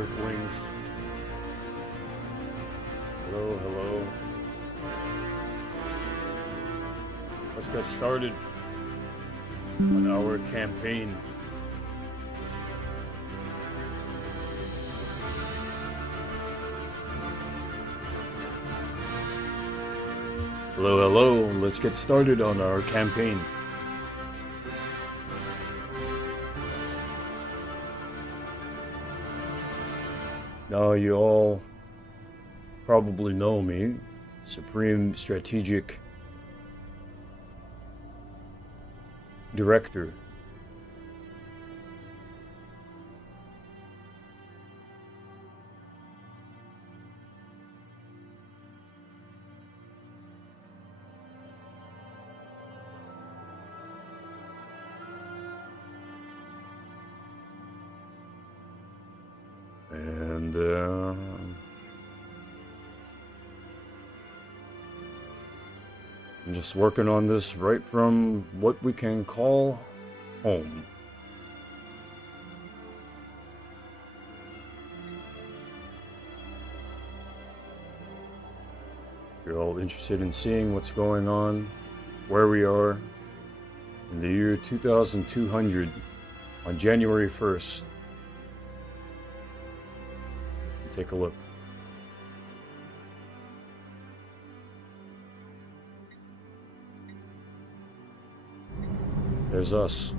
Earthlings. Hello, hello. Let's get started on our campaign. Hello, hello. Let's get started on our campaign. Now you all probably know me, Supreme Strategic Director. And I'm just working on this right from what we can call home. If you're all interested in seeing what's going on, where we are in the year 2200 on January 1st. Take a look. There's us.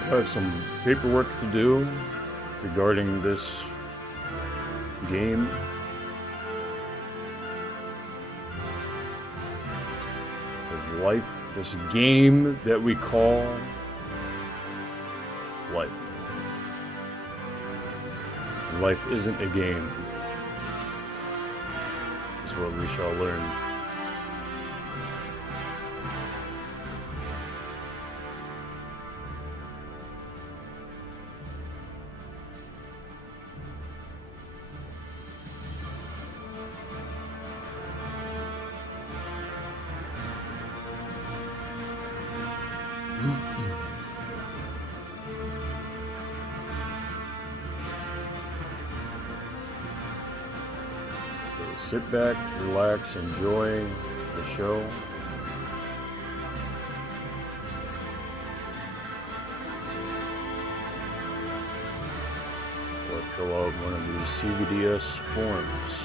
I have some paperwork to do regarding this game. Life, this game that we call life. Life isn't a game, is what we shall learn. Sit back, relax, enjoy the show. Or fill out one of these CVDS forms.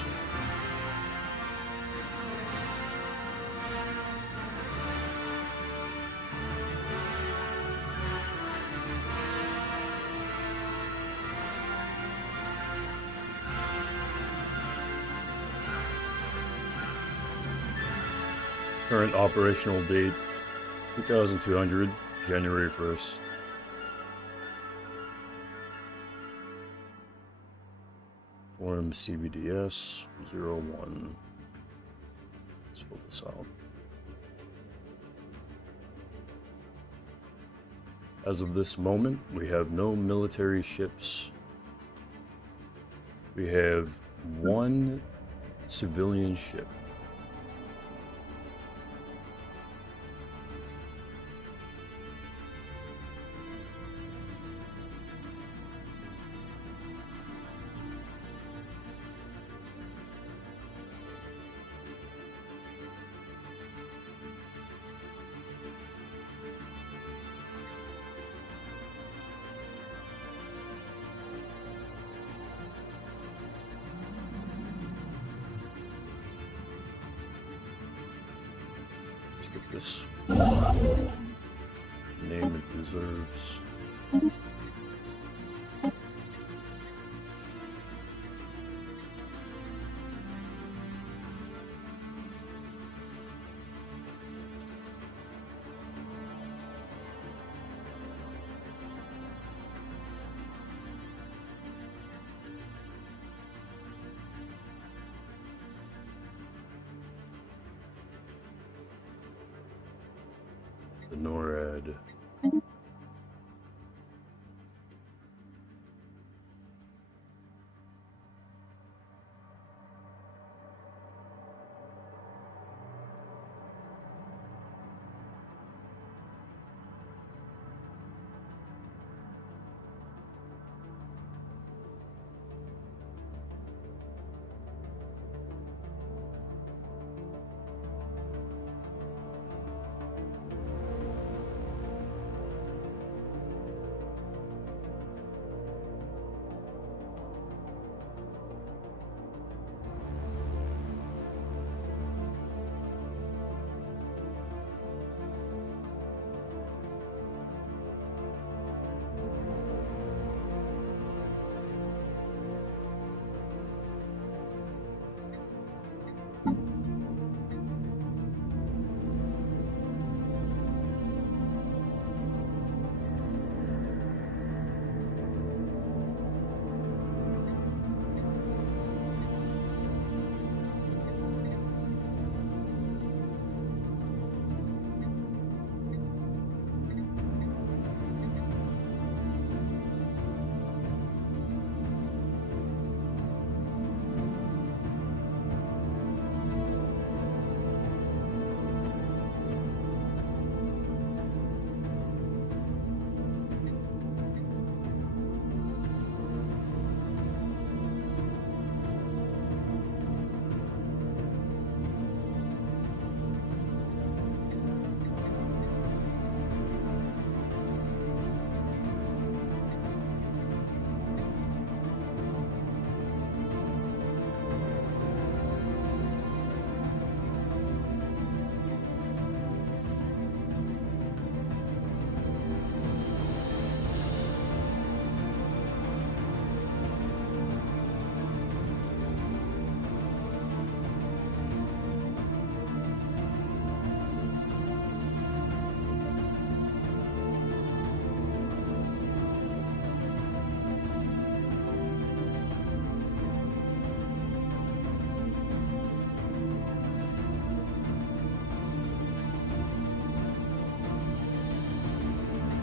Current operational date, 2200, January 1st. Form CVDS 01. Let's fill this out. As of this moment, we have no military ships. We have one civilian ship. Let's get this name it deserves. the NORAD.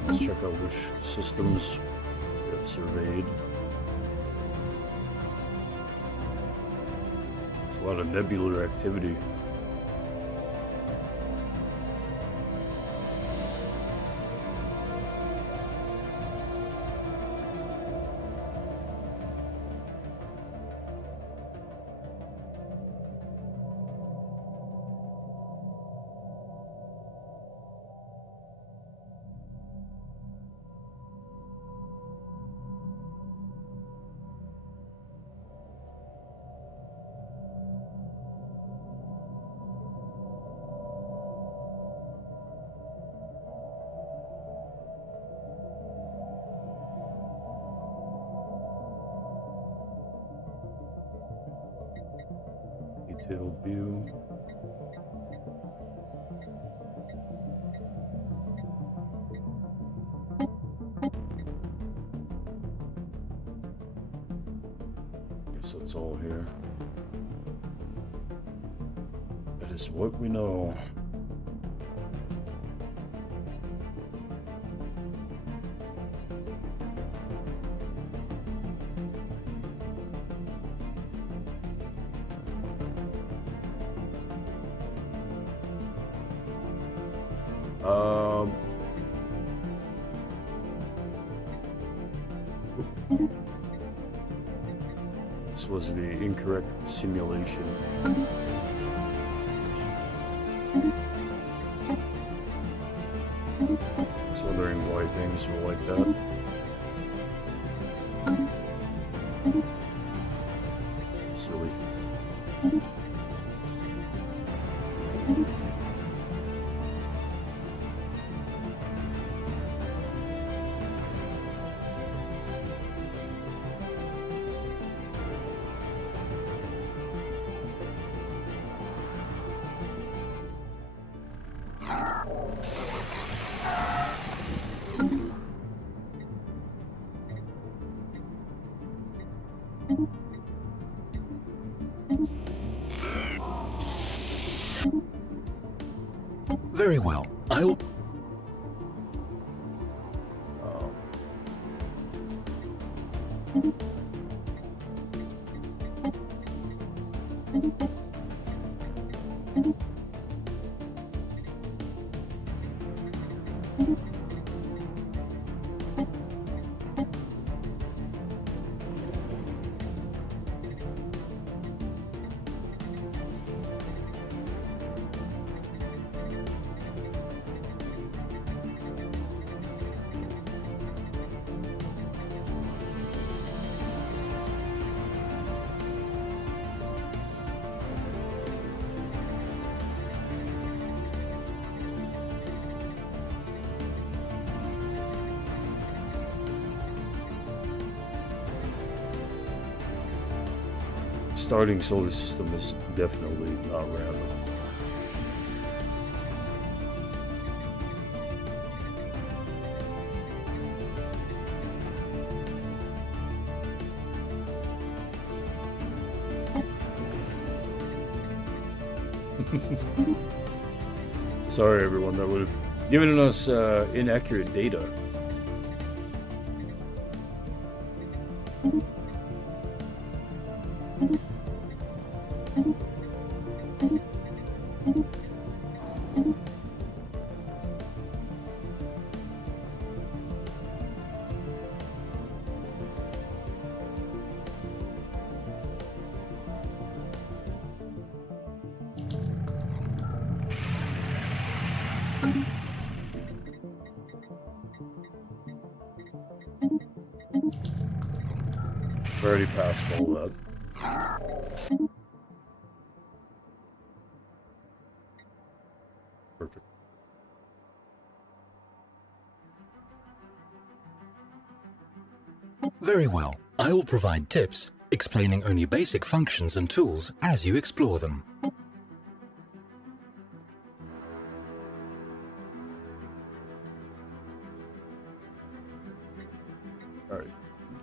Let's check out which systems we have surveyed. There's a lot of nebular activity. Detailed view. Guess that's all here. That is what we know. This was the incorrect simulation. I was wondering why things were like that. Silly. Very well. I'll... Starting solar system is definitely not random. Sorry everyone, that would have given us inaccurate data. We already passed all that. Perfect. Very well. I will provide tips, explaining only basic functions and tools as you explore them. Alright.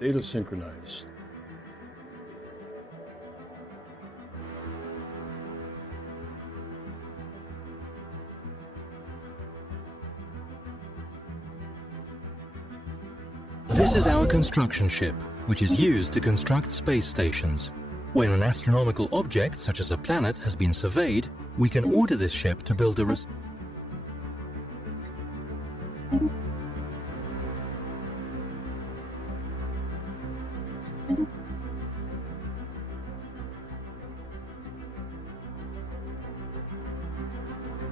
Data synchronized. This is our construction ship, which is used to construct space stations. When an astronomical object, such as a planet, has been surveyed, we can order this ship to build a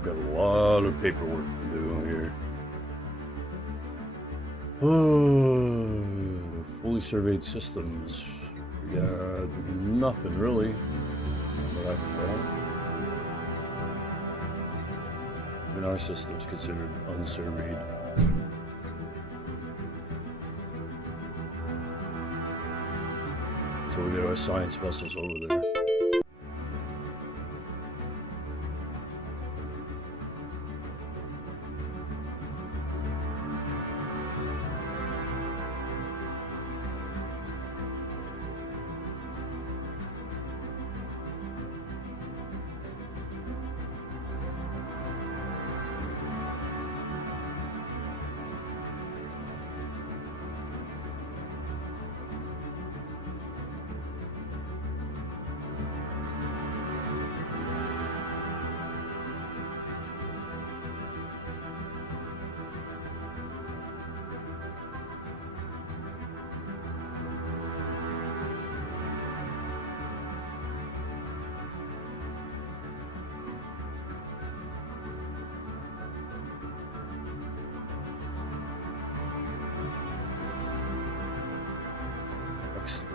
Got a lot of paperwork to do here. Oh, fully surveyed systems. We got nothing really. What I forgot. I mean, our system's considered unsurveyed. So we get our science vessels over there.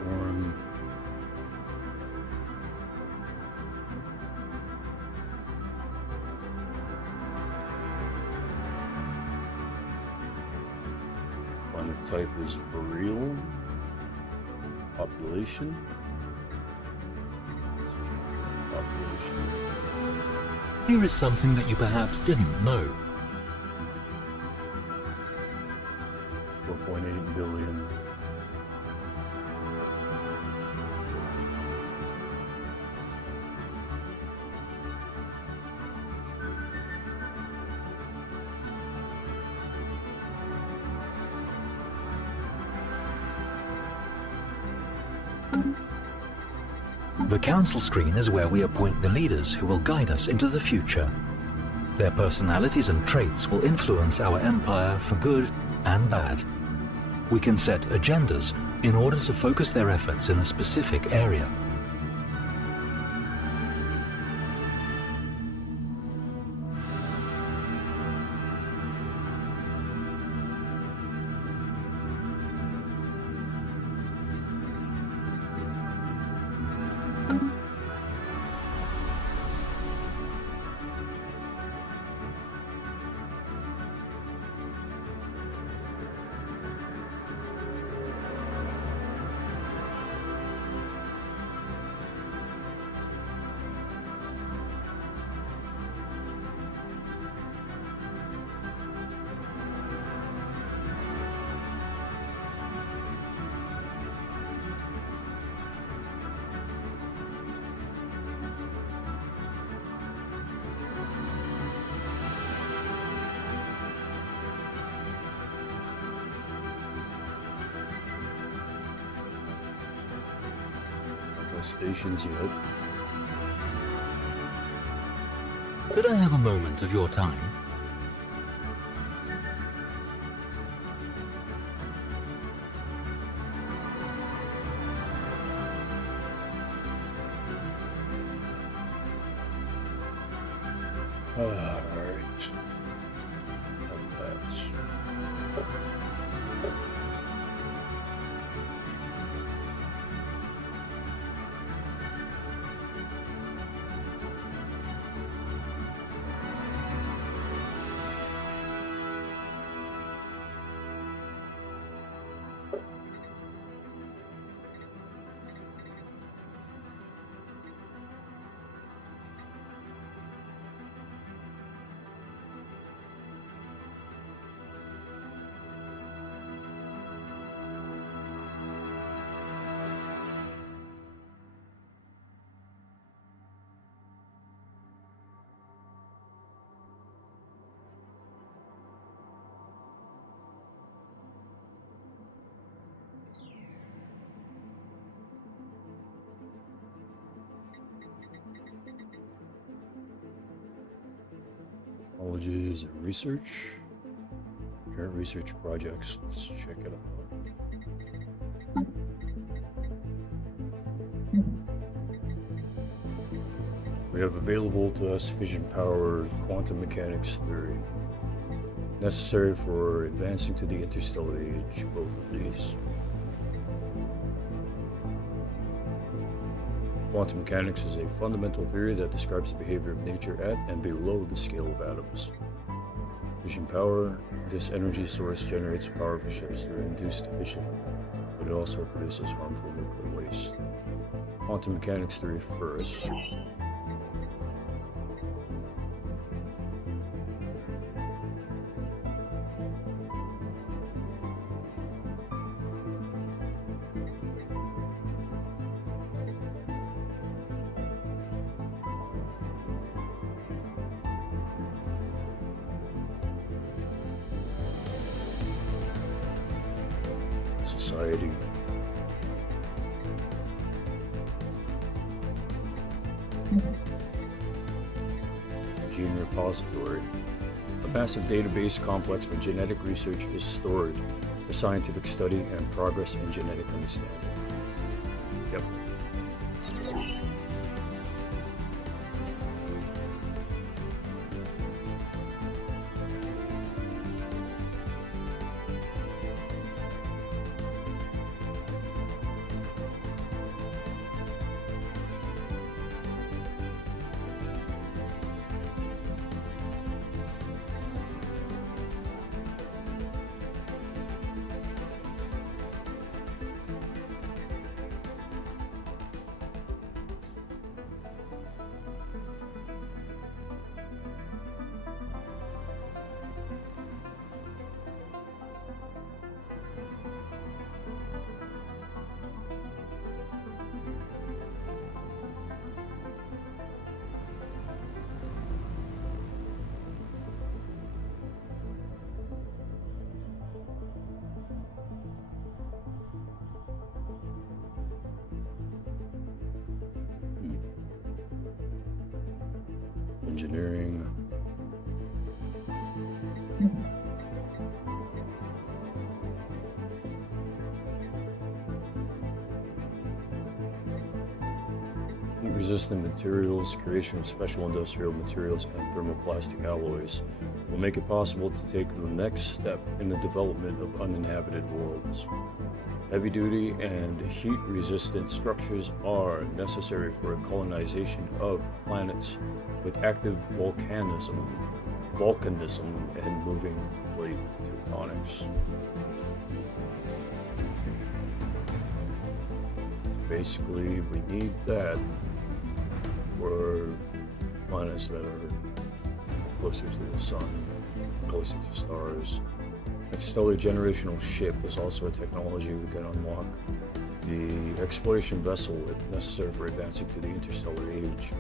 Form. Planet type is Boreal. Population. Here is something that you perhaps didn't know. 4.8 billion. The council screen is where we appoint the leaders who will guide us into the future. Their personalities and traits will influence our empire for good and bad. We can set agendas in order to focus their efforts in a specific area. No stations yet. Could I have a moment of your time? Alright. That's... Technologies and research. Current research projects. Let's check it out. We have available to us fission power, quantum mechanics theory. Necessary for advancing to the interstellar age, both of these. Quantum mechanics is a fundamental theory that describes the behavior of nature at and below the scale of atoms. Fission power, this energy source generates power for ships through induced fission, but it also produces harmful nuclear waste. Quantum mechanics theory first. Society. Gene repository. A massive database complex where genetic research is stored for scientific study and progress in genetic understanding. Yep. engineering. Heat-resistant materials, creation of special industrial materials and thermoplastic alloys will make it possible to take the next step in the development of uninhabited worlds. Heavy-duty and heat-resistant structures are necessary for a colonization of planets with active volcanism and moving plate tectonics. Basically, we need that for planets that are closer to the sun, closer to stars. A stellar generational ship is also a technology we can unlock. The exploration vessel necessary for advancing to the interstellar age.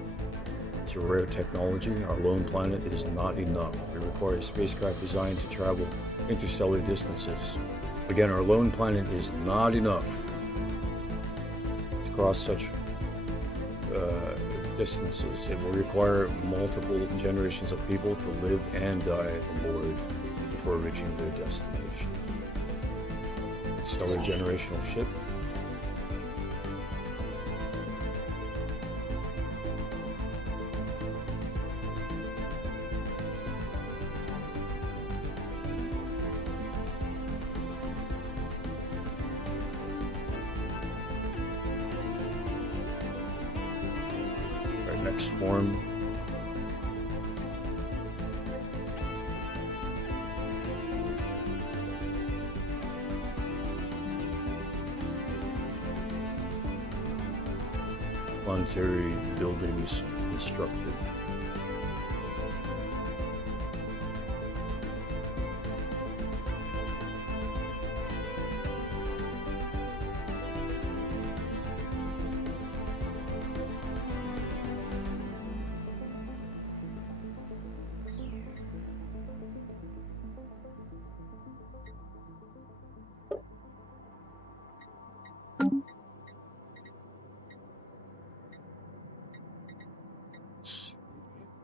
It's a rare technology. Our lone planet is not enough. We require a spacecraft designed to travel interstellar distances. Again, our lone planet is not enough to cross such distances. It will require multiple generations of people to live and die aboard before reaching their destination. Stellar generational ship. Our next form. Planetary buildings constructed.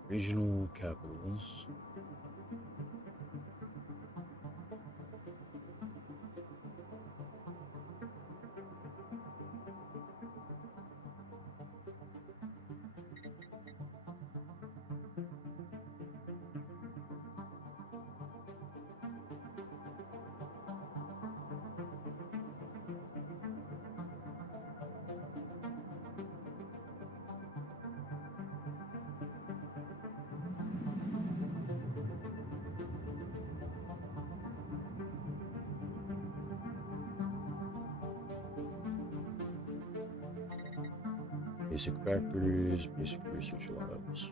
Regional capitals. Basic factories, basic research labs.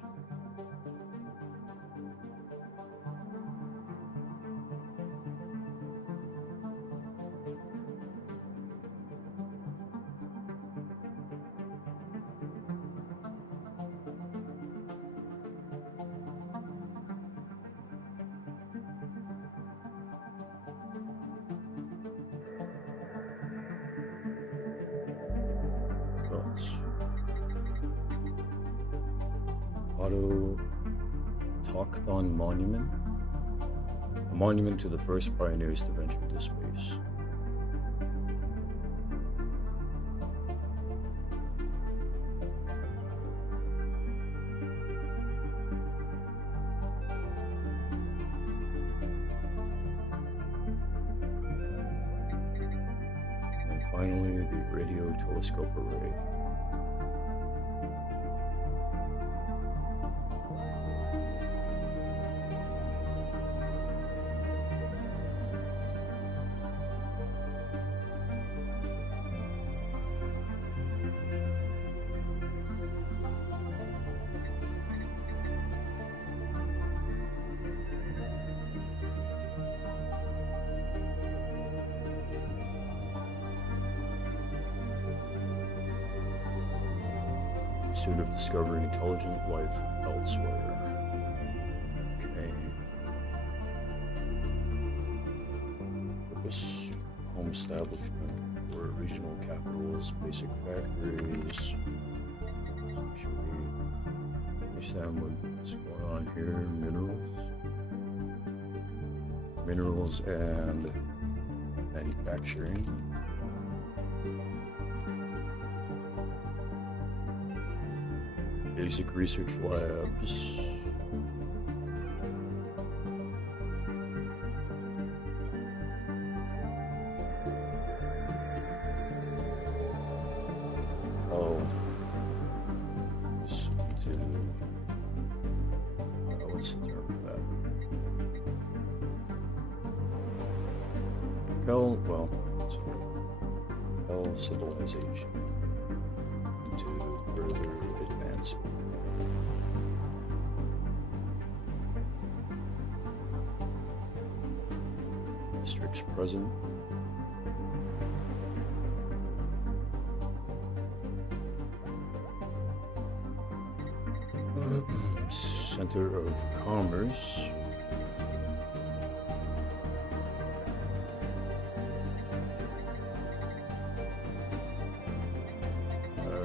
Autochthon Monument, a monument to the first pioneers to venture into space. And finally, the radio telescope array. Pursuit of discovering intelligent life elsewhere. Okay. Purpose: home establishment or regional capitals, basic factories. Sanctuary. understand what's going on here. Minerals and manufacturing. Basic research labs. Oh, this to what's the term for that? Well, civilization to further advancement. Districts present. Center of commerce.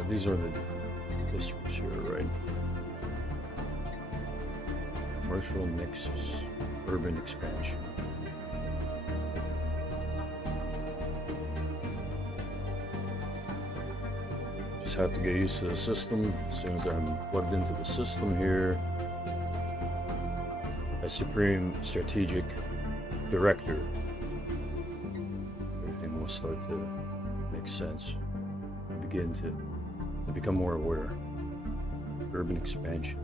These are the districts here, right? Commercial nexus, urban expansion. Just have to get used to the system. As soon as I'm plugged into the system here, as Supreme Strategic Director, everything will start to make sense. Begin to become more aware. Urban expansion.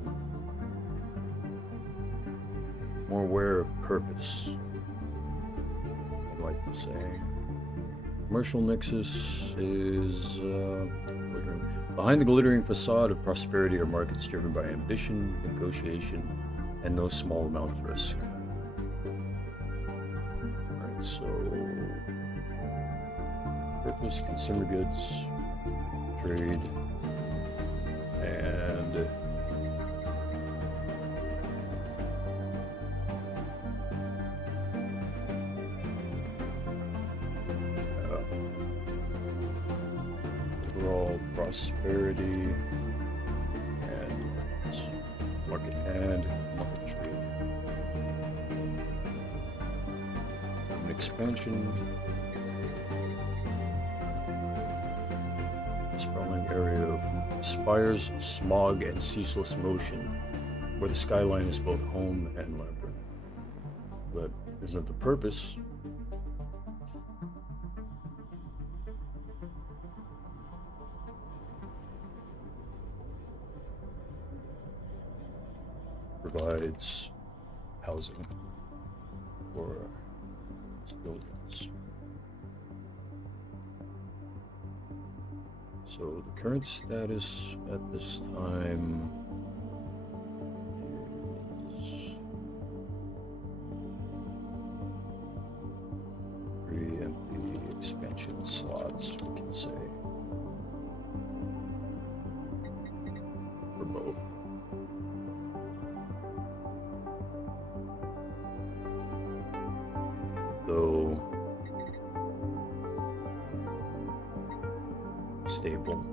More aware of purpose, I'd like to say. Commercial nexus is behind the glittering facade of prosperity are markets driven by ambition, negotiation, and no small amount of risk. Alright, so purpose, consumer goods, trade, and overall prosperity and market trade. An expansion. Sprawling area of spires, smog, and ceaseless motion, where the skyline is both home and labyrinth. But isn't the purpose? Provides housing for civilians. So the current status at this time is 3 empty expansion slots, we can say, for both. Though stable.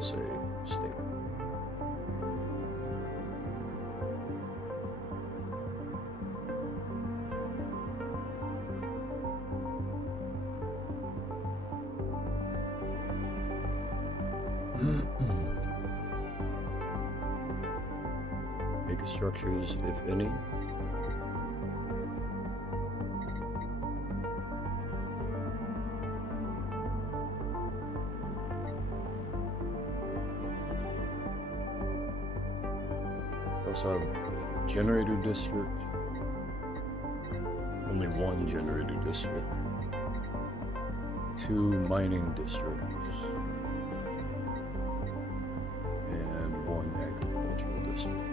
Say stable. Structures, if any. Also have generator district. Only one generator district. 2 mining districts. And 1 agricultural district.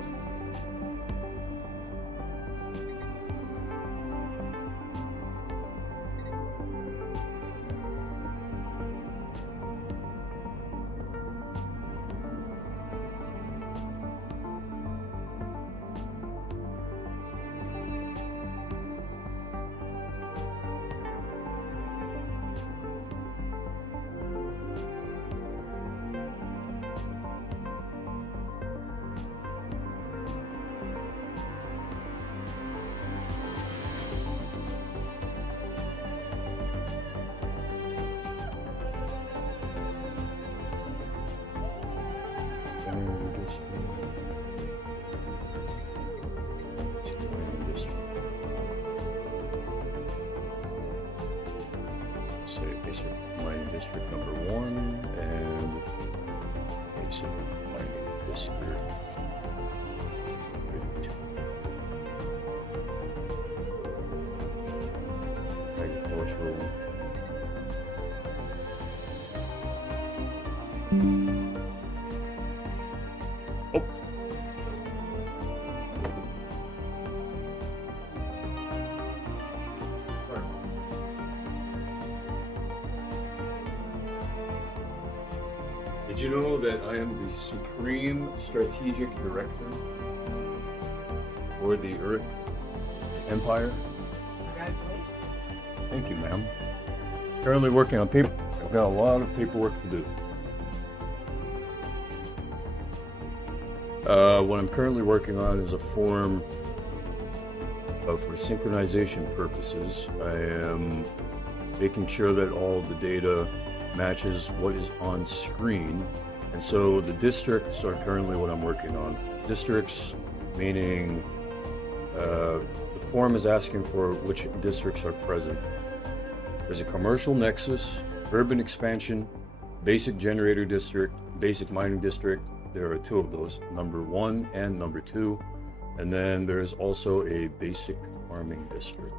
basic mining district number 1 and basic mining district number 2. Agricultural. Oh. Did you know that I am the Supreme Strategic Director for the Earth Empire? Congratulations. Thank you, ma'am. Currently working on paper. I've got a lot of paperwork to do. What I'm currently working on is a form for synchronization purposes. I am making sure that all of the data matches what is on screen. And so the districts are currently what I'm working on. Districts meaning the form is asking for which districts are present. There's a commercial nexus, urban expansion, basic generator district, basic mining district. There are 2 of those, number 1 and number 2. And then there's also a basic farming district.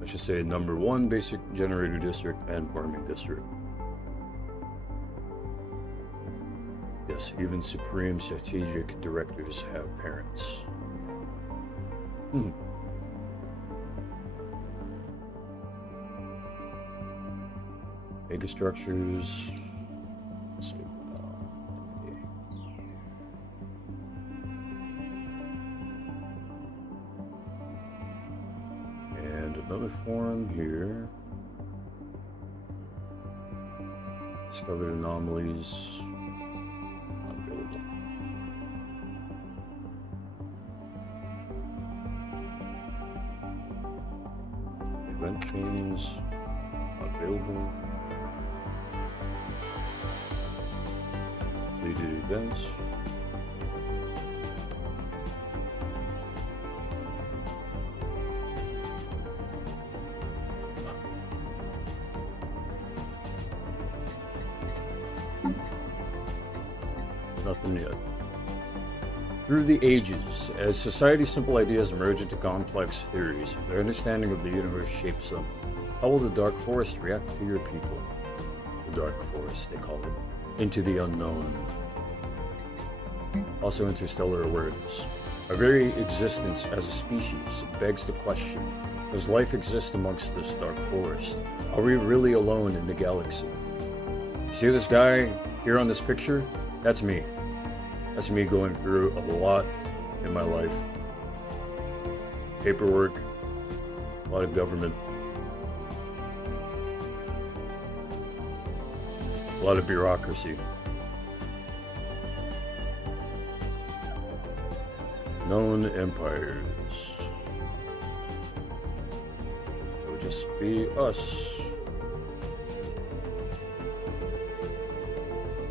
I should say number 1 basic generator district and farming district. Yes, even Supreme Strategic Directors have parents. Megastructures. Let's see. And another form here. Discovered anomalies. Not available. Event chains. Not available. Completed events. Nothing yet. Through the ages, as society's simple ideas emerge into complex theories, their understanding of the universe shapes them. How will the Dark Forest react to your people? The Dark Forest, they call it. Into the unknown. Also interstellar awareness. Our very existence as a species begs the question, does life exist amongst this dark forest? Are we really alone in the galaxy? See this guy here on this picture? That's me. That's me going through a lot in my life. Paperwork, a lot of government, a lot of bureaucracy. Known empires. It would just be us.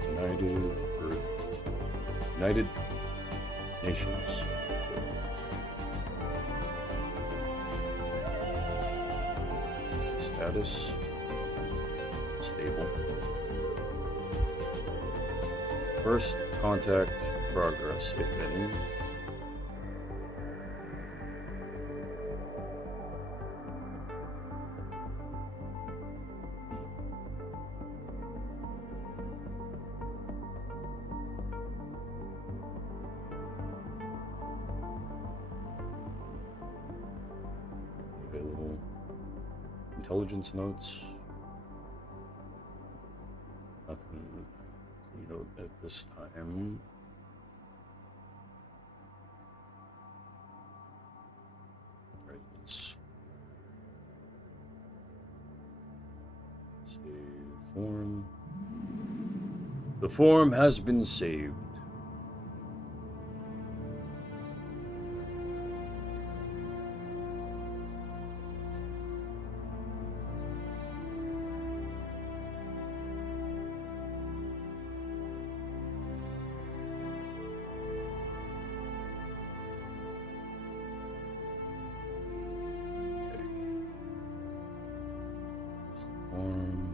United Earth. United Nations. Status. Stable. First contact progress, if any. Available intelligence notes. Nothing to note at this time. Right, let's save form. The form has been saved. Form.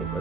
Okay.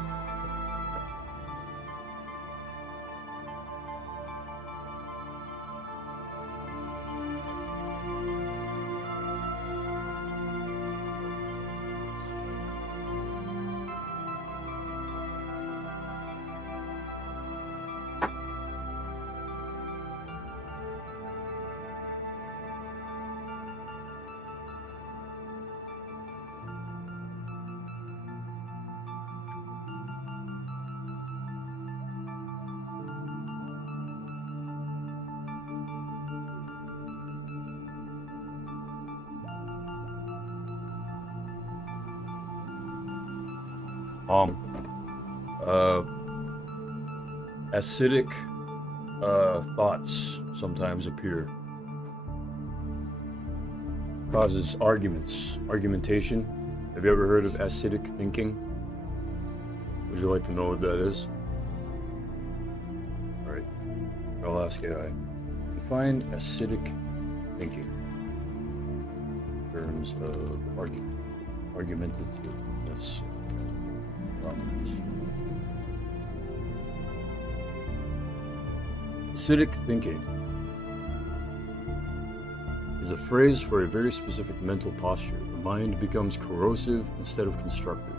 Uh, acidic thoughts sometimes appear. Causes argumentation. Have you ever heard of acidic thinking? Would you like to know what that is? All right, I'll ask AI. Define acidic thinking in terms of argumentativeness. Acidic thinking is a phrase for a very specific mental posture. The mind becomes corrosive instead of constructive.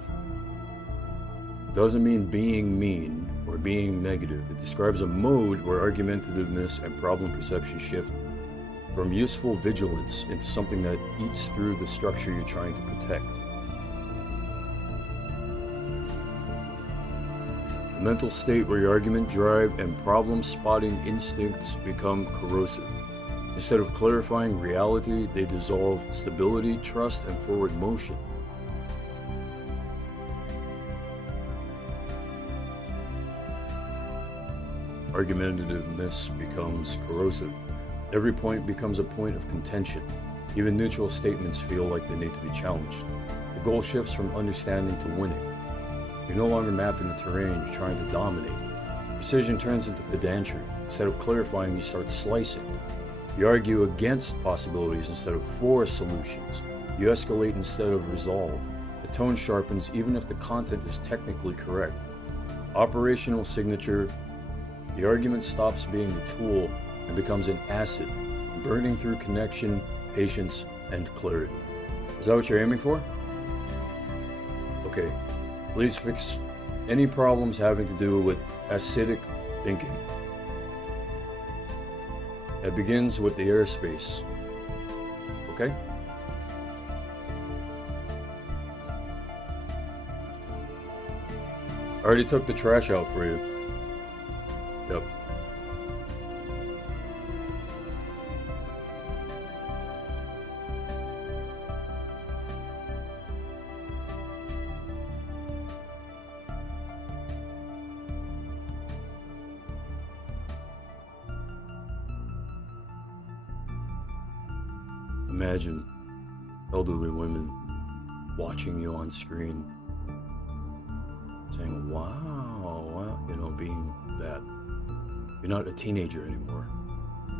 It doesn't mean being mean or being negative. It describes a mode where argumentativeness and problem perception shift from useful vigilance into something that eats through the structure you're trying to protect. A mental state where your argument, drive, and problem-spotting instincts become corrosive. Instead of clarifying reality, they dissolve stability, trust, and forward motion. Argumentativeness becomes corrosive. Every point becomes a point of contention. Even neutral statements feel like they need to be challenged. The goal shifts from understanding to winning. You're no longer mapping the terrain, you're trying to dominate. Precision turns into pedantry. Instead of clarifying, you start slicing. You argue against possibilities instead of for solutions. You escalate instead of resolve. The tone sharpens even if the content is technically correct. Operational signature: the argument stops being the tool and becomes an acid, burning through connection, patience, and clarity. Is that what you're aiming for? Okay. Please fix any problems having to do with acidic thinking. It begins with the airspace. Okay? I already took the trash out for you. Yep. Imagine elderly women watching you on screen, saying, wow, you know, being that. You're not a teenager anymore.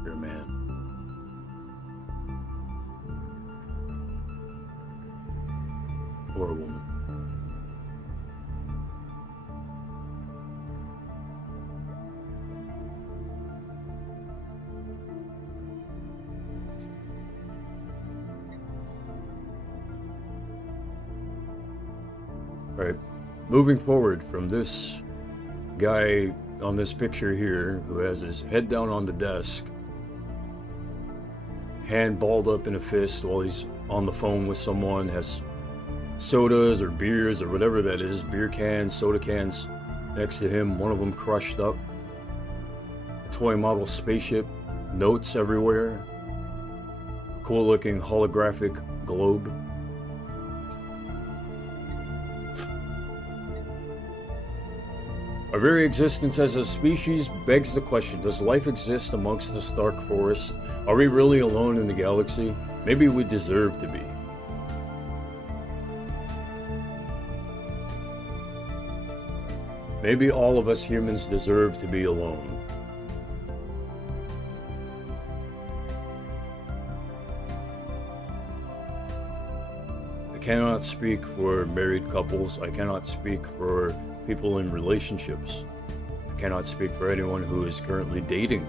You're a man. Or a woman. All right, moving forward from this guy on this picture here who has his head down on the desk, hand balled up in a fist while he's on the phone with someone, has sodas or beers or whatever that is, beer cans, soda cans next to him, one of them crushed up. toy model spaceship, notes everywhere, cool looking holographic globe. Our very existence as a species begs the question, does life exist amongst this dark forest? Are we really alone in the galaxy? Maybe we deserve to be. Maybe all of us humans deserve to be alone. I cannot speak for married couples. I cannot speak for people in relationships. I cannot speak for anyone who is currently dating.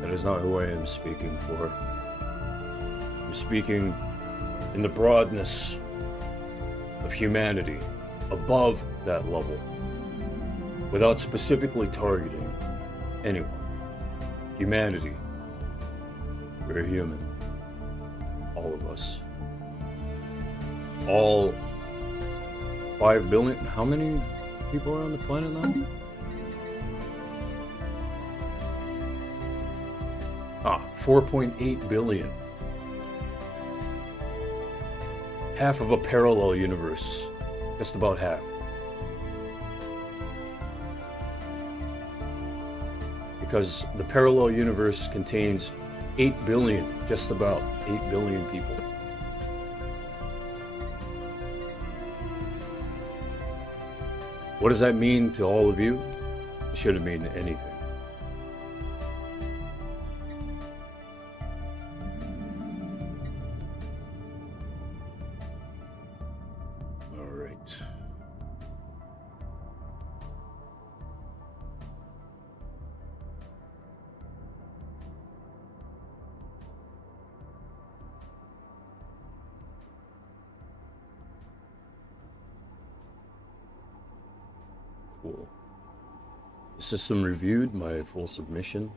That is not who I am speaking for. I'm speaking in the broadness of humanity, above that level, without specifically targeting anyone. Humanity. We're human. All of us. All 5 billion. How many people are on the planet now? 4.8 billion. Half of a parallel universe. Just about half. Because the parallel universe contains 8 billion, just about 8 billion people. What does that mean to all of you? It shouldn't mean anything. All right. Cool. The system reviewed my full submission.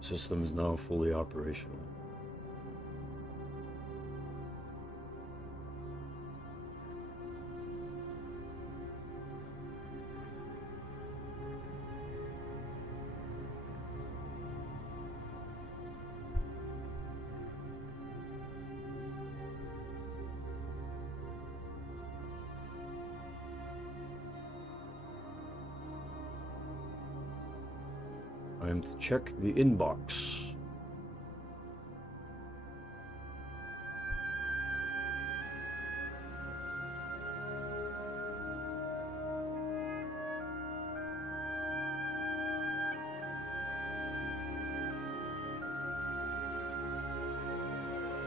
System is now fully operational. I am to check the inbox.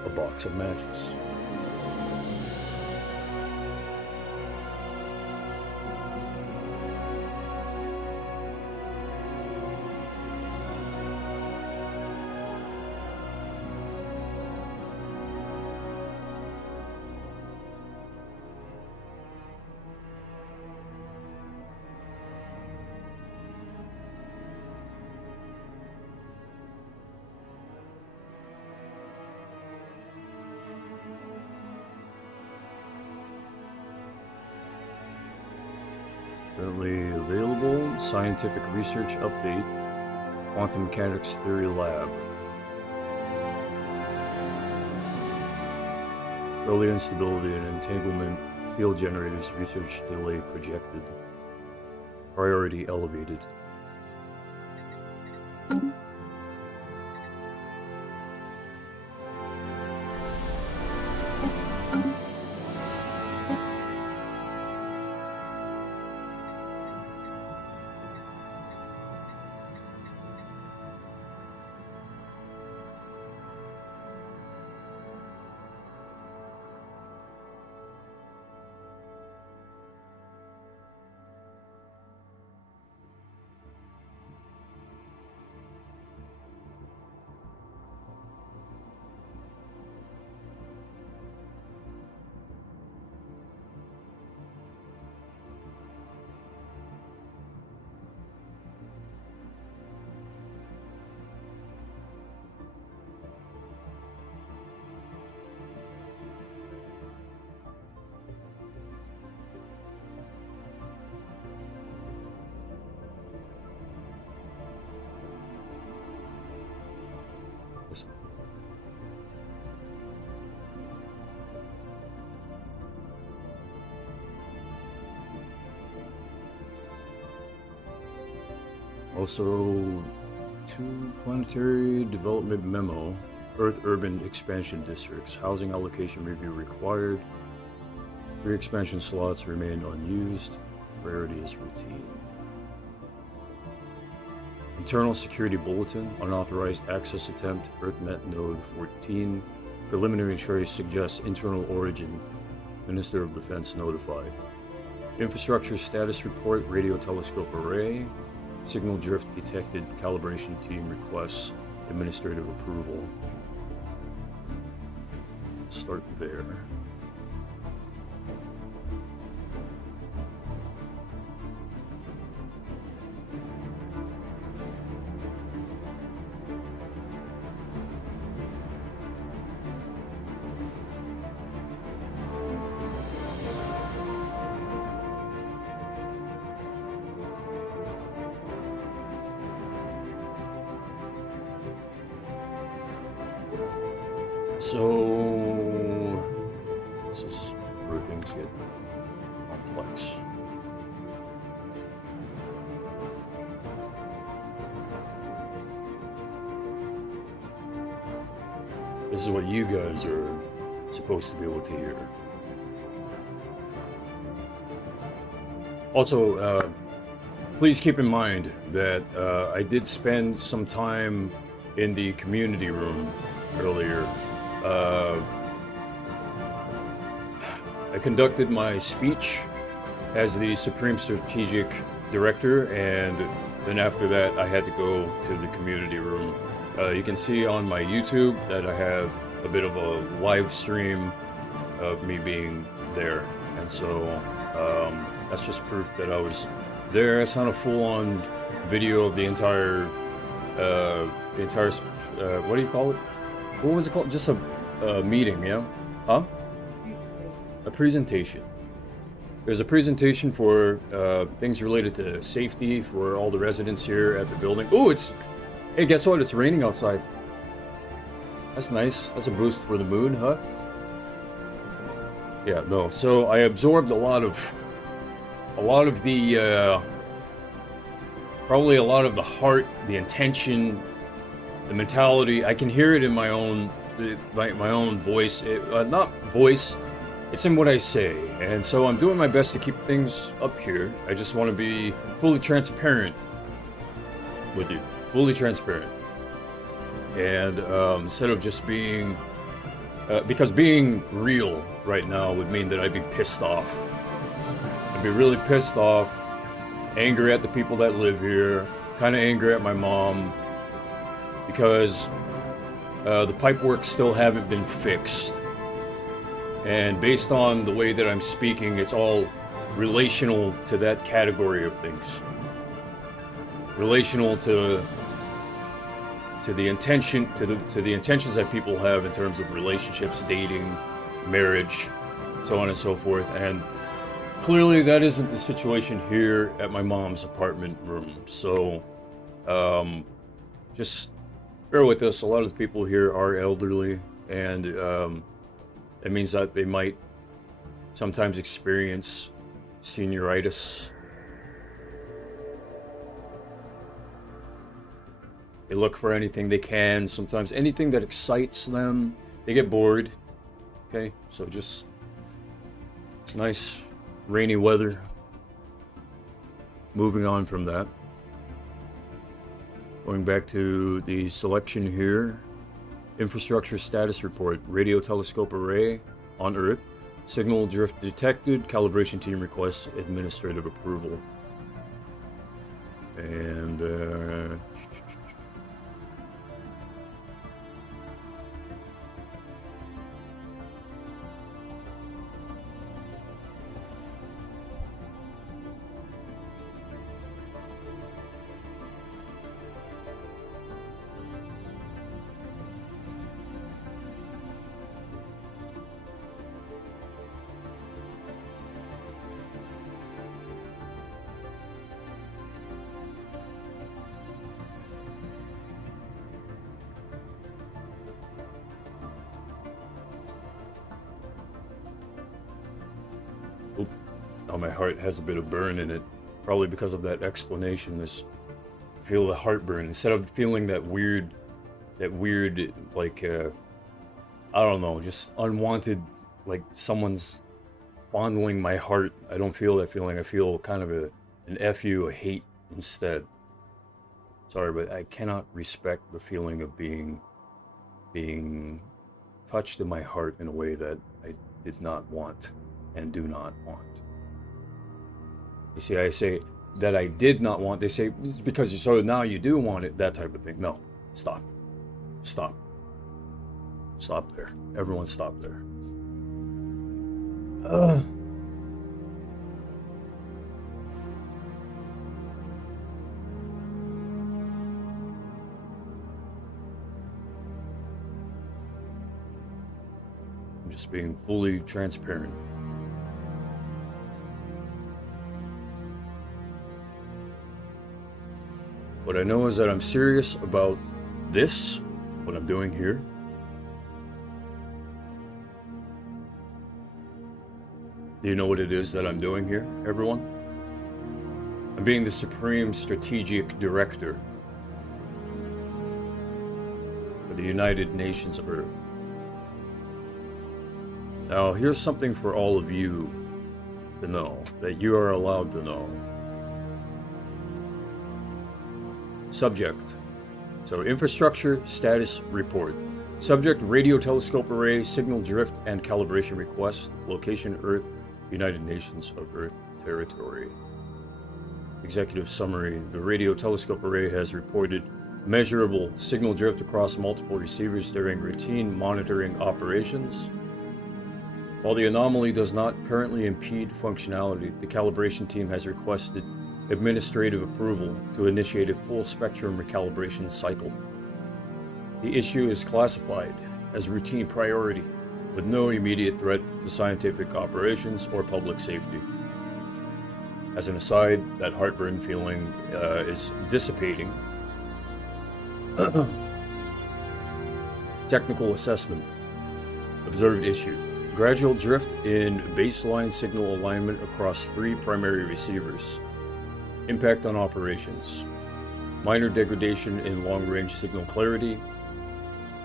A box of matches. Currently available, scientific research update, quantum mechanics theory lab. Early instability and entanglement, field generators research delay projected. Priority elevated. Also, 2 planetary development memo. Earth urban expansion districts. Housing allocation review required. 3 expansion slots remain unused. Priority is routine. Internal security bulletin. Unauthorized access attempt. EarthNet node 14. Preliminary trace suggests internal origin. Minister of Defense notified. Infrastructure status report. Radio telescope array. Signal drift detected. Calibration team requests administrative approval. Start there. So, this is where things get complex. This is what you guys are supposed to be able to hear. Also, please keep in mind that I did spend some time in the community room earlier. I conducted my speech as the Supreme Strategic Director, and then after that I had to go to the community room. You can see on my YouTube that I have a bit of a live stream of me being there, and so that's just proof that I was there. It's not a full-on video of the entire what do you call it? What was it called? Just a meeting, yeah? Huh? A presentation. There's a presentation for things related to safety for all the residents here at the building. Oh, hey, guess what? It's raining outside. That's nice. That's a boost for the mood, huh? Yeah, no. So I absorbed a lot of the probably a lot of the heart, the intention, the mentality. I can hear it in my own voice. Not voice, it's in what I say. And so I'm doing my best to keep things up here. I just want to be fully transparent with you. Fully transparent. And instead of just being... because being real right now would mean that I'd be pissed off. I'd be really pissed off. Angry at the people that live here. Kind of angry at my mom. Because the pipework still haven't been fixed. And based on the way that I'm speaking, it's all relational to that category of things. Relational to the intention, to the intentions that people have in terms of relationships, dating, marriage, so on and so forth. And clearly that isn't the situation here at my mom's apartment room. So just bear with us. A lot of the people here are elderly, and it means that they might sometimes experience senioritis. They look for anything they can, sometimes anything that excites them. They get bored. Okay, so just, it's nice rainy weather. Moving on from that. Going back to the selection here. Infrastructure status report. Radio telescope array on Earth. Signal drift detected. Calibration team requests administrative approval. And my heart has a bit of burn in it, probably because of that explanation. This feel the heartburn instead of feeling that weird, like, I don't know, just unwanted, like someone's fondling my heart. I don't feel that feeling. I feel kind of an FU, a hate instead. Sorry, but I cannot respect the feeling of being touched in my heart in a way that I did not want and do not want. You see, I say that I did not want. They say, it's because you, so now you do want it, that type of thing. No, stop. Stop. Stop there. Everyone stop there. I'm just being fully transparent. What I know is that I'm serious about this, what I'm doing here. Do you know what it is that I'm doing here, everyone? I'm being the Supreme Strategic Director for the United Nations of Earth. Now, here's something for all of you to know, that you are allowed to know. Subject. So, infrastructure status report. Subject, radio telescope array, signal drift and calibration request. Location, Earth, United Nations of Earth territory. Executive summary. The radio telescope array has reported measurable signal drift across multiple receivers during routine monitoring operations. While the anomaly does not currently impede functionality, the calibration team has requested administrative approval to initiate a full spectrum recalibration cycle. The issue is classified as routine priority, with no immediate threat to scientific operations or public safety. As an aside, that heartburn feeling is dissipating. Technical assessment. Observed issue. Gradual drift in baseline signal alignment across 3 primary receivers. Impact on operations. Minor degradation in long-range signal clarity.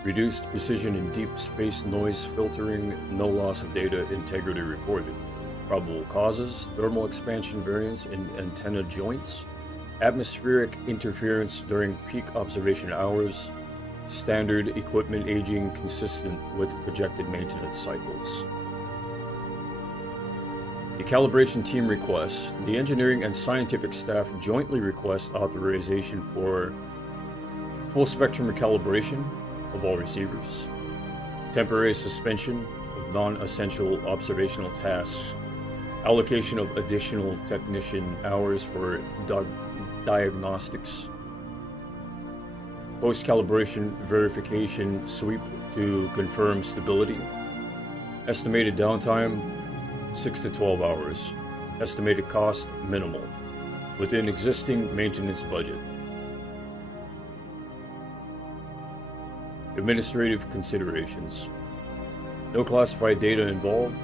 Reduced precision in deep space noise filtering. No loss of data integrity reported. Probable causes: thermal expansion variance in antenna joints. Atmospheric interference during peak observation hours. Standard equipment aging consistent with projected maintenance cycles. The calibration team requests, the engineering and scientific staff jointly request authorization for full spectrum recalibration of all receivers, temporary suspension of non-essential observational tasks, allocation of additional technician hours for diagnostics, post-calibration verification sweep to confirm stability, estimated downtime 6 to 12 hours. Estimated cost minimal, within existing maintenance budget. Administrative considerations. No classified data involved.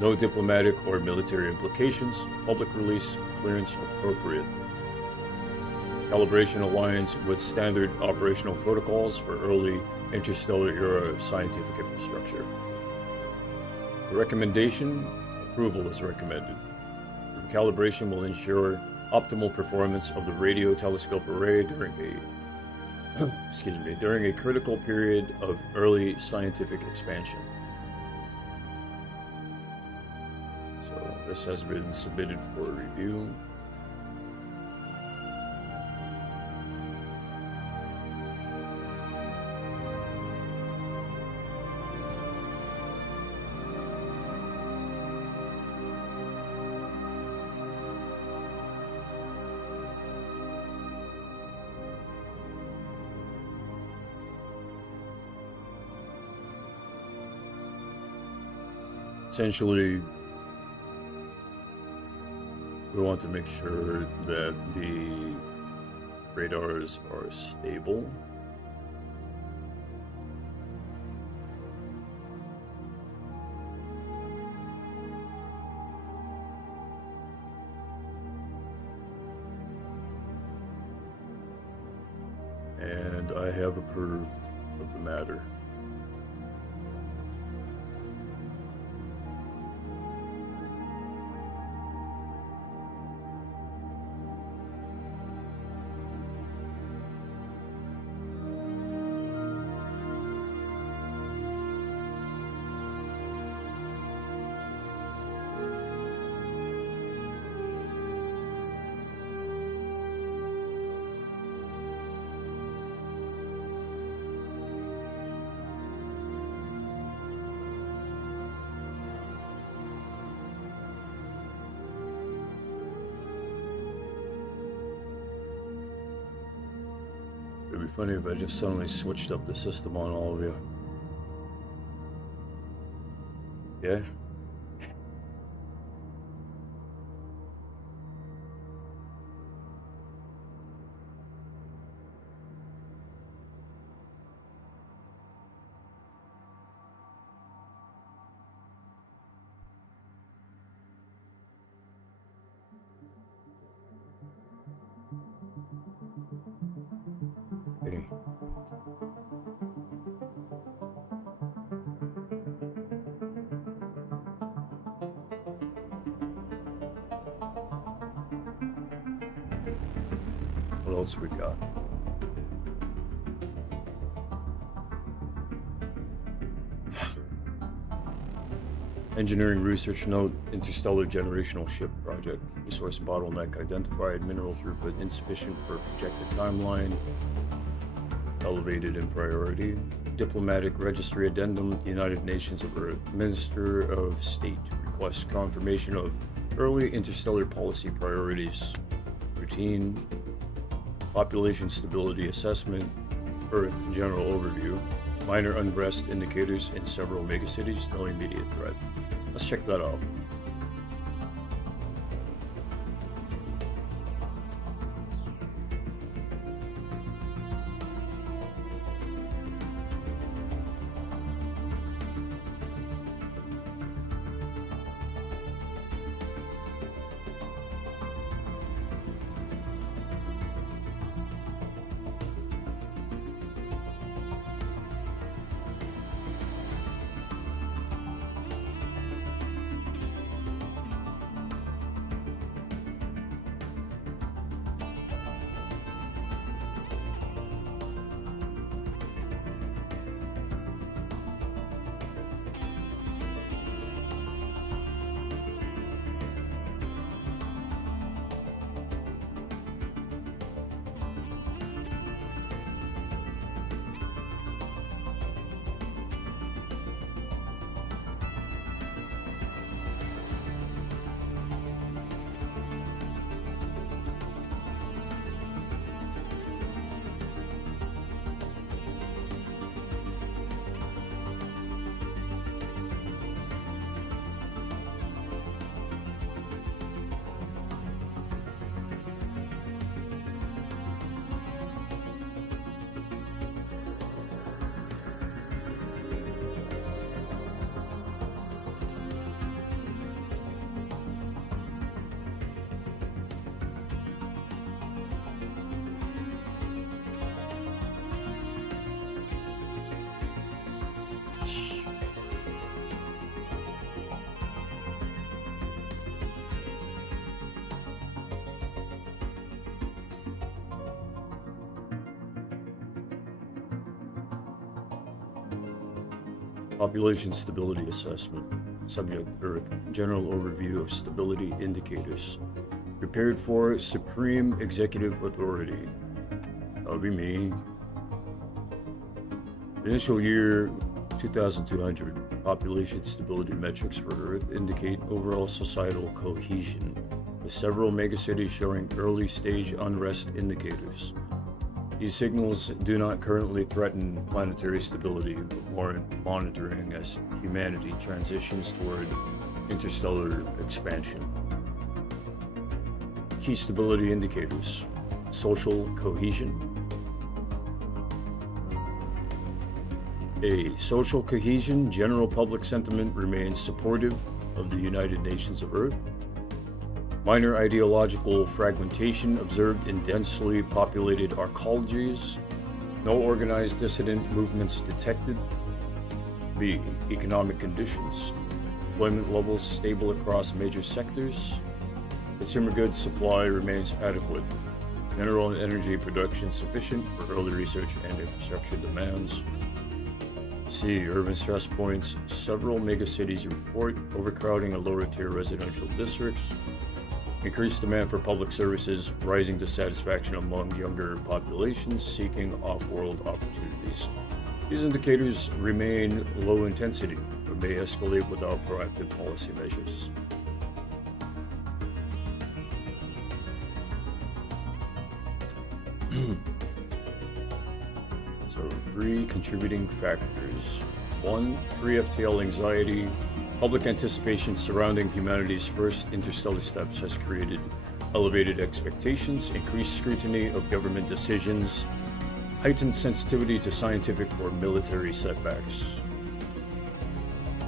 No diplomatic or military implications. Public release clearance appropriate. Calibration aligns with standard operational protocols for early interstellar era scientific infrastructure. Recommendation: approval is recommended. Calibration will ensure optimal performance of the radio telescope array during a critical period of early scientific expansion. So this has been submitted for review. Essentially, we want to make sure that the radars are stable. I have approved of the matter. It'd be funny if I just suddenly switched up the system on all of you. Yeah? Hey. What else we got? Engineering research note, interstellar generational ship project. Resource bottleneck identified, mineral throughput insufficient for projected timeline. Elevated in priority. Diplomatic registry addendum, United Nations of Earth. Minister of State requests confirmation of early interstellar policy priorities. Routine. Population stability assessment. Earth general overview. Minor unrest indicators in several megacities, no immediate threat. Let's check that out. Population stability assessment. Subject Earth. General overview of stability indicators. Prepared for Supreme Executive Authority. That'll be me. Initial year 2200. Population stability metrics for Earth indicate overall societal cohesion, with several megacities showing early stage unrest indicators. These signals do not currently threaten planetary stability, but warrant monitoring as humanity transitions toward interstellar expansion. Key stability indicators. Social cohesion. A. Social cohesion. General public sentiment remains supportive of the United Nations of Earth. Minor ideological fragmentation observed in densely populated arcologies. No organized dissident movements detected. B. Economic conditions. Employment levels stable across major sectors. Consumer goods supply remains adequate. Mineral and energy production sufficient for early research and infrastructure demands. C. Urban stress points. Several megacities report overcrowding in lower-tier residential districts. Increased demand for public services, rising dissatisfaction among younger populations seeking off-world opportunities. These indicators remain low intensity, but may escalate without proactive policy measures. So, 3 contributing factors. 1. Pre-FTL anxiety. Public anticipation surrounding humanity's first interstellar steps has created elevated expectations, increased scrutiny of government decisions, heightened sensitivity to scientific or military setbacks.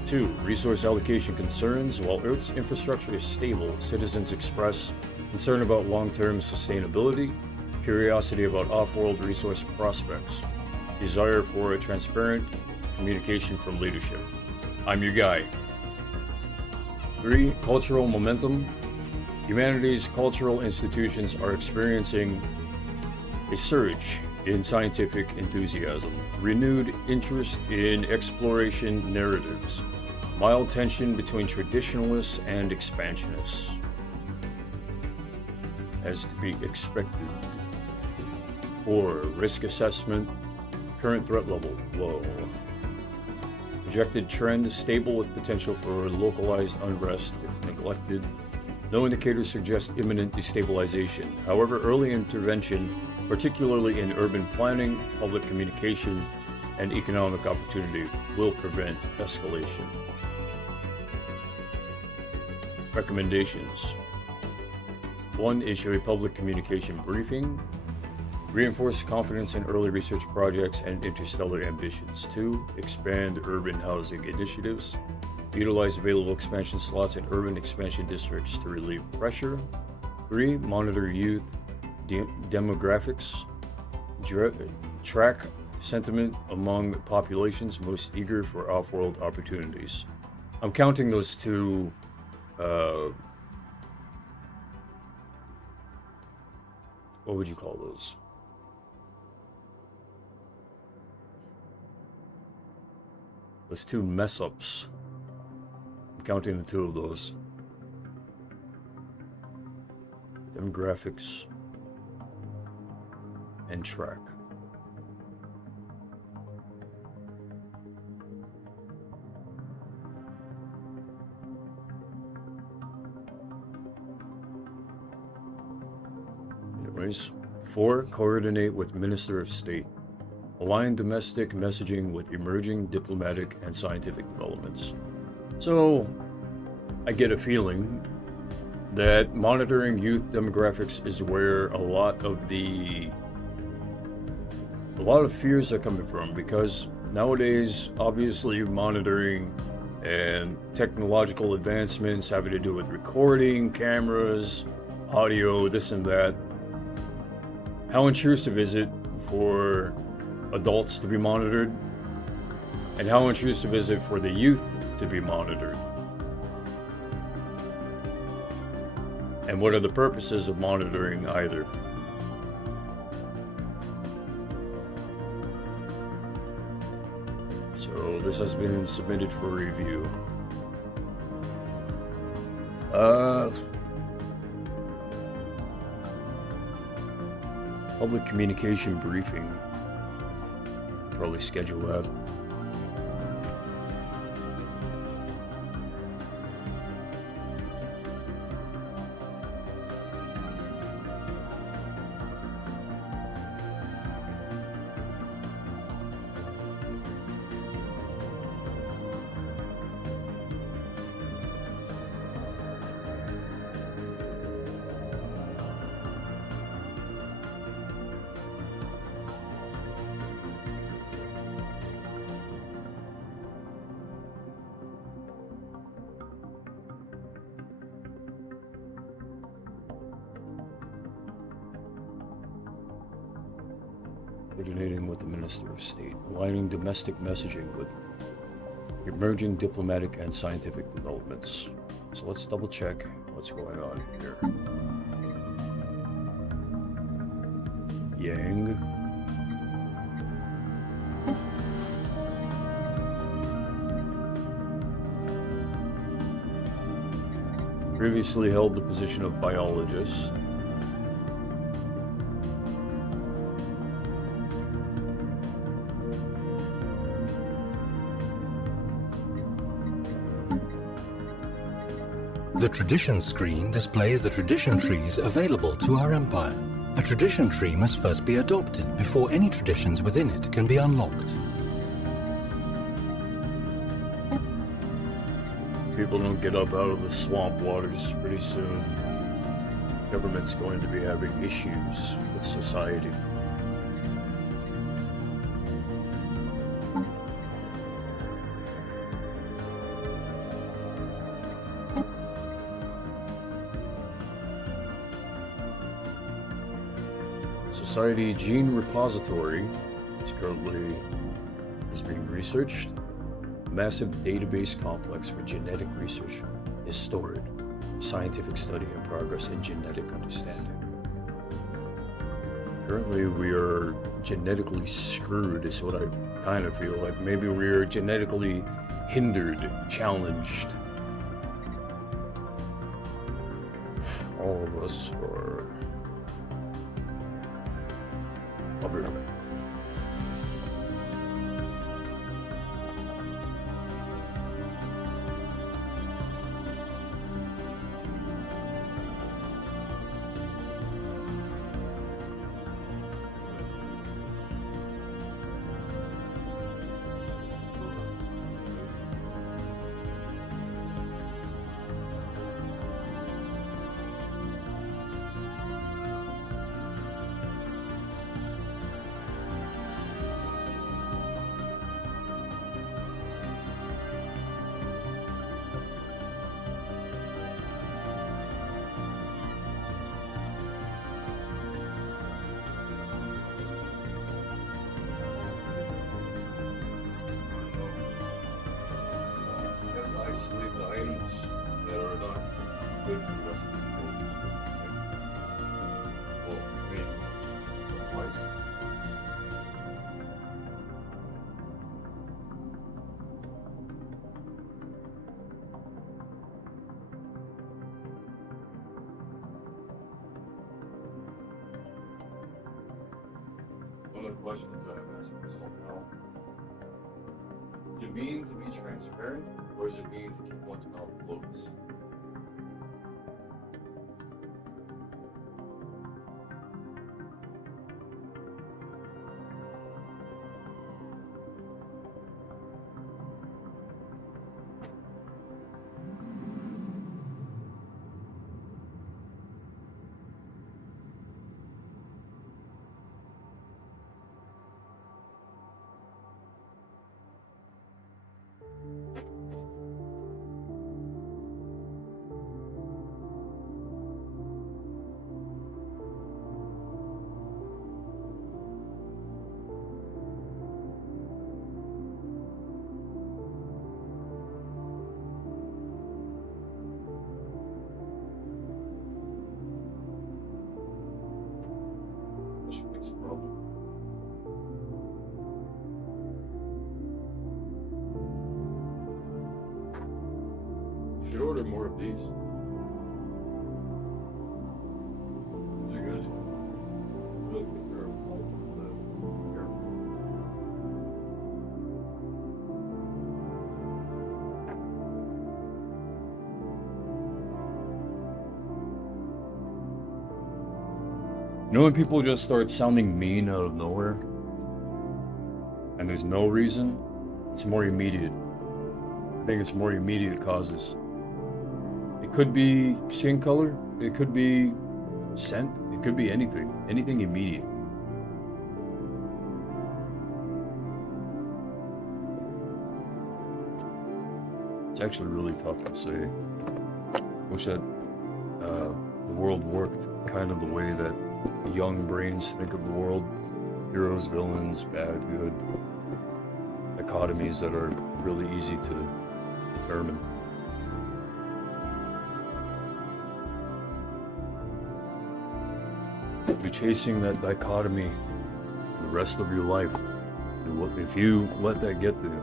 2. Resource allocation concerns. While Earth's infrastructure is stable, citizens express concern about long-term sustainability, curiosity about off-world resource prospects, desire for a transparent communication from leadership. I'm your guy. 3. Cultural momentum. Humanity's cultural institutions are experiencing a surge in scientific enthusiasm, renewed interest in exploration narratives, mild tension between traditionalists and expansionists. As to be expected. 4. Risk assessment. Current threat level low. Projected trend stable with potential for localized unrest if neglected. No indicators suggest imminent destabilization. However, early intervention, particularly in urban planning, public communication, and economic opportunity, will prevent escalation. Recommendations. 1. Issue a public communication briefing. Reinforce confidence in early research projects and interstellar ambitions. 2. Expand urban housing initiatives. Utilize available expansion slots in urban expansion districts to relieve pressure. 3. Monitor youth demographics. Track sentiment among populations most eager for off-world opportunities. I'm counting those two what would you call those? Those 2 mess-ups. I'm counting the 2 of those. Demographics and track. Anyways, 4. Coordinate with Minister of State. Align domestic messaging with emerging diplomatic and scientific developments. So, I get a feeling that monitoring youth demographics is where a lot of fears are coming from, because nowadays, obviously, monitoring and technological advancements having to do with recording, cameras, audio, this and that. How intrusive is it for adults to be monitored? And how intrusive is it for the youth to be monitored? And what are the purposes of monitoring either? So this has been submitted for review. Public communication briefing. Probably schedule that. coordinating with the Minister of State, aligning domestic messaging with emerging diplomatic and scientific developments. So let's double check what's going on here. Yang. Previously held the position of biologist. The tradition screen displays the tradition trees available to our empire. A tradition tree must first be adopted before any traditions within it can be unlocked. People don't get up out of the swamp waters pretty soon. Government's going to be having issues with society. Society Gene Repository is currently being researched. A massive database complex for genetic research is stored. Scientific study and progress in genetic understanding. Currently, we are genetically screwed, is what I kind of feel like. Maybe we're genetically hindered, challenged. All of us are. I'll be right back. Isolate the items that are not good for the rest of the world. Well, I mean, twice. One of the questions that I'm asking myself now. Does it mean to be transparent, or does it mean to keep one's mouth closed? Fix the problem. You should order more of these. These are good. Really take care of all the hair. You know when people just start sounding mean out of nowhere? And there's no reason? It's more immediate. I think it's more immediate causes. It could be skin color, it could be scent, it could be anything. Anything immediate. It's actually really tough to say. Wish that the world worked kind of the way that young brains think of the world. It heroes, villains, bad, good, dichotomies that are really easy to determine. You'll be chasing that dichotomy the rest of your life. If you let that get to you.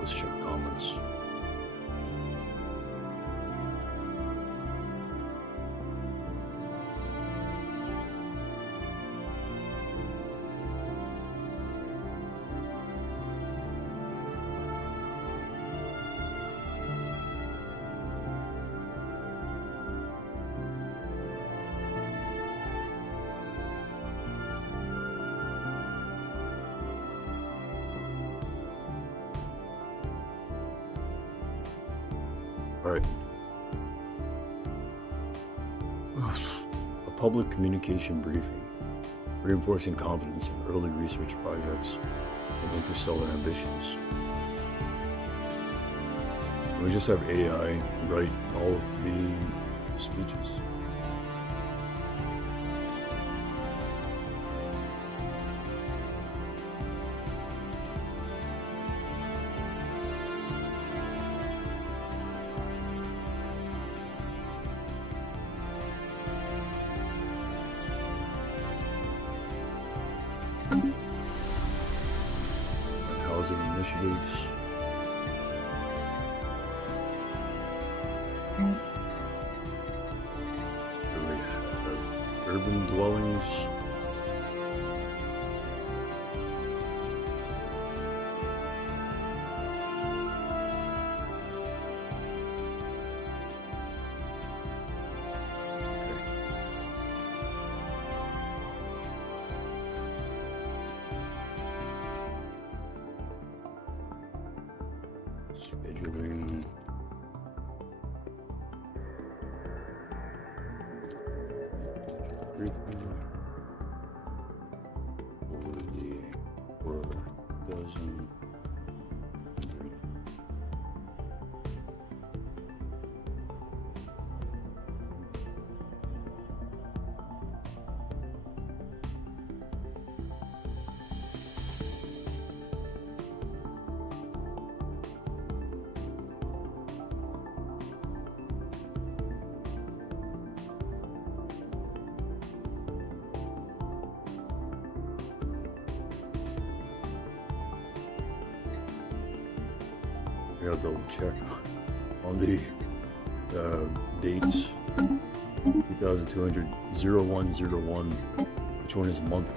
Let's check comments. All right. A public communication briefing, reinforcing confidence in early research projects and interstellar ambitions. We just have AI write all of the speeches. Housing initiatives. Do we have urban dwellings? Scheduling. Briefing. Or dozen. I gotta double check on the dates. 2200 0101. Which one is month?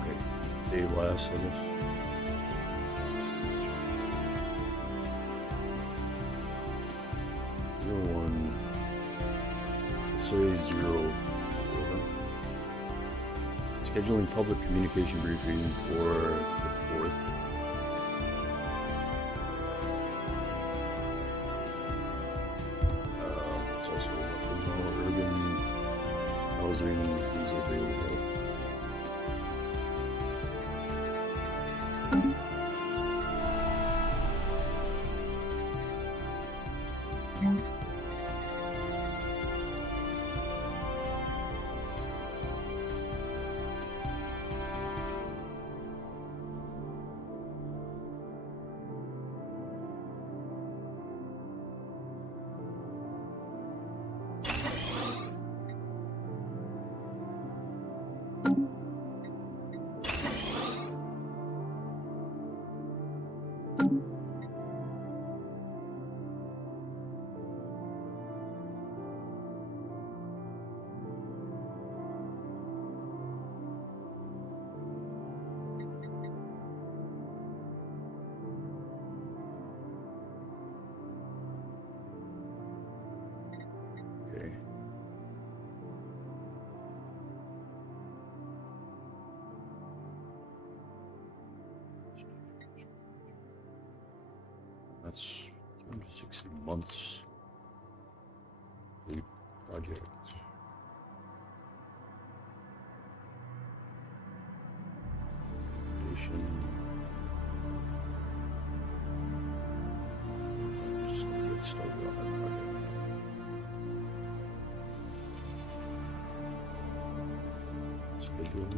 Okay, day last, I guess. Say 04. Scheduling public communication briefing for the 4th. It's also urban housing is available. Okay. That's 360 months. Complete project. Just gonna get started on that project. Schedule.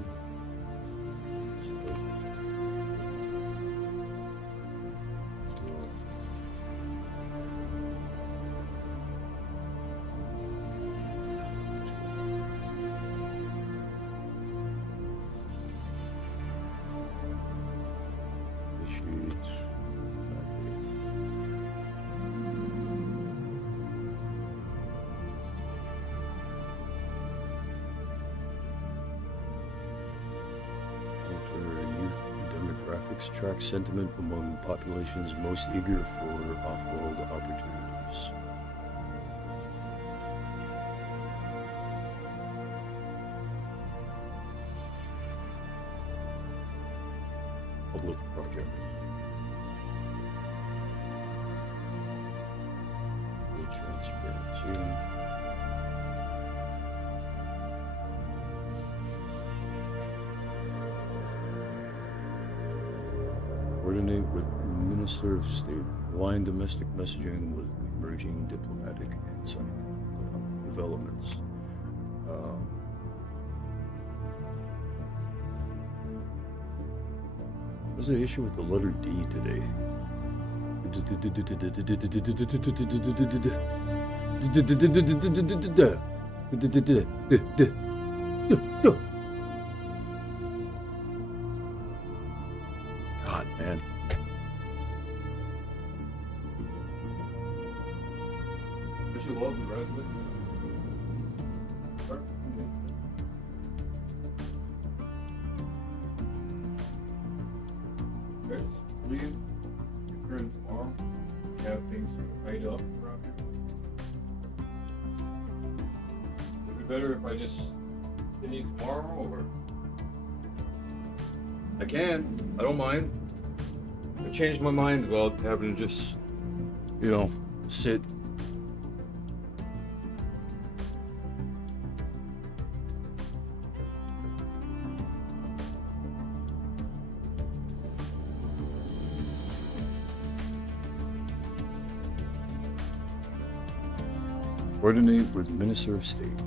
Track sentiment among populations most eager for off-world opportunities. Public project. Full transparency. Coordinate with Minister of State. Align domestic messaging with emerging diplomatic and scientific developments. What's the issue with the letter D today? God, man. Don't you love the residents? Okay, just leave. Return tomorrow. Have things tied up around here. Would it be better if I just continue tomorrow, or? I can. I don't mind. I changed my mind about having to just, you know, sit. Coordinate with Minister of State.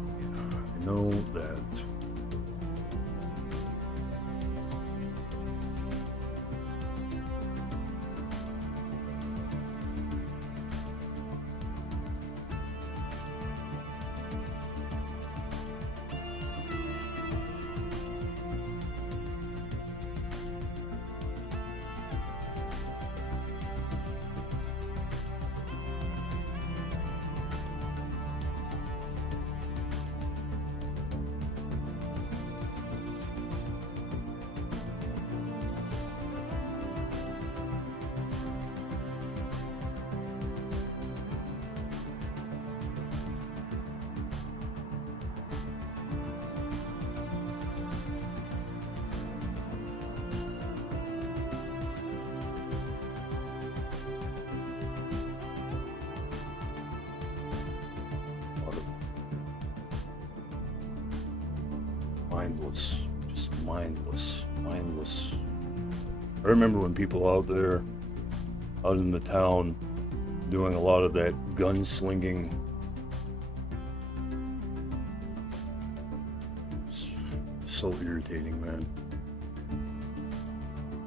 I know that. Mindless, just mindless. I remember when people out there, out in the town, doing a lot of that gunslinging. So irritating, man.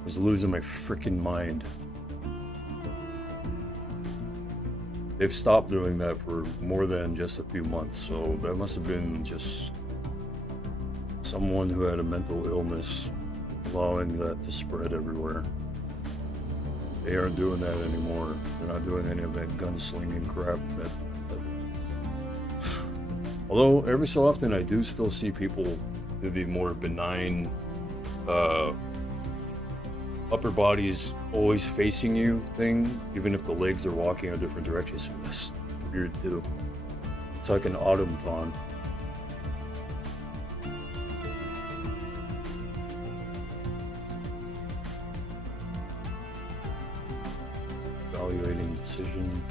I was losing my freaking mind. They've stopped doing that for more than just a few months, so that must have been just someone who had a mental illness allowing that to spread everywhere. They aren't doing that anymore. They're not doing any of that gunslinging crap. Although every so often I do still see people do the more benign upper body's always facing you thing, even if the legs are walking in different directions. That's weird too. It's like an automaton. evaluating decision.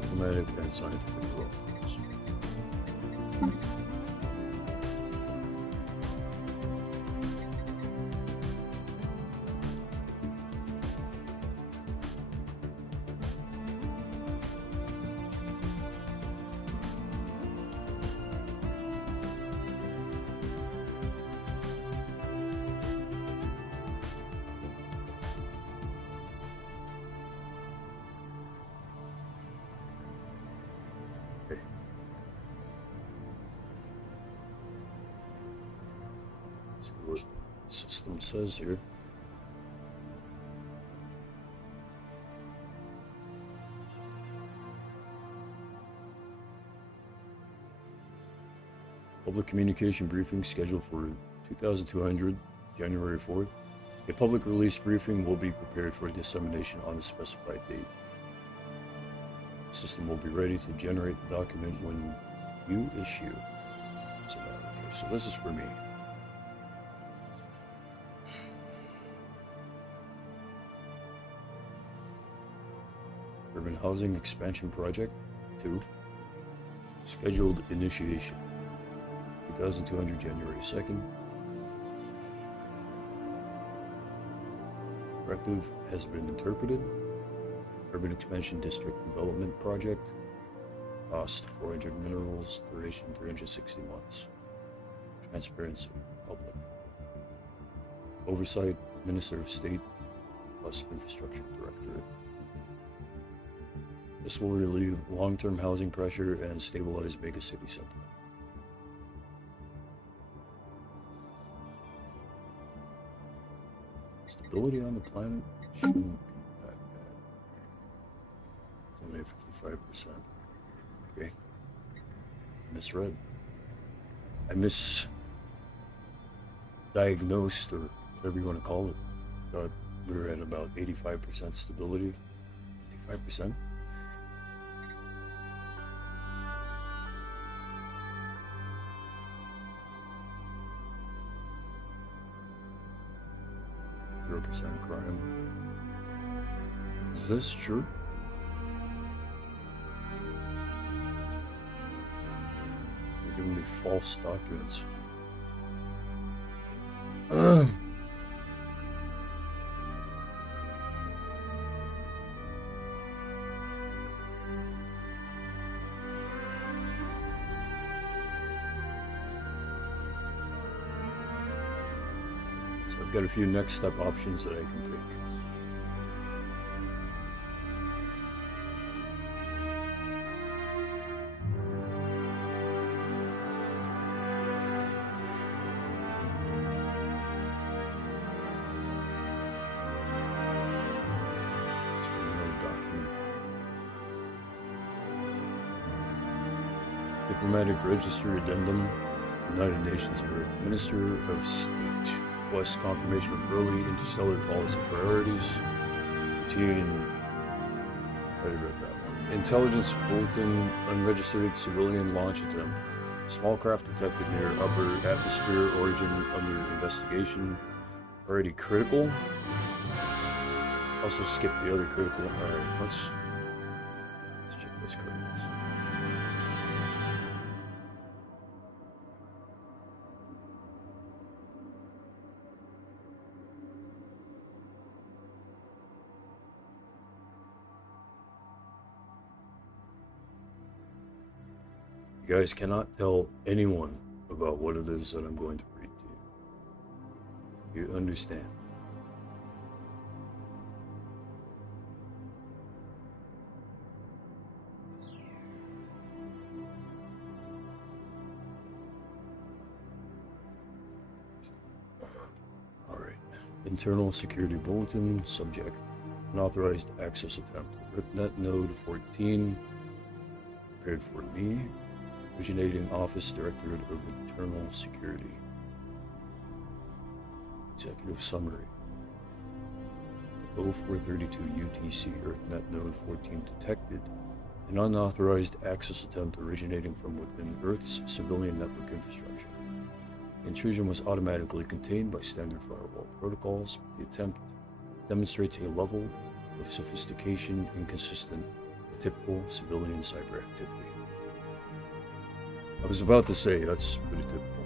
Diplomatic and scientific roles. See what the system says here. Public communication briefing scheduled for 2200 January 4th. A public release briefing will be prepared for dissemination on the specified date. The system will be ready to generate the document when you issue. So, okay, so this is for me. Urban Housing Expansion Project 2. Scheduled initiation 2200 January 2nd. Directive has been interpreted. Urban Expansion District Development Project. Cost 400 minerals. Duration 360 months. Transparency public. Oversight Minister of State plus Infrastructure Directorate. This will relieve long-term housing pressure and stabilize megacity sentiment. Stability on the planet shouldn't be that bad. It's only at 55%. Okay. Misread. I misdiagnosed, or whatever you want to call it. Thought we were at about 85% stability. 55%? Crime. Is this true? They're giving me false documents. So I've got a few next step options that I can take. Diplomatic Registry Addendum, United Nations Minister of State, requests confirmation of early interstellar policy priorities. Routine. I already read that one. Intelligence Bulletin, unregistered civilian launch attempt. Small craft detected near upper atmosphere, origin under investigation. Already critical. Also skip the other critical. Alright, let's check those criticals. You guys cannot tell anyone about what it is that I'm going to read to you. You understand? Alright. Internal Security Bulletin, subject, unauthorized access attempt. EarthNet Node 14, prepared for me. Originating Office Directorate of Internal Security. Executive Summary. 0432 UTC EarthNet Node 14 detected an unauthorized access attempt originating from within Earth's civilian network infrastructure. Intrusion was automatically contained by standard firewall protocols. The attempt demonstrates a level of sophistication inconsistent with typical civilian cyber activity. I was about to say, that's pretty typical.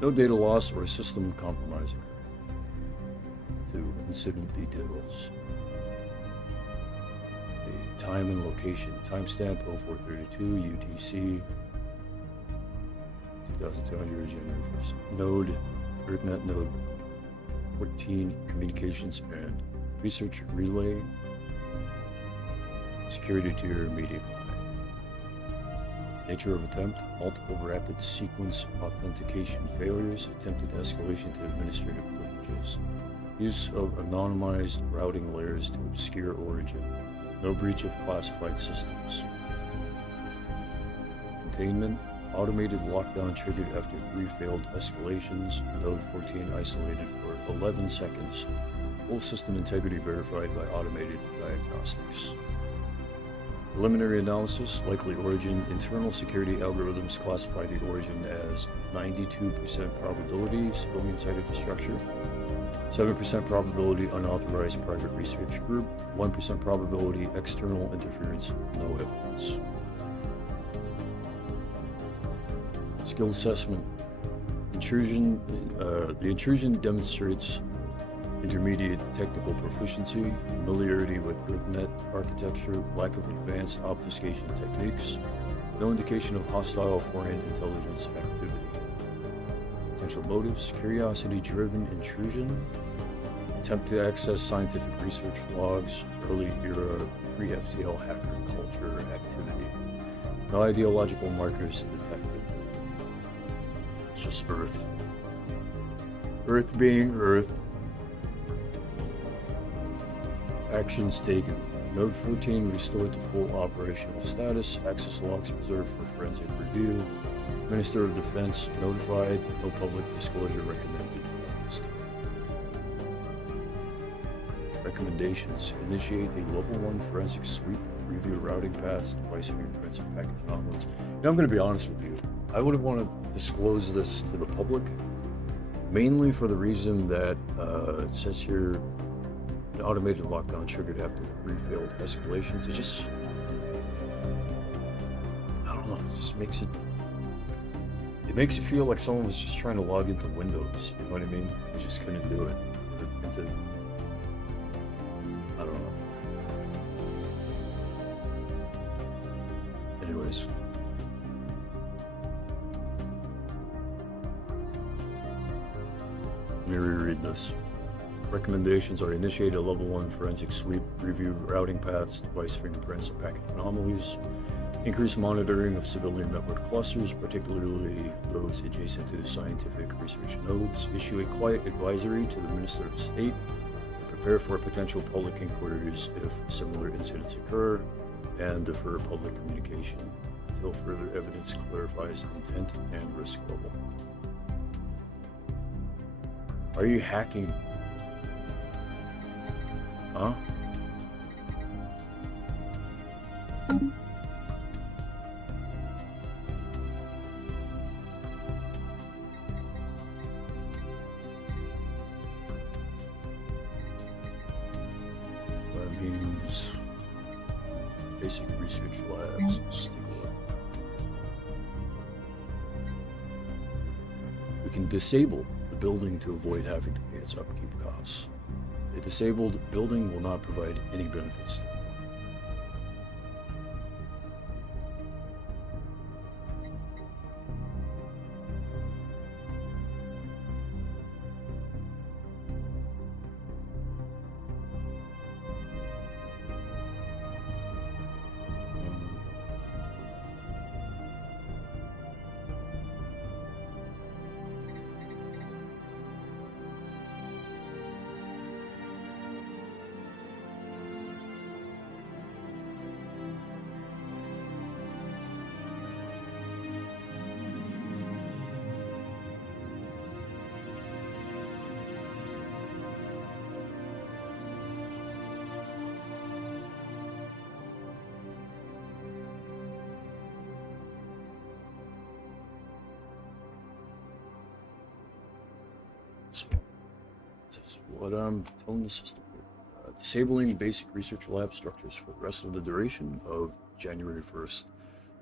No data loss or system compromising. To incident details. The time and location. Timestamp 0432 UTC 2200 January 1st. Node, EarthNet node 14, communications and research relay. Security tier medium high. Nature of attempt, multiple rapid sequence authentication failures, attempted escalation to administrative privileges. Use of anonymized routing layers to obscure origin. No breach of classified systems. Containment. Automated lockdown triggered after 3 failed escalations. Node 14 isolated for 11 seconds. Full system integrity verified by automated diagnostics. Preliminary analysis. Likely origin. Internal security algorithms classify the origin as 92% probability civilian site infrastructure. 7% probability unauthorized private research group, 1% probability external interference, no evidence. Skill assessment. The intrusion demonstrates intermediate technical proficiency, familiarity with EarthNet architecture, lack of advanced obfuscation techniques, no indication of hostile foreign intelligence activity. Potential motives, curiosity-driven intrusion, attempt to access scientific research logs, early era pre-FTL hacker culture activity. No ideological markers detected. It's just Earth. Earth being Earth. Actions taken. Node 14 restored to full operational status. Access logs preserved for forensic review. Minister of Defense notified. No public disclosure recommended. Recommendations. Initiate a level 1 forensic sweep. Review routing paths, device fingerprints, and package downloads. Now, I'm going to be honest with you. I wouldn't want to disclose this to the public, mainly for the reason that it says here an automated lockdown triggered after 3 failed escalations. It just, I don't know, it just makes it feel like someone was just trying to log into Windows. You know what I mean? They just couldn't do it. I don't know. Anyways. Let me reread this. Recommendations are initiate a level 1 forensic sweep, review routing paths, device fingerprints, and packet anomalies, increase monitoring of civilian network clusters, particularly those adjacent to scientific research nodes, issue a quiet advisory to the Minister of State, prepare for potential public inquiries if similar incidents occur, and defer public communication until further evidence clarifies intent and risk level. Are you hacking? Huh? That means basic research labs. Let's take a look. We can disable the building to avoid having to pay its upkeep costs. A disabled building will not provide any benefits to what I'm telling the system here. Disabling basic research lab structures for the rest of the duration of January 1st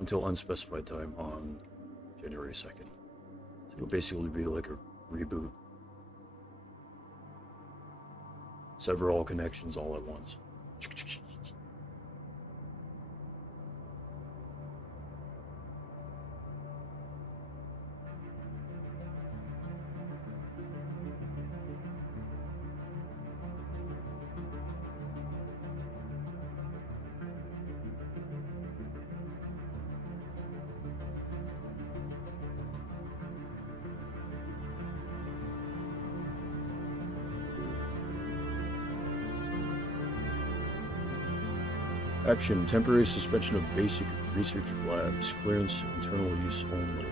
until unspecified time on January 2nd. So it'll basically be like a reboot. Sever all connections all at once. Action, temporary suspension of basic research labs, clearance, internal use only.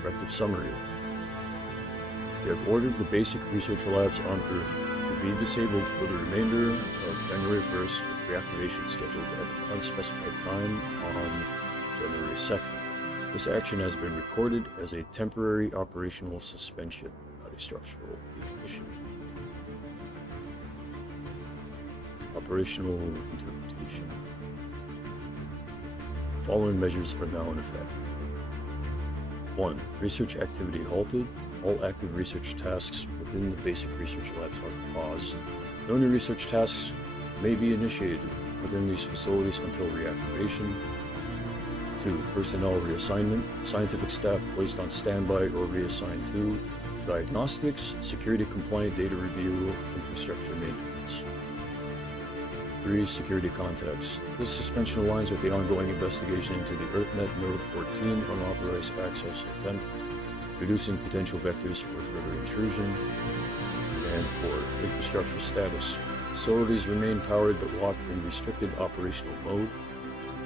Corrective summary. We have ordered the basic research labs on Earth to be disabled for the remainder of January 1st with reactivation scheduled at unspecified time on January 2nd. This action has been recorded as a temporary operational suspension, not a structural decommissioning. Operational interpretation. The following measures are now in effect. 1. Research activity halted. All active research tasks within the basic research labs are paused. No new research tasks may be initiated within these facilities until reactivation. 2. Personnel reassignment. Scientific staff placed on standby or reassigned to diagnostics, security compliant data review, infrastructure maintenance. 3. Security context. This suspension aligns with the ongoing investigation into the EarthNet Node 14 unauthorized access attempt, reducing potential vectors for further intrusion. And 4. Infrastructure status. Facilities remain powered but locked in restricted operational mode.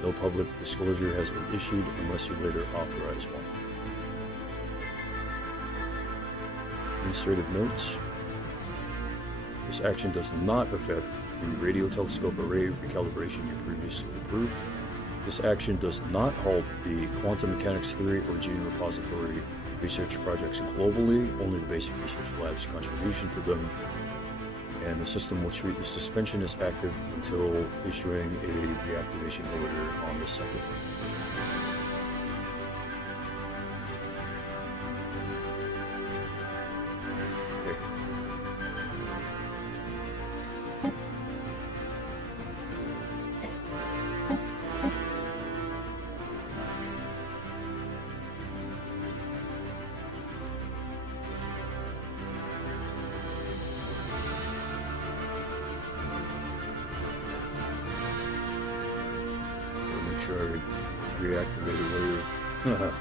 No public disclosure has been issued unless you later authorize one. Administrative notes. This action does not affect the radio telescope array recalibration you previously approved. This action does not halt the quantum mechanics theory or gene repository research projects globally, only the basic research lab's contribution to them. And the system will treat the suspension as active until issuing a reactivation order on the 2nd. Sure I reactivate it later.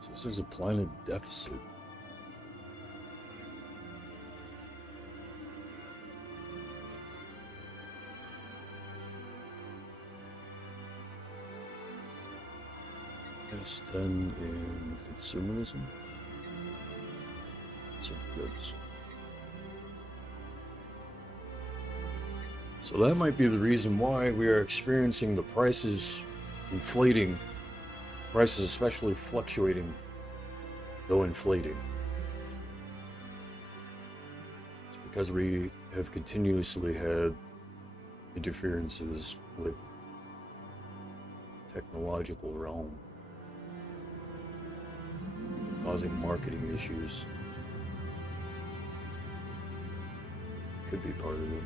So this is a planet deficit. S10 in consumerism. Some goods. So that might be the reason why we are experiencing the prices inflating. Prices especially fluctuating, though inflating. It's because we have continuously had interferences with technological realm, causing marketing issues. Could be part of it.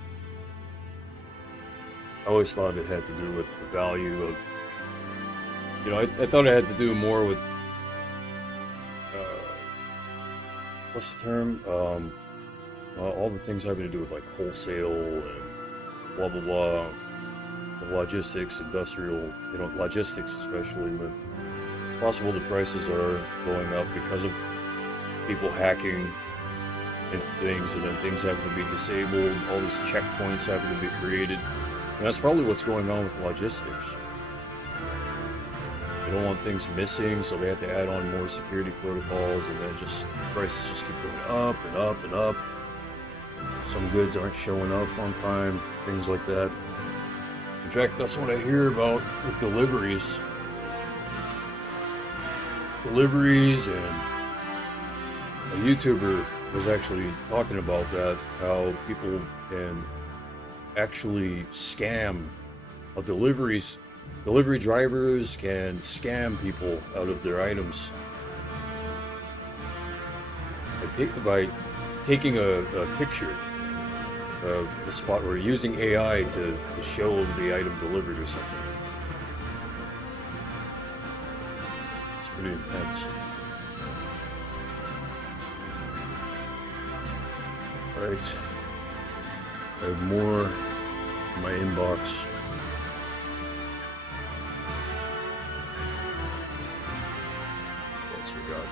I always thought it had to do with the value of, you know, I thought it had to do more with, what's the term? All the things having to do with like wholesale and blah, blah, blah. The logistics, industrial, you know, logistics especially, but It's possible the prices are going up because of people hacking into things, and then things having to be disabled, all these checkpoints having to be created. And that's probably what's going on with logistics. They don't want things missing, so they have to add on more security protocols, and then just prices just keep going up and up and up. Some goods aren't showing up on time, things like that. In fact, that's what I hear about with deliveries. Deliveries, and a YouTuber was actually talking about that, how people can actually scam delivery drivers can scam people out of their items by taking a picture of the spot, or using AI to show the item delivered or something. It's pretty intense. Alright, I have more in my inbox. What's we got?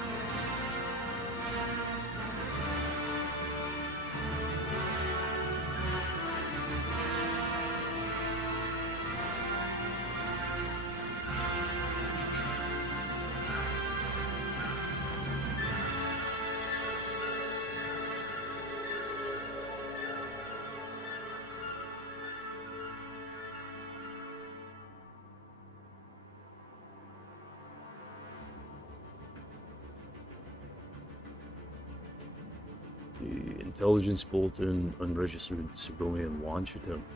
The intelligence bulletin: unregistered civilian launch attempt.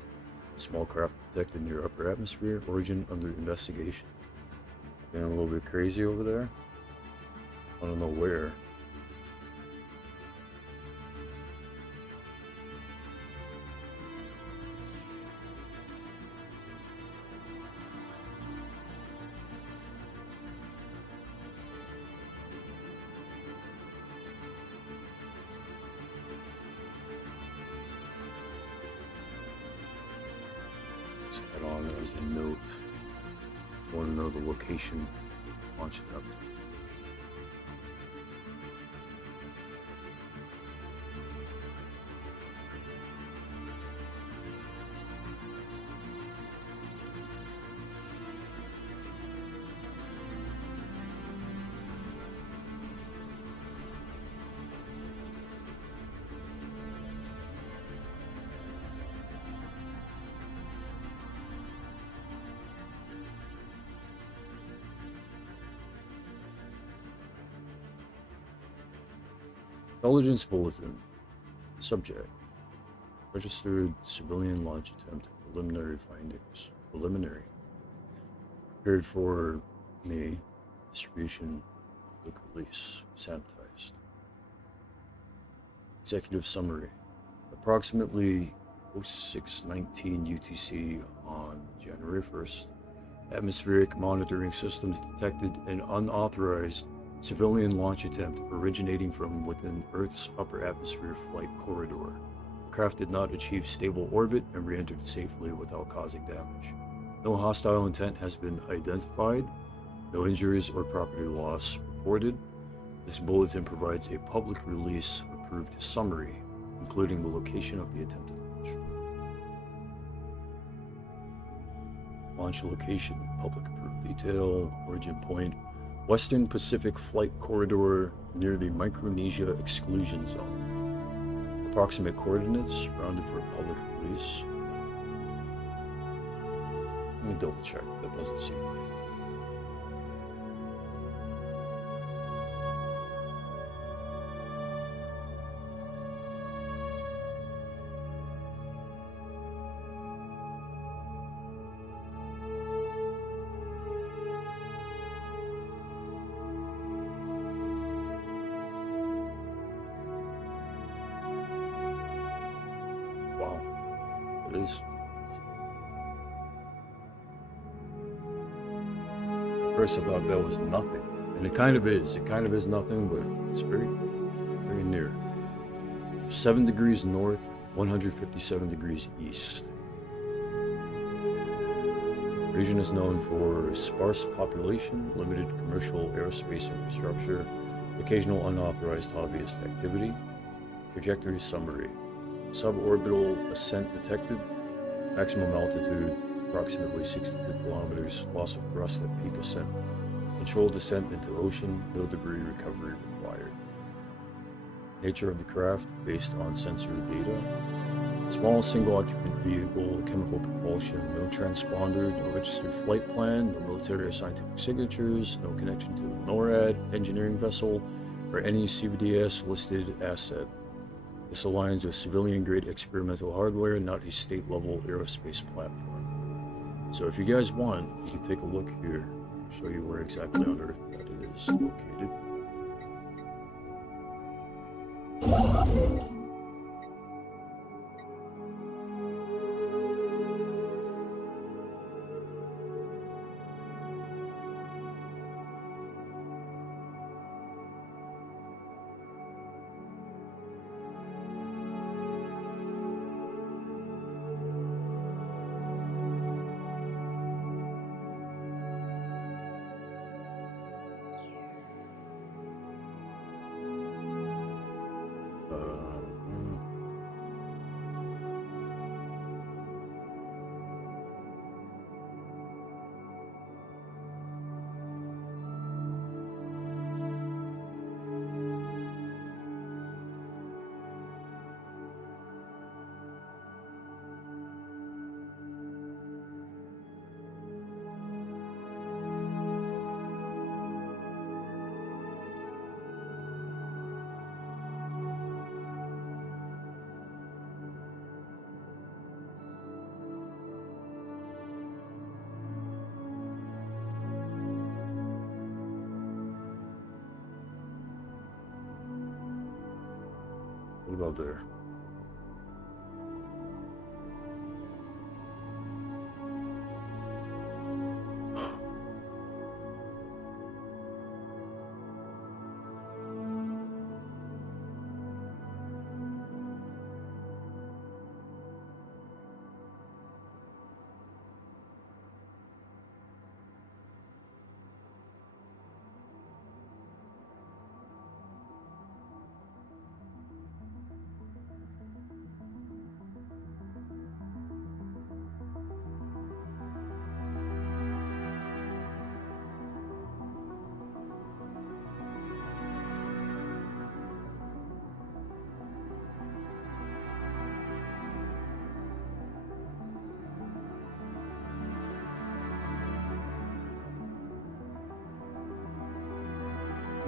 Small craft detected near upper atmosphere. Origin under investigation. Getting a little bit crazy over there. I don't know where. Head on as the note. Want to know the location. Launch attempt. Intelligence bulletin. Subject: registered civilian launch attempt. Preliminary findings. Preliminary. Prepared for May. Distribution. Quick release. Sanitized. Executive summary. Approximately 0619 UTC on January 1st. Atmospheric monitoring systems detected an unauthorized civilian launch attempt originating from within Earth's upper atmosphere flight corridor. The craft did not achieve stable orbit and re-entered safely without causing damage. No hostile intent has been identified. No injuries or property loss reported. This bulletin provides a public release approved summary, including the location of the attempted launch. Launch location, public approved detail, origin point, Western Pacific Flight Corridor near the Micronesia Exclusion Zone. Approximate coordinates, rounded for public release. Let me double check, that doesn't seem right. Wow, it is. First I thought that was nothing, and it kind of is. It kind of is nothing, but it's very, very near. 7 degrees north, 157 degrees east. Region is known for sparse population, limited commercial aerospace infrastructure, occasional unauthorized hobbyist activity. Trajectory summary. Suborbital ascent detected. Maximum altitude approximately 62 kilometers. Loss of thrust at peak ascent. Controlled descent into ocean. No debris recovery required. Nature of the craft based on sensor data. Small single-occupant vehicle, chemical propulsion, no transponder, no registered flight plan, no military or scientific signatures, no connection to the NORAD engineering vessel, or any CBDS-listed asset. This aligns with civilian-grade experimental hardware, not a state-level aerospace platform. So if you guys want, you can take a look here. I'll show you where exactly on Earth that it is located. What about there?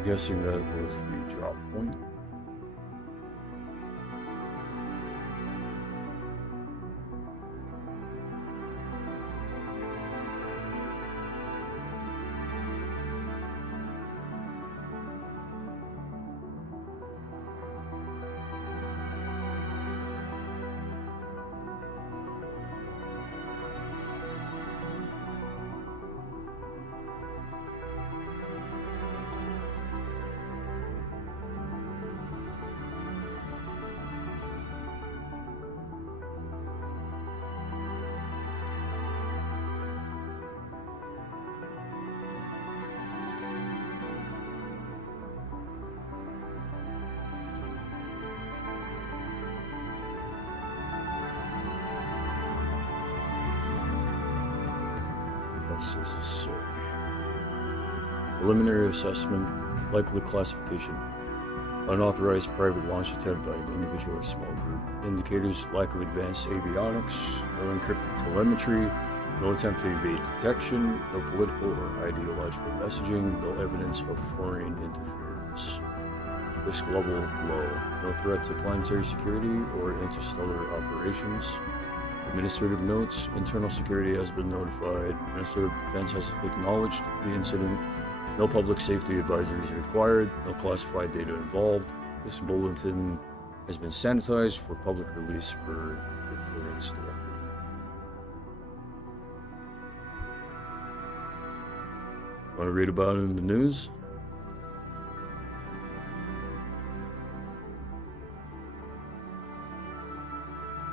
I'm guessing that was the drop point. This is a say. Preliminary assessment, likely classification. Unauthorized private launch attempt by an individual or small group. Indicators, lack of advanced avionics, no encrypted telemetry, no attempt to evade detection, no political or ideological messaging, no evidence of foreign interference. Risk level low. No threat to planetary security or interstellar operations. Administrative notes. Internal security has been notified. Minister of Defense has acknowledged the incident. No public safety advisories required. No classified data involved. This bulletin has been sanitized for public release per the clearance directive. Want to read about it in the news?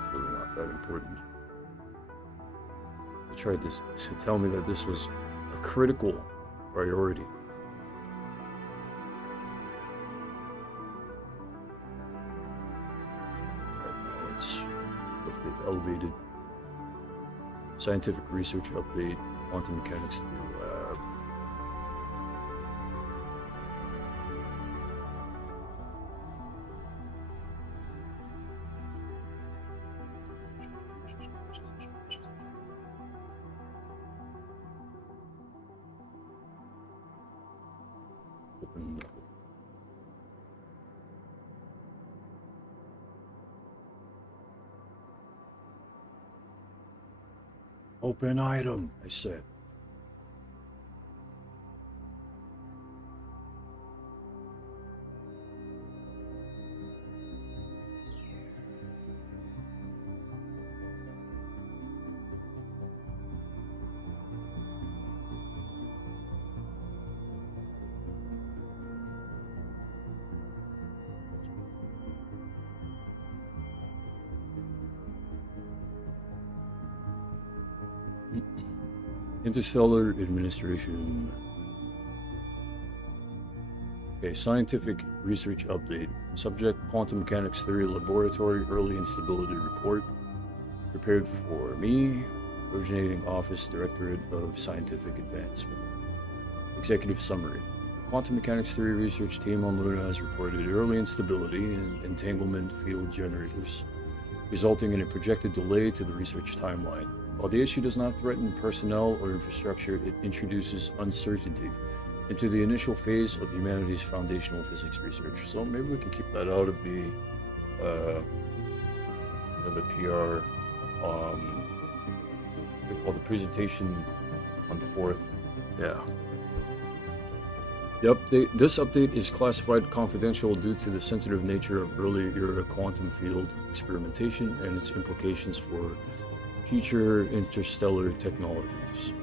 It's really not that important. tried to tell me that this was a critical priority. It's elevated scientific research update, quantum mechanics through lab. Open. Open item, I said. Interstellar Administration. Okay, scientific research update. Subject: Quantum Mechanics Theory Laboratory Early Instability Report. Prepared for me, Originating Office, Directorate of Scientific Advancement. Executive Summary. The Quantum Mechanics Theory research team on Luna has reported early instability in entanglement field generators, resulting in a projected delay to the research timeline. While the issue does not threaten personnel or infrastructure, it introduces uncertainty into the initial phase of humanity's foundational physics research. So maybe we can keep that out of the PR. They call the presentation on the 4th. Yeah. This update is classified confidential due to the sensitive nature of early era quantum field experimentation and its implications for future interstellar technologies.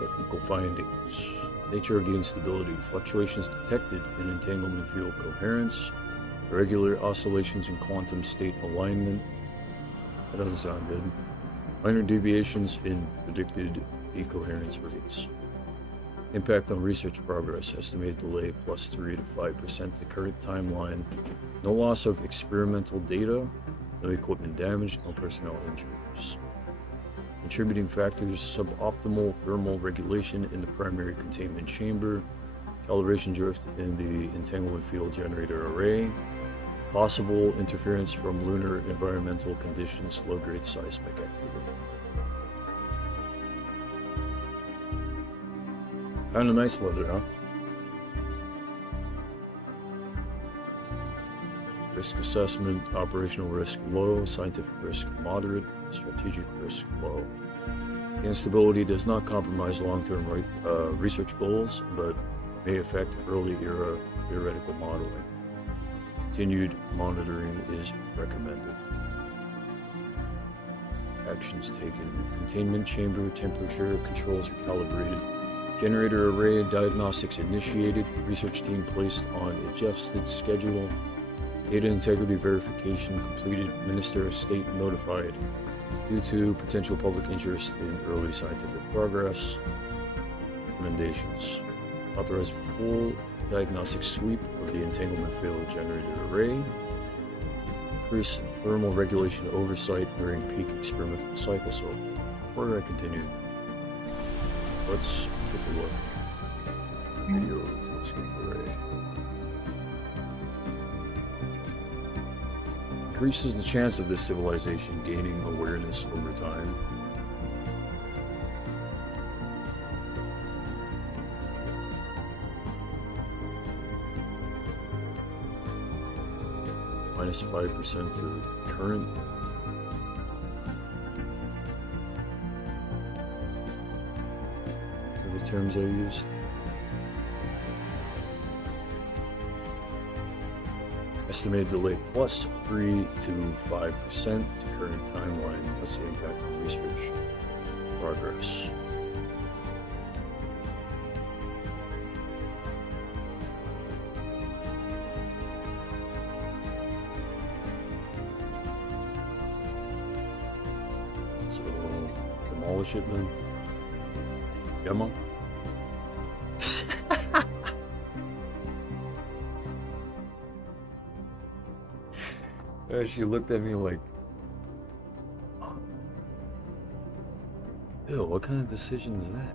Technical findings. Nature of the instability. Fluctuations detected in entanglement field coherence. Irregular oscillations in quantum state alignment. That doesn't sound good. Minor deviations in predicted decoherence rates. Impact on research progress. Estimated delay +3 to 5% to current timeline. No loss of experimental data. No equipment damage, no personnel injuries. Contributing factors: suboptimal thermal regulation in the primary containment chamber, calibration drift in the entanglement field generator array, possible interference from lunar environmental conditions, low-grade seismic activity. Kind of nice weather, huh? Risk assessment: operational risk low, scientific risk moderate, strategic risk low. The instability does not compromise long-term research goals, but may affect early era theoretical modeling. Continued monitoring is recommended. Actions taken: containment chamber temperature controls recalibrated, generator array diagnostics initiated, research team placed on adjusted schedule. Data integrity verification completed. Minister of State notified due to potential public interest in early scientific progress. Recommendations: authorize full diagnostic sweep of the entanglement field generator array. Increase thermal regulation oversight during peak experimental cycle. So before I continue, let's take a look. Video telescope array. Increases the chance of this civilization gaining awareness over time. -5% to current. What are the terms I used? Estimated delay +3 to 5% to current timeline. That's the impact on research progress. So demolish it, man. Yeah, Mom? She looked at me like, ew, what kind of decision is that?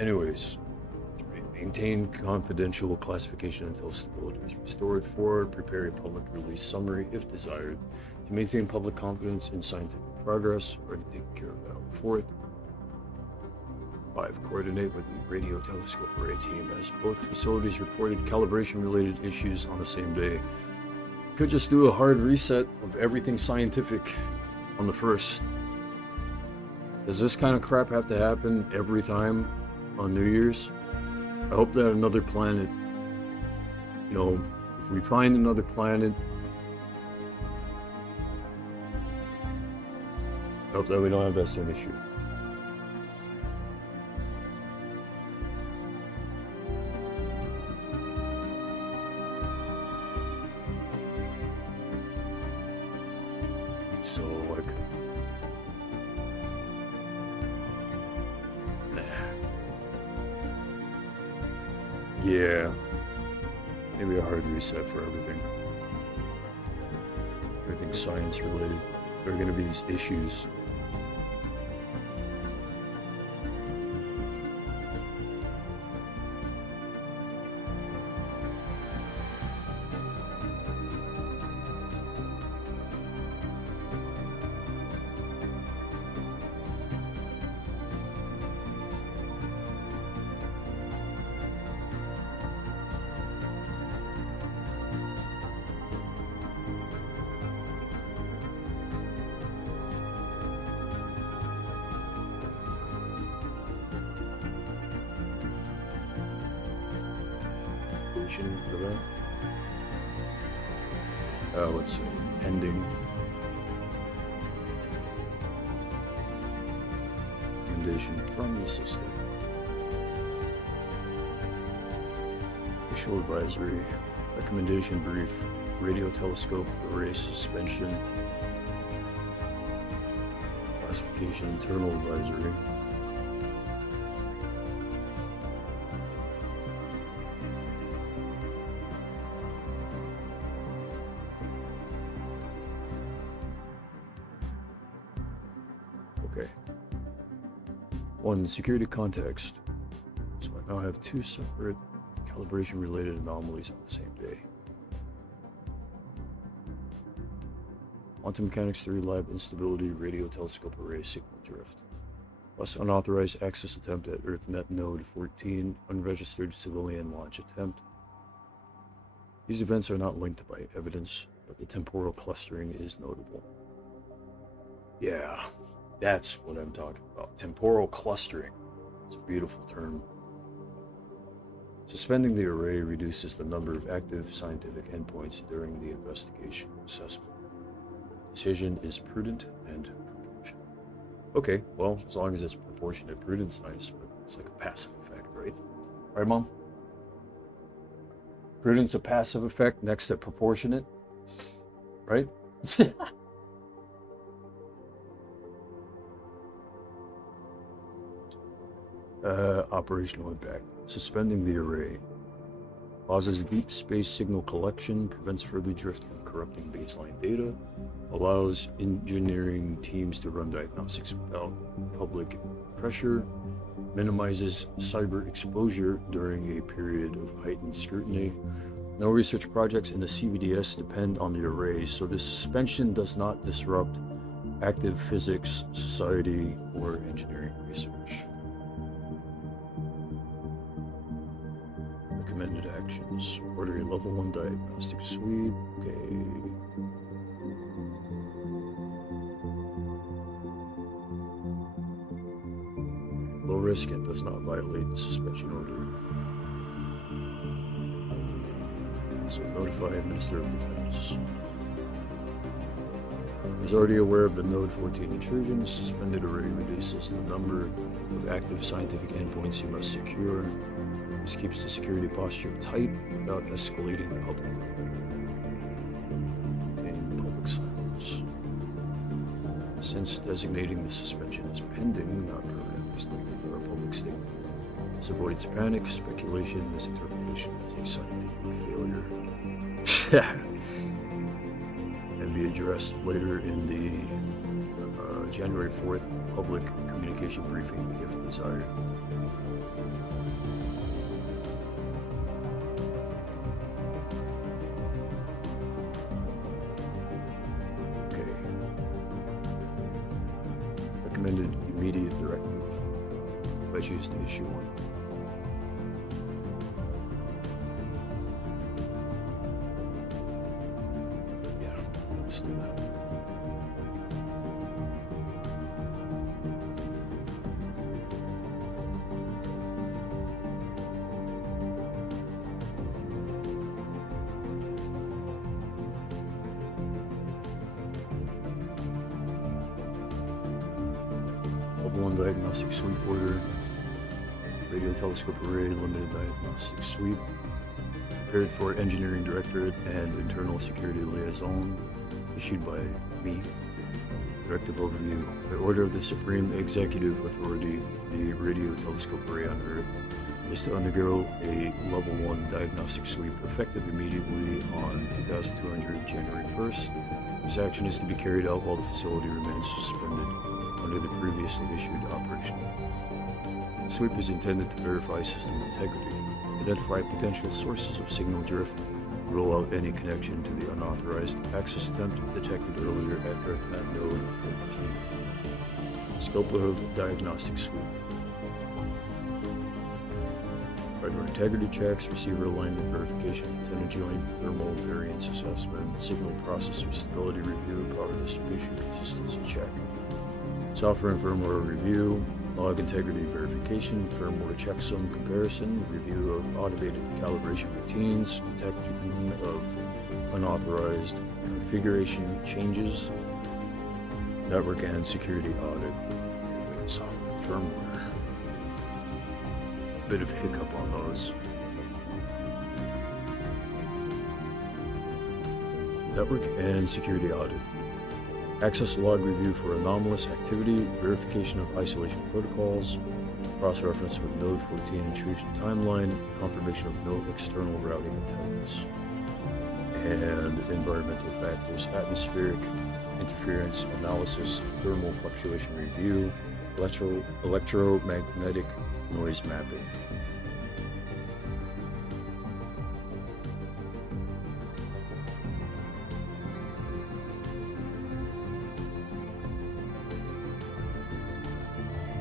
Anyways, 3. Maintain confidential classification until stability is restored. 4. Prepare a public release summary if desired to maintain public confidence in scientific progress. Already taken care of that. 4th. 5. Coordinate with the radio telescope array team as both facilities reported calibration-related issues on the same day. Could just do a hard reset of everything scientific on the 1st. Does this kind of crap have to happen every time on New Year's? I hope that another planet, you know, if we find another planet, I hope that we don't have that same issue. So, like, yeah, maybe a hard reset for everything. Everything science related. There are going to be these issues. For that. Let's see. Pending. Recommendation from the system. Official advisory. Recommendation brief. Radio telescope array suspension. Classification internal advisory. Okay. 1. Security context. So I now have 2 separate calibration-related anomalies on the same day. Quantum mechanics 3 lab instability radio telescope array signal drift. Plus unauthorized access attempt at EarthNet node 14, unregistered civilian launch attempt. These events are not linked by evidence, but the temporal clustering is notable. Yeah. That's what I'm talking about. Temporal clustering. It's a beautiful term. Suspending the array reduces the number of active scientific endpoints during the investigation assessment. Decision is prudent and proportionate. Okay, well, as long as it's proportionate, prudent's nice, but it's like a passive effect, right? Right, Mom? Prudence a passive effect next to proportionate, right? Operational impact. Suspending the array causes deep space signal collection, prevents further drift from corrupting baseline data, allows engineering teams to run diagnostics without public pressure, minimizes cyber exposure during a period of heightened scrutiny. No research projects in the CVDS depend on the arrays, so the suspension does not disrupt active physics, society, or engineering research. Recommended actions. Order a level 1 diagnostic suite. Okay. Low risk and does not violate the suspension order. So notify Minister of Defense. Is already aware of the Node 14 intrusion. The suspended array reduces the number of active scientific endpoints you must secure. This keeps the security posture tight without escalating publicly. since designating the suspension as pending, not permanent, is needed for a public statement. This avoids panic, speculation, misinterpretation as a scientific failure. And be addressed later in the January 4th public communication briefing if desired. Okay. Recommended immediate directive if I choose to issue one. Yeah, let's do that. Level 1 diagnostic sweep order. Radio telescope array, limited diagnostic sweep. Prepared for Engineering Directorate and Internal Security Liaison. Issued by me. Directive overview. By order of the Supreme Executive Authority, the radio telescope array on Earth is to undergo a Level 1 diagnostic sweep effective immediately on 2200 January 1st. This action is to be carried out while the facility remains suspended under the previously issued operation. The sweep is intended to verify system integrity, identify potential sources of signal drift, rule out any connection to the unauthorized access attempt detected earlier at EarthNet node 14. Scope of diagnostic sweep. Hardware integrity checks, receiver alignment verification, antenna joint, thermal variance assessment, signal processor stability review, power distribution consistency check. Software and firmware review, log integrity verification, firmware checksum comparison, review of automated calibration routines, detection of unauthorized configuration changes, network and security audit, software and firmware. Bit of hiccup on those. Network and security audit. Access log review for anomalous activity, verification of isolation protocols, cross-reference with Node 14 intrusion timeline, confirmation of no external routing attempts, and environmental factors, atmospheric interference analysis, thermal fluctuation review, electromagnetic noise mapping.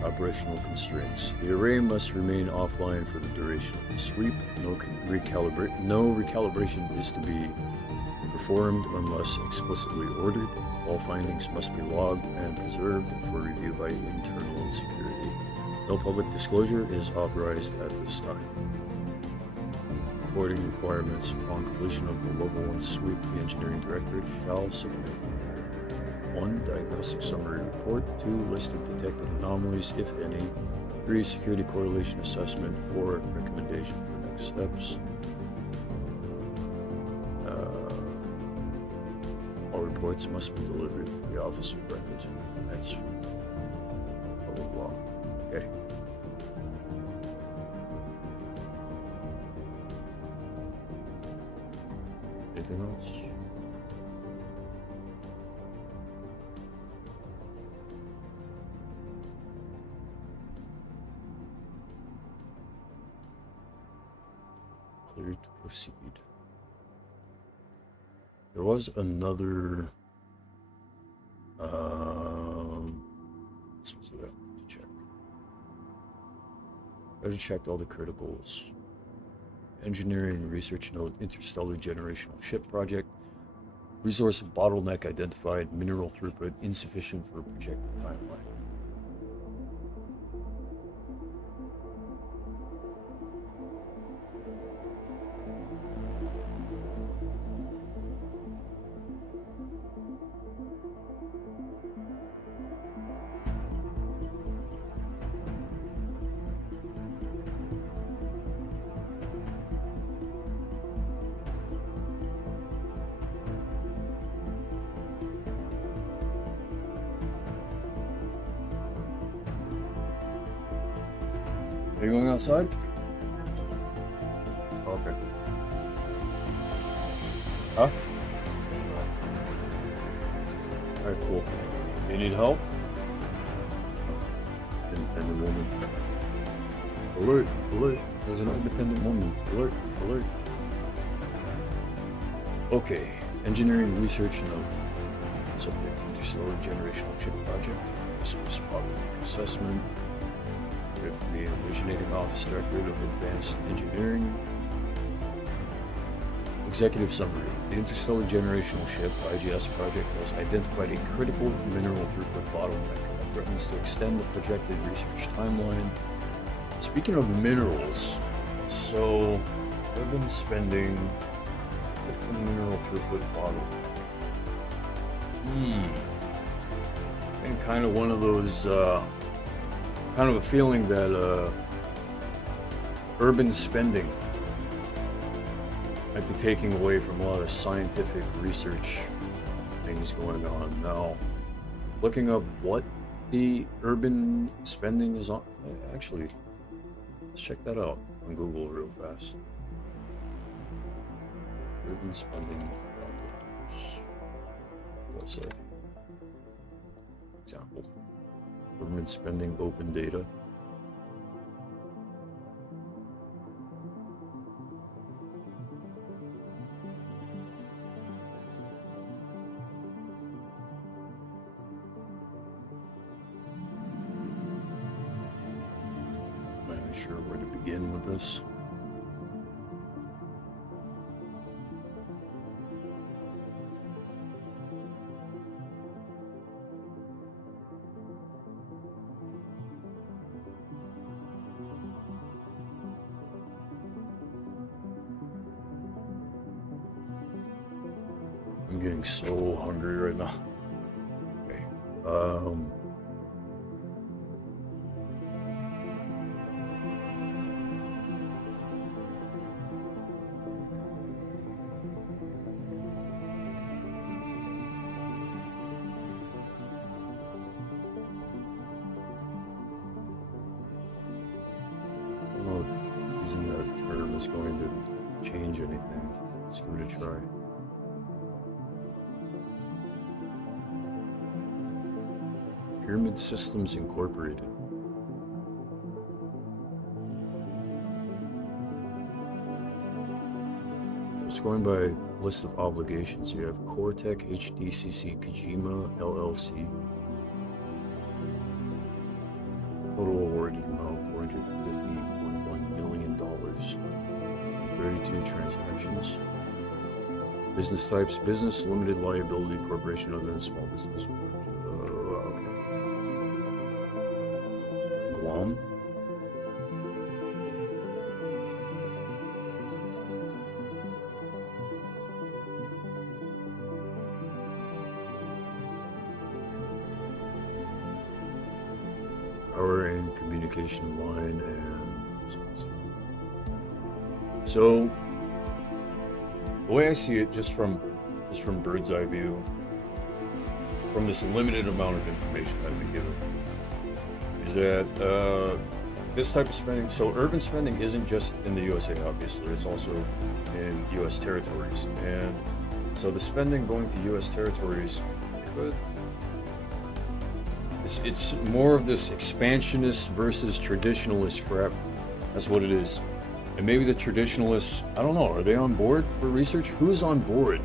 Operational constraints. The array must remain offline for the duration of the sweep. No recalibration is to be performed unless explicitly ordered. All findings must be logged and preserved for review by internal security. No public disclosure is authorized at this time. Reporting requirements. Upon completion of the Level 1 sweep, the Engineering Directorate shall submit 1. Diagnostic summary report. 2. List of detected anomalies, if any. 3. Security correlation assessment. 4. Recommendation for next steps. All reports must be delivered to the Office of Records. That's blah blah blah. Okay. Anything else? Clear to proceed. There was another what was it? To check. I just checked all the criticals. Engineering research node, interstellar generational ship project. Resource bottleneck identified, mineral throughput insufficient for projected timeline. Are you going outside? Okay. Huh? Alright, cool. You need help? Independent woman. Alert! Alert! There's an independent woman. Alert! Alert! Okay. Engineering research note. Subject: Interstellar Generational Chip Project. This was public assessment. Good for me, originating office director of advanced engineering. Executive summary. The Interstellar Generational Ship (IGS) project has identified a critical mineral throughput bottleneck that threatens to extend the projected research timeline. Speaking of minerals, so I've been spending critical mineral throughput bottleneck. And kind of one of those, kind of a feeling that urban spending might be taking away from a lot of scientific research things going on. Now, looking up what the urban spending is on, actually, let's check that out on Google real fast. Urban spending. What's that? Example. Government spending, open data. I'm not sure where to begin with this. I'm getting so hungry right now. Okay. I don't know if using that term is going to change anything. Let's give it a try. Pyramid Systems Incorporated. Just going by list of obligations, you have Cortec HDCC Kojima LLC. Total awarded amount $450.1 million. 32 transactions. Business types: business, limited liability, corporation other than small business. Okay. Guam. Power and communication line and so the way I see it, just from bird's eye view, from this limited amount of information I've been given, is that this type of spending, so urban spending isn't just in the USA, obviously, it's also in US territories. And so the spending going to US territories could, it's more of this expansionist versus traditionalist crap. That's what it is. And maybe the traditionalists, I don't know, are they on board for research? Who's on board?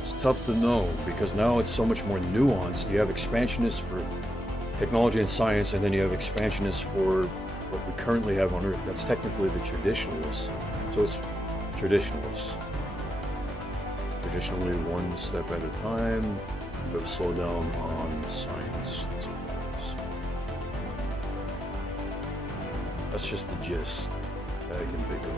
It's tough to know because now it's so much more nuanced. You have expansionists for technology and science, and then you have expansionists for what we currently have on Earth. That's technically the traditionalists. So it's traditionalists. Traditionally, one step at a time, but slow down on science. That's just the gist that I can think of.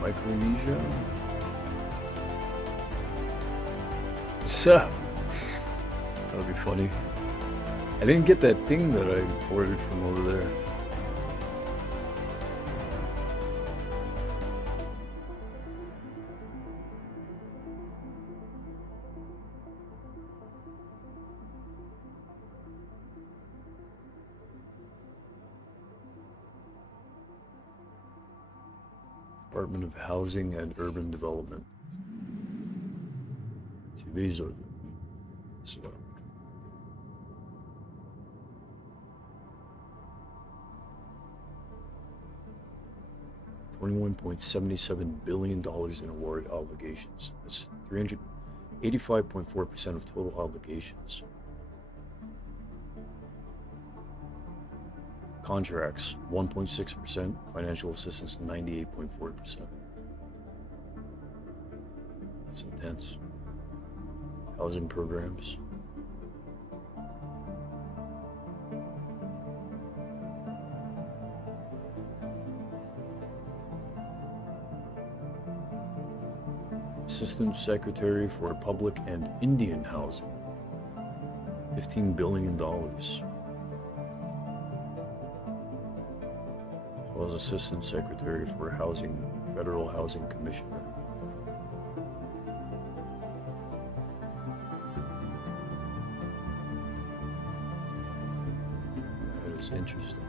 Micronesia? What's up? That'll be funny. I didn't get that thing that I ordered from over there. Department of Housing and Urban Development. See, these are the... This is what I'm looking for. $21.77 billion in award obligations. That's 385.4% of total obligations. Contracts, 1.6%. Financial assistance, 98.4%. That's intense. Housing programs. Assistant Secretary for Public and Indian Housing, $15 billion. Was Assistant Secretary for Housing, Federal Housing Commissioner. That is interesting.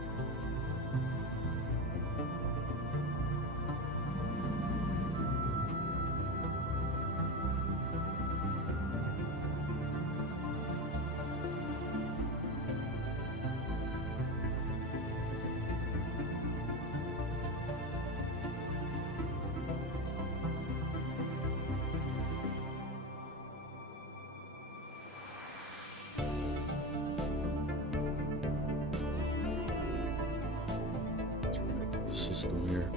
System here.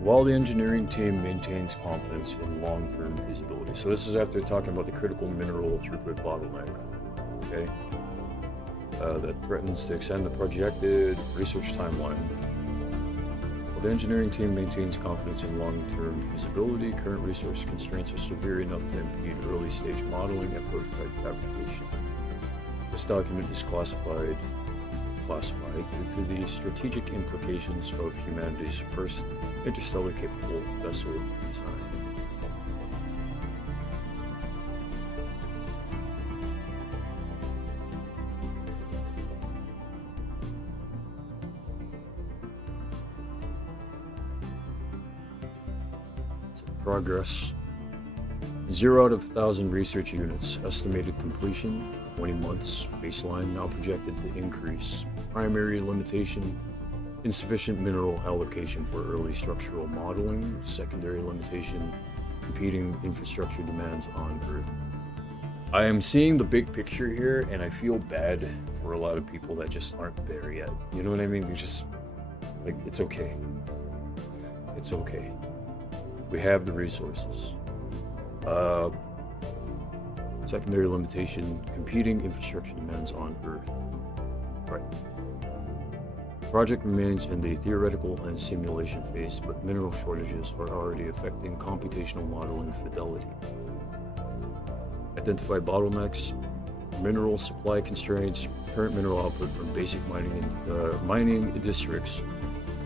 While the engineering team maintains confidence in long-term feasibility. So this is after talking about the critical mineral throughput bottleneck, okay? That threatens to extend the projected research timeline. While the engineering team maintains confidence in long-term feasibility, current resource constraints are severe enough to impede early-stage modeling and prototype fabrication. This document is classified due to the strategic implications of humanity's first interstellar capable vessel design. Progress. 0 out of 1,000 research units. Estimated completion, 20 months. Baseline now projected to increase. Primary limitation, insufficient mineral allocation for early structural modeling. Secondary limitation, competing infrastructure demands on Earth. I am seeing the big picture here, and I feel bad for a lot of people that just aren't there yet. You know what I mean? They're just, like, it's okay. It's okay. We have the resources. Secondary limitation, competing infrastructure demands on Earth. Right. Project remains in the theoretical and simulation phase, but mineral shortages are already affecting computational modeling fidelity. Identify bottlenecks, mineral supply constraints, current mineral output from basic mining districts,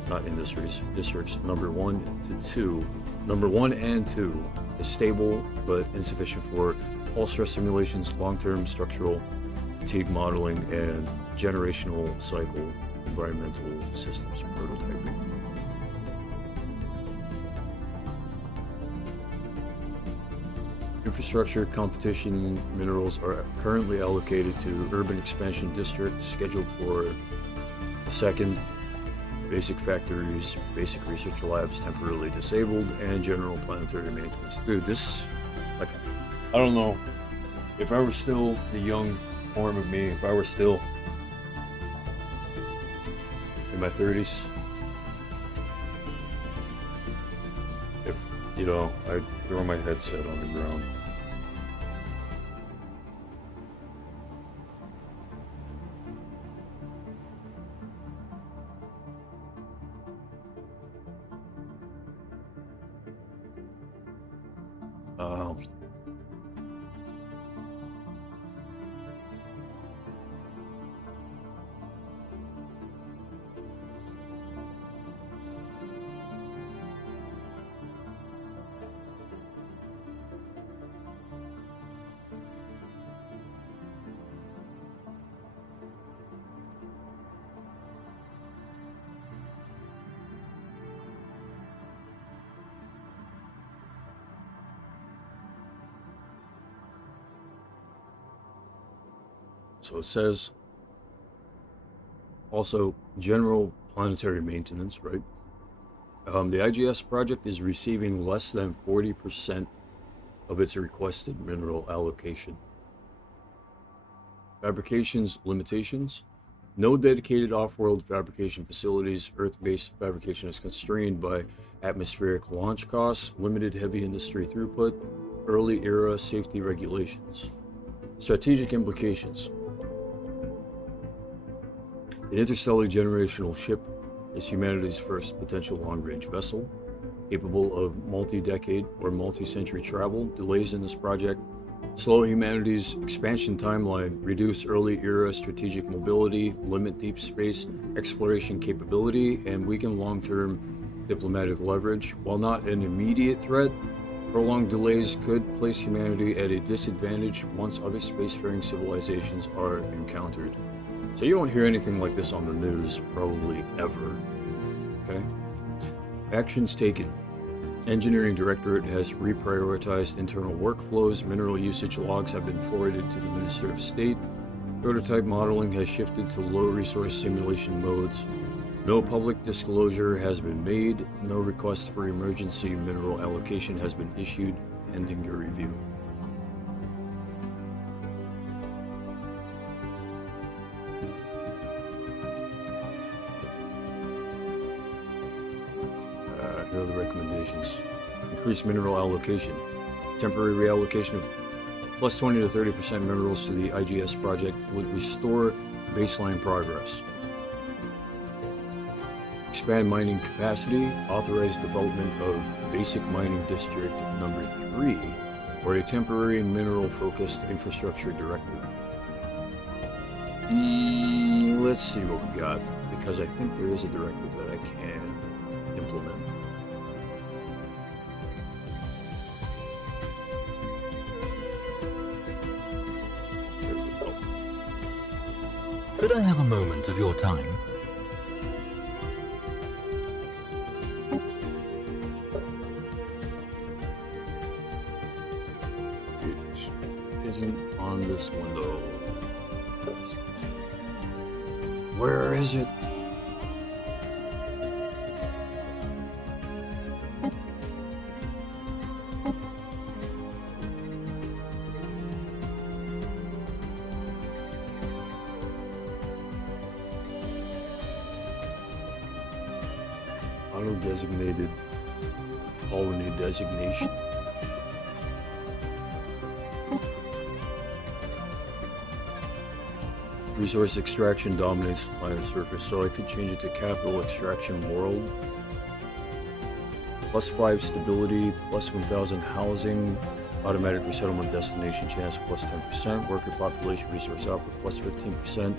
not industries, districts number 1 and 2 is stable but insufficient for pulse stress simulations, long-term structural fatigue modeling, and generational cycle environmental systems prototyping. Infrastructure competition minerals are currently allocated to urban expansion districts scheduled for the second, basic factories, basic research labs temporarily disabled, and general planetary maintenance. Dude, this, like, I don't know, if I were still the young form of me, if I were still in my 30s, if, you know, I'd throw my headset on the ground. Wow. So it says also general planetary maintenance, right? The IGS project is receiving less than 40% of its requested mineral allocation. Fabrications limitations. No dedicated off-world fabrication facilities. Earth-based fabrication is constrained by atmospheric launch costs, limited heavy industry throughput, early era safety regulations. Strategic implications. The interstellar generational ship is humanity's first potential long-range vessel, capable of multi-decade or multi-century travel. Delays in this project slow humanity's expansion timeline, reduce early-era strategic mobility, limit deep space exploration capability, and weaken long-term diplomatic leverage. While not an immediate threat, prolonged delays could place humanity at a disadvantage once other spacefaring civilizations are encountered. So you won't hear anything like this on the news, probably ever. Okay? Actions taken. Engineering Directorate has reprioritized internal workflows. Mineral usage logs have been forwarded to the Minister of State. Prototype modeling has shifted to low resource simulation modes. No public disclosure has been made. No request for emergency mineral allocation has been issued, pending your review. Here are the recommendations. Increase mineral allocation. Temporary reallocation of plus 20 to 30% minerals to the IGS project would restore baseline progress. Expand mining capacity. Authorize development of Basic Mining District number 3 or a temporary mineral-focused infrastructure directive. Let's see what we got, because I think there is a directive that I can implement. Could I have a moment of your time? It isn't on this window. Where is it? Auto-designated colony designation. Resource extraction dominates the planet's surface, so I could change it to capital extraction world. Plus 5 stability, plus 1,000 housing, automatic resettlement destination chance plus 10%, worker population resource output plus 15%,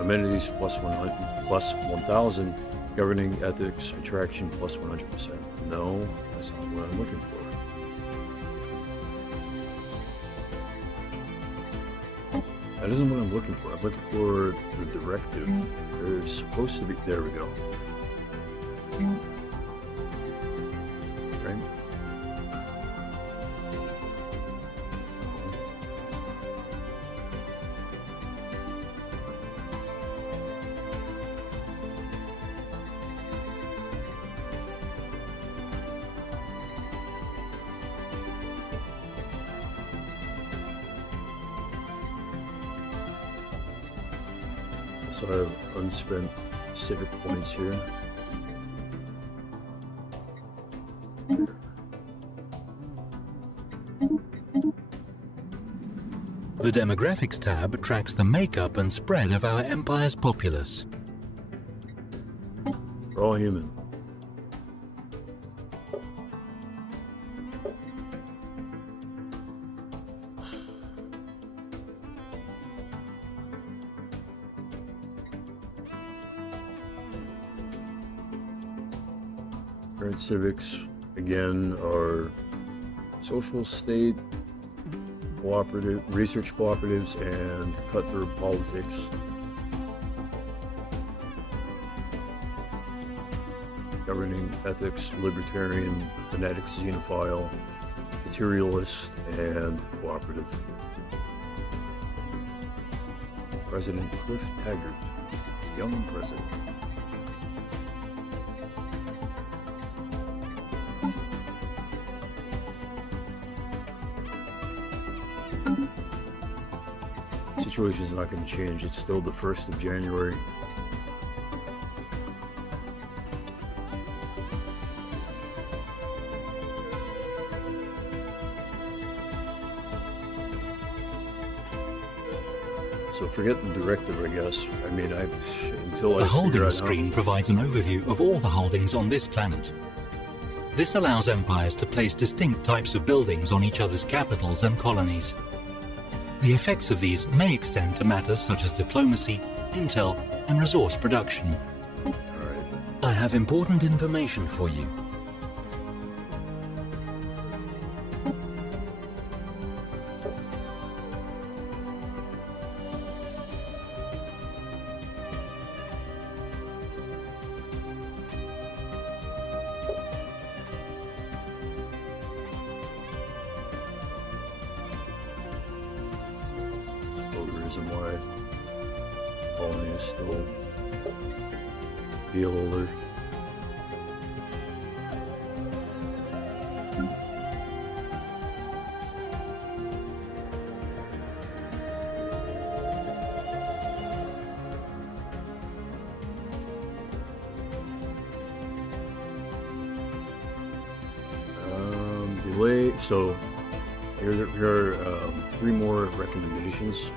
amenities plus 1,000, governing ethics attraction plus 100%. No, that's not what I'm looking for. That isn't what I'm looking for. I'm looking for the directive. There's supposed to be. There we go. Right? So I have unspent civic points here. The Demographics tab tracks the makeup and spread of our empire's populace. We're all human. Current civics, again, are social state, cooperative, research cooperatives, and cutthroat politics. Governing ethics, libertarian, fanatic, xenophile, materialist, and cooperative. President Cliff Taggart, young president. Situation is not going to change. It's still the 1st of January. So forget the directive, I guess. I mean, until The I figure holdings out screen provides an overview of all the holdings on this planet. This allows empires to place distinct types of buildings on each other's capitals and colonies. The effects of these may extend to matters such as diplomacy, intel, and resource production. All right. I have important information for you. The reason why colony is still feel older. Delay. So here are 3 more recommendations.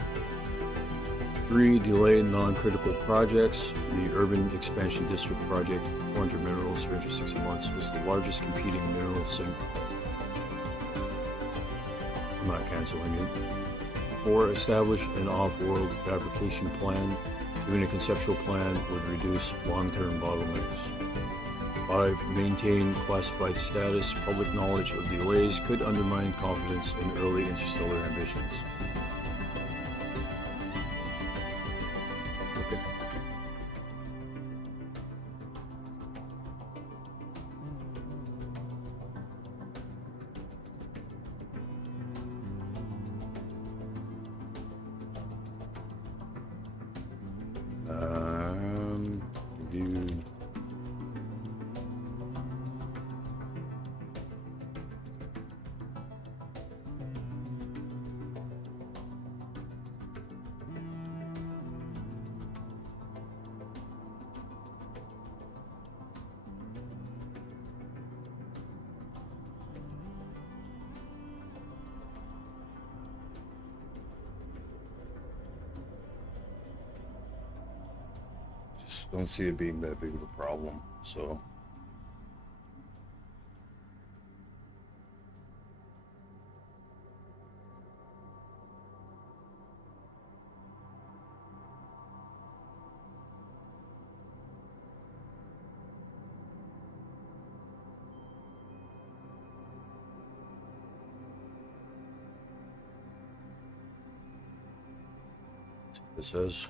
3, delay non-critical projects. The Urban Expansion District project, 400 minerals, 360 months, is the largest competing mineral sink. I'm not canceling it. 4, establish an off-world fabrication plan. Doing a conceptual plan would reduce long-term bottlenecks. 5, maintain classified status. Public knowledge of delays could undermine confidence in early interstellar ambitions. Okay. Do just don't see it being that big of a problem, so. It says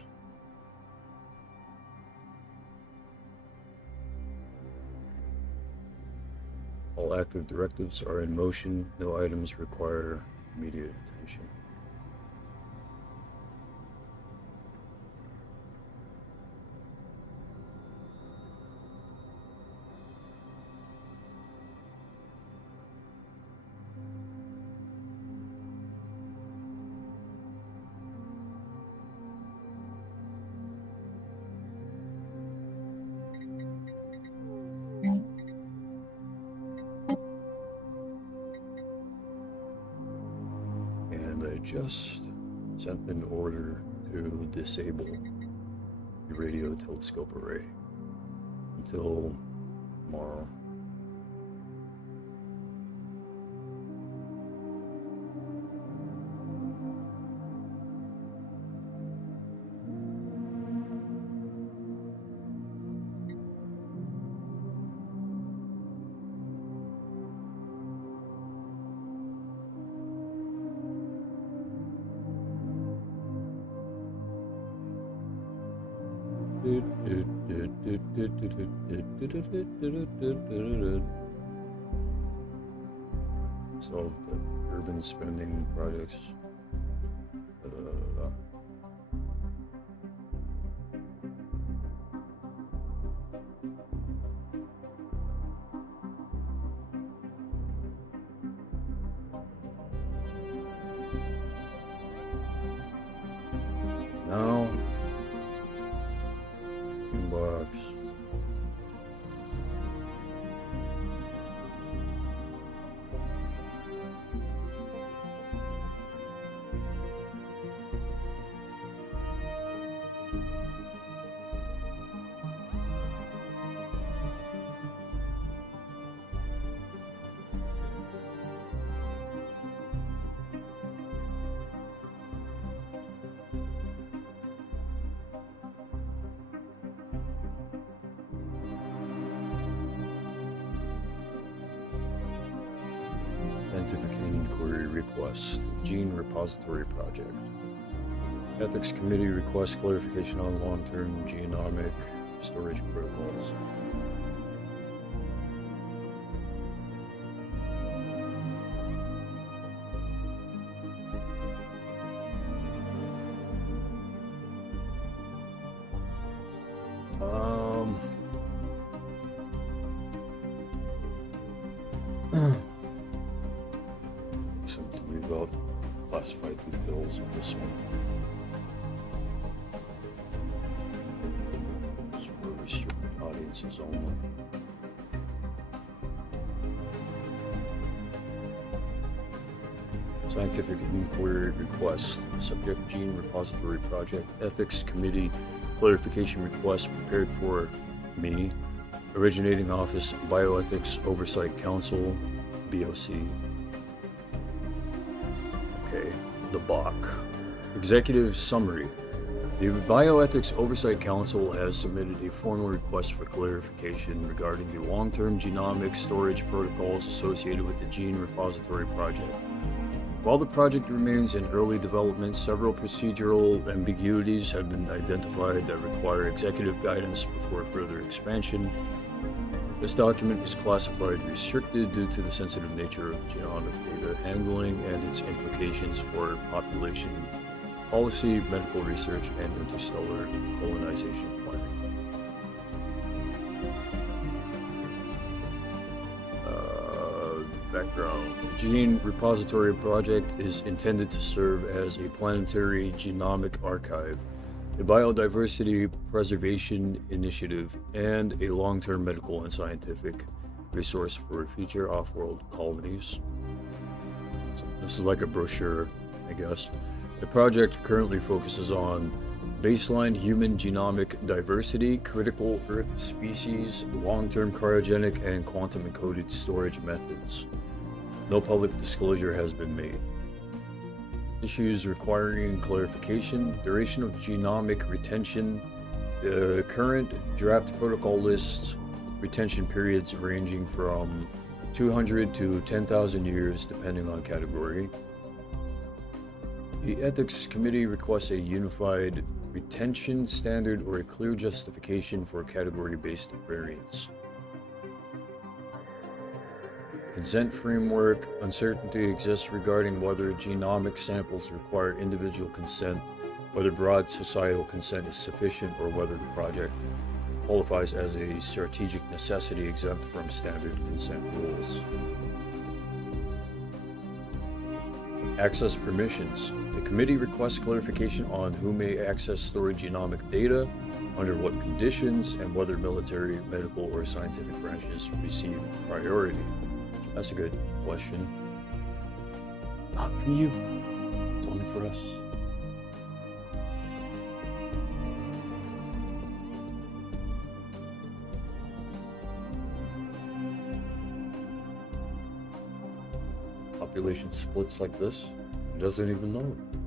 all active directives are in motion. No items require immediate attention. And I just sent an order to disable the radio telescope array until tomorrow. Solve the urban spending projects. Now, inbox. Scientific inquiry request. Gene repository project. Ethics committee requests clarification on long-term genomic storage protocols. Something about classified details of this one. It's for restricted audiences only. Scientific inquiry request. Subject gene repository project. Ethics committee clarification request prepared for me. Originating office Bioethics Oversight Council, BOC. Okay, the BOC. Executive summary. The Bioethics Oversight Council has submitted a formal request for clarification regarding the long-term genomic storage protocols associated with the Gene Repository Project. While the project remains in early development, several procedural ambiguities have been identified that require executive guidance before further expansion. This document is classified restricted due to the sensitive nature of genomic data handling and its implications for population policy, medical research, and interstellar colonization planning. Background. The Gene Repository Project is intended to serve as a planetary genomic archive, a biodiversity preservation initiative, and a long-term medical and scientific resource for future off-world colonies. So this is like a brochure, I guess. The project currently focuses on baseline human genomic diversity, critical Earth species, long-term cryogenic and quantum-encoded storage methods. No public disclosure has been made. Issues requiring clarification, duration of genomic retention. The current draft protocol lists retention periods ranging from 200 to 10,000 years depending on category. The Ethics Committee requests a unified retention standard or a clear justification for category-based variance. Consent framework. Uncertainty exists regarding whether genomic samples require individual consent, whether broad societal consent is sufficient, or whether the project qualifies as a strategic necessity exempt from standard consent rules. Access permissions. The committee requests clarification on who may access stored genomic data, under what conditions, and whether military, medical, or scientific branches receive priority. That's a good question. Not for you. It's only for us. Population splits like this. He doesn't even know it.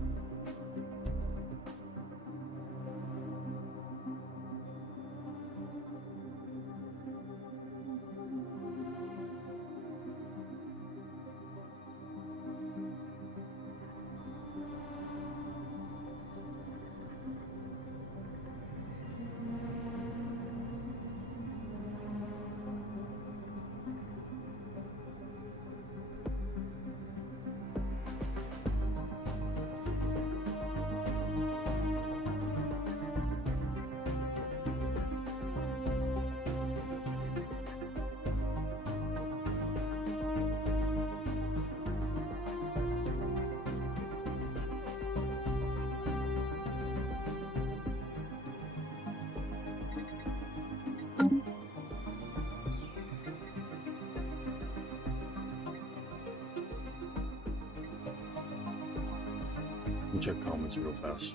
me check comments real fast.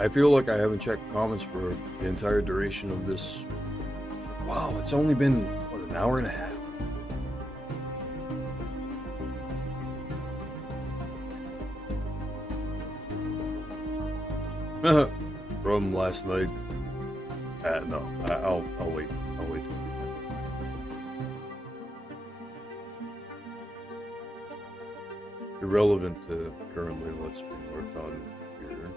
I feel like I haven't checked comments for the entire duration of this. Wow, it's only been, what, an hour and a half? From last night. No, I'll wait. I'll wait. Irrelevant to currently what's being worked on here.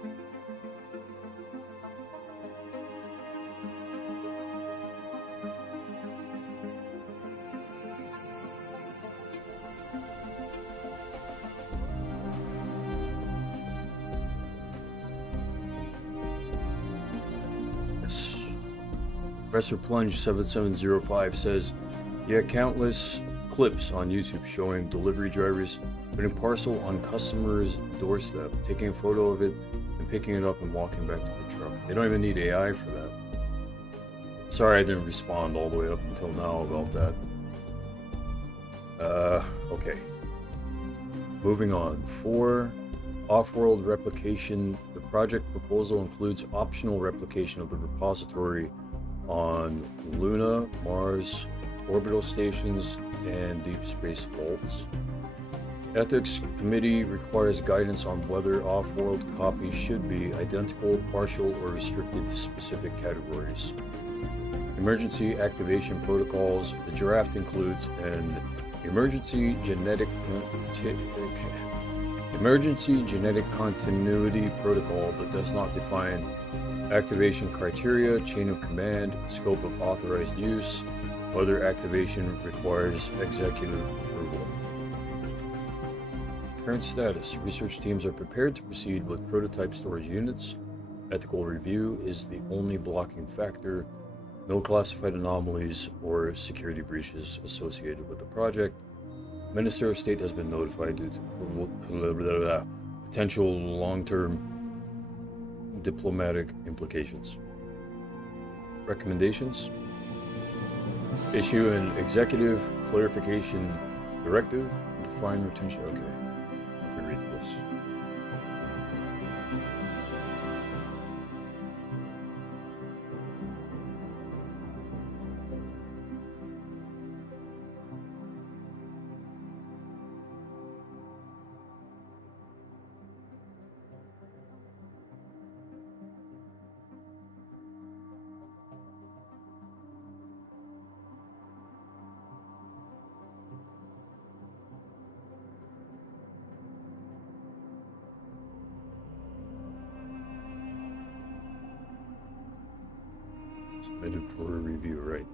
Professor Plunge 7705 says, yeah, countless clips on YouTube showing delivery drivers putting parcel on customers' doorstep, taking a photo of it, and picking it up and walking back to the truck. They don't even need AI for that. Sorry I didn't respond all the way up until now about that. Okay. Moving on. 4. Off-world replication. The project proposal includes optional replication of the repository on Luna, Mars, orbital stations, and deep space vaults. Ethics Committee requires guidance on whether off-world copies should be identical, partial, or restricted to specific categories. Emergency activation protocols. The draft includes an emergency genetic continuity protocol that does not define activation criteria, chain of command, scope of authorized use, whether activation requires executive approval. Current status. Research teams are prepared to proceed with prototype storage units. Ethical review is the only blocking factor. No classified anomalies or security breaches associated with the project. Minister of State has been notified due to potential long-term diplomatic implications. Recommendations. Issue an executive clarification directive. Define retention. Okay. I can read this. Submitted for a review, right?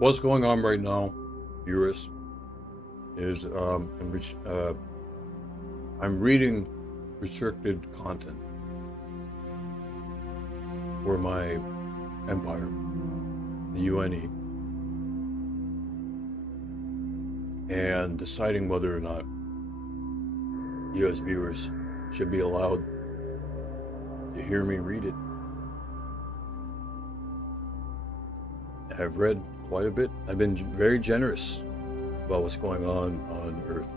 What's going on right now, viewers, is I'm reading restricted content for my empire, the UNE, and deciding whether or not US viewers should be allowed to hear me read it. I've read quite a bit. I've been very generous about what's going on Earth.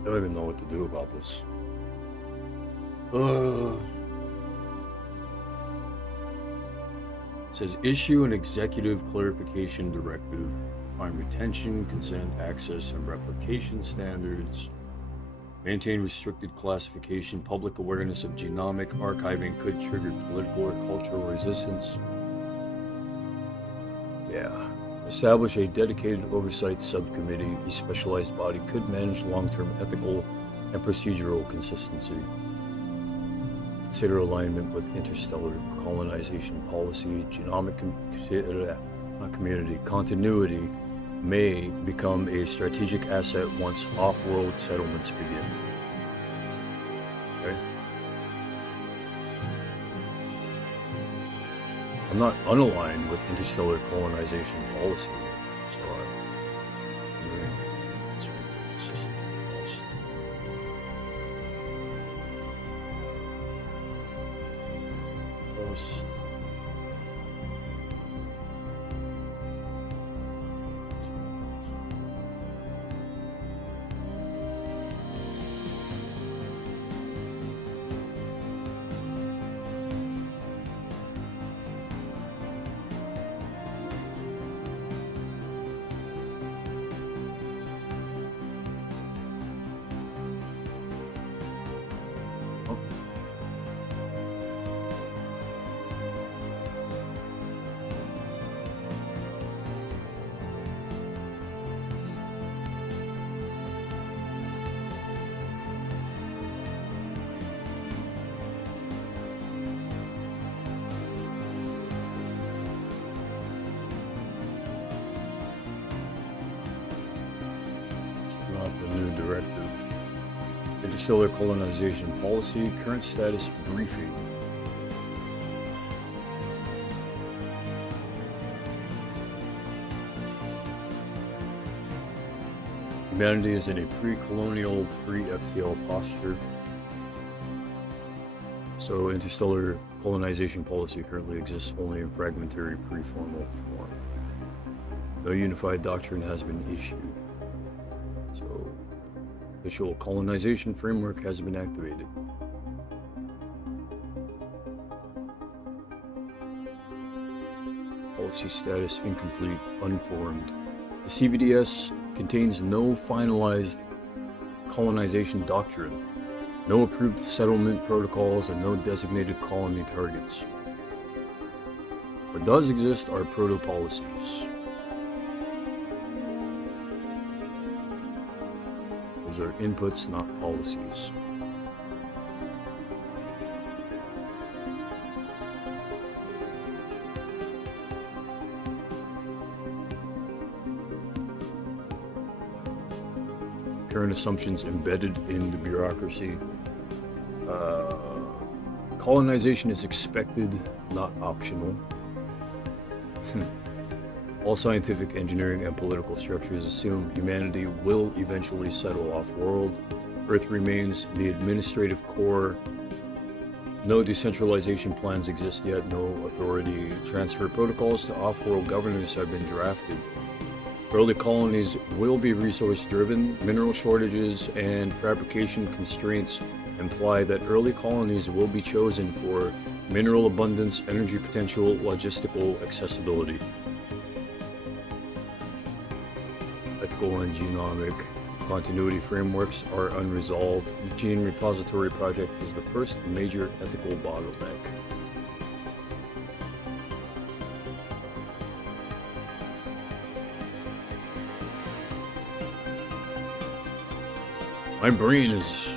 I don't even know what to do about this. It says issue an executive clarification directive, define retention, consent, access, and replication standards, maintain restricted classification, public awareness of genomic archiving could trigger political or cultural resistance. Yeah. Establish a dedicated oversight subcommittee. A specialized body could manage long-term ethical and procedural consistency. Consider alignment with interstellar colonization policy. Genomic community continuity may become a strategic asset once off-world settlements begin. Okay. I'm not unaligned with interstellar colonization policy, so it's consistent. The new directive. Interstellar colonization policy, current status briefing. Humanity is in a pre-colonial, pre-FTL posture. So interstellar colonization policy currently exists only in fragmentary pre-formal form. No unified doctrine has been issued. So, official colonization framework has been activated. Policy status incomplete, unformed. The CVDS contains no finalized colonization doctrine, no approved settlement protocols, and no designated colony targets. What does exist are proto-policies. Those are inputs, not policies. Current assumptions embedded in the bureaucracy. Colonization is expected, not optional. All scientific, engineering, and political structures assume humanity will eventually settle off-world. Earth remains the administrative core. No decentralization plans exist yet. No authority transfer protocols to off-world governors have been drafted. Early colonies will be resource-driven. Mineral shortages and fabrication constraints imply that early colonies will be chosen for mineral abundance, energy potential, logistical accessibility. Ethical and genomic continuity frameworks are unresolved. The Gene Repository Project is the first major ethical bottleneck. My brain is...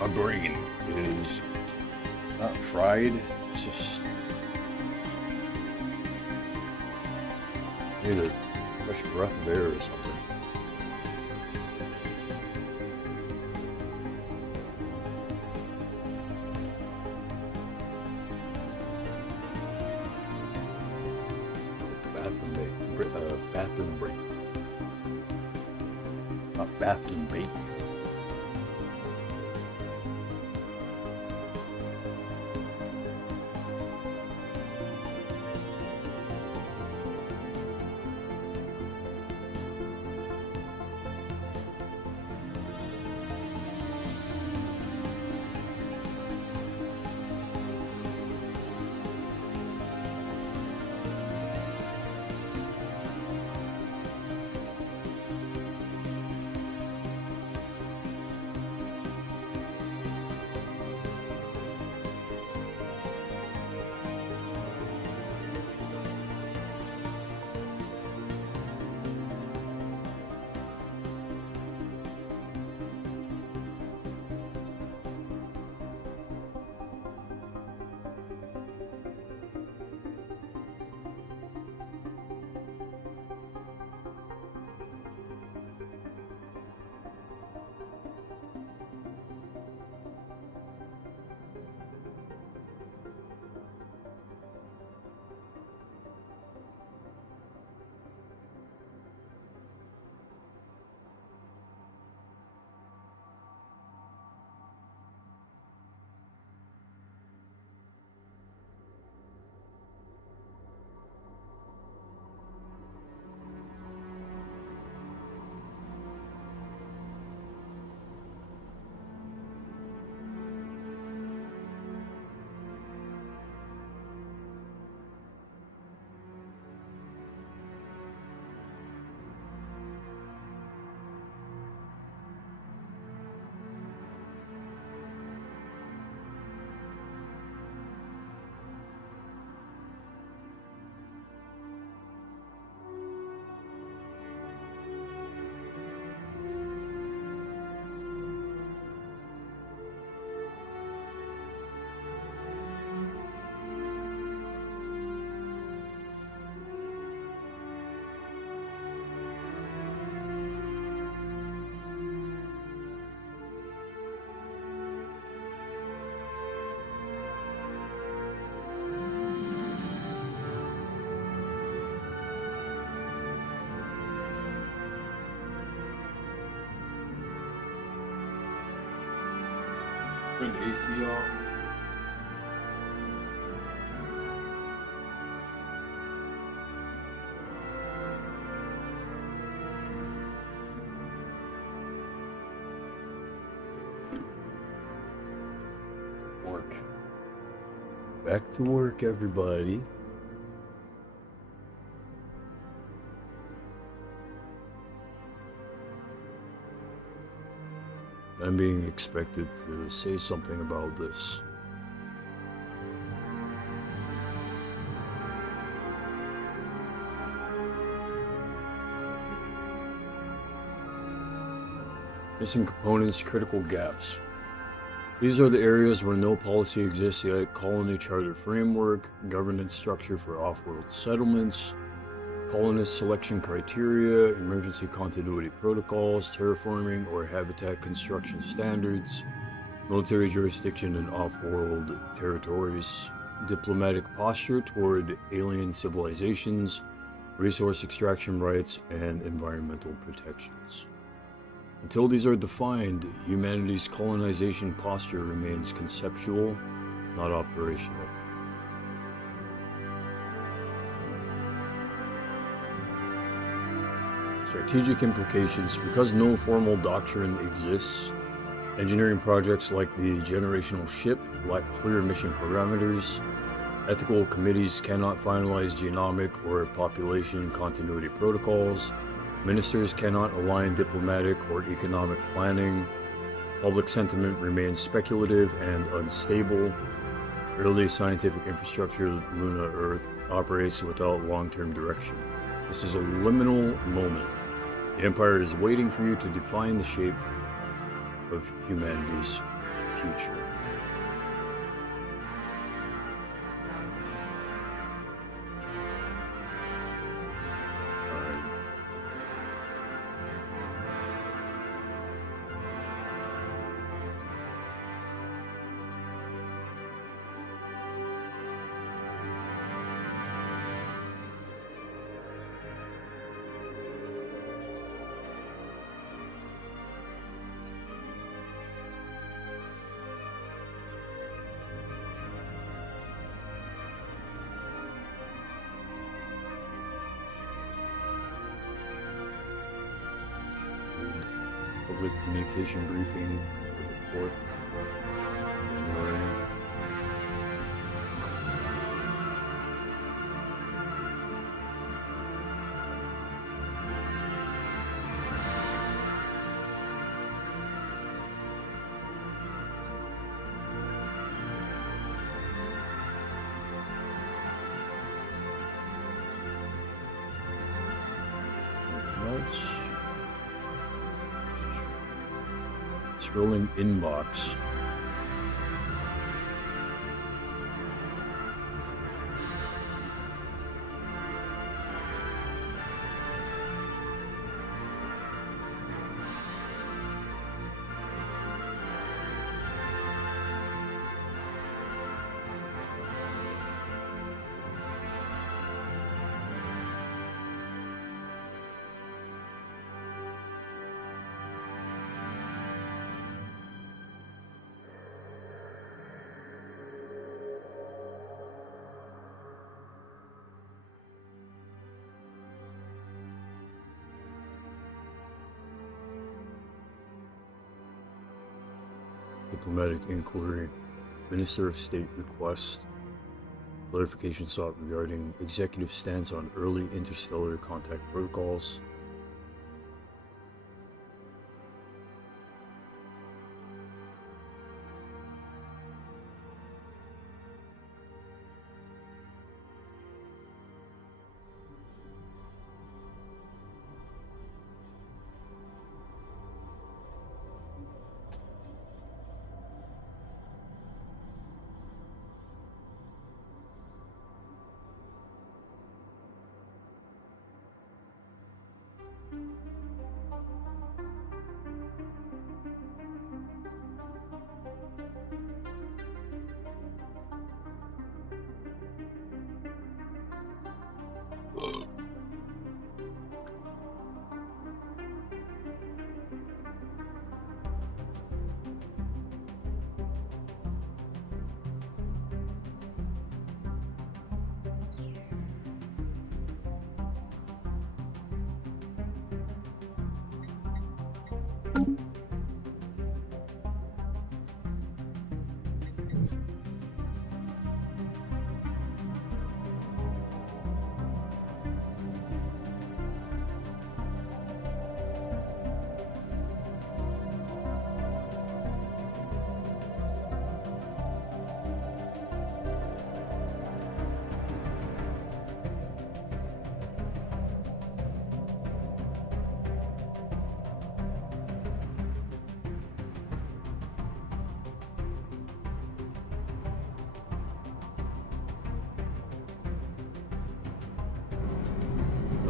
My brain is not fried, it's just... I need a fresh breath of air or something. Bathroom break. Not bathroom bait. Turn the AC off. Work. Back to work, everybody. I'm being expected to say something about this. Missing components, critical gaps. These are the areas where no policy exists yet: colony charter framework, governance structure for off-world settlements, colonist selection criteria, emergency continuity protocols, terraforming or habitat construction standards, military jurisdiction in off-world territories, diplomatic posture toward alien civilizations, resource extraction rights, and environmental protections. Until these are defined, humanity's colonization posture remains conceptual, not operational. Strategic implications. Because no formal doctrine exists, engineering projects like the generational ship lack clear mission parameters. Ethical committees cannot finalize genomic or population continuity protocols. Ministers cannot align diplomatic or economic planning. Public sentiment remains speculative and unstable. Early scientific infrastructure, Luna Earth, operates without long-term direction. This is a liminal moment. The Empire is waiting for you to define the shape of humanity's future. Public communication briefing for the 4th of January. Notes. Scrolling inbox. Diplomatic inquiry. Minister of State request. Clarification sought regarding executive stance on early interstellar contact protocols.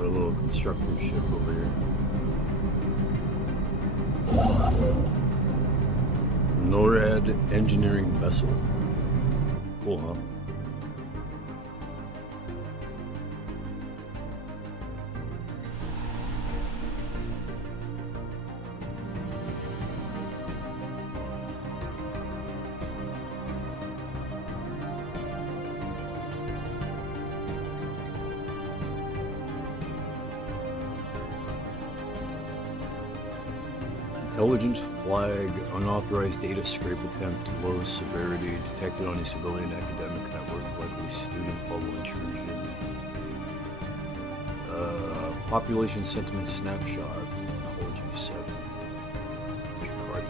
Got a little constructor ship over here. NORAD engineering vessel. Cool, huh? Intelligence flag, unauthorized data scrape attempt, low severity, detected on a civilian academic network, likely student bubble intrusion. Population sentiment snapshot, Ecology 7. Jakarta.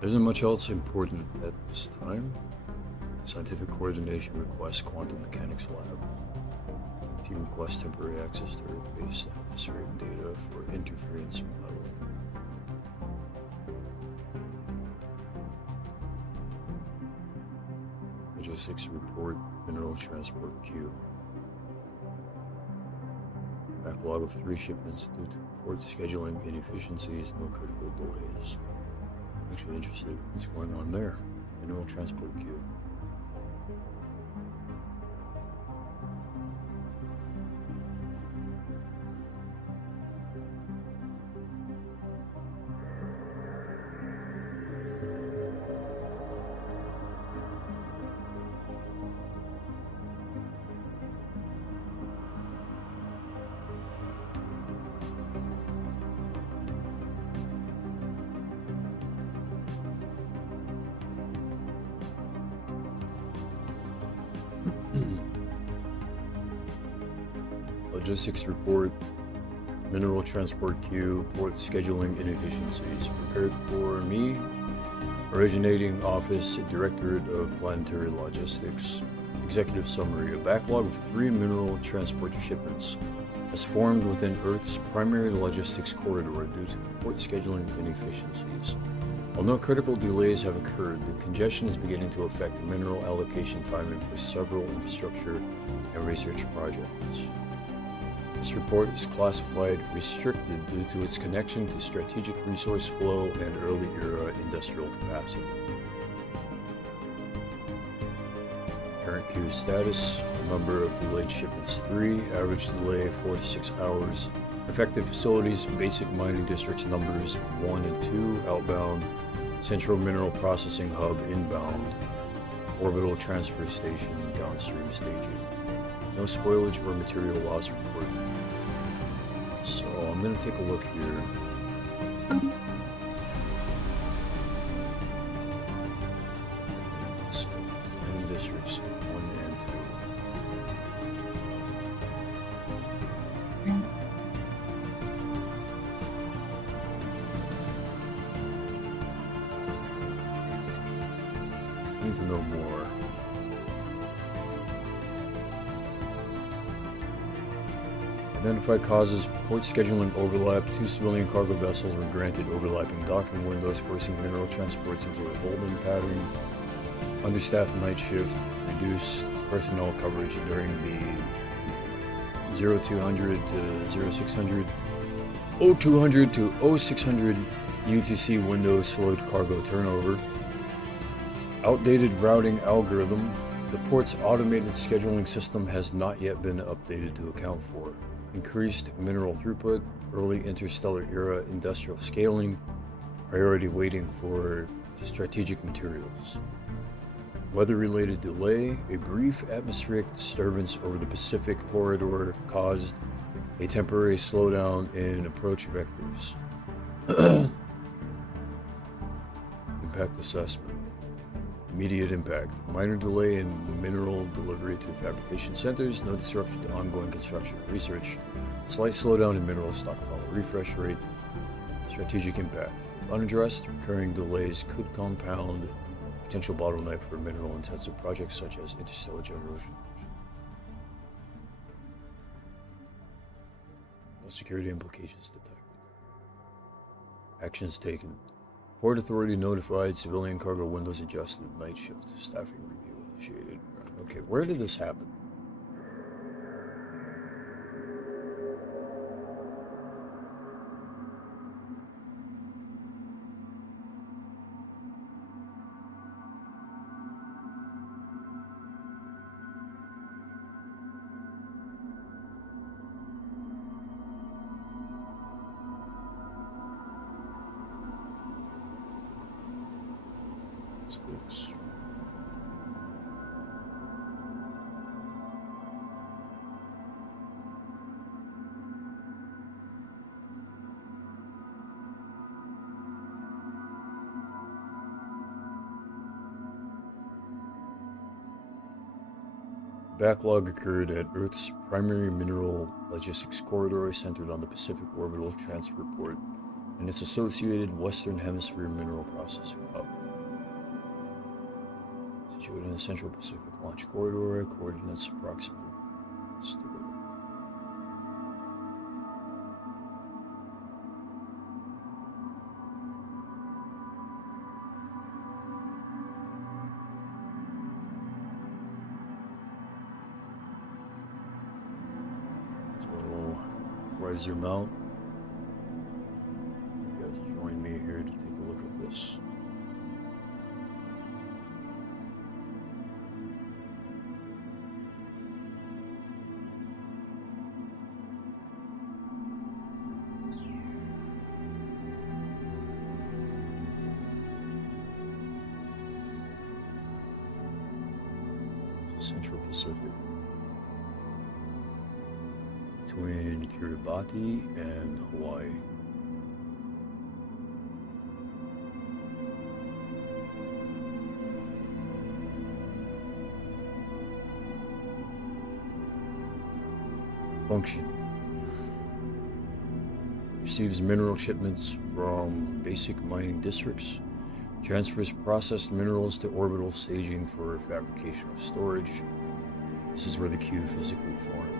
There isn't much else important at this time. Scientific coordination requests quantum mechanics lab. Team requests temporary access to Earth-based atmospheric data for interference modeling. Logistics report, mineral transport queue. Backlog of 3 shipments due to port scheduling inefficiencies, no critical delays. I'm actually interested in what's going on there. Mineral transport queue. Logistics report, mineral transport queue, port scheduling inefficiencies. Prepared for me. Originating Office, Directorate of Planetary Logistics. Executive summary. A backlog of 3 mineral transport shipments has formed within Earth's primary logistics corridor due to port scheduling inefficiencies. While no critical delays have occurred, the congestion is beginning to affect mineral allocation timing for several infrastructure and research projects. This report is classified restricted due to its connection to strategic resource flow and early era industrial capacity. Current queue status, number of delayed shipments 3, average delay 4 to 6 hours. Affected facilities, basic mining districts numbers 1 and 2, outbound. Central mineral processing hub inbound. Orbital transfer station, downstream staging. No spoilage or material loss reported. So I'm going to take a look here. So, mining districts 1 and 2. I need to know more. Identified causes, port scheduling overlap. 2 civilian cargo vessels were granted overlapping docking windows, forcing mineral transports into a holding pattern. Understaffed night shift, reduced personnel coverage during the 0200 to 0600, 0200 to 0600 UTC window slowed cargo turnover. Outdated routing algorithm. The port's automated scheduling system has not yet been updated to account for. Increased mineral throughput, early interstellar era industrial scaling, priority waiting for strategic materials. Weather-related delay, a brief atmospheric disturbance over the Pacific corridor caused a temporary slowdown in approach vectors. Impact assessment. Immediate impact. Minor delay in mineral delivery to fabrication centers. No disruption to ongoing construction and research. Slight slowdown in mineral stockpile refresh rate. Strategic impact. If unaddressed, recurring delays could compound potential bottleneck for mineral-intensive projects such as interstellar generation. No security implications detected. Actions taken. Port Authority notified, civilian cargo windows adjusted, night shift staffing review initiated. Okay, where did this happen? What's this? Backlog occurred at Earth's primary mineral logistics corridor centered on the Pacific Orbital Transfer Port and its associated Western Hemisphere mineral processing hub. Situated in the Central Pacific Launch Corridor, coordinates approximately. Let's take a look. So, before I zoom out, you guys join me here to take a look at this. Central Pacific, between Kiribati and Hawaii. Function. Receives mineral shipments from basic mining districts. Transfers processed minerals to orbital staging for fabrication of storage. This is where the queue physically formed.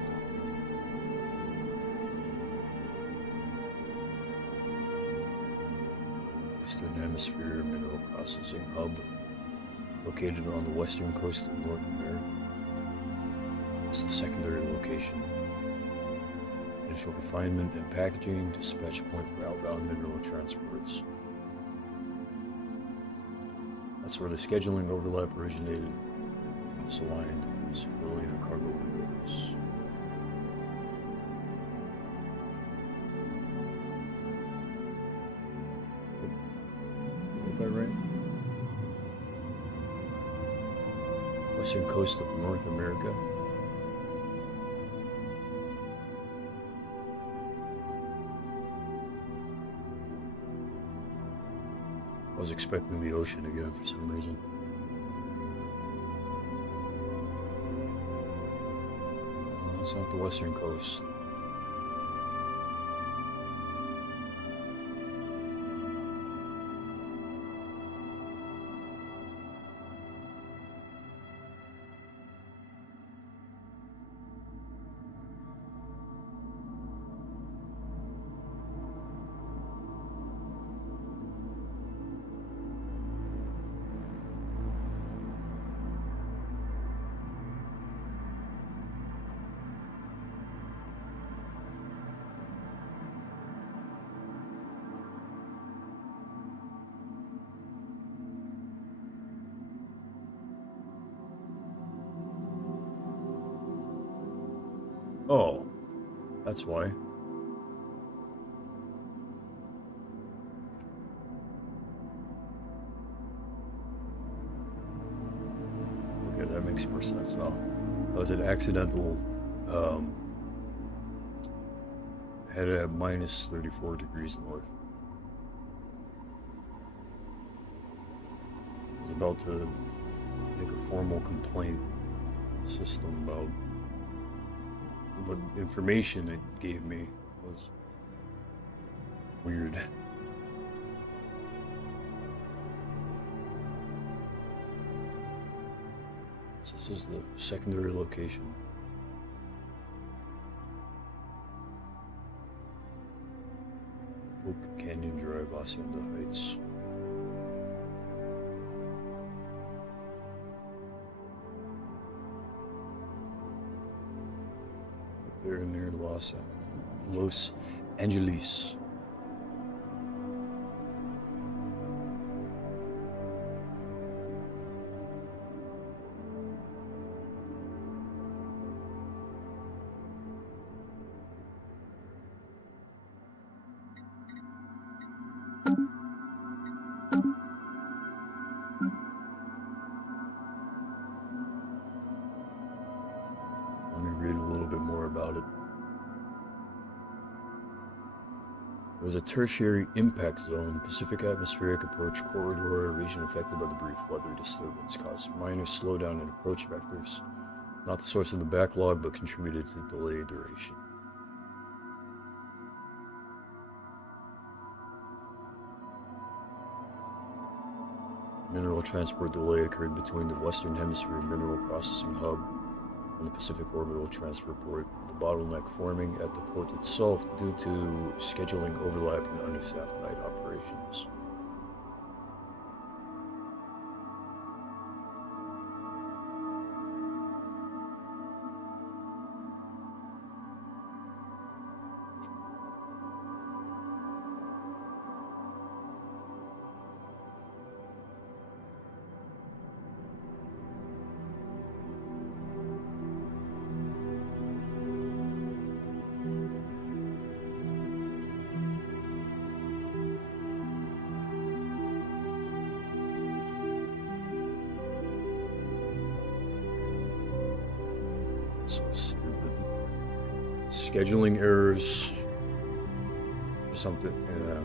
Western Hemisphere Mineral Processing Hub, located on the western coast of North America. It's the secondary location. Initial refinement and packaging, dispatch point for outbound mineral transports. That's where the scheduling overlap originated. Misaligned civilian cargo windows. Got that right? Western coast of North America. I was expecting the ocean again for some reason. It's not the western coast. Oh, that's why. Okay, that makes more sense now. That was an accidental, had a minus 34 degrees north. I was about to make a formal complaint system about what information it gave me was weird. So this is the secondary location. Oak Canyon Drive, Hacienda Heights. there near Los Angeles. Let me read a little bit more about it. It was a tertiary impact zone, Pacific atmospheric approach corridor, a region affected by the brief weather disturbance, caused minor slowdown in approach vectors. Not the source of the backlog, but contributed to the delay duration. Mineral transport delay occurred between the Western Hemisphere Mineral Processing Hub and the Pacific Orbital Transfer Port, the bottleneck forming at the port itself due to scheduling overlap and understaffed night operations. So stupid. Scheduling errors or something, yeah.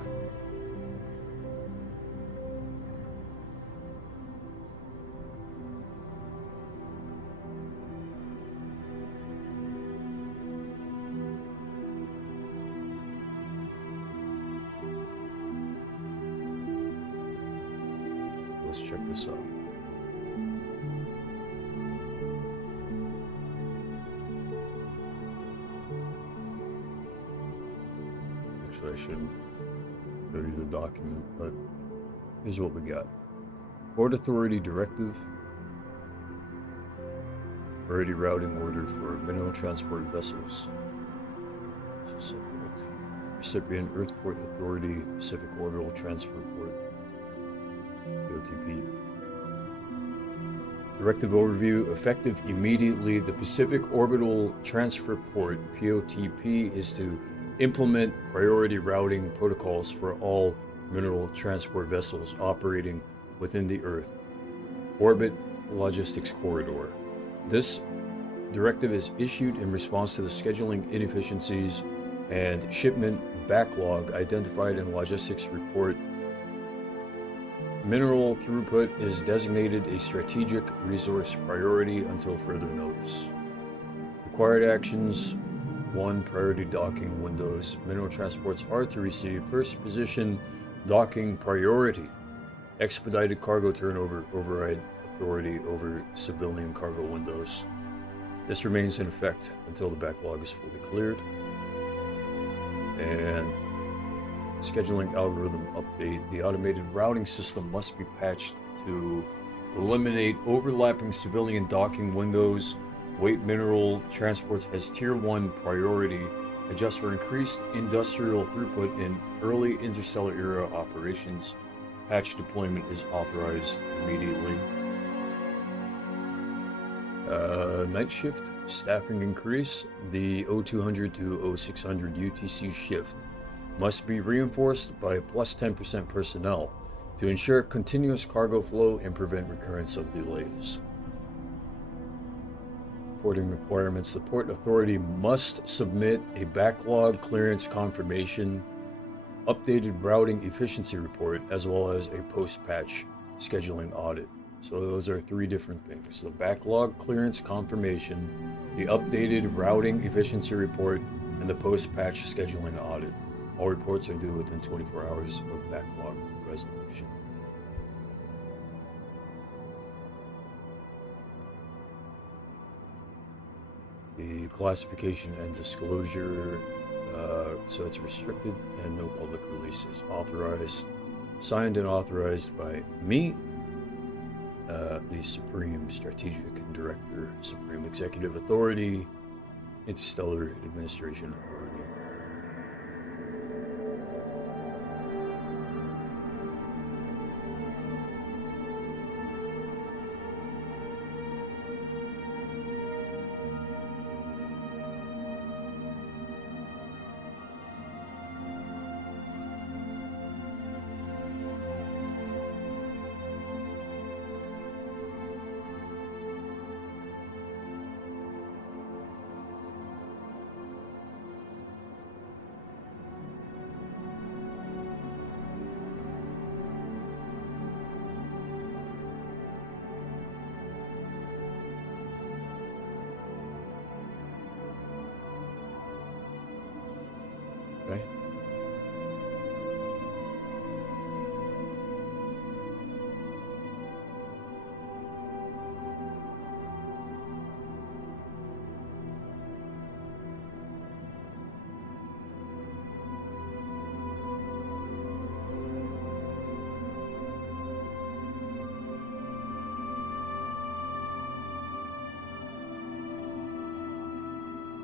Let's check this out. I shouldn't go to the document, but here's what we got. Port Authority Directive. Priority routing order for mineral transport vessels. Recipient Earthport Authority Pacific Orbital Transfer Port. POTP. Directive overview. Effective immediately, the Pacific Orbital Transfer Port, POTP, is to implement priority routing protocols for all mineral transport vessels operating within the Earth Orbit Logistics Corridor. This directive is issued in response to the scheduling inefficiencies and shipment backlog identified in Logistics Report. Mineral throughput is designated a strategic resource priority until further notice. Required actions: 1. Priority docking windows. Mineral transports are to receive first position docking priority. Expedited cargo turnover override authority over civilian cargo windows. This remains in effect until the backlog is fully cleared. And scheduling algorithm update. The automated routing system must be patched to eliminate overlapping civilian docking windows. Weight mineral transports as Tier 1 priority. Adjust for increased industrial throughput in early interstellar era operations. Patch deployment is authorized immediately. Night shift staffing increase. The 0200 to 0600 UTC shift must be reinforced by plus 10% personnel to ensure continuous cargo flow and prevent recurrence of delays. Reporting requirements. The Port Authority must submit a backlog clearance confirmation, updated routing efficiency report, as well as a post-patch scheduling audit. So those are three different things: the backlog clearance confirmation, the updated routing efficiency report, and the post-patch scheduling audit. All reports are due within 24 hours of backlog resolution. The classification and disclosure, so it's restricted and no public release is authorized. Signed and authorized by me, the Supreme Strategic Director, Supreme Executive Authority, Interstellar Administration Authority. Okay.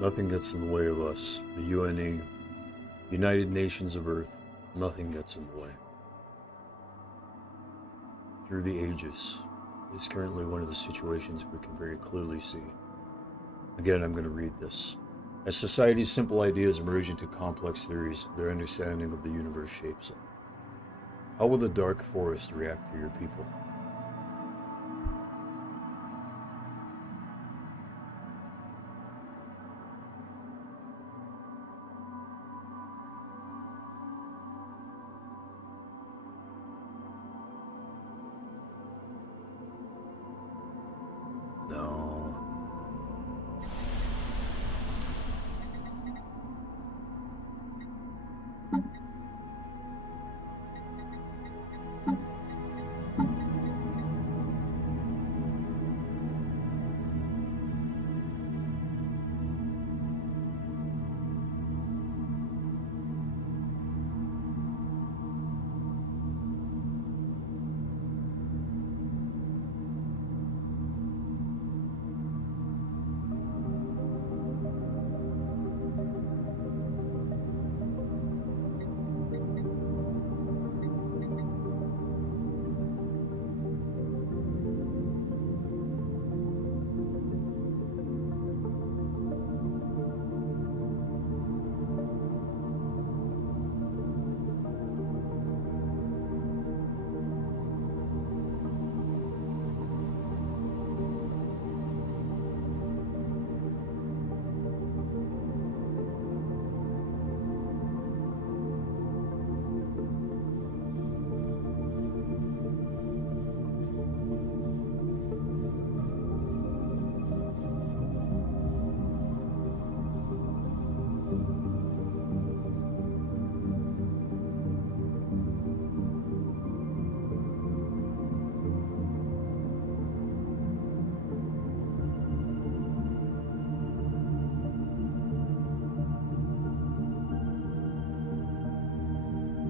Nothing gets in the way of us. The UNE, United Nations of Earth, nothing gets in the way. Through the ages is currently one of the situations we can very clearly see. Again, I'm going to read this. As society's simple ideas emerge into complex theories, their understanding of the universe shapes them. How will the dark forest react to your people? No.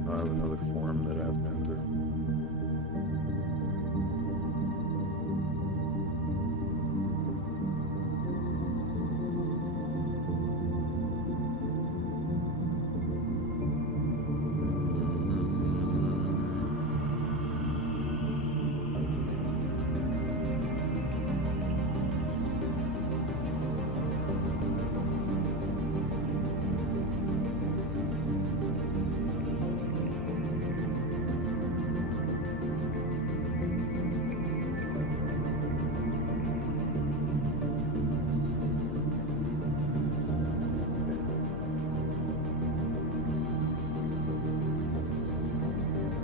I have another form that I have to enter.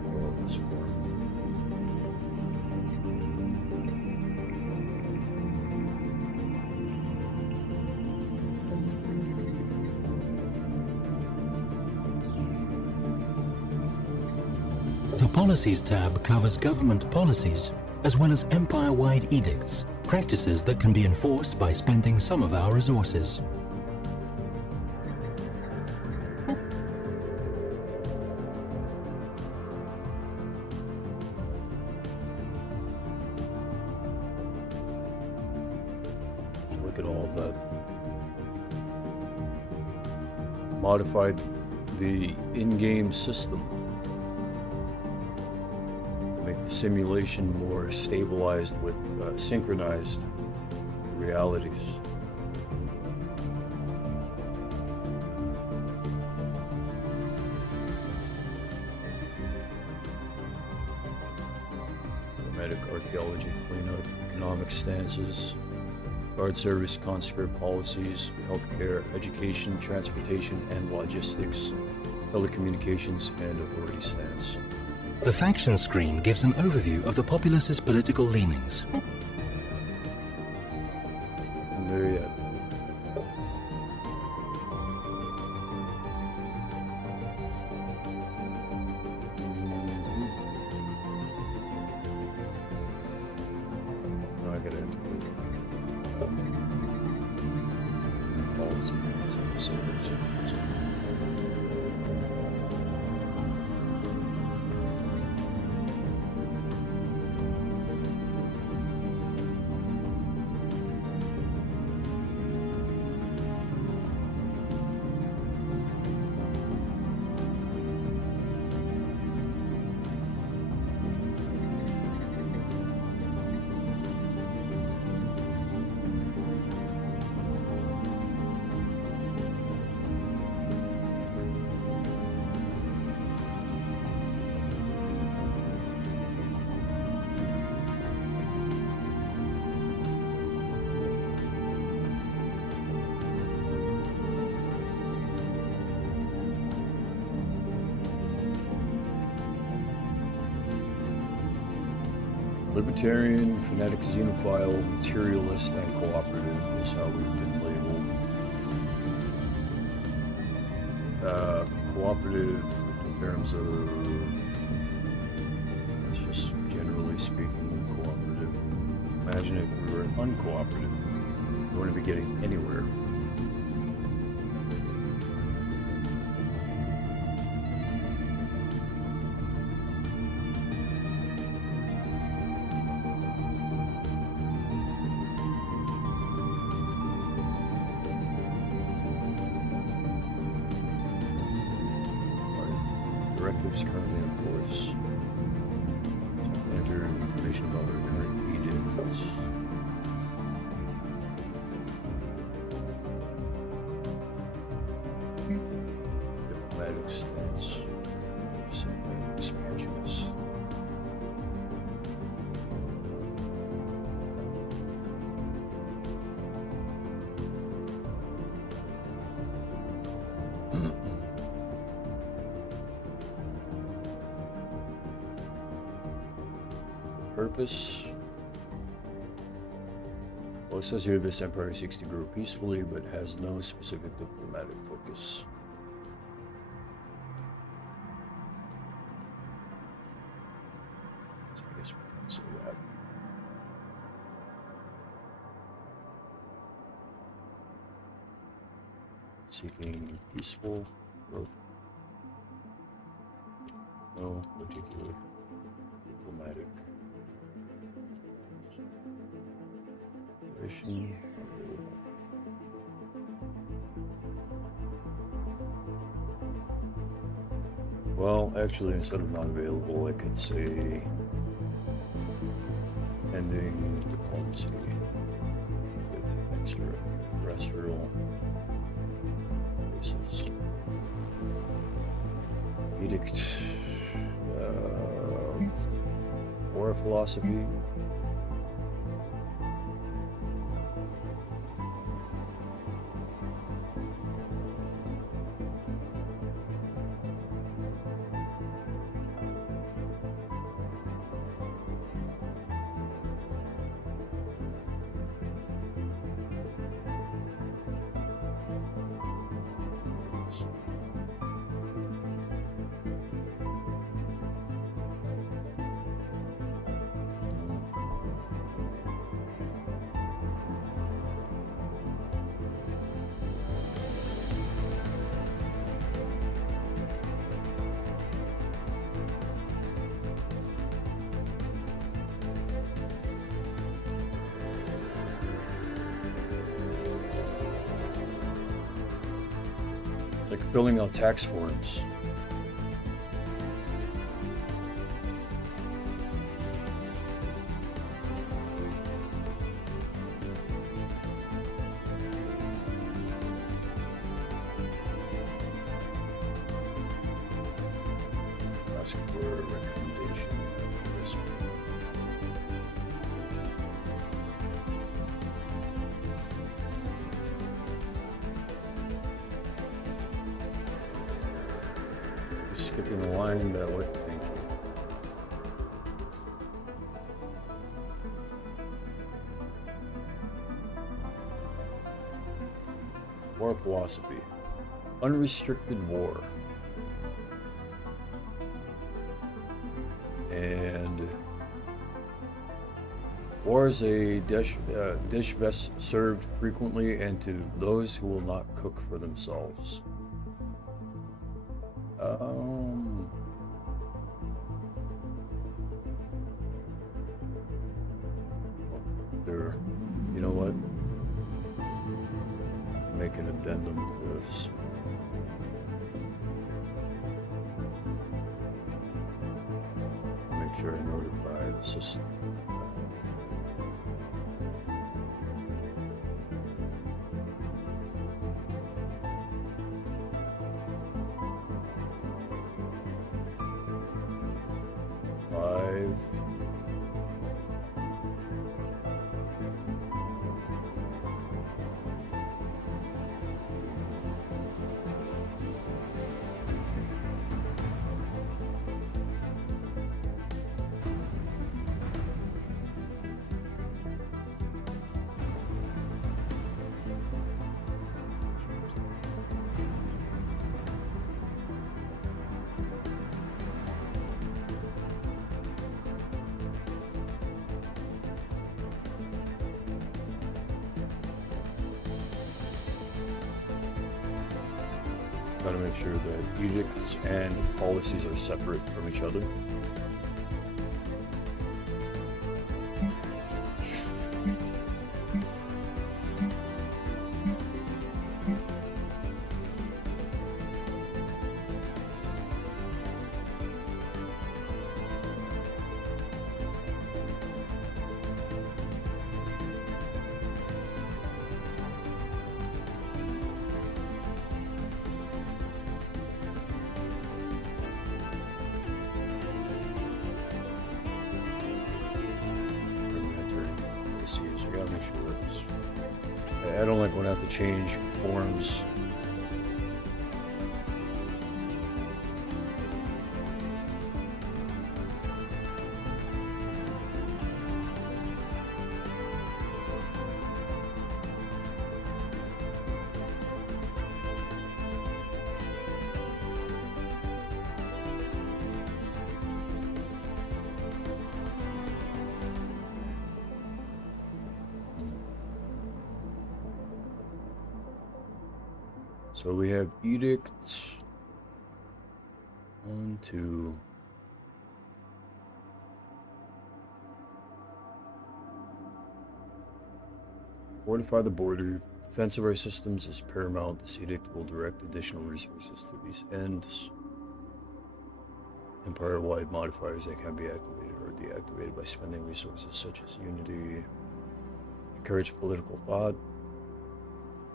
Well, this form. The Policies tab covers government policies, as well as empire-wide edicts, practices that can be enforced by spending some of our resources. Look at all of that. modified the in-game system to make the simulation more stabilized with synchronized realities. Medic archaeology cleanup, economic stances, guard service conscript policies, healthcare, education, transportation and logistics, telecommunications, and authority stance. The faction screen gives an overview of the populace's political leanings. And there yet. Now I gotta input policies. Libertarian, fanatic, xenophile, materialist, and cooperative is how we've been labeled. Cooperative in terms of, it's just generally speaking, cooperative. Imagine if we were uncooperative. We wouldn't be getting anywhere. Directives currently in force. Enter information about our current edicts. Diplomatic stance. Simply expansionist. Purpose. Well, it says here this empire seeks to grow peacefully but has no specific diplomatic focus. So I guess we can say that. Seeking peaceful growth. No particular diplomatic. Well, actually, instead of not available, I could say ending diplomacy with extraterrestrial races. Edict, war philosophy. like filling out tax forms. Ask for a recommendation. Skipping a line that way, thank you. War philosophy. Unrestricted war. And war is a dish best served frequently and to those who will not cook for themselves. There, you know what? I have to make an addendum to this. Make sure I notify the system. Gotta make sure that edicts and policies are separate from each other. I gotta make sure it's, I don't like when I have to change forms. So we have edicts. 1, 2. Fortify the border. Defense of our systems is paramount. This edict will direct additional resources to these ends. Empire-wide modifiers that can be activated or deactivated by spending resources such as unity. Encourage political thought.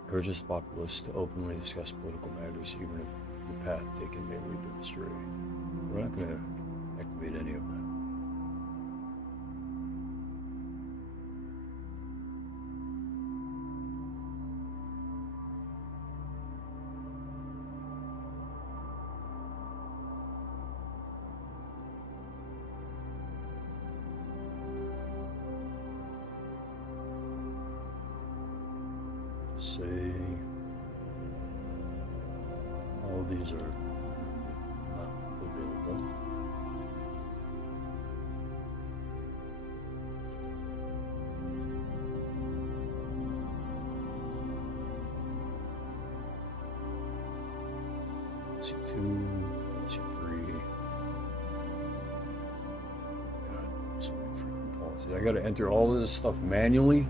Encourages the populace to openly discuss political matters, even if the path taken may lead them astray. We're not going to activate any of that. Say all of these are not available. C2, C3. God, so many freaking policies. I gotta enter all of this stuff manually.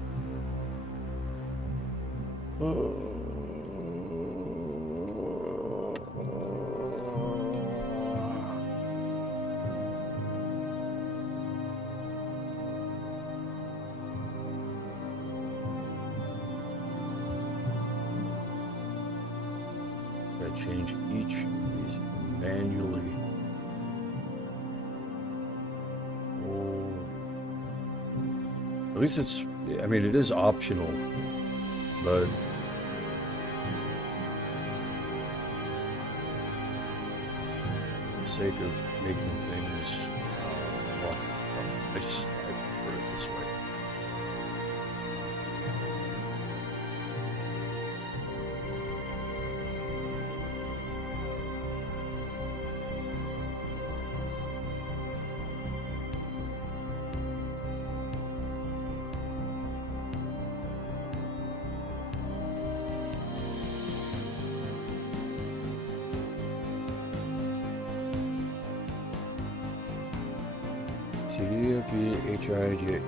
Gotta change each of these manually. Oh. At least it's, I mean, it is optional, but for the sake of making things, well, I put it this way. C, D, F, G, H, I, J.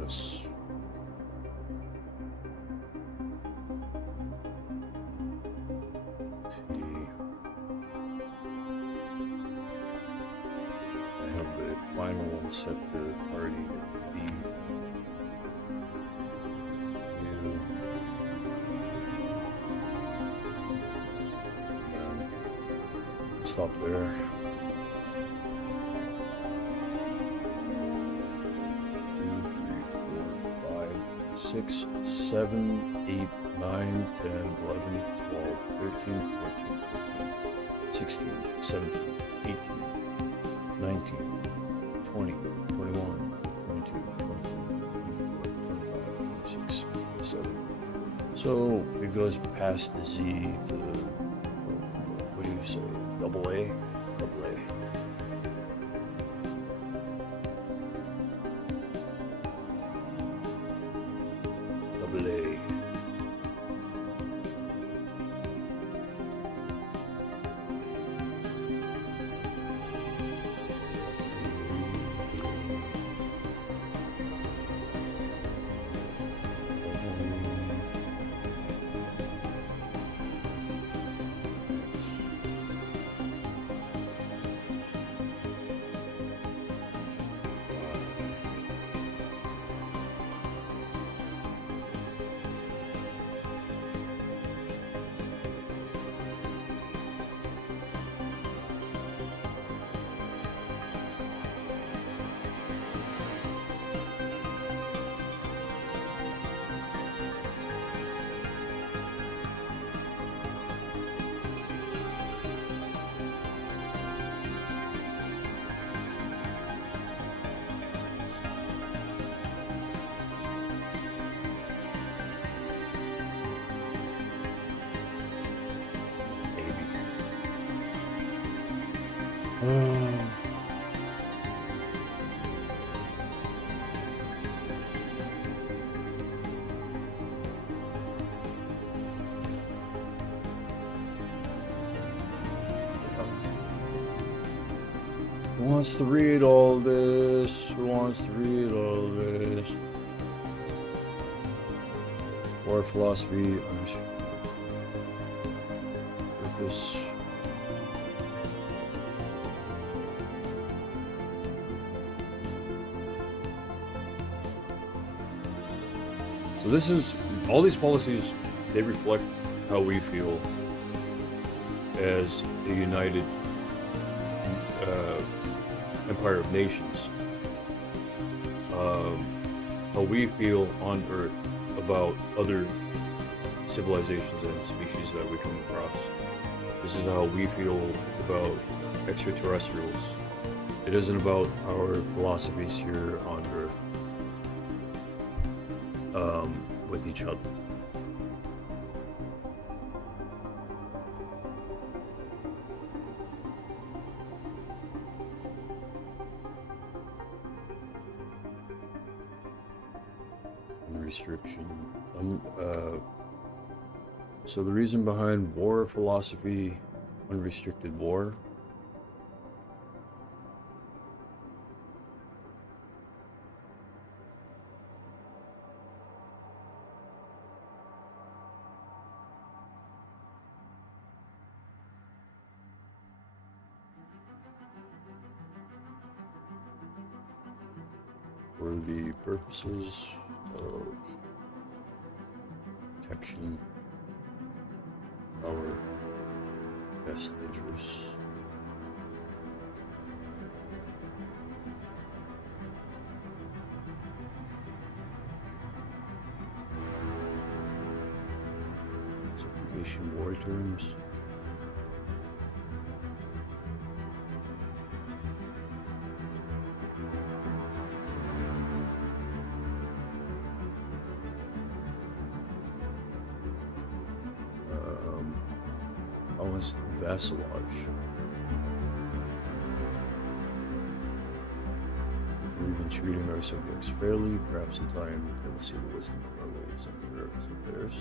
Yes. T. I have the final set to party B. U. Stop there. 6, 7, 8, 9, 10, 11, 12, 13, 14, 15, 16, 17, 18, 19, 20, 21, 22, 23, 24, 25, 26, 27. So it goes past the Z to the, what do you say, double A? Double A. Who wants to read all this? Who wants to read all this? Or philosophy, purpose. So this is, all these policies, they reflect how we feel as a united empire of nations. How we feel on Earth about other civilizations and species that we come across. This is how we feel about extraterrestrials. It isn't about our philosophies here on Earth with each other. Restriction. So the reason behind war philosophy, unrestricted war. For the purposes of protection, our best interests. Subjugation war terms. Balanced vassalage. We've been treating our subjects fairly. Perhaps in time they will see the wisdom of our ways and the errors of theirs.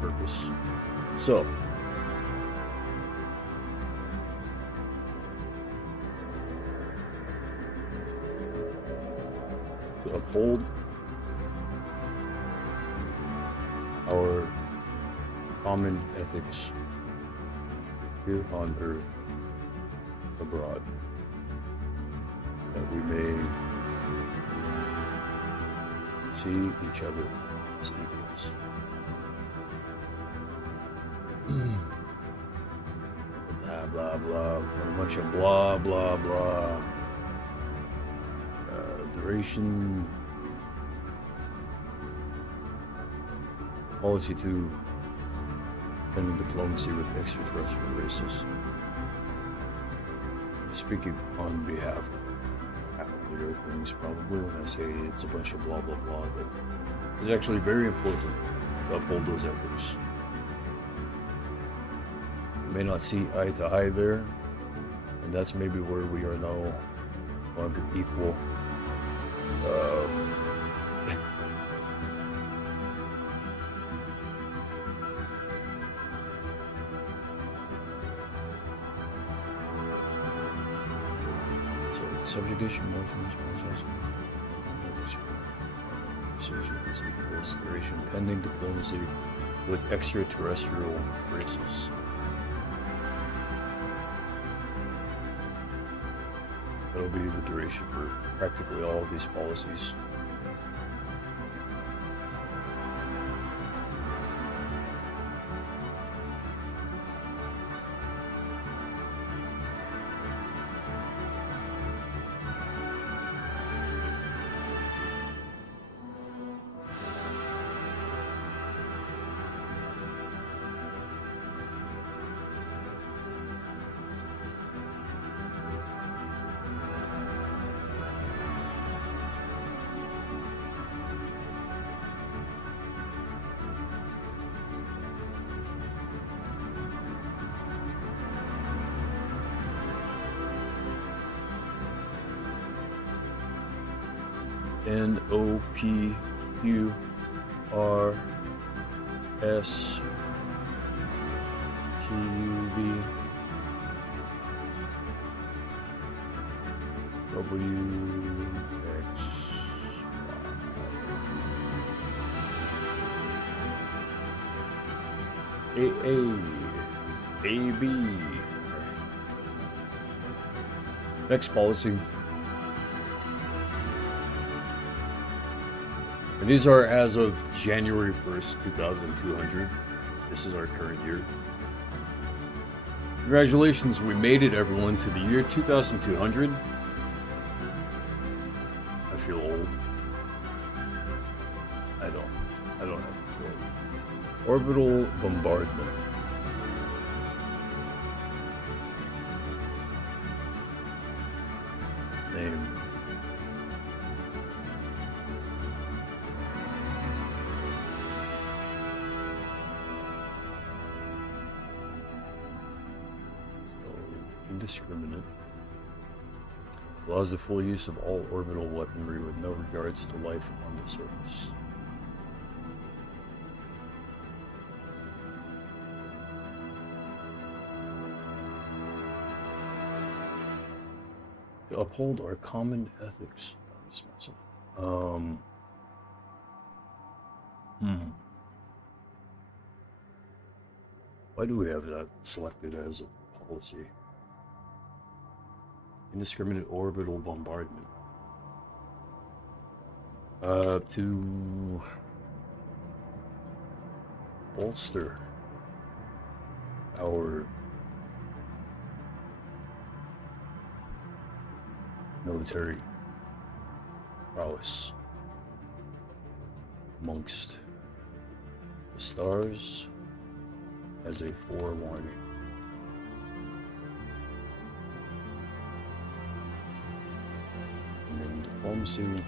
Purpose. So, to uphold our common ethics here on Earth, abroad, that we may see each other as equals. Blah blah, a bunch of blah blah blah. Duration. Policy 2. Pending diplomacy with extraterrestrial races. Speaking on behalf of half of the Earthlings, probably when I say it's a bunch of blah blah blah, but it's actually very important to uphold those ethics. May not see eye to eye there, and that's maybe where we are now longer equal. So subjugation more equals duration pending diplomacy with extraterrestrial races. That'll be the duration for practically all of these policies. NOPURSTUV WX A. AB. Next policy. And these are as of January 1st, 2200. This is our current year. Congratulations, we made it, everyone, to the year 2200. I feel old. I don't have to feel old. Orbital bombardment. Name. Indiscriminate. Allows the full use of all orbital weaponry with no regards to life on the surface. To uphold our common ethics. Why do we have that selected as a policy? Indiscriminate orbital bombardment. To bolster our military prowess amongst the stars as a forewarning. And then diplomacy with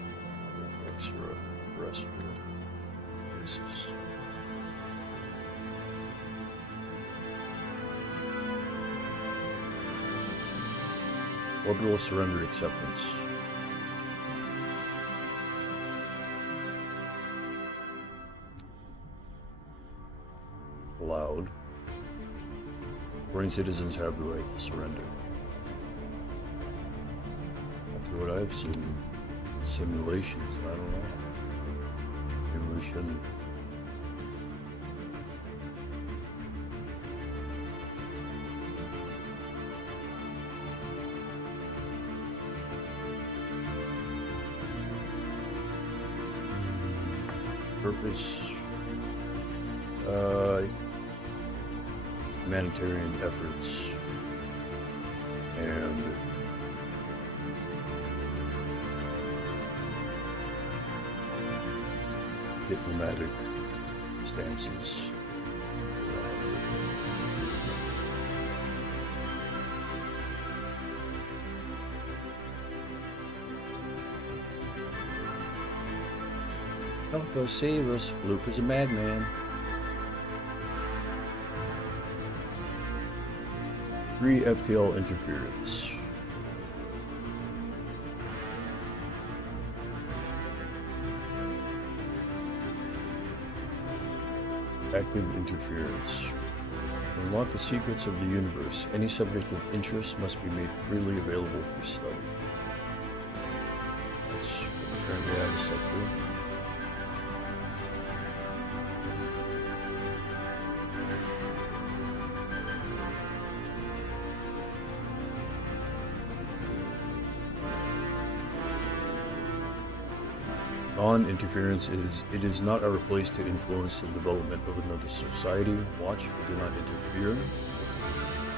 extraterrestrial races. Orbital surrender acceptance. Allowed. Foreign citizens have the right to surrender. After what I've seen, simulations, I don't know. Maybe we shouldn't. Purpose, humanitarian efforts, and diplomatic stances. Help us, save us. Floop is a madman. Free FTL interference. Active interference. To unlock the secrets of the universe, any subject of interest must be made freely available for study. That's what we currently have set to. Non-interference it is not our place to influence the development of another society. Watch, but do not interfere.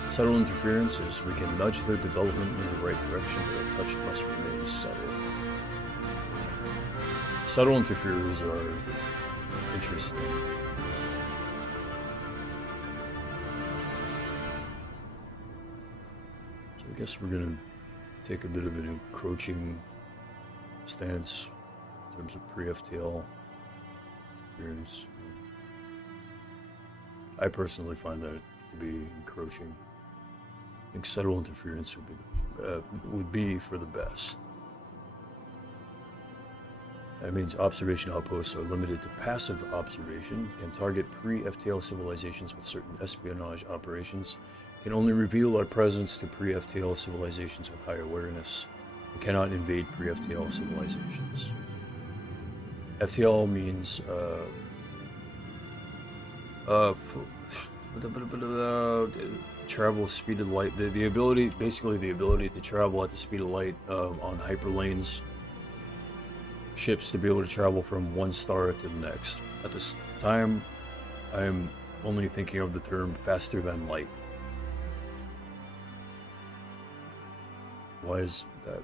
Subtle interference is we can nudge their development in the right direction, but touch must remain subtle. Subtle interferers are interesting. So I guess we're gonna take a bit of an encroaching stance in terms of pre-FTL interference. I personally find that to be encroaching. I think subtle interference would be for the best. That means observation outposts are limited to passive observation, can target pre-FTL civilizations with certain espionage operations, can only reveal our presence to pre-FTL civilizations with high awareness, and cannot invade pre-FTL civilizations. FTL means travel speed of light. The ability, basically the ability to travel at the speed of light on hyperlanes. Ships to be able to travel from one star to the next. At this time, I am only thinking of the term faster than light. Why is that?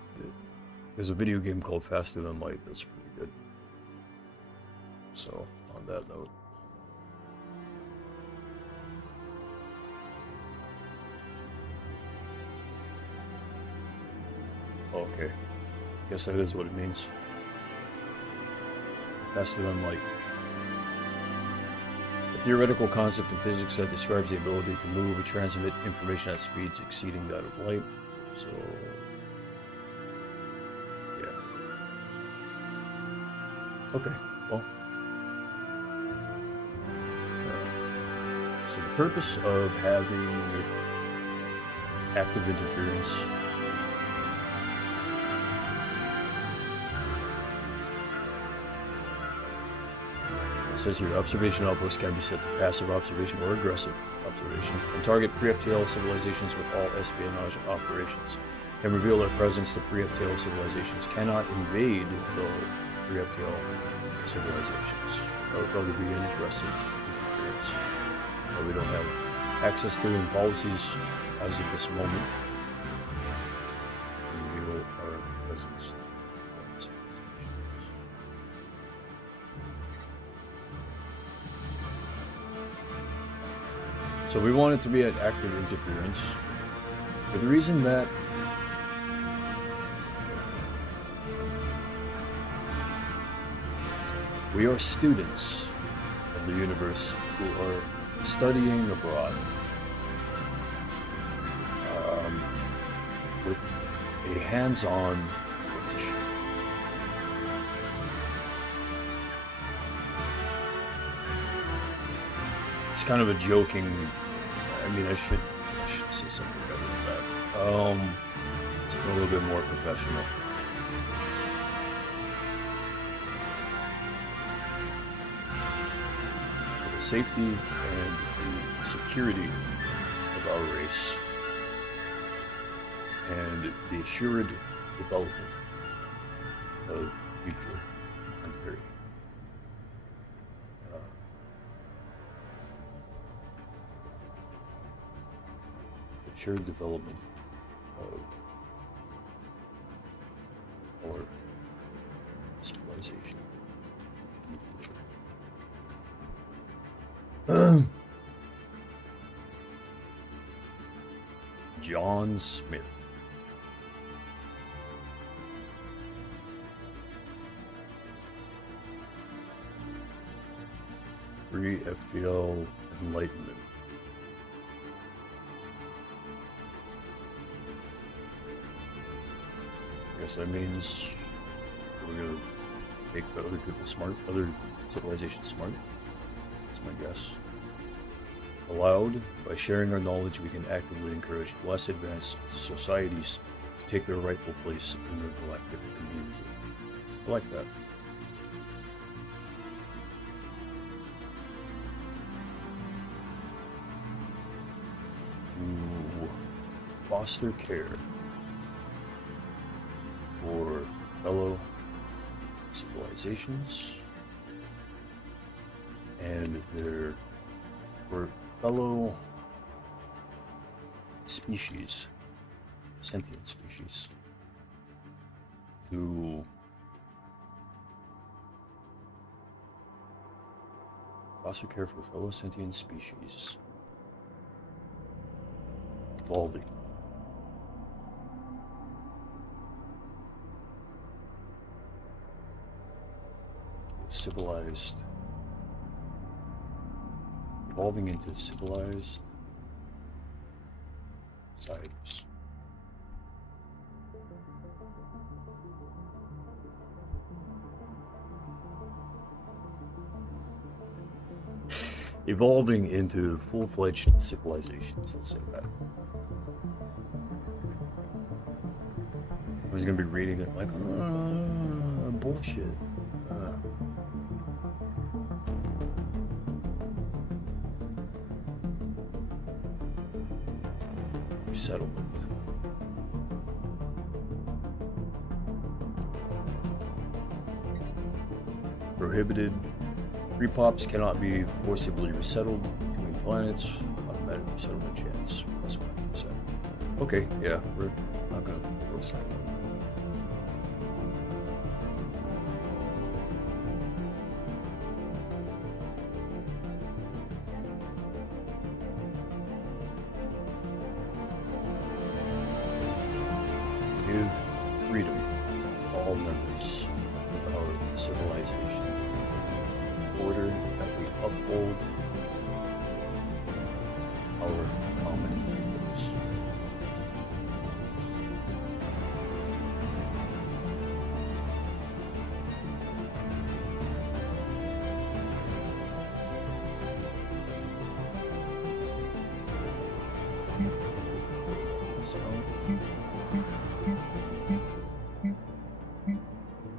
There's a video game called Faster Than Light that's pretty good. So, on that note. Okay. Guess that is what it means. Faster than light. A theoretical concept in physics that describes the ability to move or transmit information at speeds exceeding that of light. So, yeah. Okay, well. So the purpose of having active interference it says here, observation outposts can be set to passive observation or aggressive observation, and target pre-FTL civilizations with all espionage operations. Can reveal their presence to pre-FTL civilizations. Cannot invade the pre-FTL civilizations. That would probably be an aggressive interference. But we don't have access to in policies as of this moment. Reveal our presence. So we want it to be at active interference. For the reason that we are students of the universe who are studying abroad with a hands-on approach. It's kind of a joking. I mean, I should say something better than that. It's a little bit more professional. For the safety and the security of our race, and the assured development of future planetary. Assured development of our civilization in the future. John Smith. Pre-FTL Enlightenment. I guess that means we're gonna make the other people smart, other civilizations smart. That's my guess. Allowed, by sharing our knowledge, we can actively encourage less advanced societies to take their rightful place in the galactic community. I like that. To foster care for fellow civilizations and their for fellow species, sentient species, to foster care for fellow sentient species evolving. Civilized, evolving into civilized societies. Evolving into full-fledged civilizations, let's say that. I was gonna be reading it like, bullshit. resettlement. Prohibited. Repops cannot be forcibly resettled between planets. Automatic resettlement chance plus 1%. Okay, yeah, we're not gonna force that. Give freedom to all members of our civilization. Order that we uphold our common goals.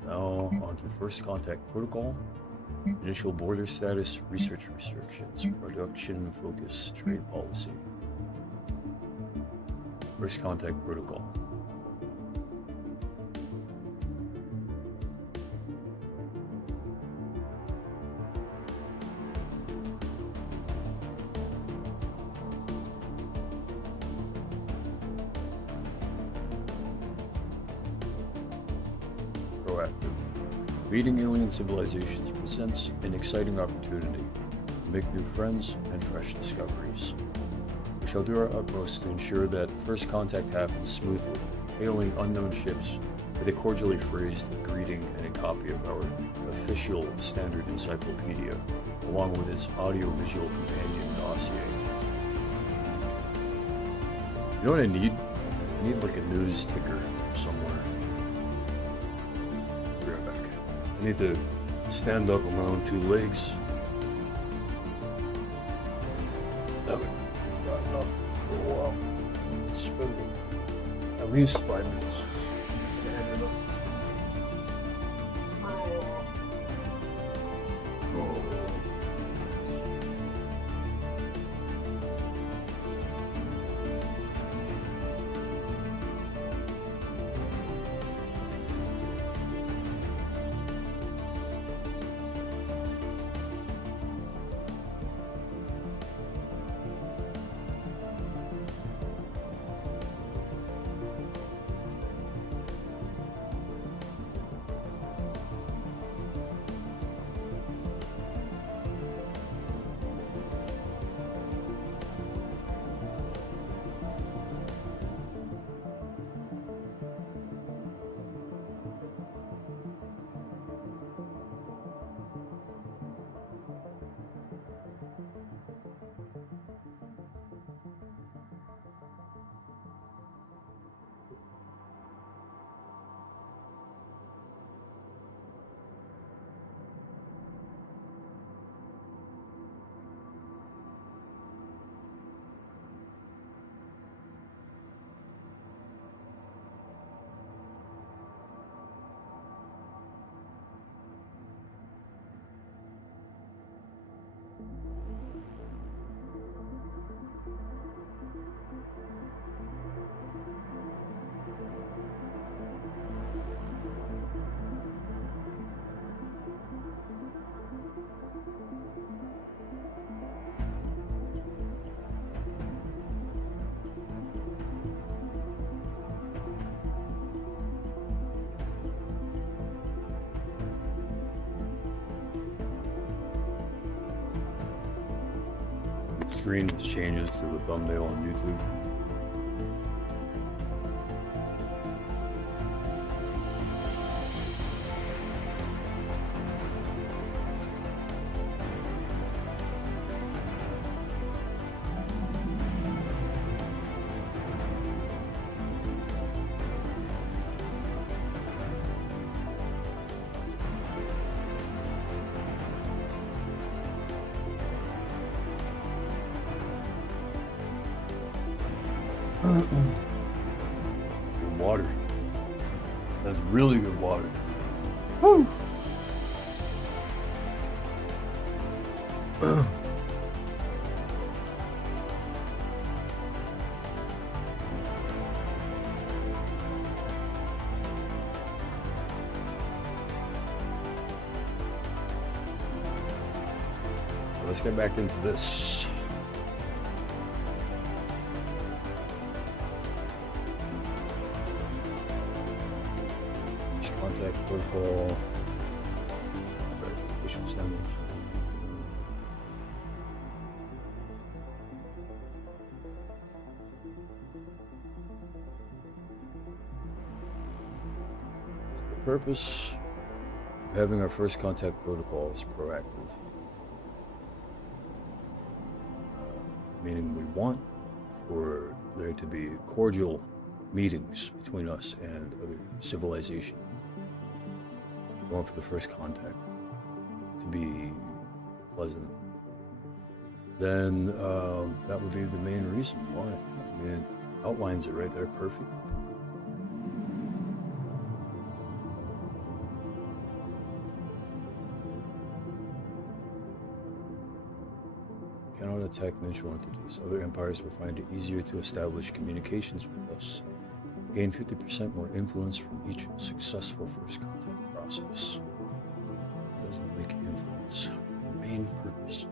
Now on to first contact protocol. Initial border status, research restrictions, production focus, trade policy. First contact protocol. Proactive. Meeting alien civilizations presents an exciting opportunity to make new friends and fresh discoveries. We shall do our utmost to ensure that first contact happens smoothly, hailing unknown ships with a cordially phrased greeting and a copy of our official standard encyclopedia, along with its audio-visual companion dossier. You know what I need? I need like a news ticker somewhere. Be right back. I need to stand up on my own two legs. I haven't gotten up for a while. Spending at least 5 minutes. Standing up. Screen changes to the thumbnail on YouTube. Good water. That's really good water. Woo! let's get back into this. Contact protocol. Official standards. The purpose of having our first contact protocol is proactive. Meaning we want for there to be cordial meetings between us and other civilization. We want for the first contact to be pleasant. Then that would be the main reason why. I mean, it outlines it right there perfectly. Cannot attack neutral entities. Other empires will find it easier to establish communications with us. Gain 50% more influence from each successful first contact process. Doesn't make influence. The main purpose.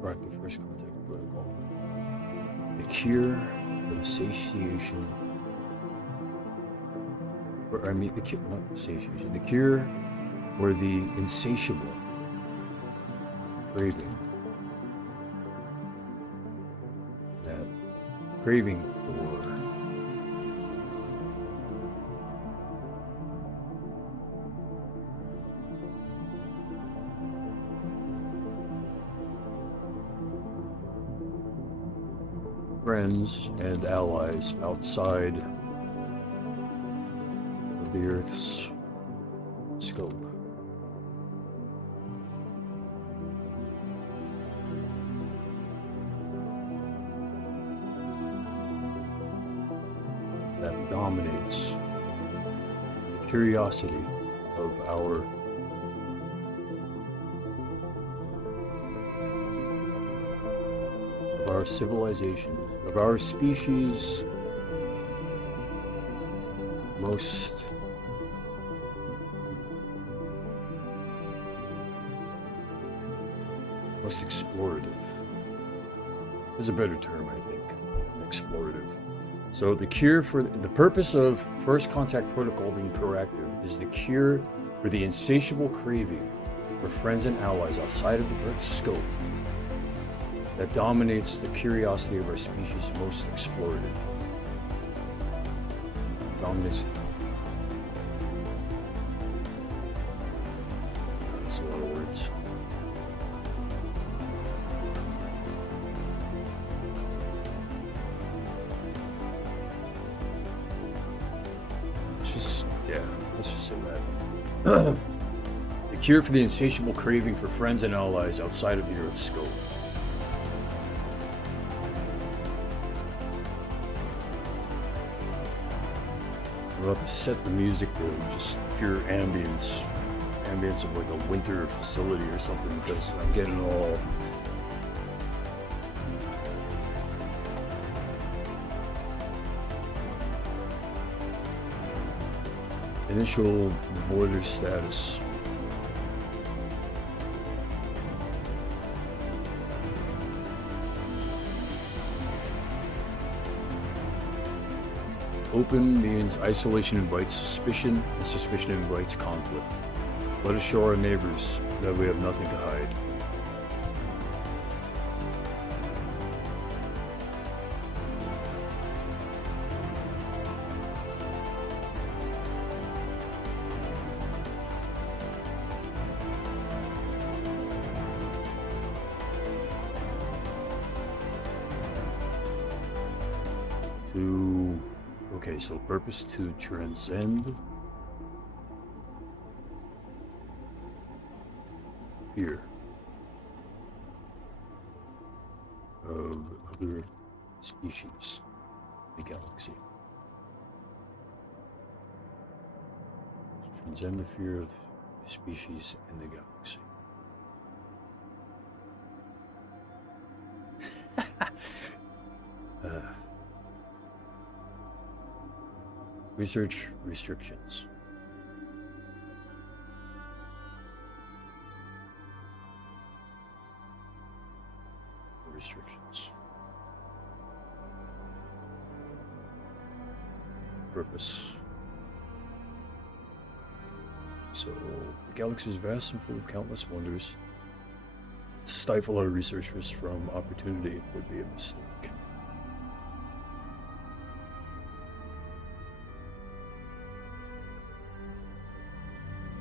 Proactive first contact protocol. The cure for the satiation. Or I mean the cure, not satiation. The cure or the insatiable craving. That craving for friends and allies outside of the Earth's scope. That dominates the curiosity of our civilization, of our species, most explorative. Is a better term, I think. Explorative. So the cure for the purpose of first contact protocol being proactive is the cure for the insatiable craving for friends and allies outside of the Earth's scope that dominates the curiosity of our species most explorative. Dominates. That's a lot of words. Let's just say that. The cure for the insatiable craving for friends and allies outside of the Earth's scope. We're about to set the music to just pure ambience of like a winter facility or something, because I'm getting all initial border status. Open means isolation invites suspicion, and suspicion invites conflict. Let us show our neighbors that we have nothing to hide. Okay, so purpose to transcend fear of other species in the galaxy. Transcend the fear of species in the galaxy. Research restrictions. restrictions. Purpose. So, the galaxy is vast and full of countless wonders. To stifle our researchers from opportunity would be a mistake.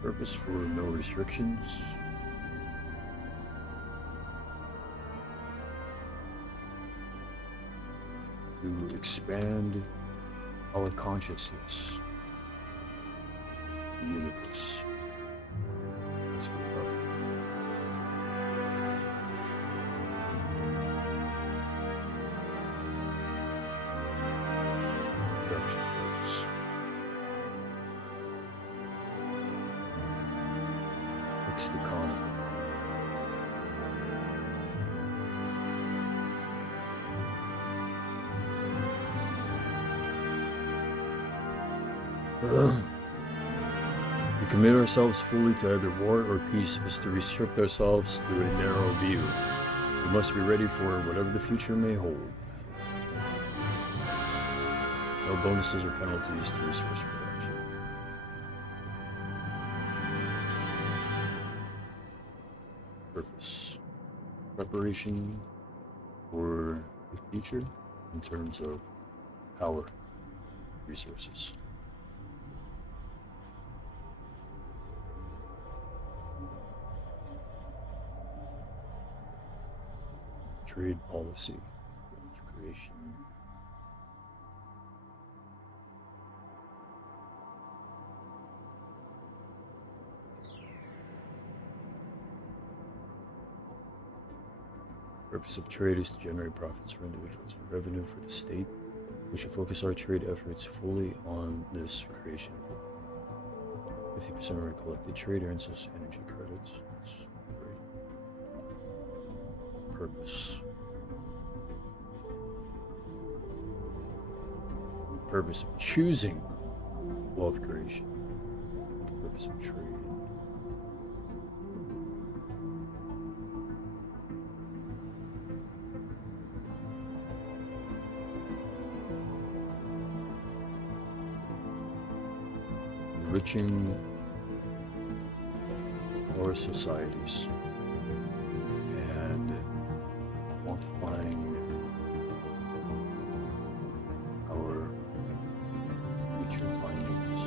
Purpose for no restrictions. To expand our consciousness. The universe. Let's go up. Production purpose. Mixed economy. To commit ourselves fully to either war or peace is to restrict ourselves to a narrow view. We must be ready for whatever the future may hold. No bonuses or penalties to resource production. Purpose. Preparation for the future in terms of power resources. Trade policy, wealth creation. The purpose of trade is to generate profits for individuals and revenue for the state. We should focus our trade efforts fully on this creation of wealth. 50% of our collected trade earns us energy credits. That's great. Purpose. The purpose of choosing wealth creation. The purpose of trade. Enriching our societies and multiplying our future findings.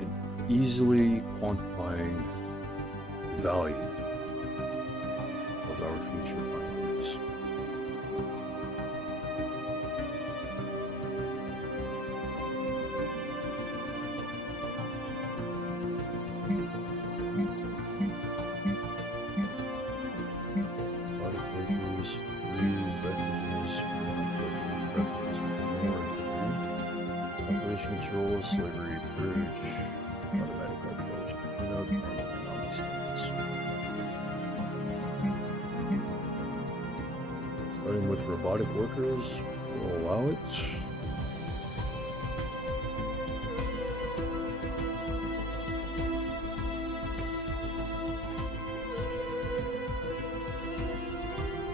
And easily quantifying the value of our future findings. Body breakers, new refugees, population control, slavery purge, automatic population cleanup, and economic status. Starting with robotic workers, we'll allow it.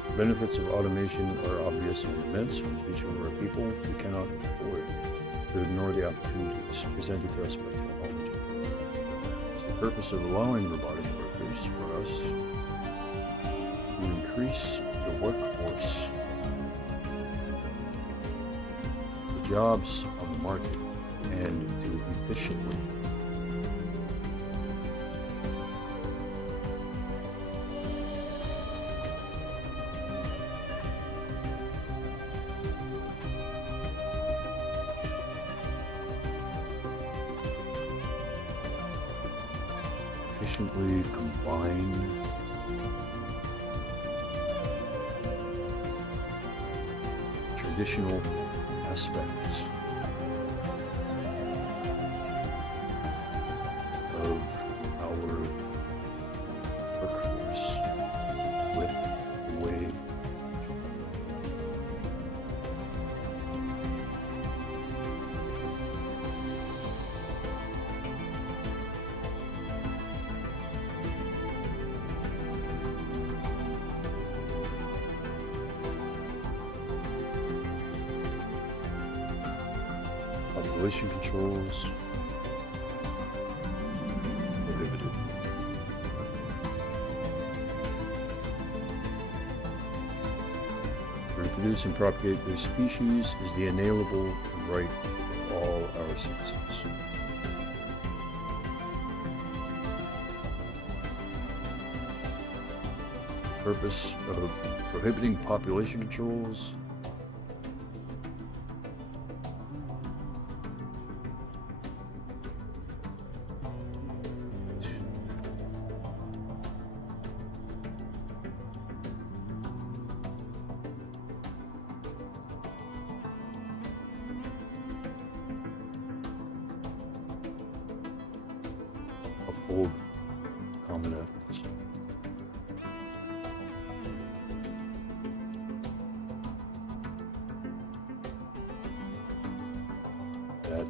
The benefits of automation are obvious and immense for the future of our people. We cannot afford to ignore the opportunities presented to us by technology. It's the purpose of allowing robotic workers for us to increase the workforce, the jobs on the market, and to efficiently combine traditional aspects of our workforce with the way population controls. Prohibited. To reproduce and propagate their species is the inalienable right of all our citizens. Purpose of prohibiting population controls. Uphold common ethics. That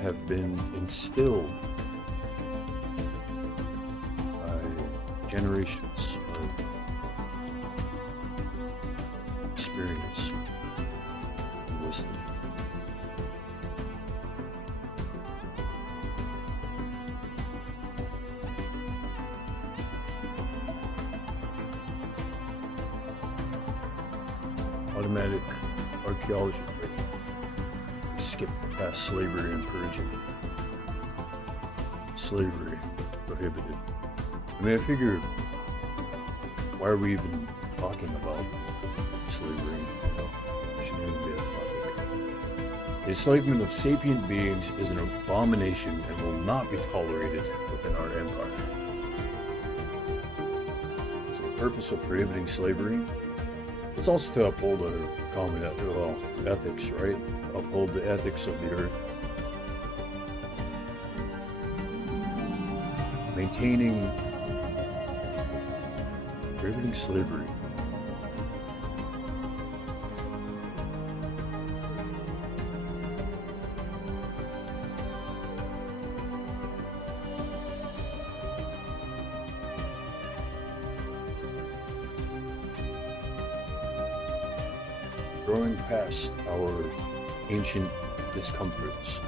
have been instilled by generations of experience and wisdom. Automatic archaeology. Skip past slavery and purging. Slavery prohibited. I mean, I figure, why are we even talking about slavery? You know, it shouldn't even be a topic. The enslavement of sapient beings is an abomination and will not be tolerated within our empire. So the purpose of prohibiting slavery is also to uphold our common ethics, right? Uphold the ethics of the earth. Maintaining, prohibiting slavery. Growing past our ancient discomforts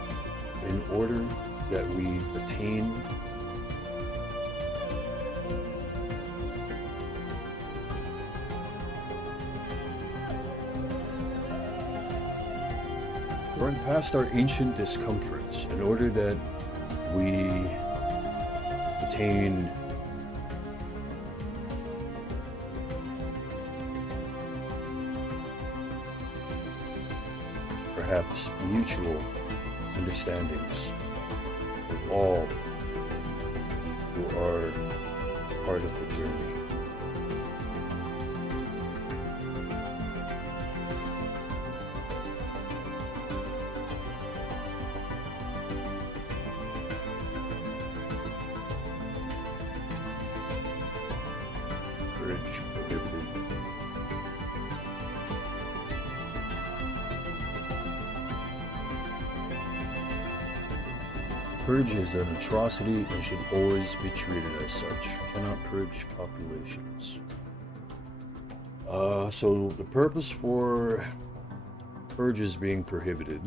in order that we attain growing past our ancient discomforts in order that we attain perhaps mutual understandings with all who are part of the journey. Courage prohibited. Purge is an atrocity and should always be treated as such. Cannot purge populations. So the purpose for purges being prohibited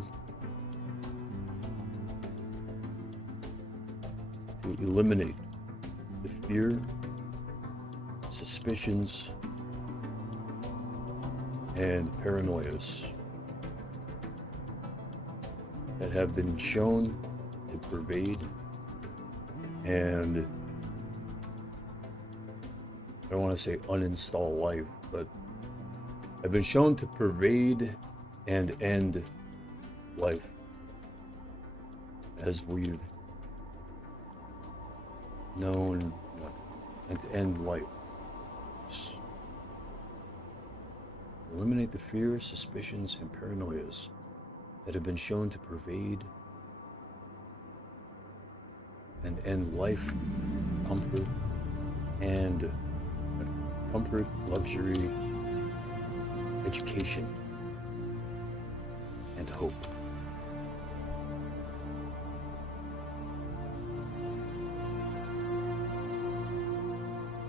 to eliminate the fear, suspicions, and paranoias that have been shown to pervade and I don't want to say uninstall life, but have been shown to pervade and end life as we've known, and to end life. Eliminate the fears, suspicions, and paranoias that have been shown to pervade and end life, comfort, luxury, education, and hope.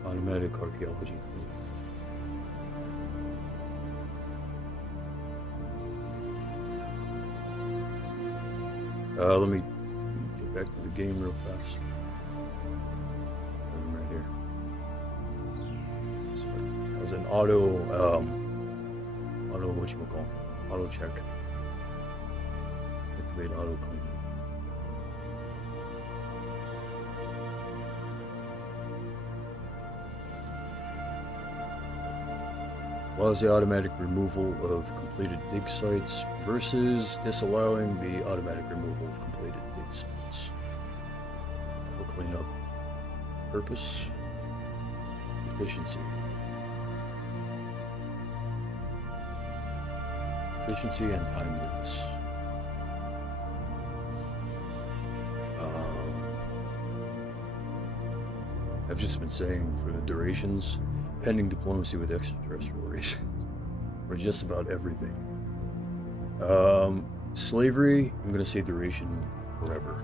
Automatic archaeology. Let me get back to the game real fast. Right here. So that was an auto whatchamacall, auto check. Activate auto clean. Allows the automatic removal of completed dig sites versus disallowing the automatic removal of completed dig sites. We'll clean up. Purpose. Efficiency. Efficiency and timeliness. I've just been saying for the durations, pending diplomacy with extraterrestrial race, or just about everything. Slavery, I'm going to say duration forever.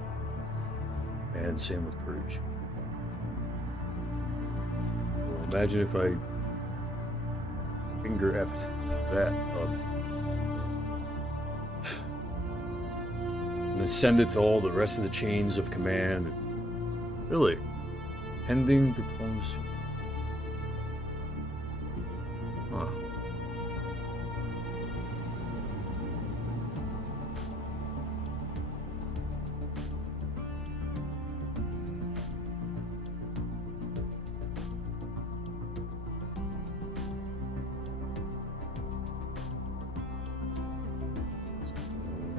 And same with purge. Well, imagine if I finger effed that up. And then send it to all the rest of the chains of command. Really? Pending diplomacy. Huh.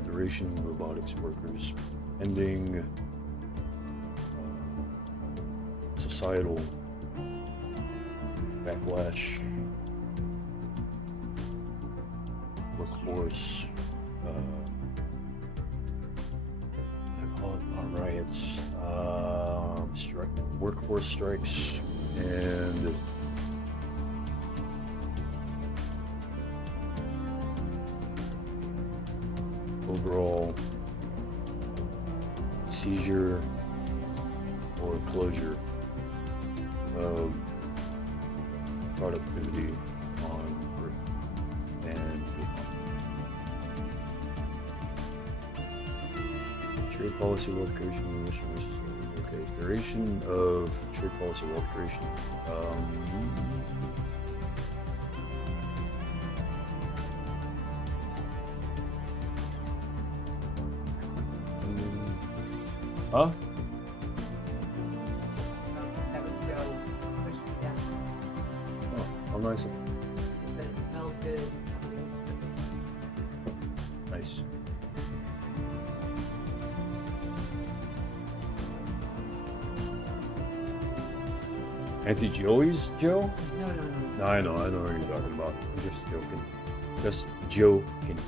Duration, robotics workers, ending societal backlash, workforce, I call it not riots, workforce strikes, and overall seizure or closure of productivity on Earth and beyond. Trade policy, wealth creation, okay. Duration of trade policy, wealth creation. Huh? Oh, how nice. Nice. Auntie Joey's Joe? No, I know what you're talking about. I'm just joking. Just joking.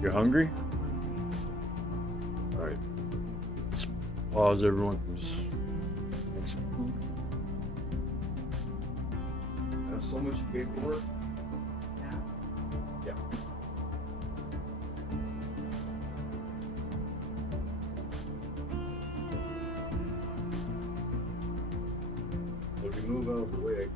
You're hungry? Alright. Let's pause everyone and just make some food. I have so much paperwork. Yeah. So if you move out of the way,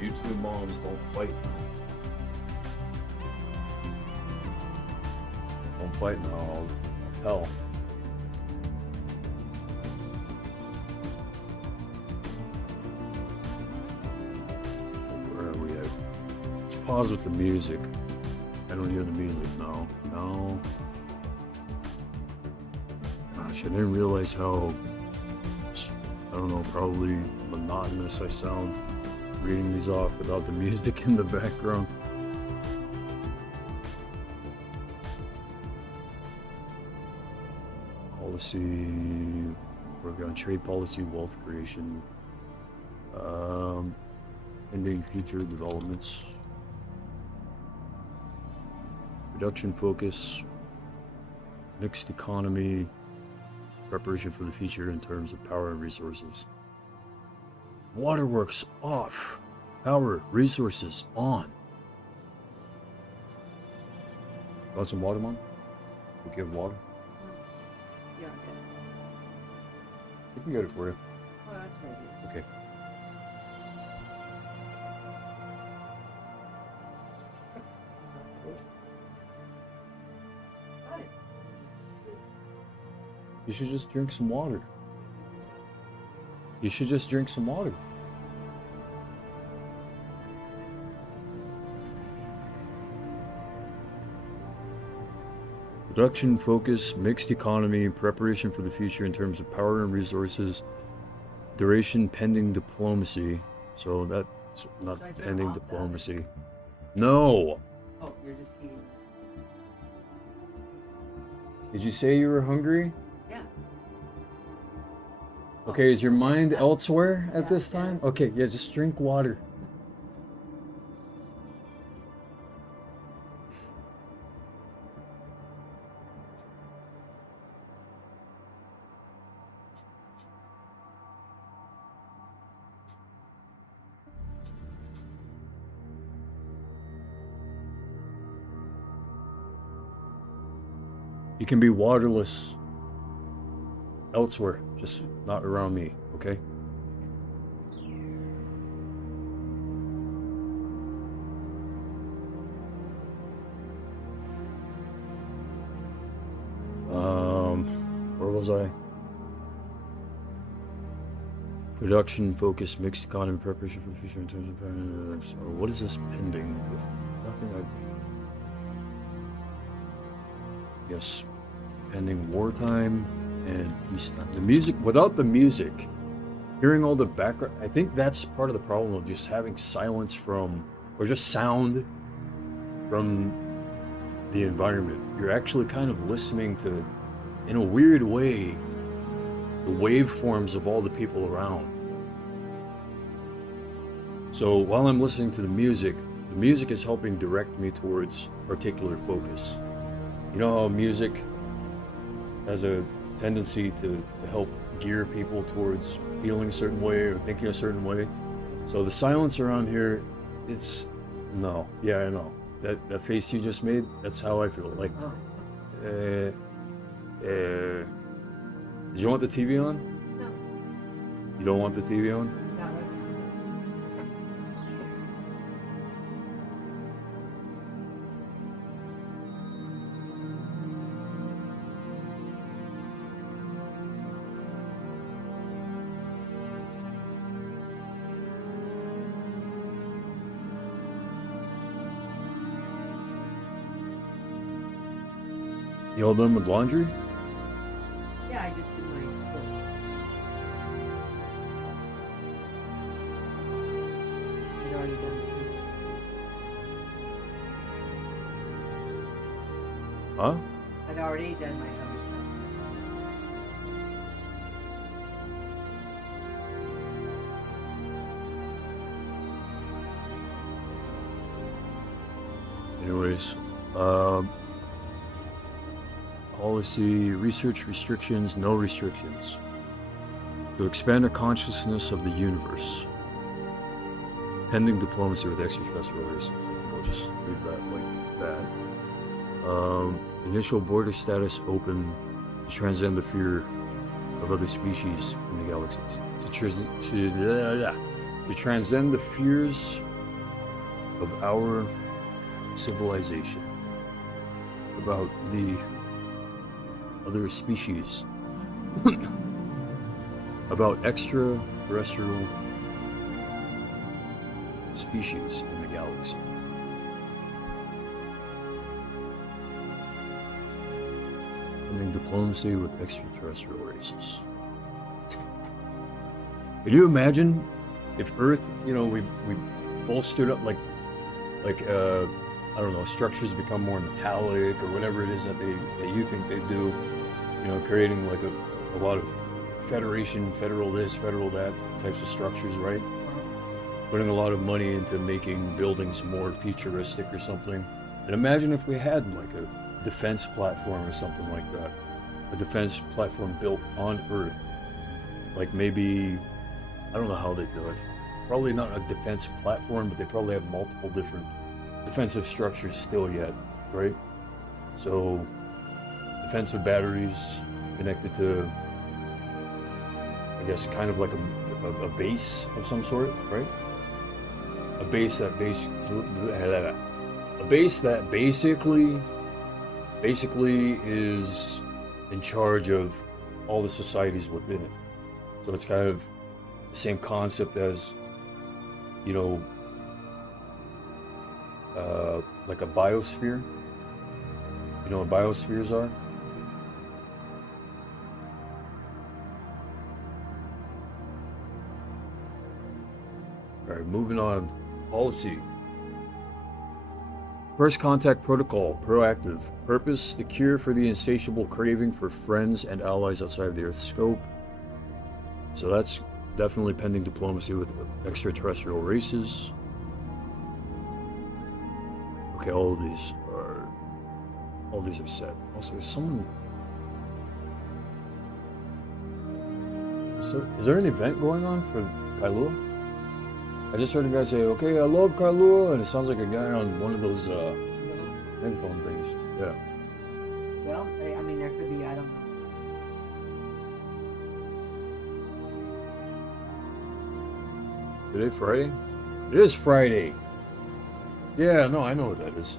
you two moms don't fight. Don't fight now, I'll tell. Where are we at? Let's pause with the music. I don't hear the music now. No. Gosh, I didn't realize how, I don't know, probably monotonous I sound reading these off without the music in the background. All the policy, working on trade policy, wealth creation, ending future developments, production focus, mixed economy, preparation for the future in terms of power and resources. Waterworks off, power, resources on. Want some water, Mom? We give water? Yeah, I think we got it for you. oh, that's right. Okay. You should just drink some water. You should just drink some water. Production focus, mixed economy, preparation for the future in terms of power and resources, duration pending diplomacy. So that's not Should I turn pending off that? diplomacy. No! Oh, you're just eating. Did you say you were hungry? Yeah. Okay, is your mind elsewhere at Yeah, this time? yes. Okay, yeah, just drink water. You can be waterless elsewhere, just not around me, okay? Where was I? Production focus, mixed economy, preparation for the future in terms of so what is this pending with? Nothing. Yes, pending wartime and peacetime. The music, without the music, hearing all the background, I think that's part of the problem of just having silence from, or just sound from the environment. You're actually kind of listening to, in a weird way, the waveforms of all the people around. So while I'm listening to the music is helping direct me towards particular focus. You know how music has a tendency to help gear people towards feeling a certain way or thinking a certain way? So the silence around here, it's, no, yeah, I know. That face you just made, that's how I feel. Like, Oh. did you want the TV on? No, You don't want the TV on? not right. You all done with laundry? Yeah, I just did my clothes. I'd already done it. Huh? I'd already done my other stuff. Anyways, policy, research restrictions, no restrictions. To expand our consciousness of the universe. Pending diplomacy with extraterrestrial races. I think I'll just leave that like that. Initial border status open to transcend the fear of other species in the galaxy. To transcend the fears of our civilization. About the other species. About extraterrestrial species in the galaxy. Ending diplomacy with extraterrestrial races. Can you imagine if Earth, you know, we both stood up like I don't know, structures become more metallic or whatever it is that you think they do, You know, creating like a lot of federation, federal this, federal that types of structures, right? Putting a lot of money into making buildings more futuristic or something. And imagine if we had like a defense platform or something like that. A defense platform built on Earth. Like maybe, I don't know how they do it. Probably not a defense platform, but they probably have multiple different defensive structures still yet, right? So, defensive batteries connected to, I guess, kind of like a base of some sort, right? A base that basically is in charge of all the societies within it. So it's kind of the same concept as, you know, like a biosphere. You know what biospheres are? All right, moving on. Policy. First contact protocol, proactive. Purpose, the cure for the insatiable craving for friends and allies outside of the Earth's scope. So that's definitely pending diplomacy with extraterrestrial races. Okay, all these are set. Also, is someone... Is there an event going on for Kailua? I just heard a guy say, okay, I love Kailua, and it sounds like a guy on one of those headphone things. Yeah. Well, I mean, there could be, I don't know. Today Friday? It is Friday. Yeah, no, I know what that is.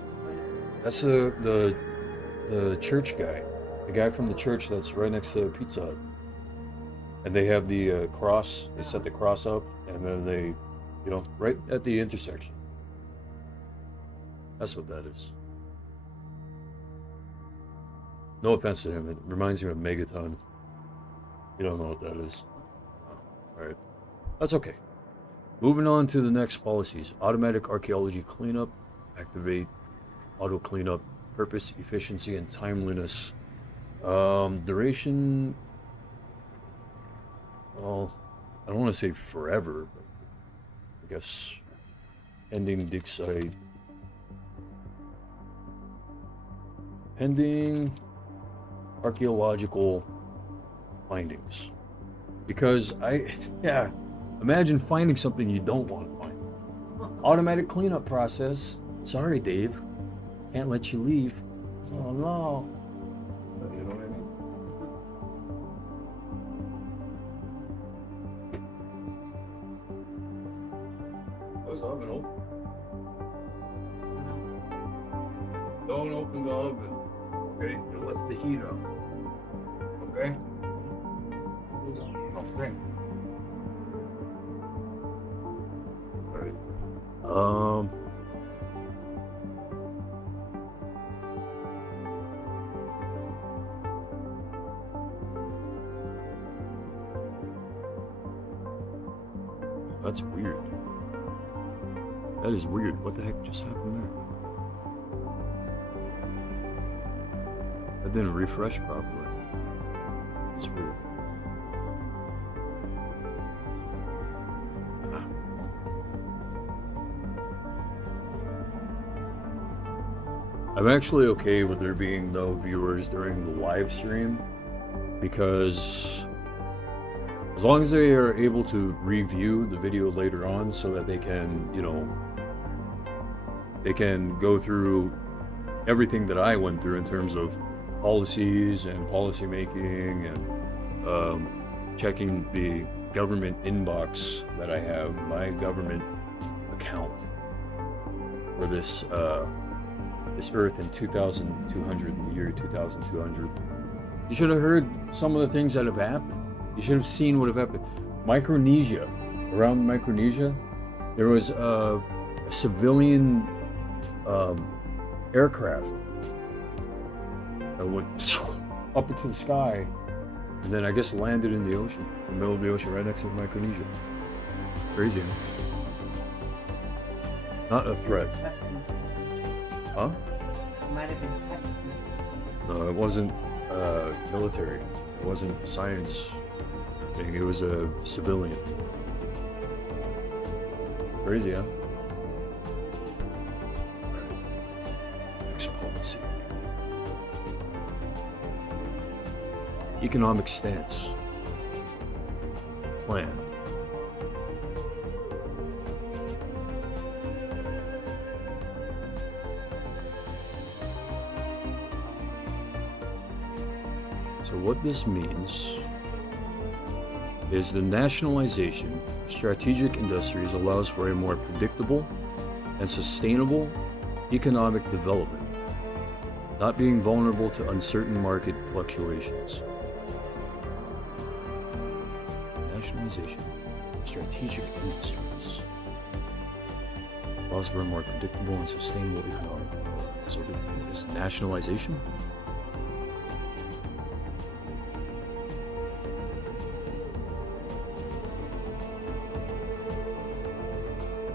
That's the church guy. The guy from the church that's right next to Pizza Hut. And they have the cross, they set the cross up, and then they, you know, right at the intersection. That's what that is. No offense to him, it reminds me of Megaton. You don't know what that is. Alright. That's okay. Moving on to the next policies. Automatic archaeology cleanup. Activate auto cleanup. Purpose, efficiency, and timeliness. Duration... Well, I don't want to say forever, but I guess ending dig site. Pending archaeological findings. Because imagine finding something you don't want to find. Automatic cleanup process. Sorry, Dave. Can't let you leave. Oh no. You know what I mean? How's the oven open? Don't open the oven. Okay? It lets the heat up. Okay? Okay. Alright. That's weird. That is weird. What the heck just happened there? That didn't refresh properly. That's weird. I'm actually okay with there being no viewers during the live stream, because as long as they are able to review the video later on so that they can, you know, they can go through everything that I went through in terms of policies and policy making and checking the government inbox that I have, my government account for this Earth in 2200, in the year 2200. You should have heard some of the things that have happened. You should have seen what have happened. Micronesia, around Micronesia, there was a civilian aircraft that went up into the sky, and then I guess landed in the ocean, in the middle of the ocean, right next to Micronesia. Crazy, huh? Not a threat. Testing something. Huh? It might have been testing something. No, it wasn't. military. It wasn't a science thing. It was a civilian. Crazy, huh? Next policy. Economic stance. Plan. So what this means is the nationalization of strategic industries allows for a more predictable and sustainable economic development, not being vulnerable to uncertain market fluctuations. Nationalization of strategic industries allows for a more predictable and sustainable economic development. So this nationalization?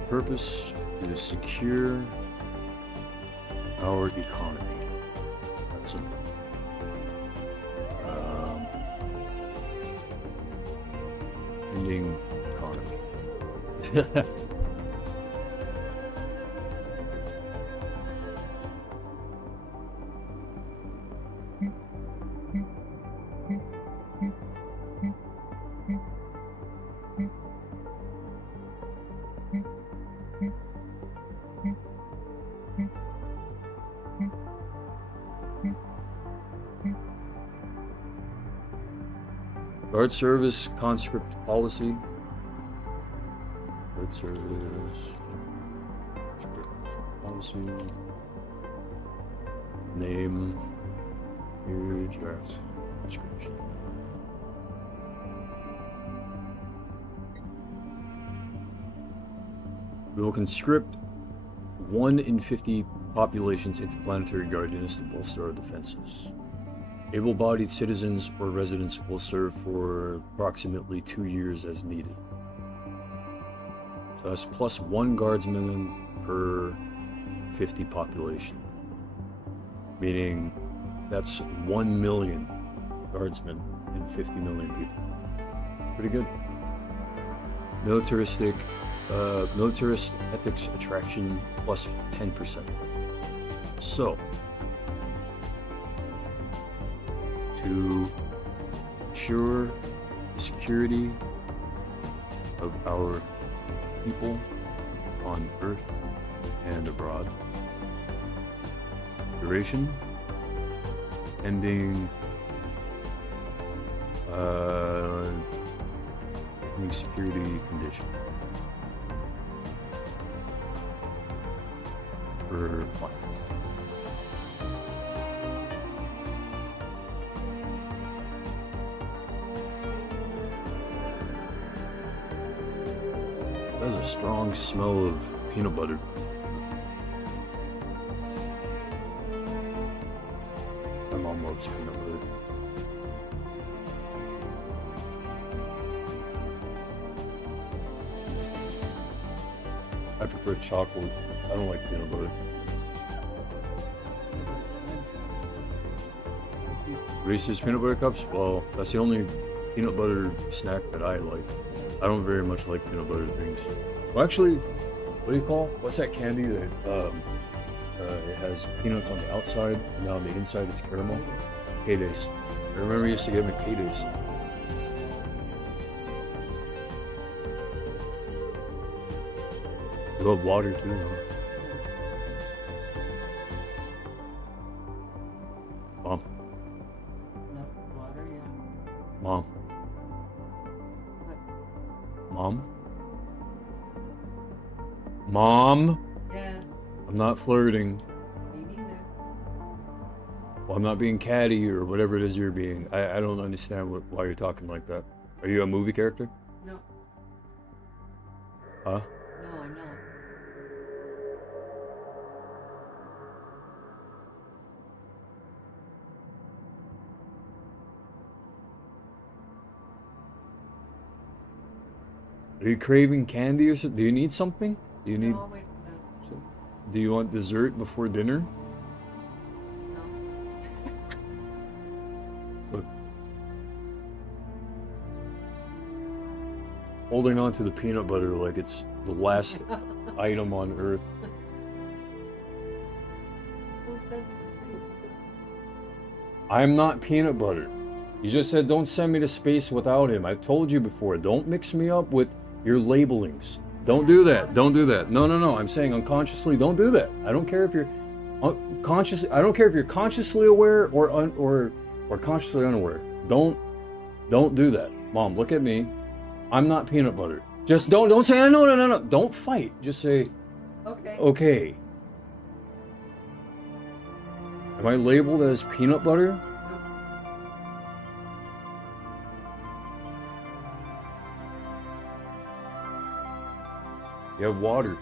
Purpose is secure our economy. That's it. Ending economy. Guard service conscript policy. Guard service conscript policy. Name. Here, draft description. We will conscript 1 in 50 populations into planetary guardians to bolster our defenses. Able-bodied citizens or residents will serve for approximately 2 years as needed. So that's plus 1 guardsman per 50 population. Meaning that's 1 million guardsmen in 50 million people. Pretty good. Militaristic, militarist ethics attraction plus 10%. So, to ensure the security of our people on Earth and abroad. Duration ending security condition for planet. There's a strong smell of peanut butter. My mom loves peanut butter. I prefer chocolate. I don't like peanut butter. Reese's peanut butter cups? Well, that's the only peanut butter snack that I like. I don't very much like peanut butter things. Well, actually, what do you call? What's that candy that it has peanuts on the outside and on the inside it's caramel? Paydays. I remember you used to give me paydays. I love water too, huh? Mom. Water, yeah. Mom. What? Mom? Mom? Yes. I'm not flirting. Me neither. Well, I'm not being catty or whatever it is you're being. I don't understand why you're talking like that. Are you a movie character? No. Huh? No, I'm not. Are you craving candy or something? Do you need something? Do you need? No, I'll wait for that. Do you want dessert before dinner? No. holding on to the peanut butter like it's the last item on earth. Don't send me to space with it. I'm not peanut butter. You just said don't send me to space without him. I've told you before, don't mix me up with your labelings. Don't do that. Don't do that. No, no, no. I'm saying unconsciously, don't do that. I don't care if you're conscious. I don't care if you're consciously aware or consciously unaware. Don't do that. Mom, look at me. I'm not peanut butter. Just don't say no, no, no, no. Don't fight. Just say Okay. okay. Am I labeled as peanut butter? You have water.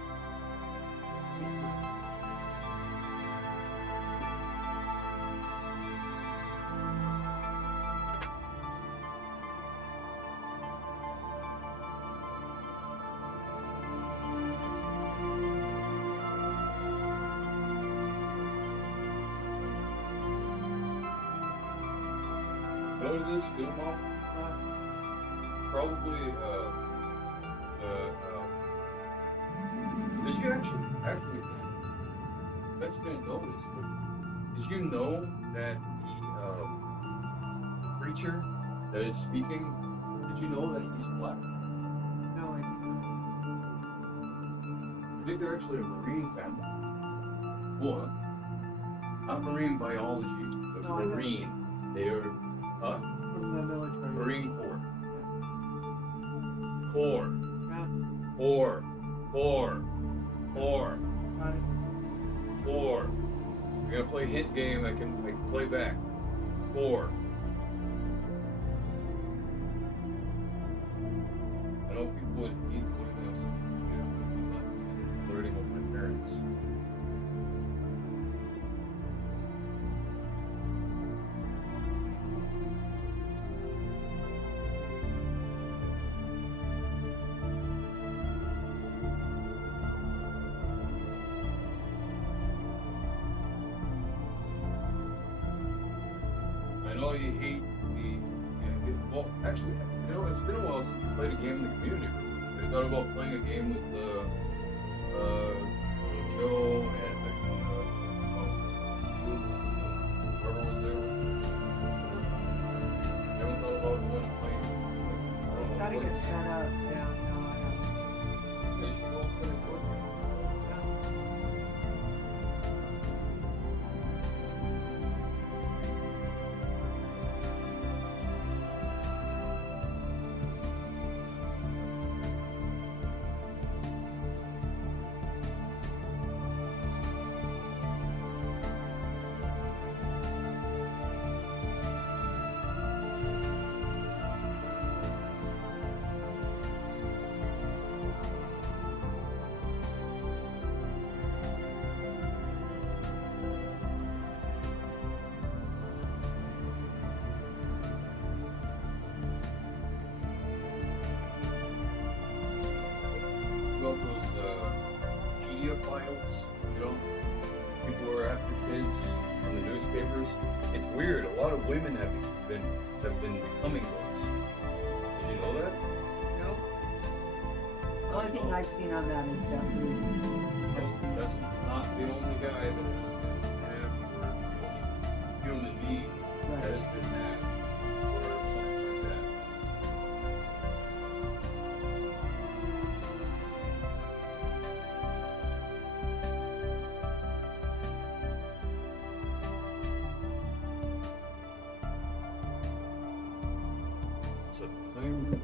You know what it is, too, Mom? Probably, did you actually, bet you didn't know this, but did you know that the creature that is speaking, did you know that he's black? No, I didn't. I think they're actually a marine family. Well, not marine biology, but No, I know. marine. They are, From the military. Marine Corps. Corps. Yeah, Corps. Corps. Corps. got it. Corps. We're gonna play hint game. I can play back. Corps. I know people would be doing this. Flirting with my parents. I know you hate well, actually, you know, it's been a while since we played a game in the community group. I thought about playing a game with Joe and whoever was there. I haven't thought about going and playing. Gotta get set up. Yeah, no, I don't. They should go play a board game. About those pedophiles, you know, people who are after kids in the newspapers. It's weird. A lot of women have been becoming those. Did you know that? No. The only thing I've seen on that is Jeffrey. That's not the only guy that has been nabbed, or the only human being that has been nabbed, or something like that. So the thing,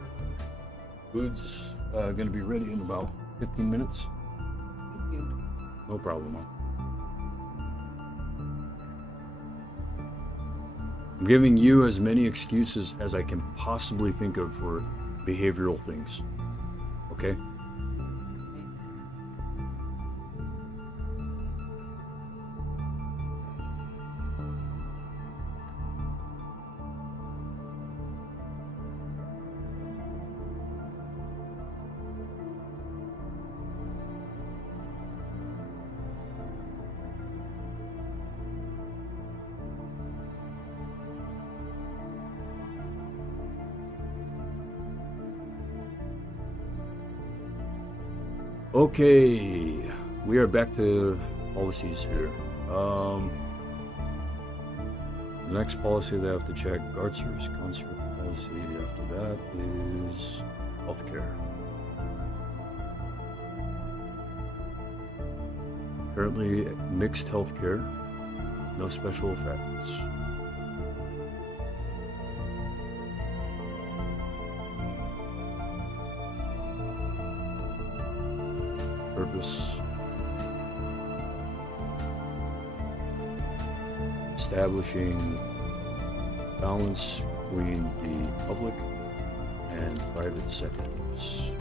food's gonna be ready in about 15 minutes. Thank you. No problem, Mom. I'm giving you as many excuses as I can possibly think of for behavioral things. Okay? Okay, we are back to policies here. The next policy that I have to check, guard service concert policy. After that is healthcare. Currently mixed healthcare, no special effects. Purpose. Establishing balance between the public and private sectors.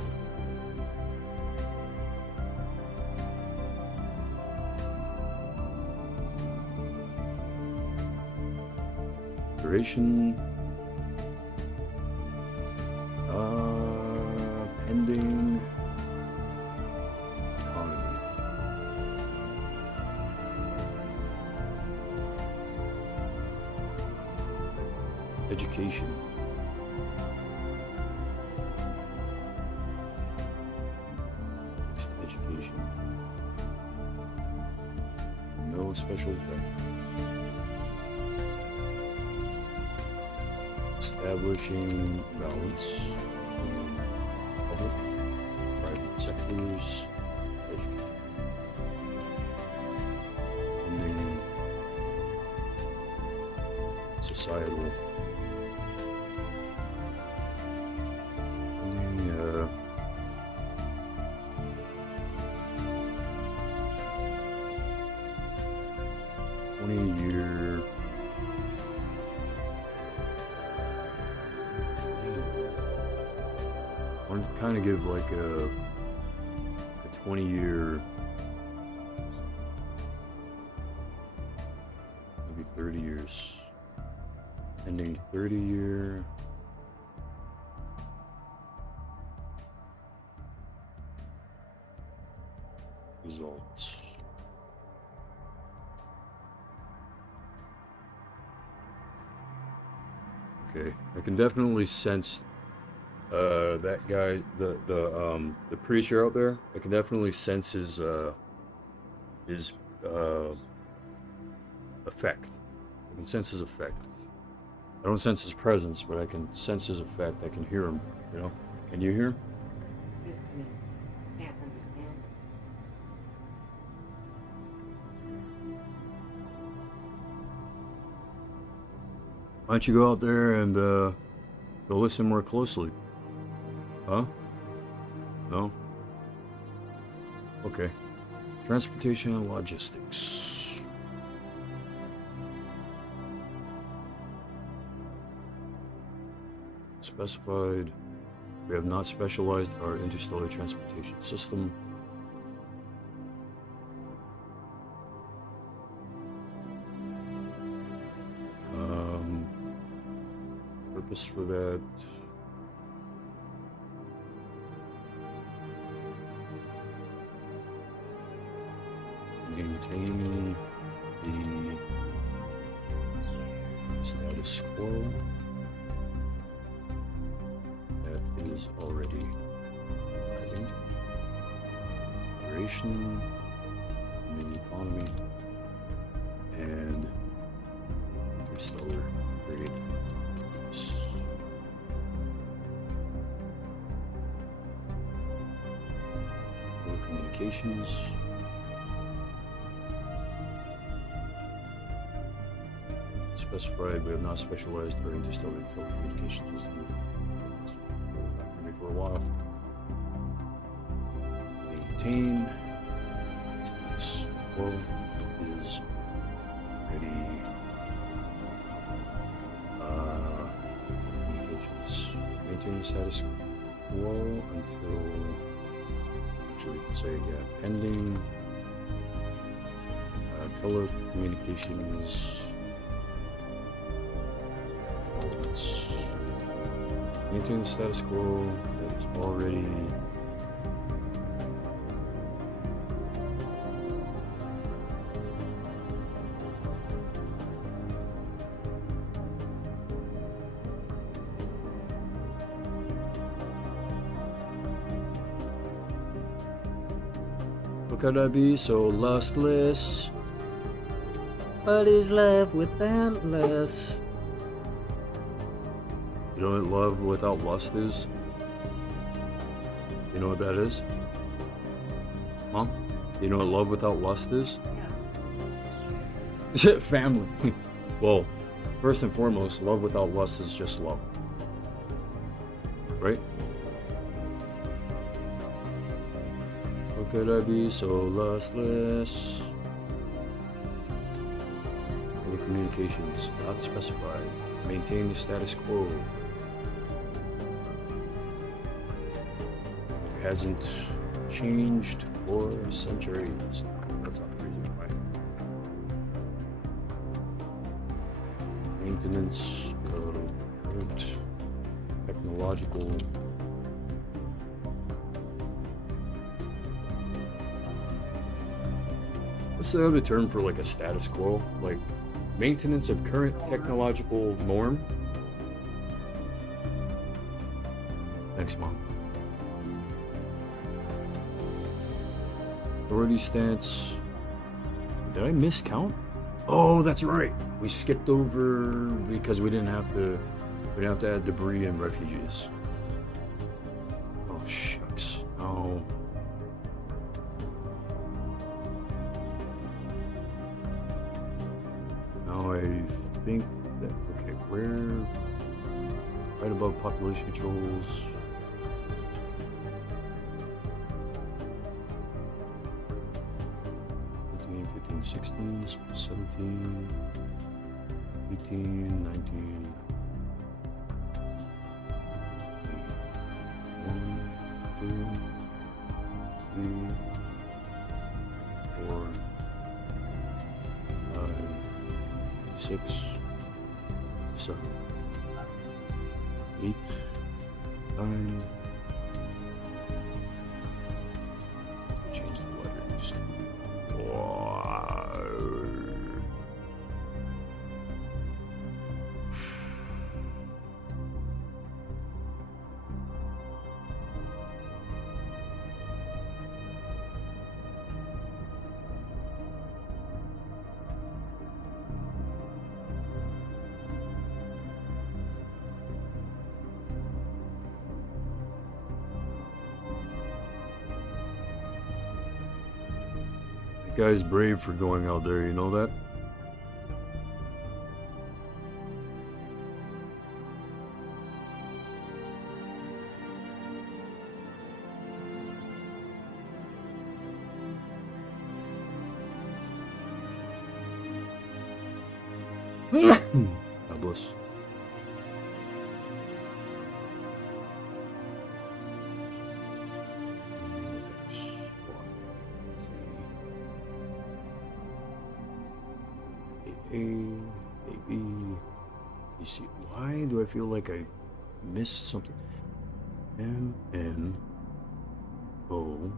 Duration. Pending. Economy. Education. Next, education. No special effect. Establishing balance between public, private sectors, education. Ending societal. Ending 20-year. I want to kind of give like a 20-year, maybe 30 years, ending 30-year. Results. Okay, I can definitely sense that guy, the preacher out there. I can definitely sense his effect. I can sense his effect. I don't sense his presence, but I can sense his effect. I can hear him. You know? Can you hear him? Can't understand. Why don't you go out there and go listen more closely? Huh? No? Okay. Transportation and logistics. Specified. We have not specialized our interstellar transportation system. Purpose for that. Maintain the status quo that is already present. Duration in the economy and interstellar trade. Communications. Specified, we have not specialized our interstellar telecommunications system. It's not going to be for a while. Maintain. Status quo is ready. Communications. Maintain the status quo until. Actually, we can say again, pending telecommunications developments. Maintain the status quo that is already could I be so lustless? What is love without lust? You know what love without lust is? You know what that is? Mom? You know what love without lust is? Yeah. Family. Well, first and foremost, love without lust is just love. Right? How could I be so lustless? Other communications not specified. Maintain the status quo. It hasn't changed for centuries. That's not the reason why. Maintenance of current technological. What's the other term for like a status quo? Like maintenance of current technological norm? Thanks, Mom. Authority stance. Did I miscount? Oh, that's right. We skipped over because we didn't have to add debris and refugees. Oh shucks. No. Now I think that okay, we're right above population controls. 15, 16, 17, 18, 19. 1, 2, 3, 4, 5, 6, 7, 8, 9. Change the letters. The guy's brave for going out there, you know that? God bless. A, B, you see, why do I feel like I missed something? M, N, O.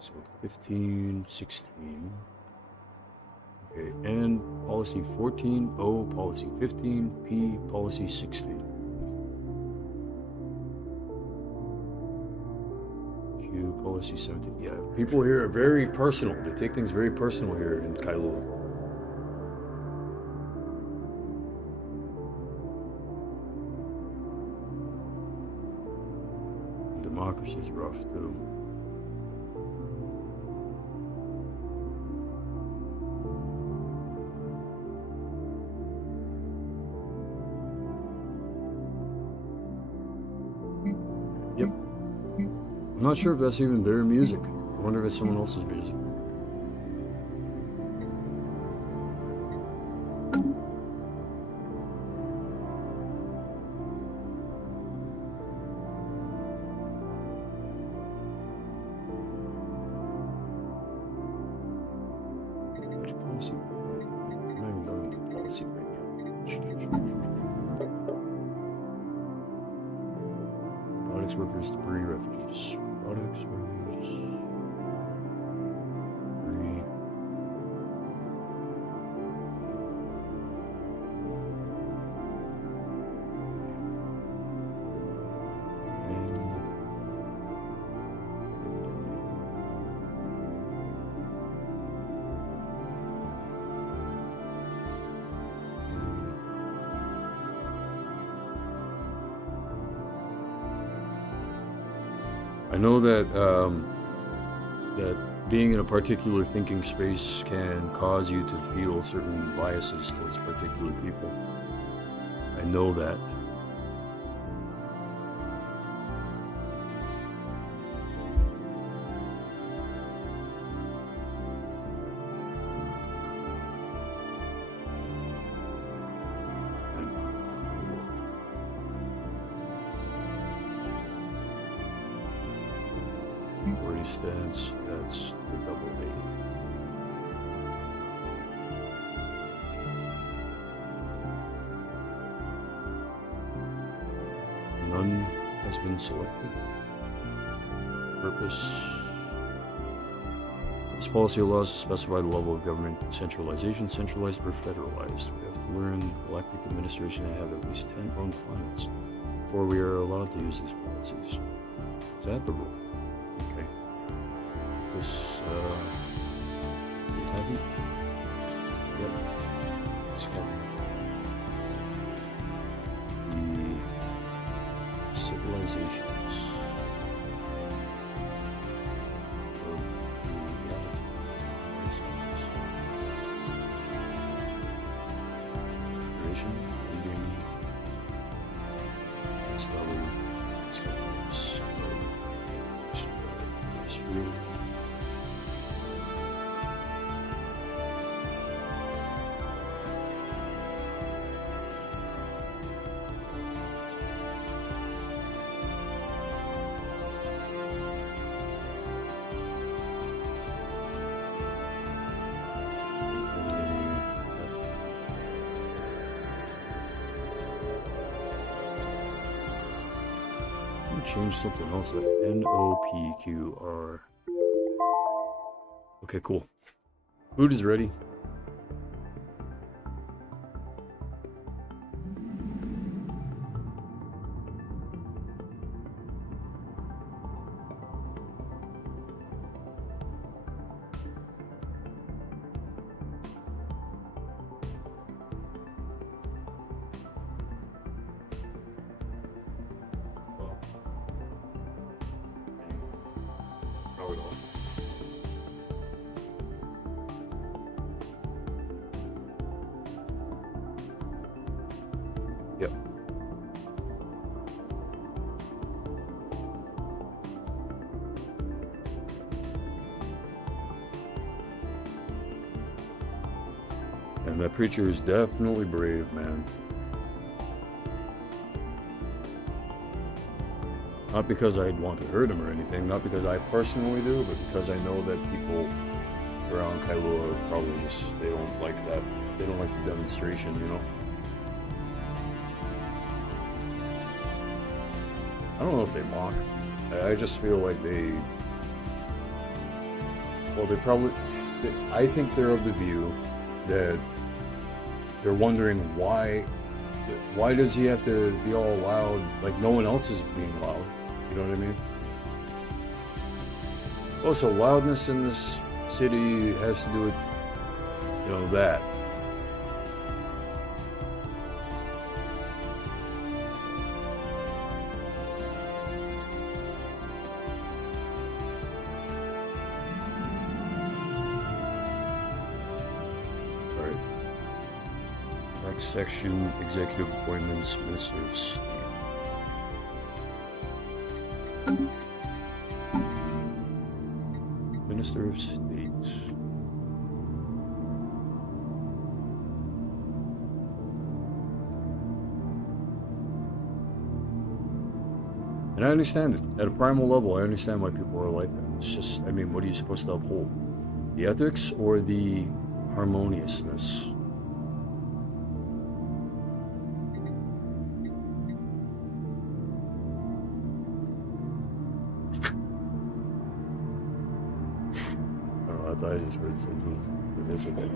So 15, 16. Okay, N, policy 14, O, policy 15, P, policy 16. Q, policy 17. Yeah, people here are very personal. They take things very personal here in Kailua. Democracy's rough too. Yep. I'm not sure if that's even their music. I wonder if it's someone else's music. Which policy? I'm not even done with the policy thing yet. Robotics workers, debris, refugees. Robotics workers. Debris. I know that that being in a particular thinking space can cause you to feel certain biases towards particular people. I know that. Stance, that's the double A. None has been selected. Purpose. This policy allows us to specify the level of government centralization, centralized or federalized. We have to learn galactic administration and have at least 10 owned planets before we are allowed to use these policies. Is that the rule? Okay. This, you haven't? Yep. Let's go. The civilizations of the galaxy. Duration, medium, stellar, STELLARIS of terrestrial. Change something else like NOPQR. Okay, cool. Food is ready. Yep. And that preacher is definitely brave, man. Not because I'd want to hurt him or anything, not because I personally do, but because I know that people around Kailua probably just, they don't like that. They don't like the demonstration, you know? I don't know if they mock. I just feel like they, well, they probably, I think they're of the view that they're wondering why does he have to be all loud, like no one else is being loud, you know what I mean? Oh, so loudness in this city has to do with, you know, that. Next section, executive appointments, Minister of State. Minister of State. And I understand it. At a primal level, I understand why people are like that. It's just, I mean, what are you supposed to uphold? The ethics or the harmoniousness? I just heard something, but that's okay.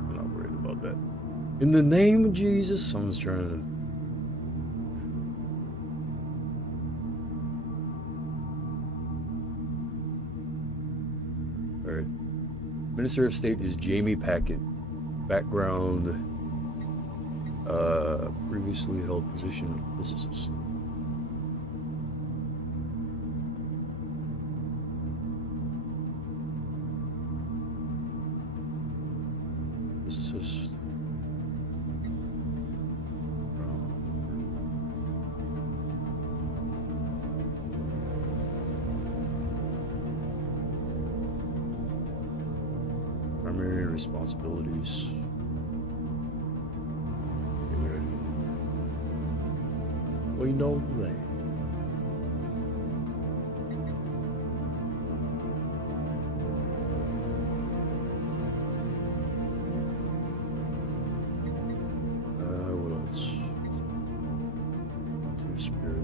I'm not worried about that. In the name of Jesus, someone's trying to... Alright. Minister of State is Jamie Packett. Background... Previously held position of physicist. Physicist. Primary responsibilities. We know that. What else? To your spirit.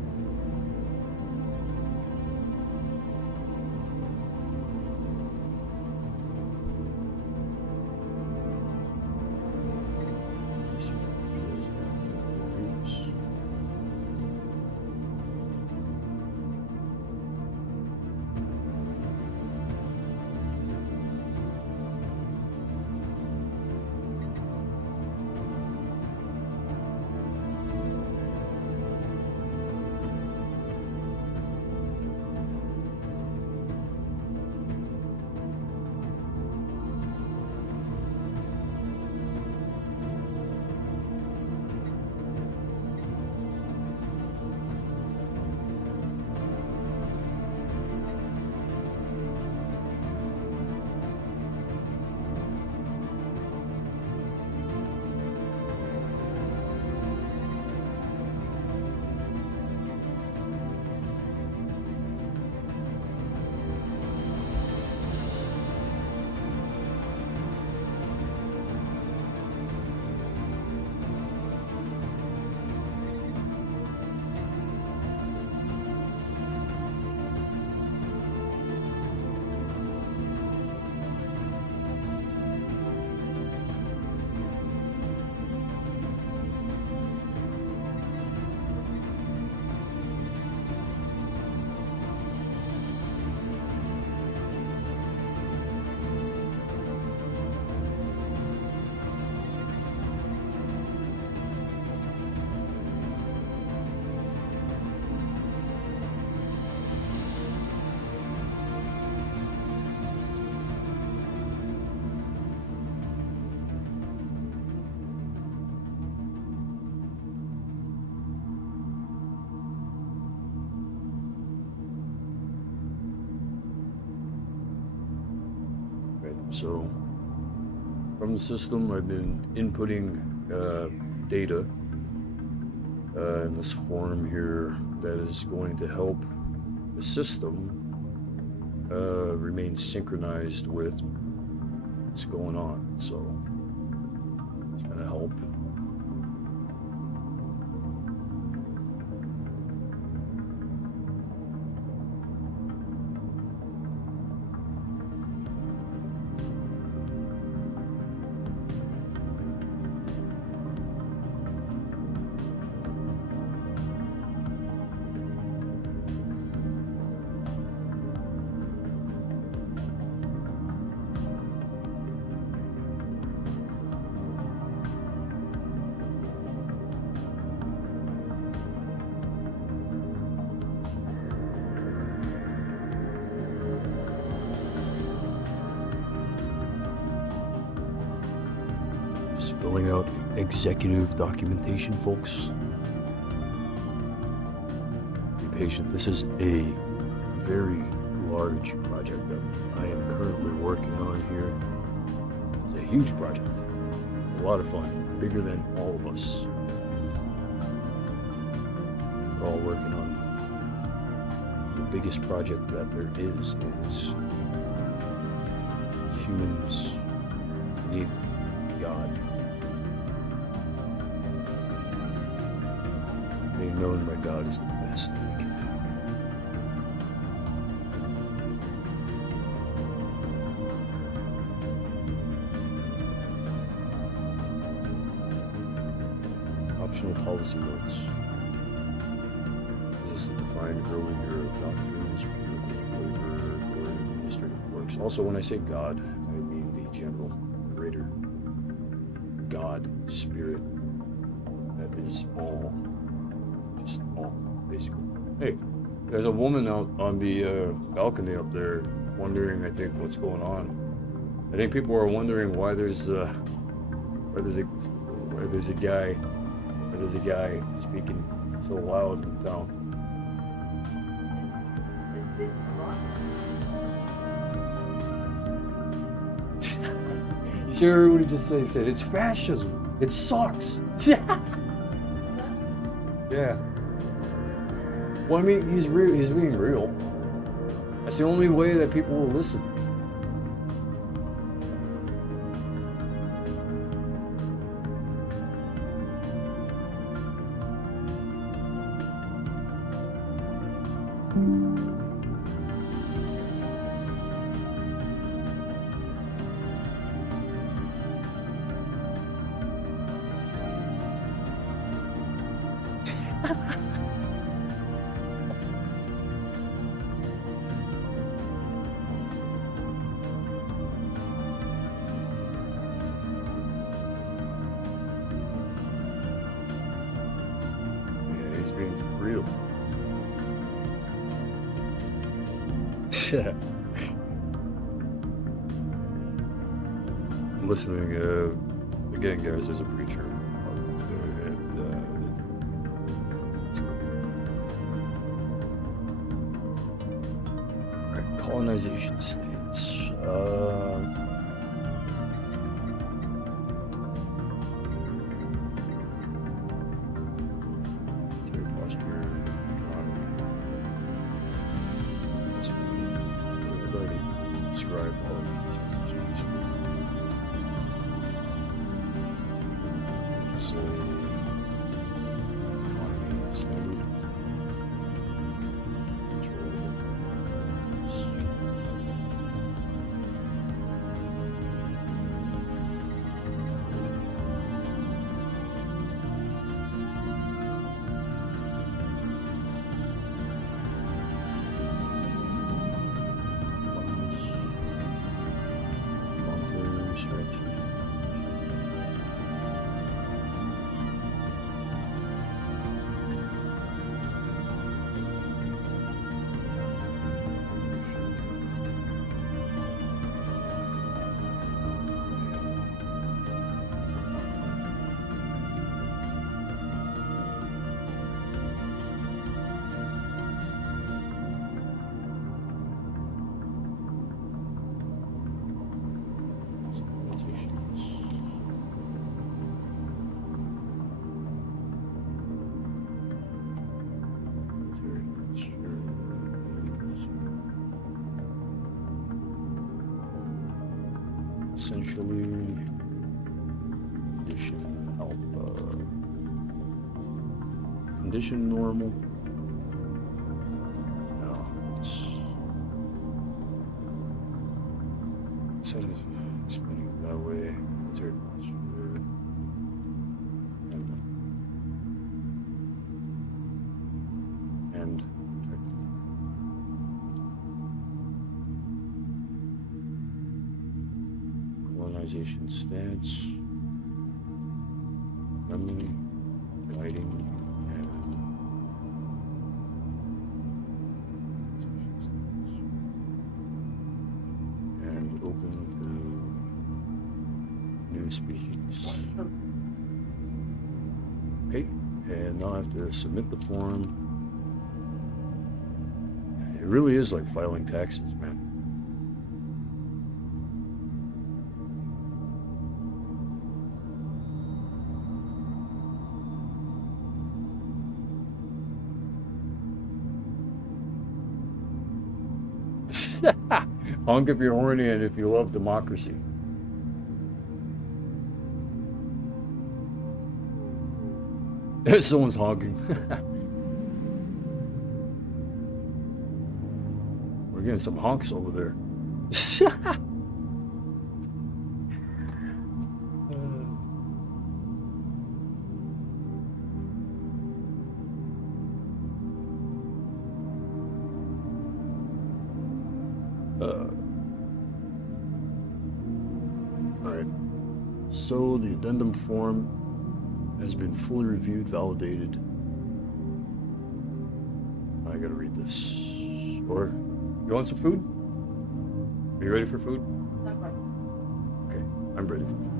So, from the system, I've been inputting data in this form here that is going to help the system remain synchronized with what's going on. So, it's going to help. Just filling out executive documentation, folks. Be patient. This is a very large project that I am currently working on here. It's a huge project. A lot of fun. Bigger than all of us. We're all working on the biggest project that there is humans beneath God. Being known by God is the best thing we can do. Optional policy notes. This is defined earlier doctrines, political flavor, or administrative quirks. Also, when I say God, I mean the general, greater God, Spirit, is all, just all, basically. Hey, there's a woman out on the balcony up there wondering, I think, what's going on. I think people are wondering why there's a guy speaking so loud in town. You sure heard what he just said? He said, it's fascism. It sucks. Yeah. Well, I mean, he's real. He's being real. That's the only way that people will listen. He's being real. I'm listening. Again, guys, there's a preacher out there, and it's cool. All right, colonization states. Describe all of these issues. Just say economy, standard, essentially condition alpha, condition normal. No, it's instead of explaining it that way, it's very posture. And colonization stance, memory, guiding, and open to new species. Okay, and now I have to submit the form. It really is like filing taxes, man. Honk if you're horny and if you love democracy. Someone's honking. We're getting some honks over there. Alright, so the addendum form has been fully reviewed, validated. I gotta read this. Or, you want some food? Are you ready for food? Okay, I'm ready for food.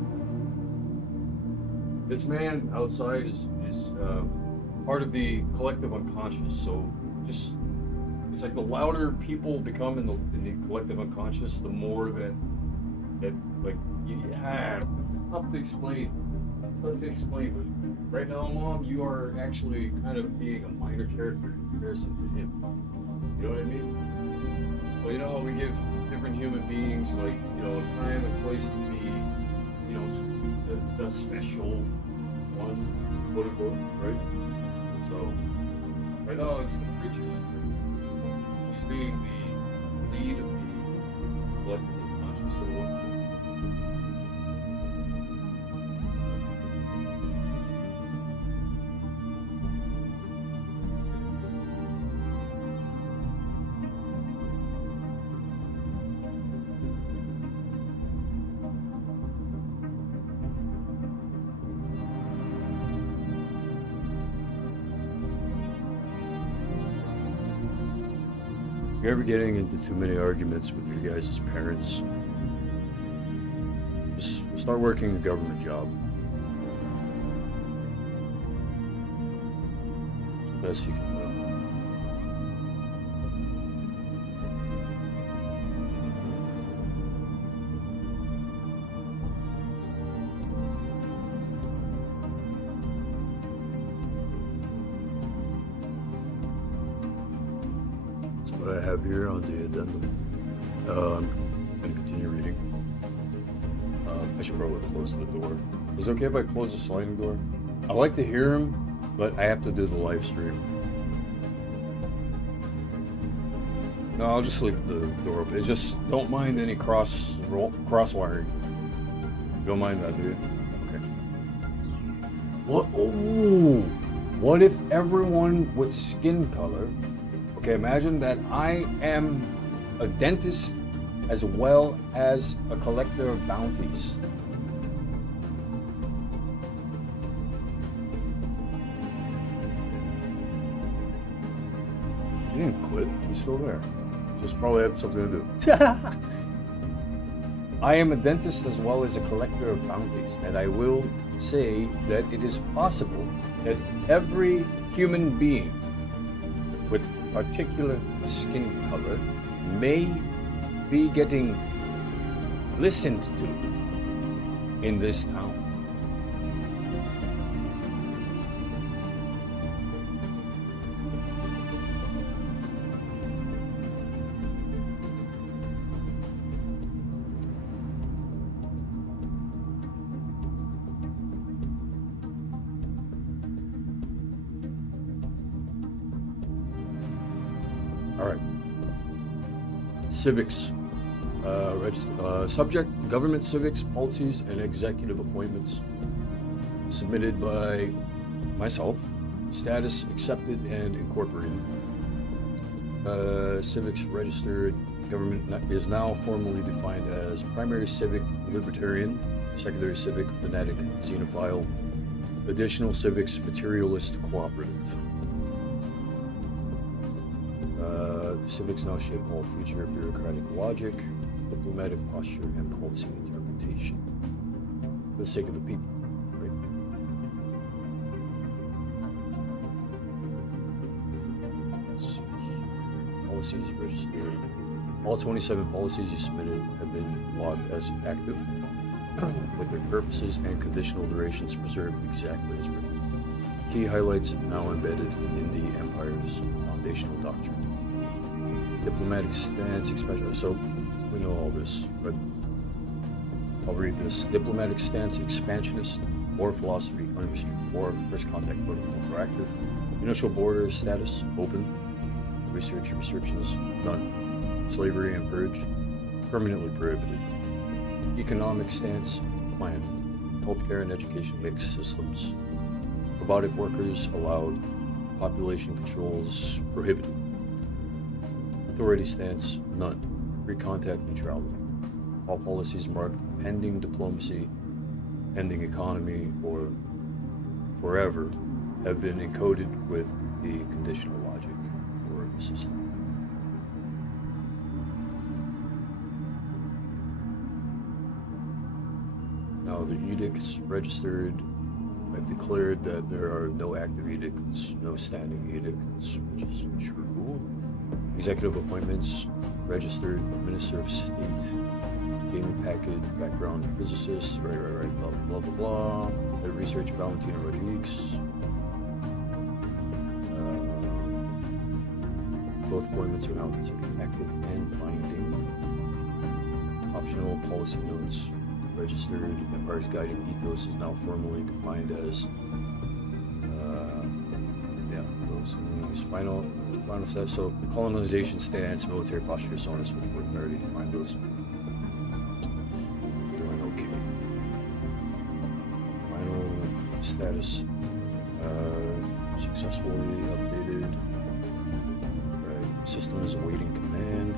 This man outside is part of the collective unconscious. So just it's like the louder people become in the collective unconscious, the more that like it's tough to explain. It's tough to explain, but right now, Mom, you are actually kind of being a minor character in comparison to him. You know what I mean? Well, you know how we give different human beings like a time and place to be, the special one, quote unquote, right? So right now it's the preacher's turn. He's being the lead of the collective unconscious. So if you're ever getting into too many arguments with your guys' parents, just start working a government job. It's the best you can do. What I have here on the addendum. I'm going to continue reading. I should probably close the door. Is it okay if I close the sliding door? I like to hear him, but I have to do the live stream. No, I'll just leave the door open. It's just don't mind any cross wiring. Don't mind that, do you? Okay. What? Oh, what if everyone with skin color? Okay, imagine that I am a dentist as well as a collector of bounties. You didn't quit. You're still there. Just probably had something to do. I am a dentist as well as a collector of bounties, and I will say that it is possible that every human being with particular skin color may be getting listened to in this town. All right. Civics. Subject, government civics, policies, and executive appointments. Submitted by myself. Status accepted and incorporated. Civics registered. Government is now formally defined as primary civic libertarian, secondary civic fanatic xenophile, additional civics materialist cooperative. Civics now shape all future bureaucratic logic, diplomatic posture, and policy interpretation. For the sake of the people, right? Let's see. Policies registered. All 27 policies you submitted have been logged as active, with their purposes and conditional durations preserved exactly as written. Key highlights now embedded in the Empire's foundational doctrine. Diplomatic stance, expansion. So we know all this, but I'll read this. Diplomatic stance, expansionist, war philosophy, unrestricted war, first contact protocol, proactive, initial border status, open, research restrictions, none, slavery and purge, permanently prohibited, economic stance, plan, healthcare and education mixed systems, robotic workers allowed, population controls prohibited. Authority stance, none. Free contact neutrality. All policies marked pending diplomacy, pending economy, or forever have been encoded with the conditional logic for the system. Now the edicts registered have declared that there are no active edicts, no standing edicts, which is true. Executive appointments registered Minister of State, Gaming Packet, background physicist, right, blah, blah, blah, blah. The research, Valentina Rodriguez. Both appointments are now considered active and binding. Optional policy notes registered. Empire's guiding ethos is now formally defined as those final steps. So the colonization stance, military posture, so on and so forth. I already defined those. Doing okay. Final status successfully updated. Right. System is awaiting command.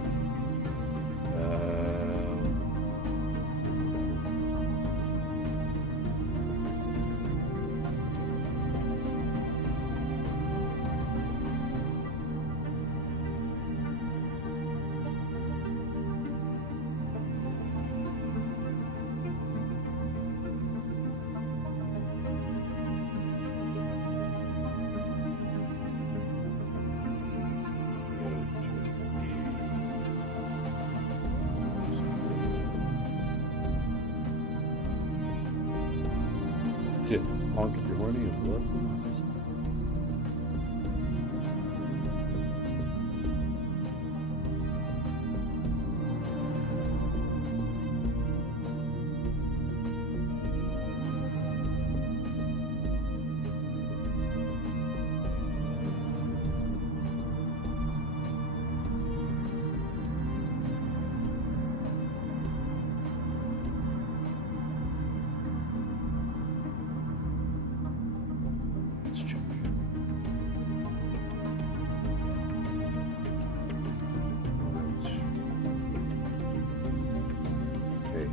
Is it honk if you're horny or what? Let's check. Okay.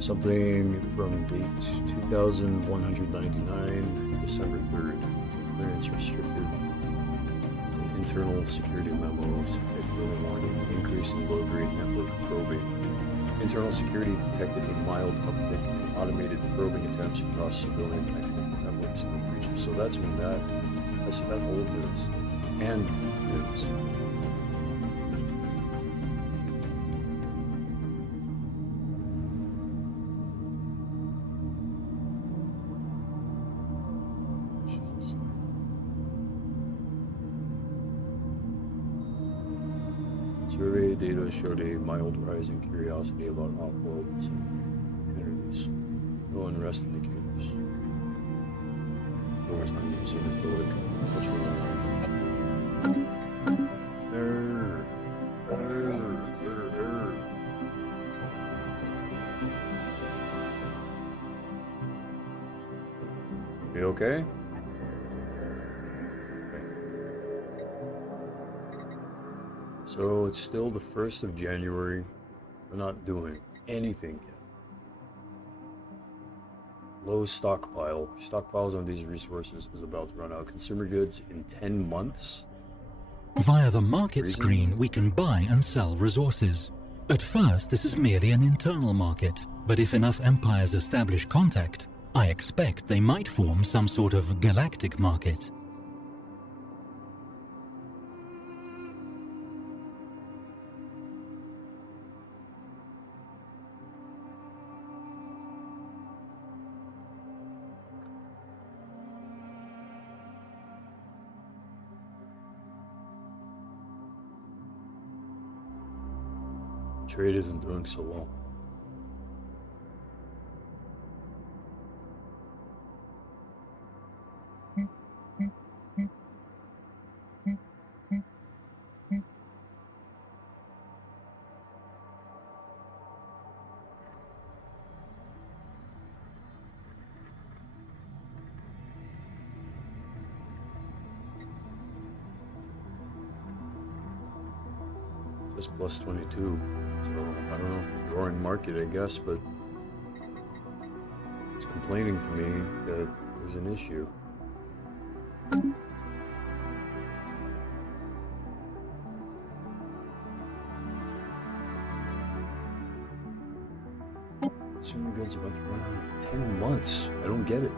Something from date 2199, December 3rd. Clearance restricted. Internal security memos. Early warning. Increase in low-grade network probing. Internal security detected a mild uptick in automated probing attempts across civilian networks and breaches. So that's when that's old news and news. Jesus. Survey data showed a mild rise in curiosity about off-world communities. No unrest indicators. Doors not using the fluid cultural You okay? So it's still the 1st of January. We're not doing anything yet. Low stockpile. Stockpiles on these resources is about to run out. Consumer goods in 10 months. Via the market screen, we can buy and sell resources. At first, this is merely an internal market, but if enough empires establish contact, I expect they might form some sort of galactic market. Trade isn't doing so well. Just plus 22. So, I don't know, growing market, I guess, but it's complaining to me that is an issue. Consumer goods about to run out in 10 months. I don't get it.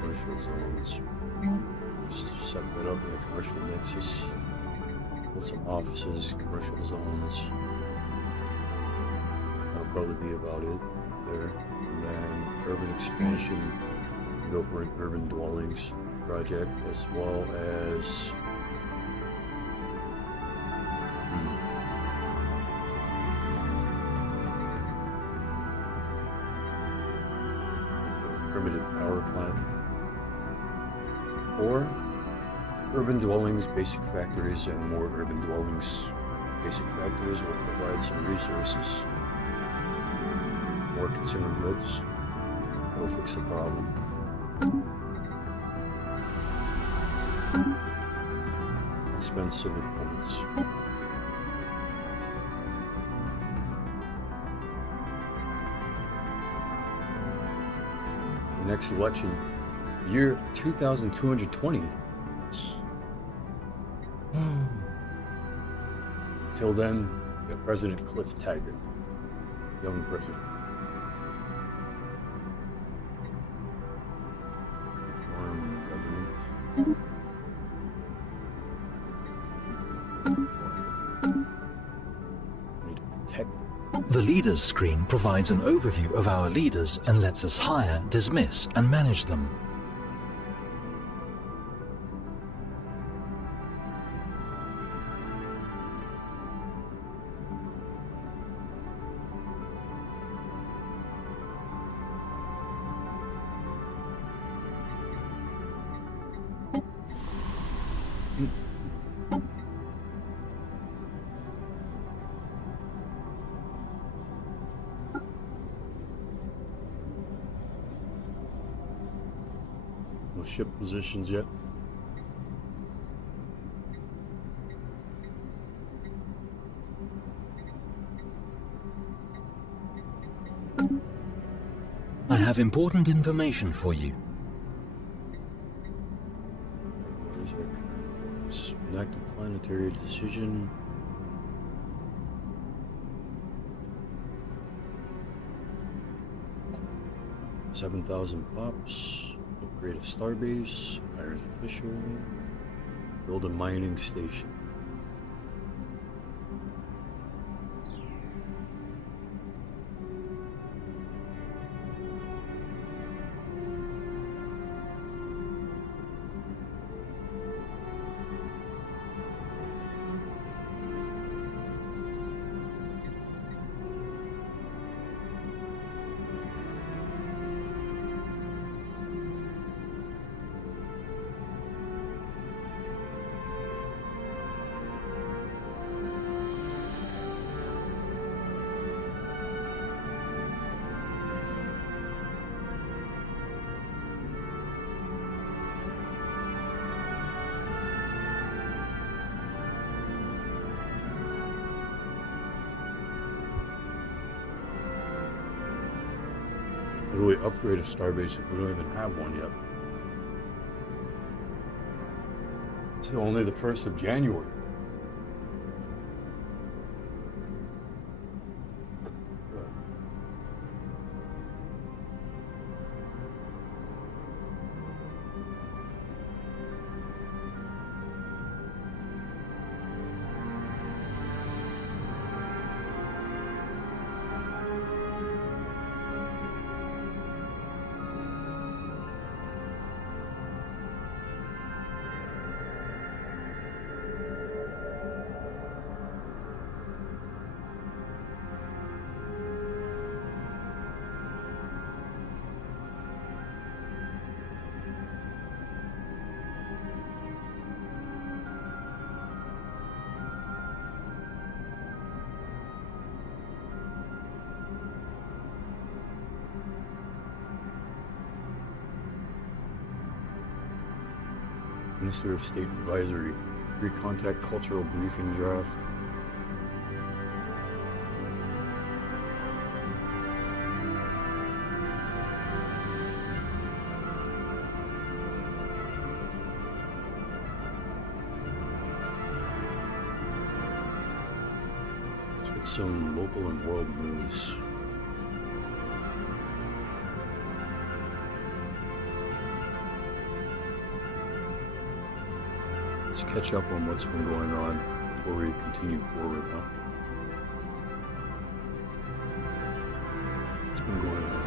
Commercial zones. Just set that up in the commercial nexus. Build some offices, commercial zones. That'll probably be about it there. And then urban expansion. Go for an urban dwellings project as well as primitive power plant. Or urban dwellings, basic factories, and more urban dwellings, basic factories will provide some resources. More consumer goods will fix the problem. Spend civic points. The next election, year 2220. Till then, we have President Cliff Taggart, young president. Reform government. Need to protect them. The Leaders screen provides an overview of our leaders and lets us hire, dismiss, and manage them. No ship positions yet. I have important information for you. Where's our current course? Enacted planetary decision. $7,000 pops. Upgrade a starbase. Hire official. Build a mining station. How do we upgrade a starbase if we don't even have one yet? It's only the 1st of January. Minister of State Advisory. Pre-contact cultural briefing draft. Let's get some local and world news. Let's catch up on what's been going on before we continue forward, huh? What's been going on?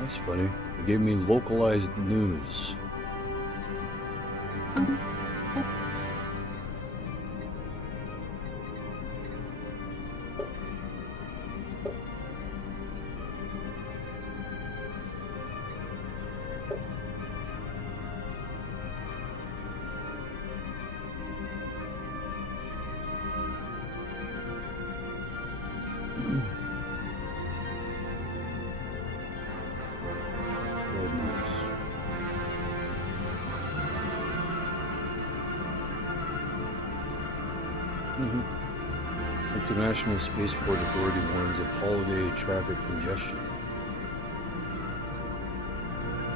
That's funny. They gave me localized news. International Spaceport Authority warns of holiday traffic congestion.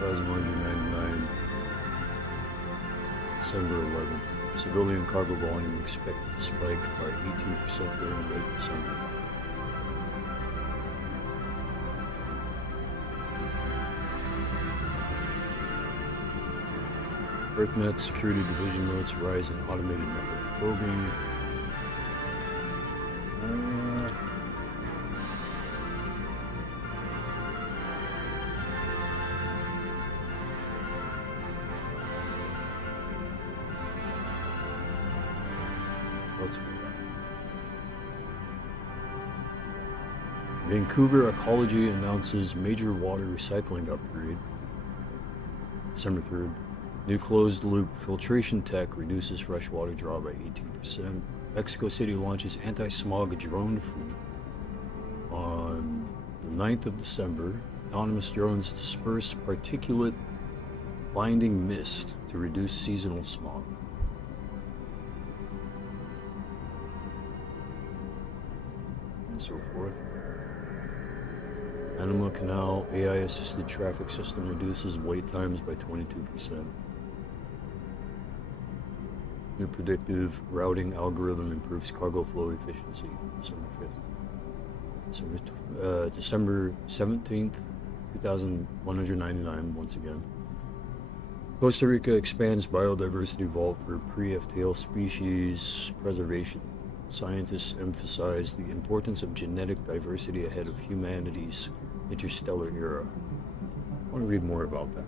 1,199, December 11th. Civilian cargo volume expected to spike by 18% during late December. EarthNet Security Division notes rise in automated network probing. Vancouver Ecology announces major water recycling upgrade. December 3rd. New closed-loop filtration tech reduces freshwater draw by 18%. Mexico City launches anti-smog drone fleet. On the 9th of December, autonomous drones disperse particulate binding mist to reduce seasonal smog. And so forth. Panama Canal AI-assisted traffic system reduces wait times by 22%. New predictive routing algorithm improves cargo flow efficiency. December 5th. December 17th, 2,199 once again. Costa Rica expands biodiversity vault for pre-FTL species preservation. Scientists emphasize the importance of genetic diversity ahead of humanity's interstellar era. I want to read more about that.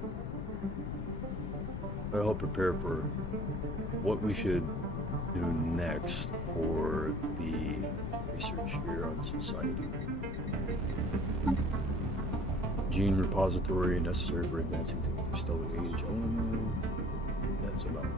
I'll help prepare for what we should do next for the research here on society. Gene repository necessary for advancing to interstellar age. That's about it.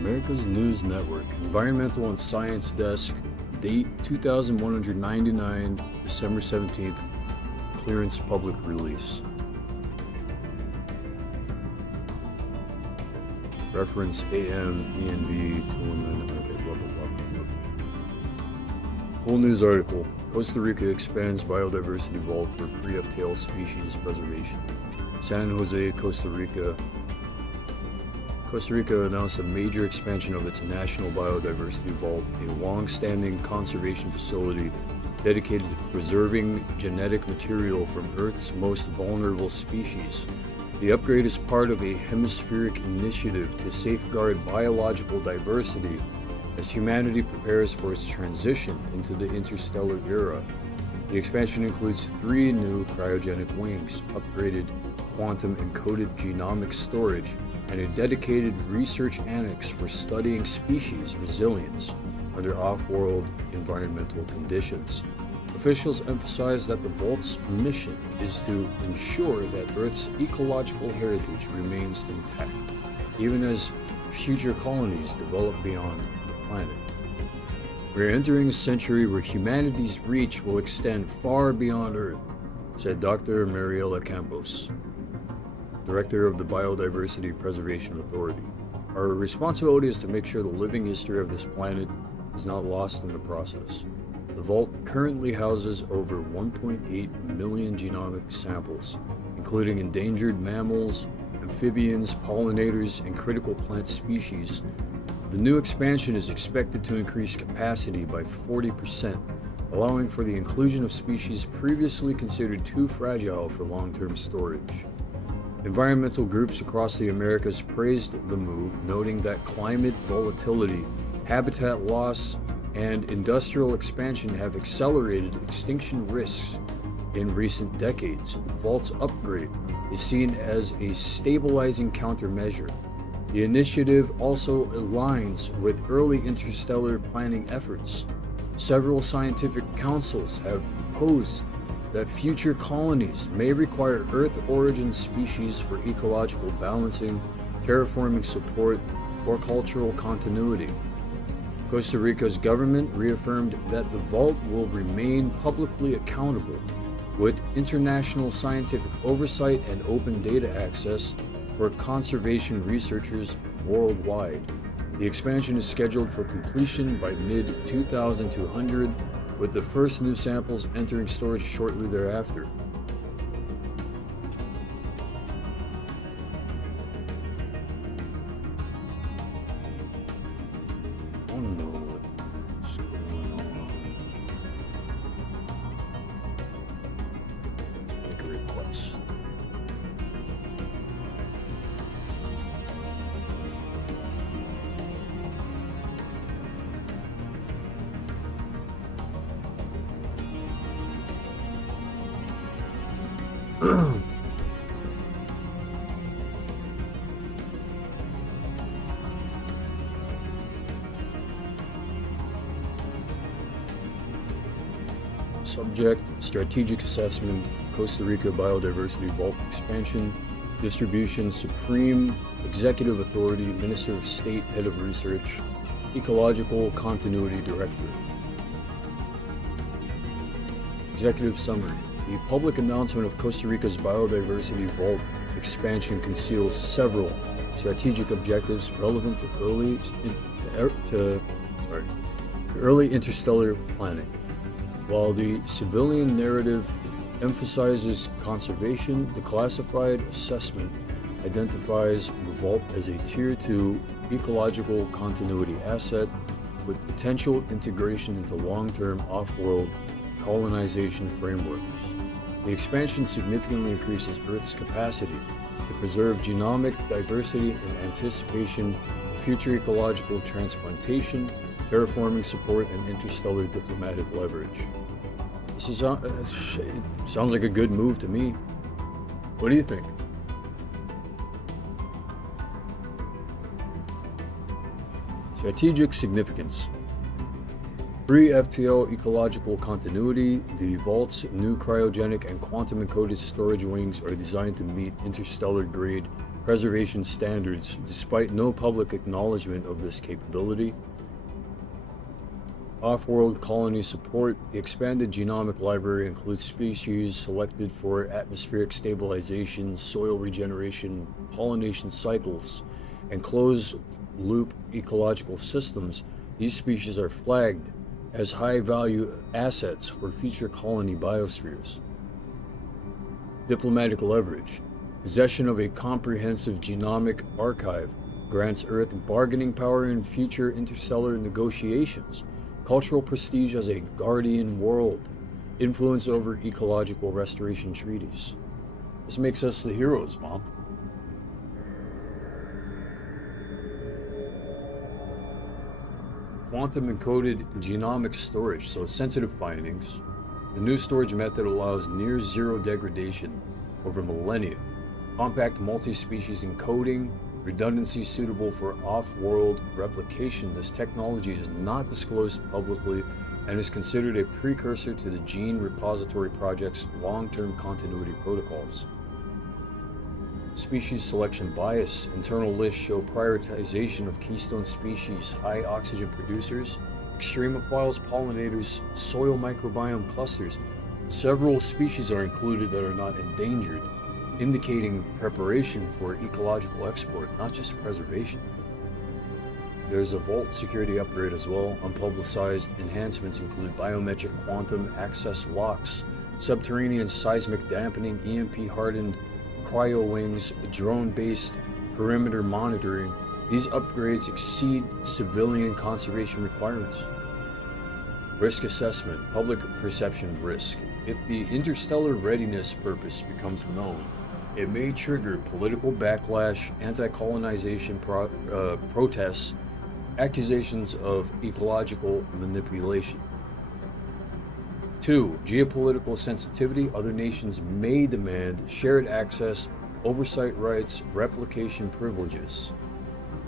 America's News Network, Environmental and Science Desk, date 2199, December 17th. clearance public release. Reference AM ENV 219. Okay, blah blah blah. Full news article. Costa Rica expands biodiversity vault for pre-FTL species preservation. San Jose, Costa Rica. Costa Rica announced a major expansion of its national biodiversity vault, a long-standing conservation facility dedicated to preserving genetic material from Earth's most vulnerable species. The upgrade is part of a hemispheric initiative to safeguard biological diversity as humanity prepares for its transition into the interstellar era. The expansion includes 3 new cryogenic wings, upgraded quantum-encoded genomic storage, and a dedicated research annex for studying species resilience under off-world environmental conditions. Officials emphasize that the Vault's mission is to ensure that Earth's ecological heritage remains intact, even as future colonies develop beyond the planet. We're entering a century where humanity's reach will extend far beyond Earth, said Dr. Mariela Campos, Director of the Biodiversity Preservation Authority. Our responsibility is to make sure the living history of this planet is not lost in the process. The vault currently houses over 1.8 million genomic samples, including endangered mammals, amphibians, pollinators, and critical plant species. The new expansion is expected to increase capacity by 40%, allowing for the inclusion of species previously considered too fragile for long-term storage. Environmental groups across the Americas praised the move, noting that climate volatility, habitat loss, and industrial expansion have accelerated extinction risks in recent decades. The Vault's upgrade is seen as a stabilizing countermeasure. The initiative also aligns with early interstellar planning efforts. Several scientific councils have proposed that future colonies may require Earth-origin species for ecological balancing, terraforming support, or cultural continuity. Costa Rica's government reaffirmed that the vault will remain publicly accountable, with international scientific oversight and open data access for conservation researchers worldwide. The expansion is scheduled for completion by mid-2200, with the first new samples entering storage shortly thereafter. I don't know what's going on. Make a request. Subject: Strategic Assessment, Costa Rica Biodiversity Vault Expansion, Distribution, Supreme Executive Authority, Minister of State, Head of Research, Ecological Continuity Director. Executive Summary. The public announcement of Costa Rica's Biodiversity Vault expansion conceals several strategic objectives relevant to early interstellar planning. While the civilian narrative emphasizes conservation, the classified assessment identifies the vault as a Tier 2 ecological continuity asset with potential integration into long-term off-world colonization frameworks. The expansion significantly increases Earth's capacity to preserve genomic diversity in anticipation of future ecological transplantation, terraforming support, and interstellar diplomatic leverage. This is it sounds like a good move to me. What do you think? Strategic significance. Pre-FTL ecological continuity. The Vault's new cryogenic and quantum-encoded storage wings are designed to meet interstellar-grade preservation standards despite no public acknowledgement of this capability. Off-world colony support. The expanded genomic library includes species selected for atmospheric stabilization, soil regeneration, pollination cycles, and closed-loop ecological systems. These species are flagged as high-value assets for future colony biospheres. Diplomatic leverage. Possession of a comprehensive genomic archive grants Earth bargaining power in future interstellar negotiations, cultural prestige as a guardian world, influence over ecological restoration treaties. This makes us the heroes, Mom. Quantum encoded genomic storage, so sensitive findings. The new storage method allows near zero degradation over millennia. Compact multi-species encoding, redundancy suitable for off-world replication. This technology is not disclosed publicly and is considered a precursor to the Gene Repository Project's long-term continuity protocols. Species selection bias. Internal lists show prioritization of keystone species, high oxygen producers, extremophiles, pollinators, soil microbiome clusters. Several species are included that are not endangered, indicating preparation for ecological export, not just preservation. There's a vault security upgrade as well. Unpublicized enhancements include biometric quantum access locks, subterranean seismic dampening, EMP hardened cryo wings, drone-based perimeter monitoring. These upgrades exceed civilian conservation requirements. Risk assessment, public perception of risk. If the interstellar readiness purpose becomes known, it may trigger political backlash, anti-colonization protests, accusations of ecological manipulation. 2. Geopolitical sensitivity. Other nations may demand shared access, oversight rights, replication privileges.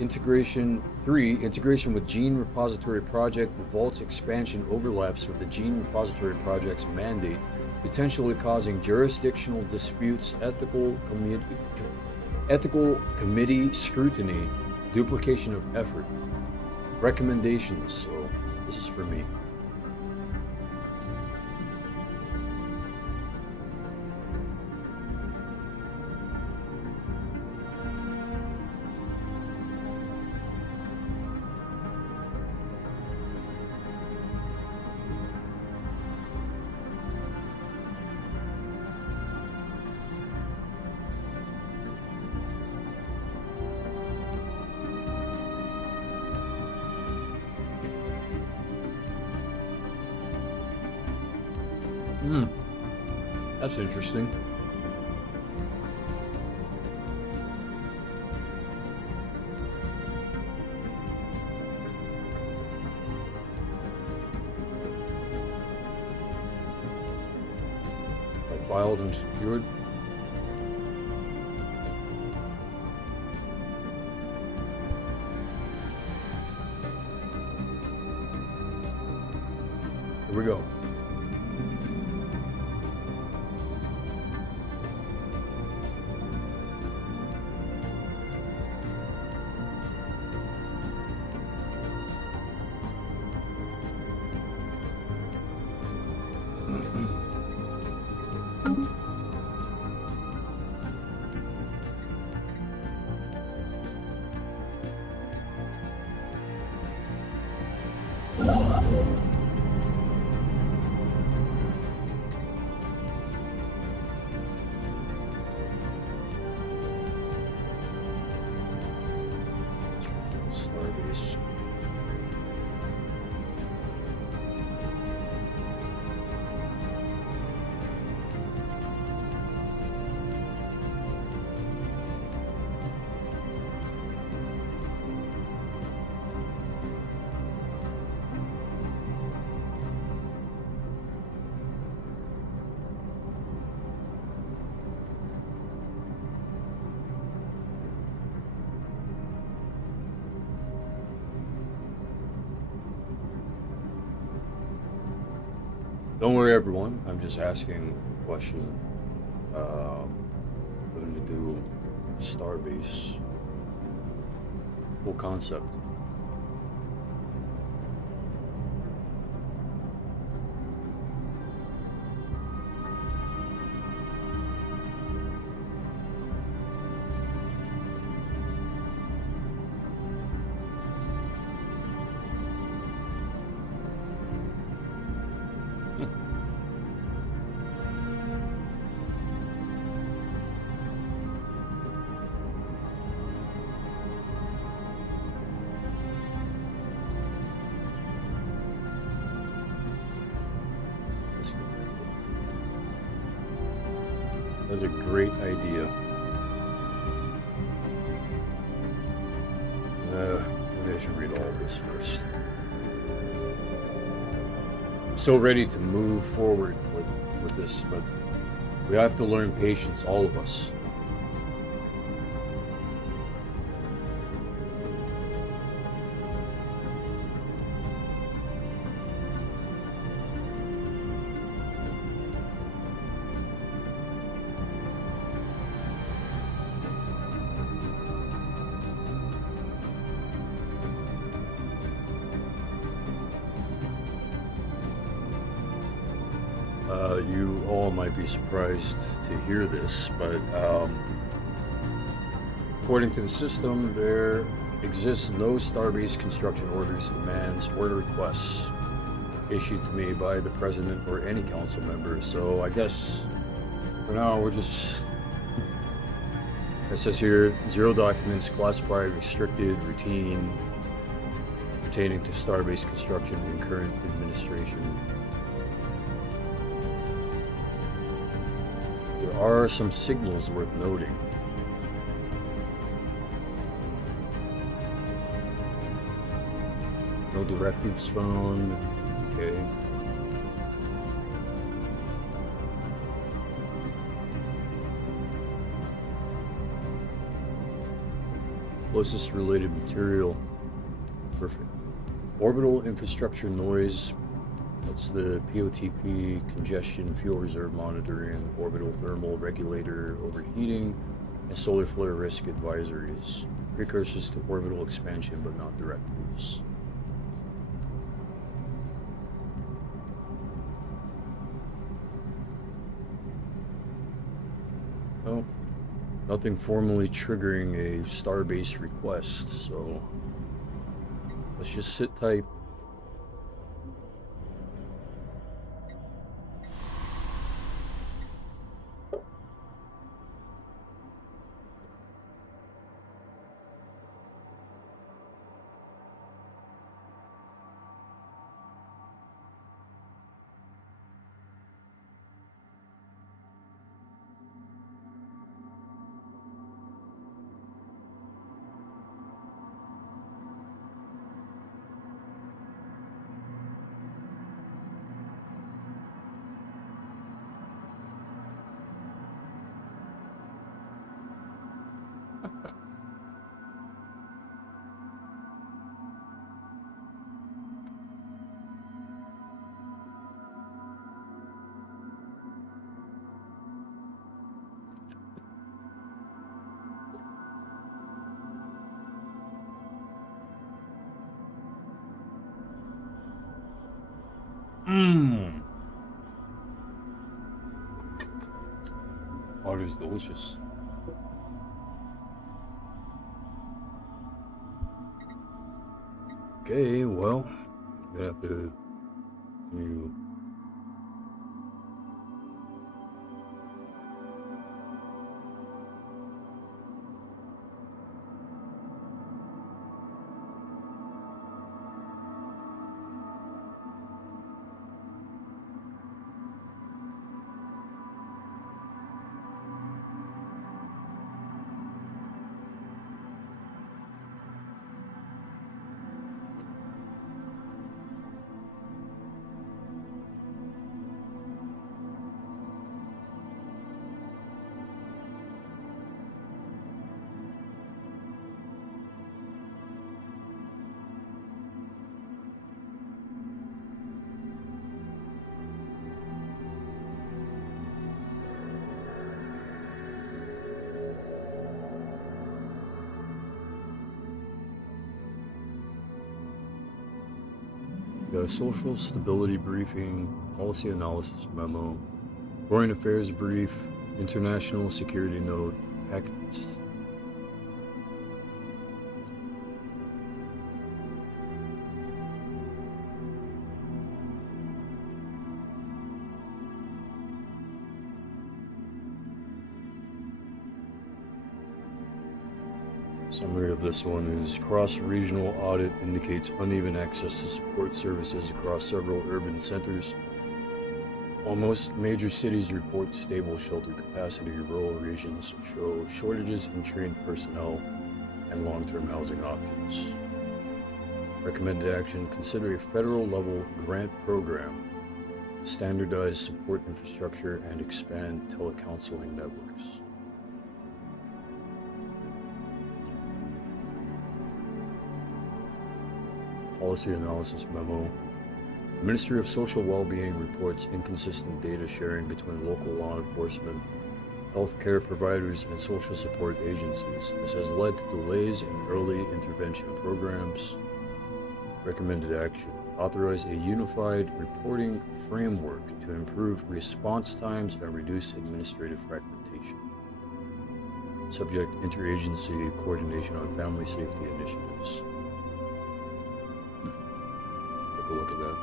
Integration. 3. Integration with Gene Repository Project. The Vault's expansion overlaps with the Gene Repository Project's mandate, potentially causing jurisdictional disputes, ethical committee scrutiny, duplication of effort. Recommendations. So this is for me. That's interesting. I filed and secured. Here we go. STELLARIS. Don't worry, everyone. I'm just asking a question. We're going to do Starbase. Full concept. That's a great idea. Maybe I should read all of this first. I'm so ready to move forward with this, but we have to learn patience, all of us. You all might be surprised to hear this, but according to the system, there exists no starbase construction orders, demands, or requests issued to me by the president or any council member. So I guess for now we're just, it says here, 0 documents, classified, restricted, routine, pertaining to starbase construction in current administration. There are some signals worth noting. No directives found. Okay. Closest related material. Perfect. Orbital infrastructure noise. That's the POTP, congestion, fuel reserve monitoring, orbital thermal regulator, overheating, and solar flare risk advisories. Precursors to orbital expansion, but not directives. Well, nothing formally triggering a starbase request, so let's just sit tight. Water is delicious. Okay, well, I'm gonna have to continue. Got a social stability briefing, policy analysis memo, foreign affairs brief, international security note, packets. Summary of this one is cross-regional audit indicates uneven access to support services across several urban centers. While most major cities report stable shelter capacity, rural regions show shortages in trained personnel and long-term housing options. Recommended action: consider a federal-level grant program, standardize support infrastructure, and expand telecounseling networks. Policy Analysis Memo. The Ministry of Social Wellbeing reports inconsistent data sharing between local law enforcement, healthcare providers, and social support agencies. This has led to delays in early intervention programs. Recommended action: authorize a unified reporting framework to improve response times and reduce administrative fragmentation. Subject: interagency coordination on family safety initiatives. Take a look at that.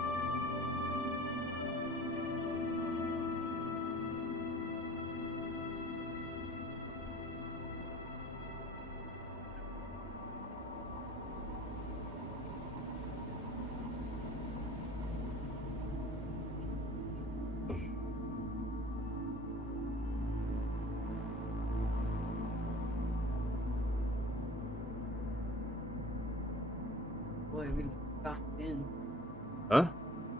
Boy, we sucked in. Huh?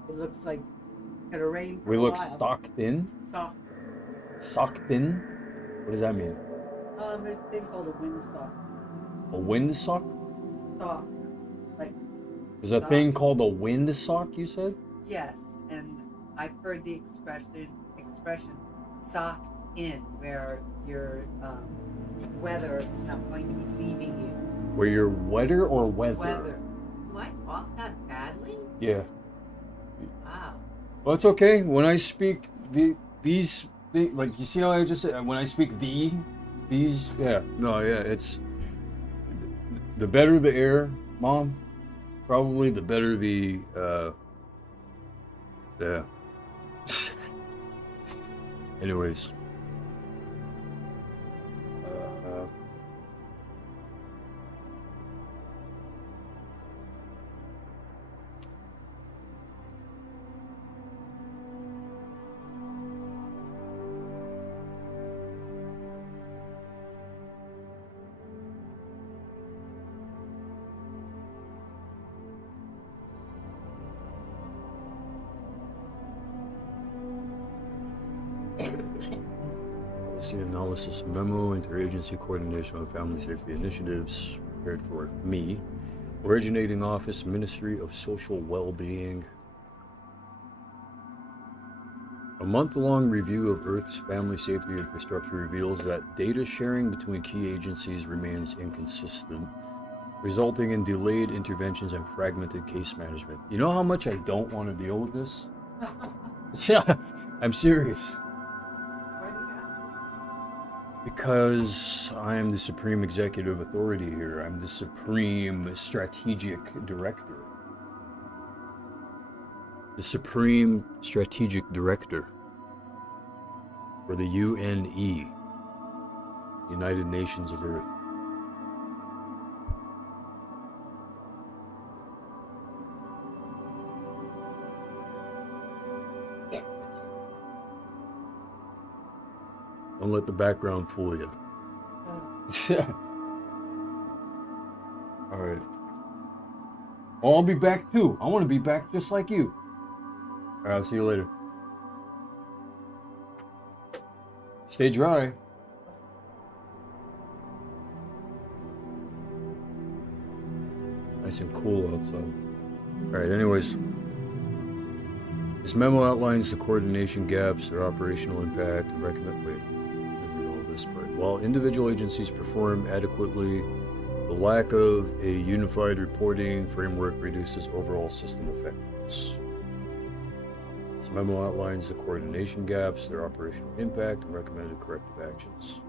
It looks like it's gonna rain for We a look while. socked in? Sock. Socked in? What does that mean? There's a thing called a windsock. A wind sock? Sock. Like, There's a thing socks. called a wind sock, you said? Yes, and I've heard the expression socked in, where your weather is not going to be leaving you. Where you're wetter or weather? Weather. Do I talk that badly? Yeah. Wow. Well, it's okay. When I speak these, like, you see how I just said, when I speak these, yeah. No, yeah, it's, the better the air, Mom, probably the better the, yeah. Anyways. Policy Analysis Memo, Interagency Coordination on Family Safety Initiatives, prepared for me. Originating Office, Ministry of Social Wellbeing. A month-long review of Earth's family safety infrastructure reveals that data sharing between key agencies remains inconsistent, resulting in delayed interventions and fragmented case management. You know how much I don't want to deal with this? Yeah, I'm serious. Because I am the supreme executive authority here. I'm the supreme strategic director. The supreme strategic director for the UNE, United Nations of Earth. Don't let the background fool you. All right. Oh, I'll be back too. I want to be back just like you. All right, I'll see you later. Stay dry. Nice and cool outside. All right, anyways. This memo outlines the coordination gaps, their operational impact, and recommend. Wait, let me read all this part. While individual agencies perform adequately, the lack of a unified reporting framework reduces overall system effectiveness. This memo outlines the coordination gaps, their operational impact, and recommended corrective actions.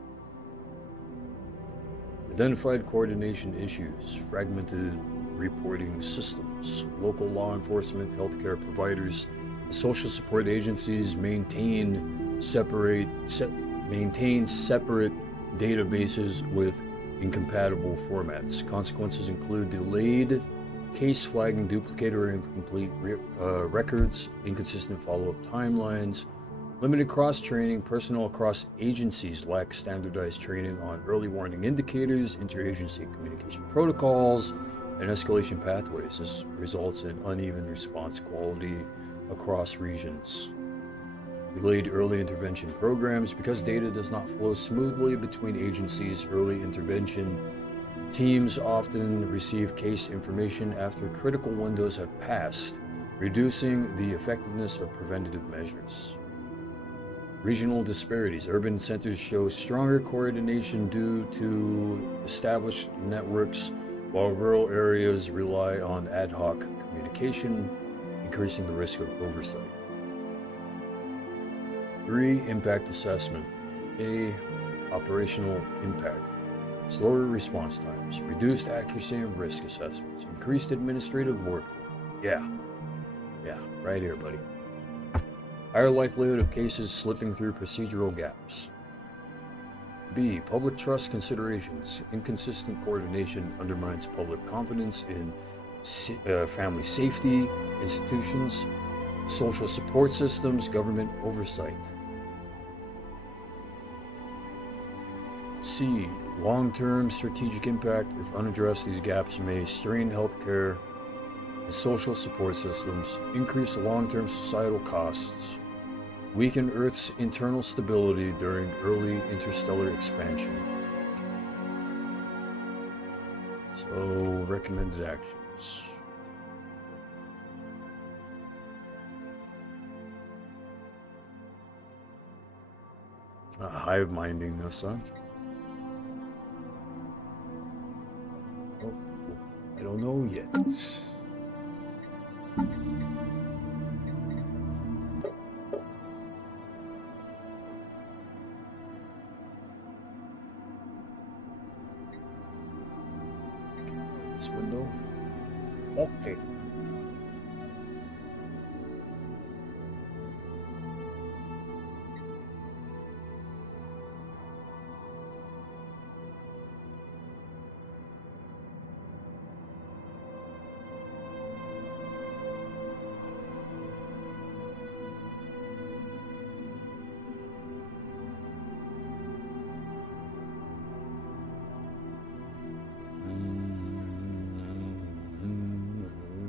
Identified coordination issues, fragmented reporting systems, local law enforcement, healthcare providers, social support agencies maintain separate databases with incompatible formats. Consequences include delayed case flagging, duplicate or incomplete records, inconsistent follow-up timelines, Limited cross-training. Personnel across agencies lack standardized training on early warning indicators, interagency communication protocols, and escalation pathways. This results in uneven response quality across regions. Delayed early intervention programs. Because data does not flow smoothly between agencies, early intervention teams often receive case information after critical windows have passed, reducing the effectiveness of preventative measures. Regional disparities. Urban centers show stronger coordination due to established networks, while rural areas rely on ad hoc communication, increasing the risk of oversight. 3. Impact assessment. A. Operational impact. Slower response times, reduced accuracy and risk assessments, increased administrative work. Yeah, right here, buddy. Higher likelihood of cases slipping through procedural gaps. B. Public trust considerations. Inconsistent coordination undermines public confidence in family safety, institutions, social support systems, government oversight. C. Long-term strategic impact. If unaddressed, these gaps may strain healthcare and social support systems, increase long-term societal costs, weaken Earth's internal stability during early interstellar expansion. So, recommended actions. Hive minding this, huh? Oh, I don't know yet. This window. Okay.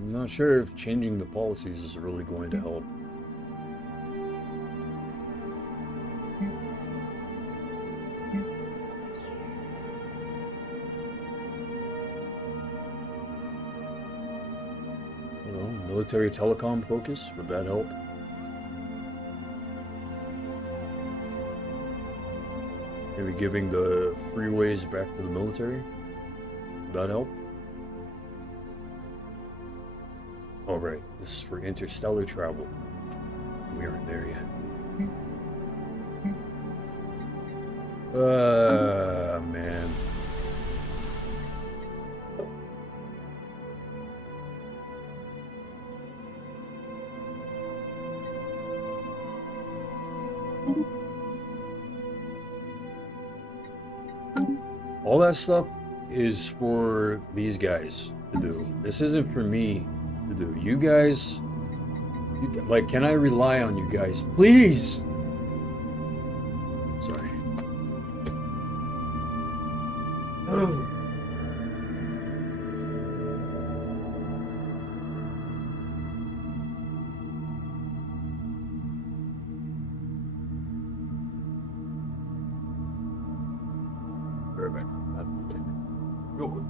Not sure if changing the policies is really going to help. You know, military telecom focus, would that help? Maybe giving the freeways back to the military? Would that help? Oh, right. This is for interstellar travel. We aren't there yet. Man. All that stuff is for these guys to do. This isn't for me to do. You guys, like, can I rely on you guys? Please! Sorry. Oh. Perfect. Real quick.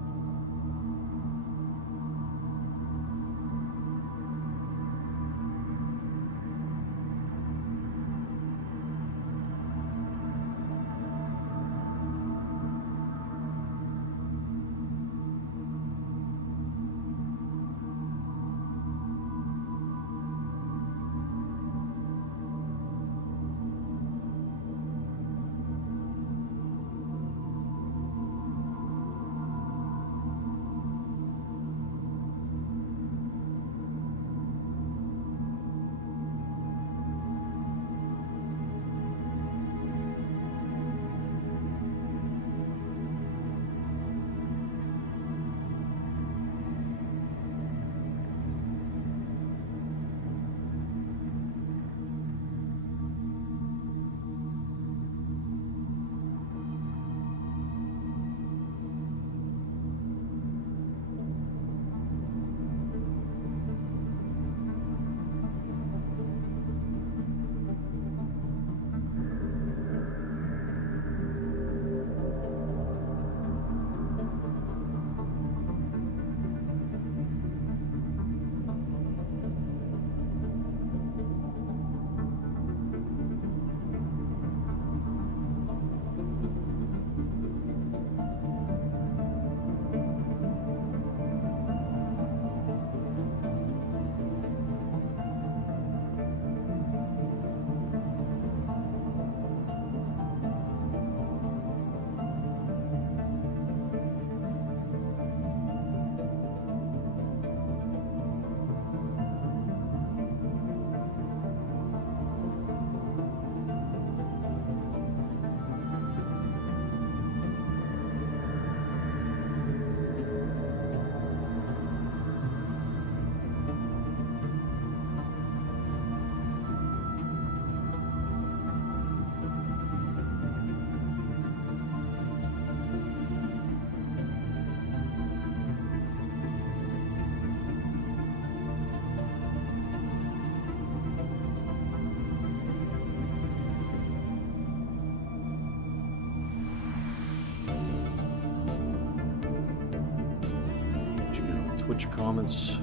Twitch comments.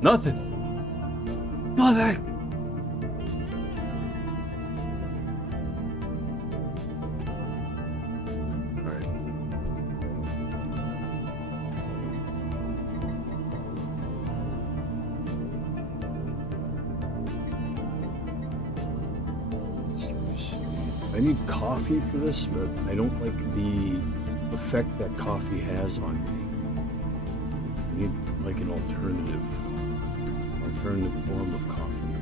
Nothing. Nothing. Alright. I need coffee for this, but I don't like the effect that coffee has on me. I need like an alternative form of coffee.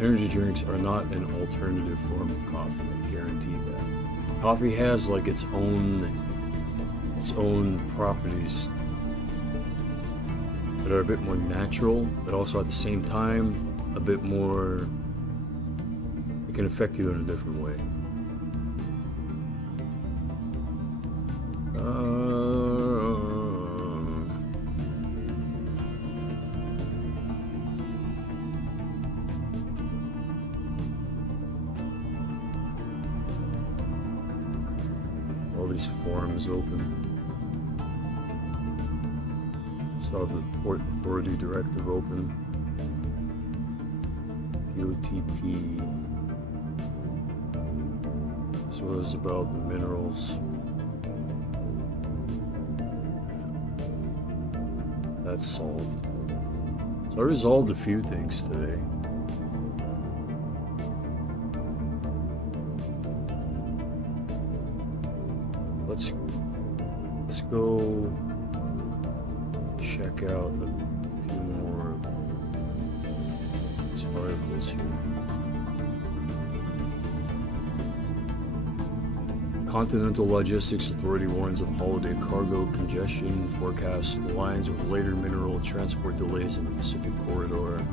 Energy drinks are not an alternative form of coffee, I guarantee that. Coffee has like its own properties that are a bit more natural, but also at the same time a bit more, it can affect you in a different way. All these forums open. Still have the Port Authority Directive open. POTP. This was about the minerals. That's solved. So I resolved a few things today. Let's go check out a few more of these articles here. Continental Logistics Authority warns of holiday cargo congestion, forecasts aligns with later mineral transport delays in the Pacific Corridor.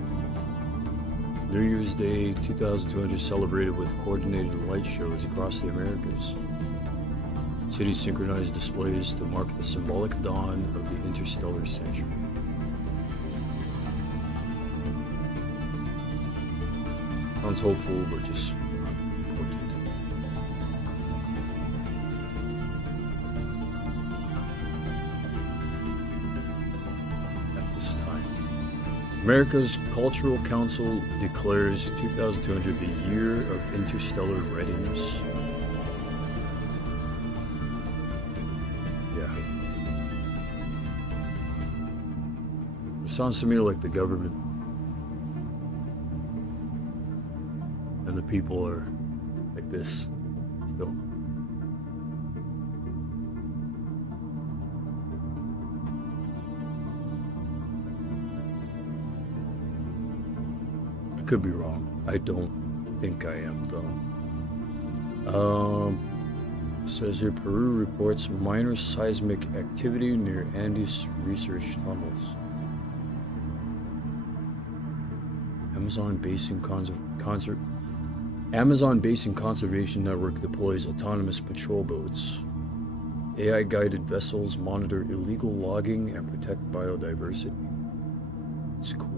New Year's Day 2200 celebrated with coordinated light shows across the Americas. Cities synchronized displays to mark the symbolic dawn of the interstellar century. Sounds hopeful, but just not important. At this time, America's Cultural Council declares 2200 the year of interstellar readiness. Sounds to me like the government and the people are like this still. I could be wrong. I don't think I am though. Says here Peru reports minor seismic activity near Andes research tunnels. Amazon Basin Conservation Network deploys autonomous patrol boats. AI-guided vessels monitor illegal logging and protect biodiversity. It's cool.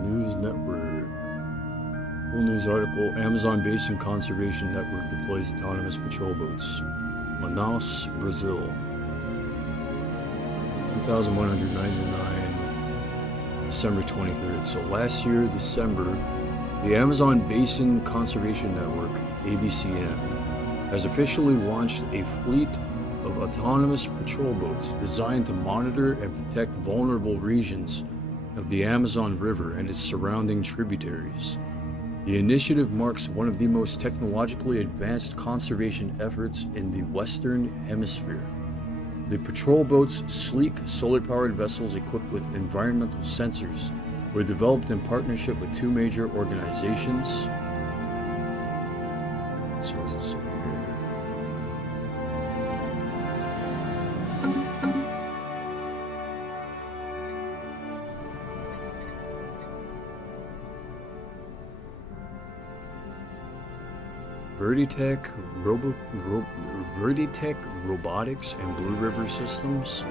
News Network. Full news article. Amazon Basin Conservation Network deploys autonomous patrol boats. Manaus, Brazil. 2,199. December 23rd. So last year, December, the Amazon Basin Conservation Network, ABCN, has officially launched a fleet of autonomous patrol boats designed to monitor and protect vulnerable regions of the Amazon River and its surrounding tributaries. The initiative marks one of the most technologically advanced conservation efforts in the Western Hemisphere. The patrol boat's sleek, solar-powered vessels equipped with environmental sensors were developed in partnership with two major organizations. So what does it say here? Vertitech Robotics and Blue River Systems.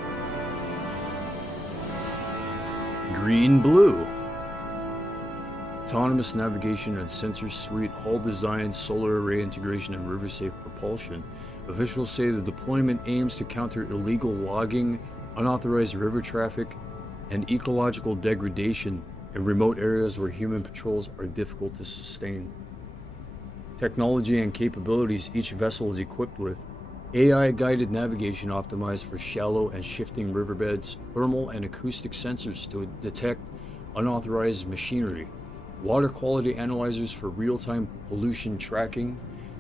Green Blue. Autonomous navigation and sensor suite, hull design, solar array integration, and river-safe propulsion. Officials say the deployment aims to counter illegal logging, unauthorized river traffic, and ecological degradation in remote areas where human patrols are difficult to sustain. Technology and capabilities each vessel is equipped with: AI-guided navigation optimized for shallow and shifting riverbeds, thermal and acoustic sensors to detect unauthorized machinery, water quality analyzers for real-time pollution tracking,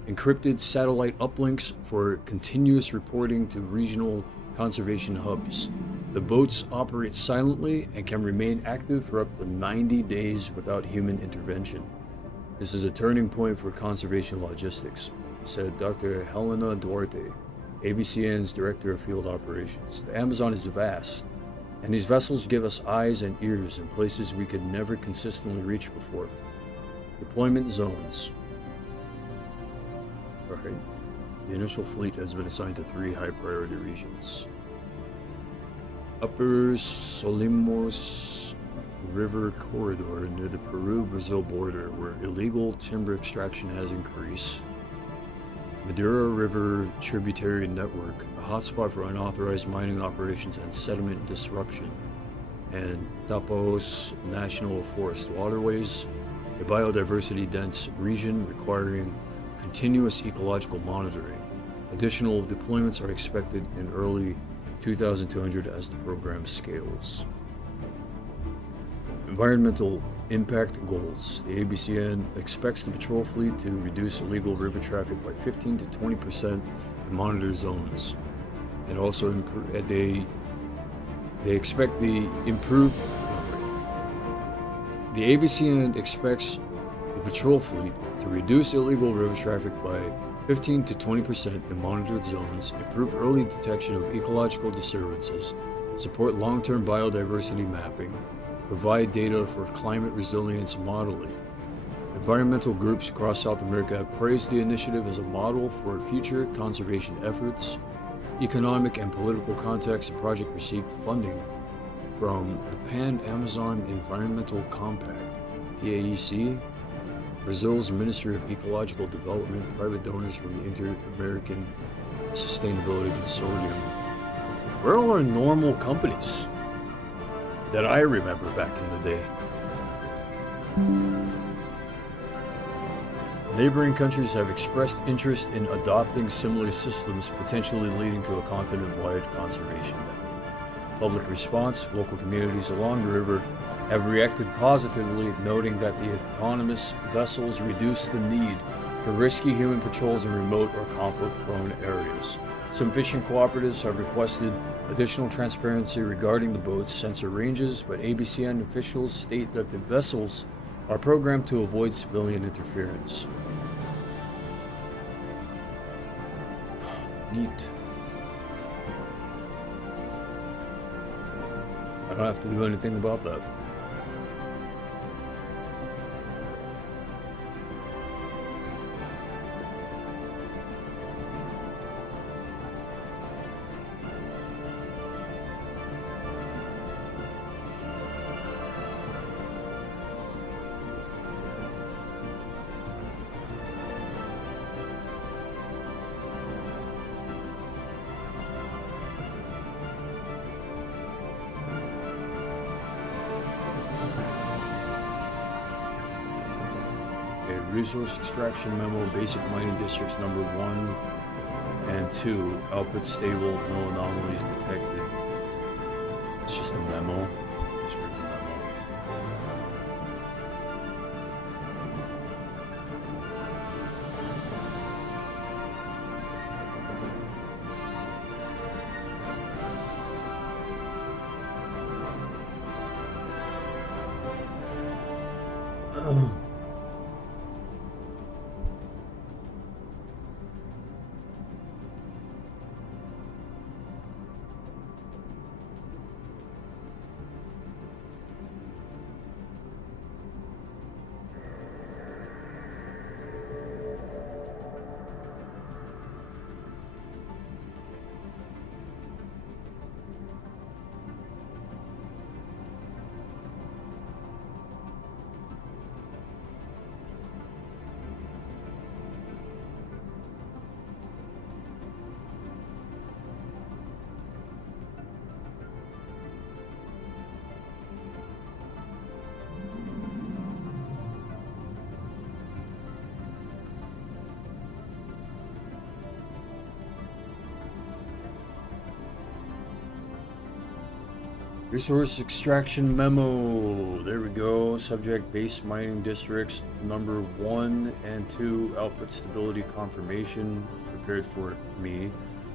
encrypted satellite uplinks for continuous reporting to regional conservation hubs. The boats operate silently and can remain active for up to 90 days without human intervention. This is a turning point for conservation logistics, said Dr. Helena Duarte, ABCN's Director of Field Operations. The Amazon is vast, and these vessels give us eyes and ears in places we could never consistently reach before. Deployment zones. Alright. The initial fleet has been assigned to 3 high-priority regions. Upper Solimos River corridor near the Peru-Brazil border, where illegal timber extraction has increased. Madura River tributary network, a hotspot for unauthorized mining operations and sediment disruption. And Tapos National Forest waterways, a biodiversity-dense region requiring continuous ecological monitoring. Additional deployments are expected in early 2200 as the program scales. Environmental impact goals. The ABCN expects the patrol fleet to reduce illegal river traffic by 15 to 20% in monitor zones, and also they expect the ABCN expects the patrol fleet to reduce illegal river traffic by 15 to 20% in monitored zones, improve early detection of ecological disturbances, support long-term biodiversity mapping, provide data for climate resilience modeling. Environmental groups across South America have praised the initiative as a model for future conservation efforts. Economic and political context, the project received funding from the Pan-Amazon Environmental Compact, PAEC, Brazil's Ministry of Ecological Development, private donors from the Inter-American Sustainability Consortium. Where are all our normal companies that I remember back in the day? Neighboring countries have expressed interest in adopting similar systems, potentially leading to a continent-wide conservation network. Public response: local communities along the river have reacted positively, noting that the autonomous vessels reduce the need for risky human patrols in remote or conflict-prone areas. Some fishing cooperatives have requested additional transparency regarding the boat's sensor ranges, but ABCN officials state that the vessels are programmed to avoid civilian interference. Neat. I don't have to do anything about that. Resource extraction memo, basic mining districts number 1 and 2, output stable, no anomalies detected. It's just a memo. Just read the memo. Resource extraction memo. There we go. Subject base mining districts number 1 and 2. Output stability confirmation prepared for me.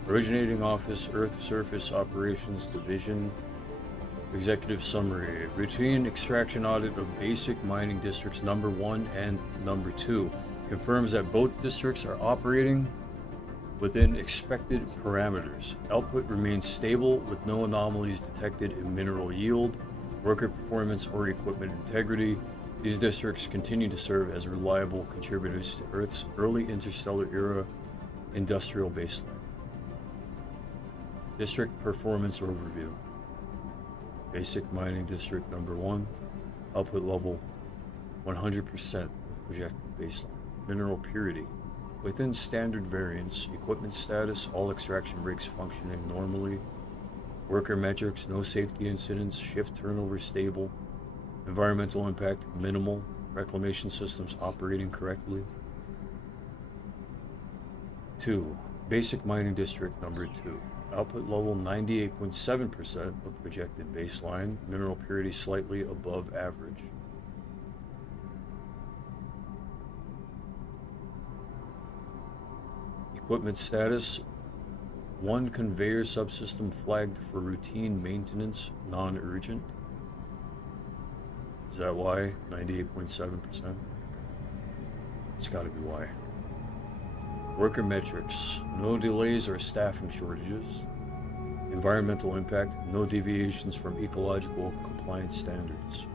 Originating office, Earth Surface Operations Division. Executive summary. Routine extraction audit of basic mining districts number 1 and number 2 confirms that both districts are operating within expected parameters. Output remains stable with no anomalies detected in mineral yield, worker performance, or equipment integrity. These districts continue to serve as reliable contributors to Earth's early interstellar era industrial baseline. District performance overview. Basic mining district number 1, output level 100% of projected baseline. Mineral purity. Within standard variance, equipment status, all extraction rigs functioning normally. Worker metrics, no safety incidents, shift turnover stable. Environmental impact minimal. Reclamation systems operating correctly. 2. Basic mining district number 2. Output level 98.7% of projected baseline. Mineral purity slightly above average. Equipment status, 1 conveyor subsystem flagged for routine maintenance, non-urgent. Is that why? 98.7%? It's gotta be why. Worker metrics, no delays or staffing shortages. Environmental impact, no deviations from ecological compliance standards.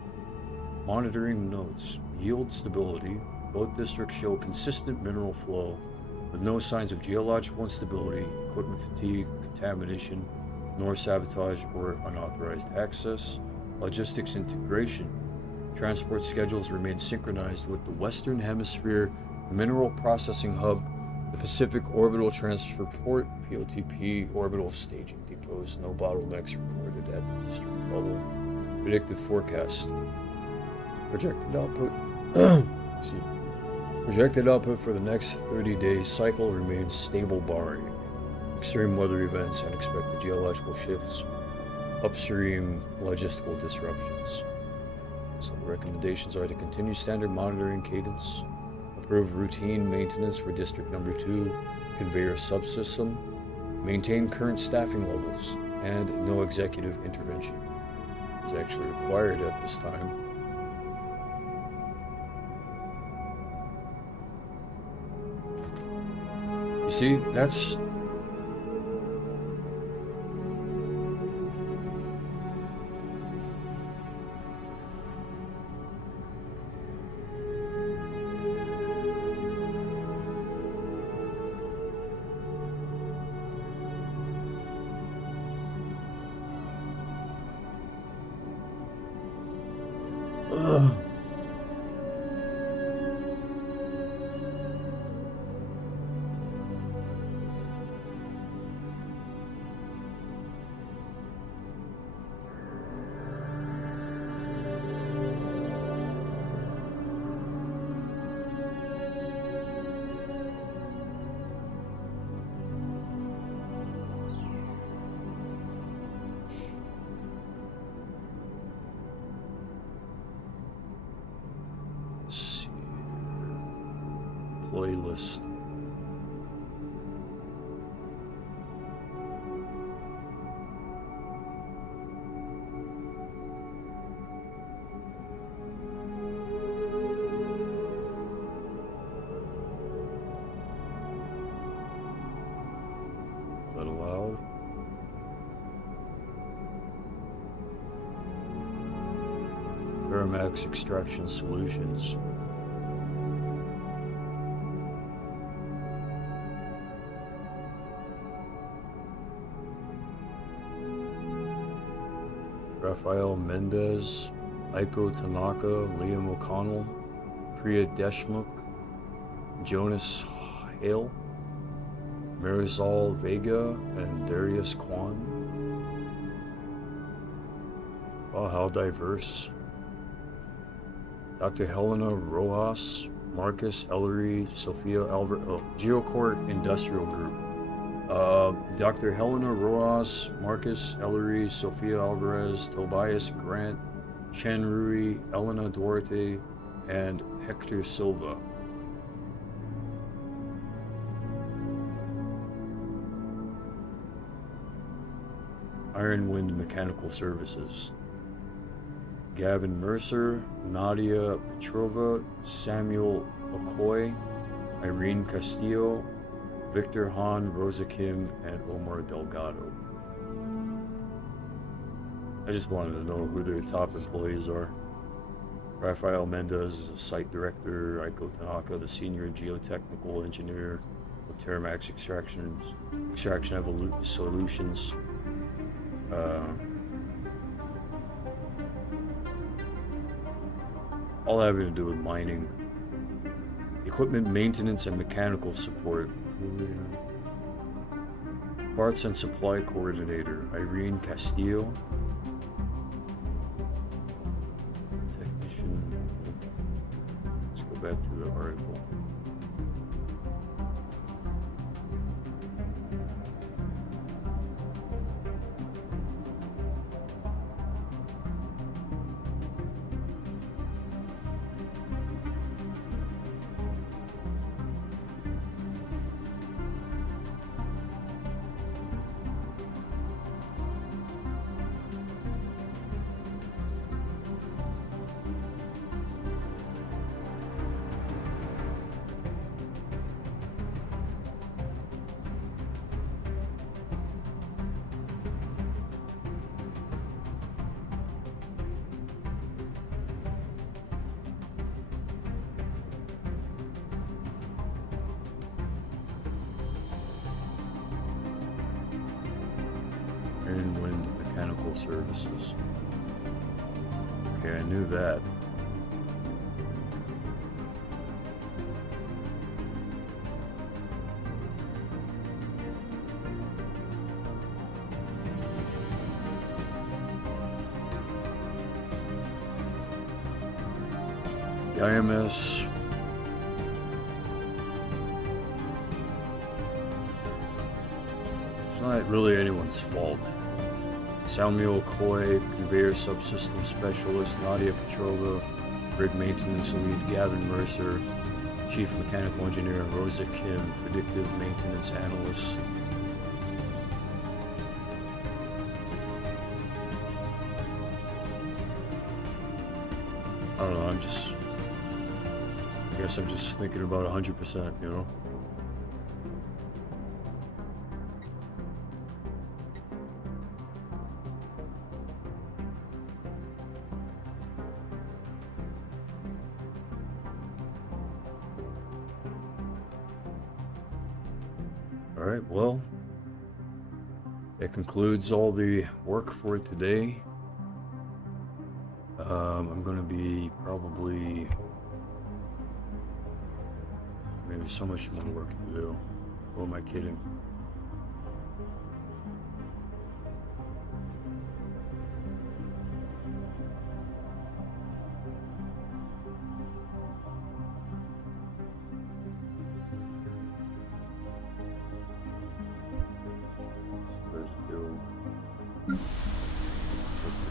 Monitoring notes, yield stability, both districts show consistent mineral flow with no signs of geological instability, equipment fatigue, contamination, nor sabotage or unauthorized access. Logistics integration. Transport schedules remain synchronized with the Western Hemisphere Mineral Processing Hub, the Pacific Orbital Transfer Port, POTP Orbital Staging Depots. No bottlenecks reported at the district level. Predictive forecast. Projected output. Excuse me. Projected output for the next 30-day cycle remains stable barring extreme weather events, unexpected geological shifts, upstream logistical disruptions. So the recommendations are to continue standard monitoring cadence, approve routine maintenance for district number 2, conveyor subsystem, maintain current staffing levels, and no executive intervention is actually required at this time. You see, that's list. Is that allowed? Teramax Extraction Solutions. Rafael Mendez, Aiko Tanaka, Liam O'Connell, Priya Deshmukh, Jonas Hale, Marisol Vega, and Darius Kwan. Wow, how diverse. Dr. Helena Rojas, Marcus Ellery, Sophia Alvarez, Geocourt Industrial Group. Dr. Helena Rojas, Marcus Ellery, Sophia Alvarez, Tobias Grant, Chen Rui, Elena Duarte, and Hector Silva. Iron Wind Mechanical Services. Gavin Mercer, Nadia Petrova, Samuel Okoye, Irene Castillo, Victor Han, Rosa Kim, and Omar Delgado. I just wanted to know who their top employees are. Rafael Mendez is a site director, Aiko Tanaka, the senior geotechnical engineer of Teramax Extraction Solutions. All having to do with mining, equipment maintenance and mechanical support. Parts and supply coordinator, Irene Castillo. Technician. Let's go back to the article. Iron Wind Mechanical Services. Okay, I knew that. The IMS. It's not really anyone's fault. Samuel Coy, Conveyor Subsystem Specialist, Nadia Petrova, Rig Maintenance Lead, Gavin Mercer, Chief Mechanical Engineer, Rosa Kim, Predictive Maintenance Analyst. I don't know, I guess I'm just thinking about 100%, you know? Alright, well, that concludes all the work for today. I'm going to be probably... Maybe so much more work to do. Who am I kidding?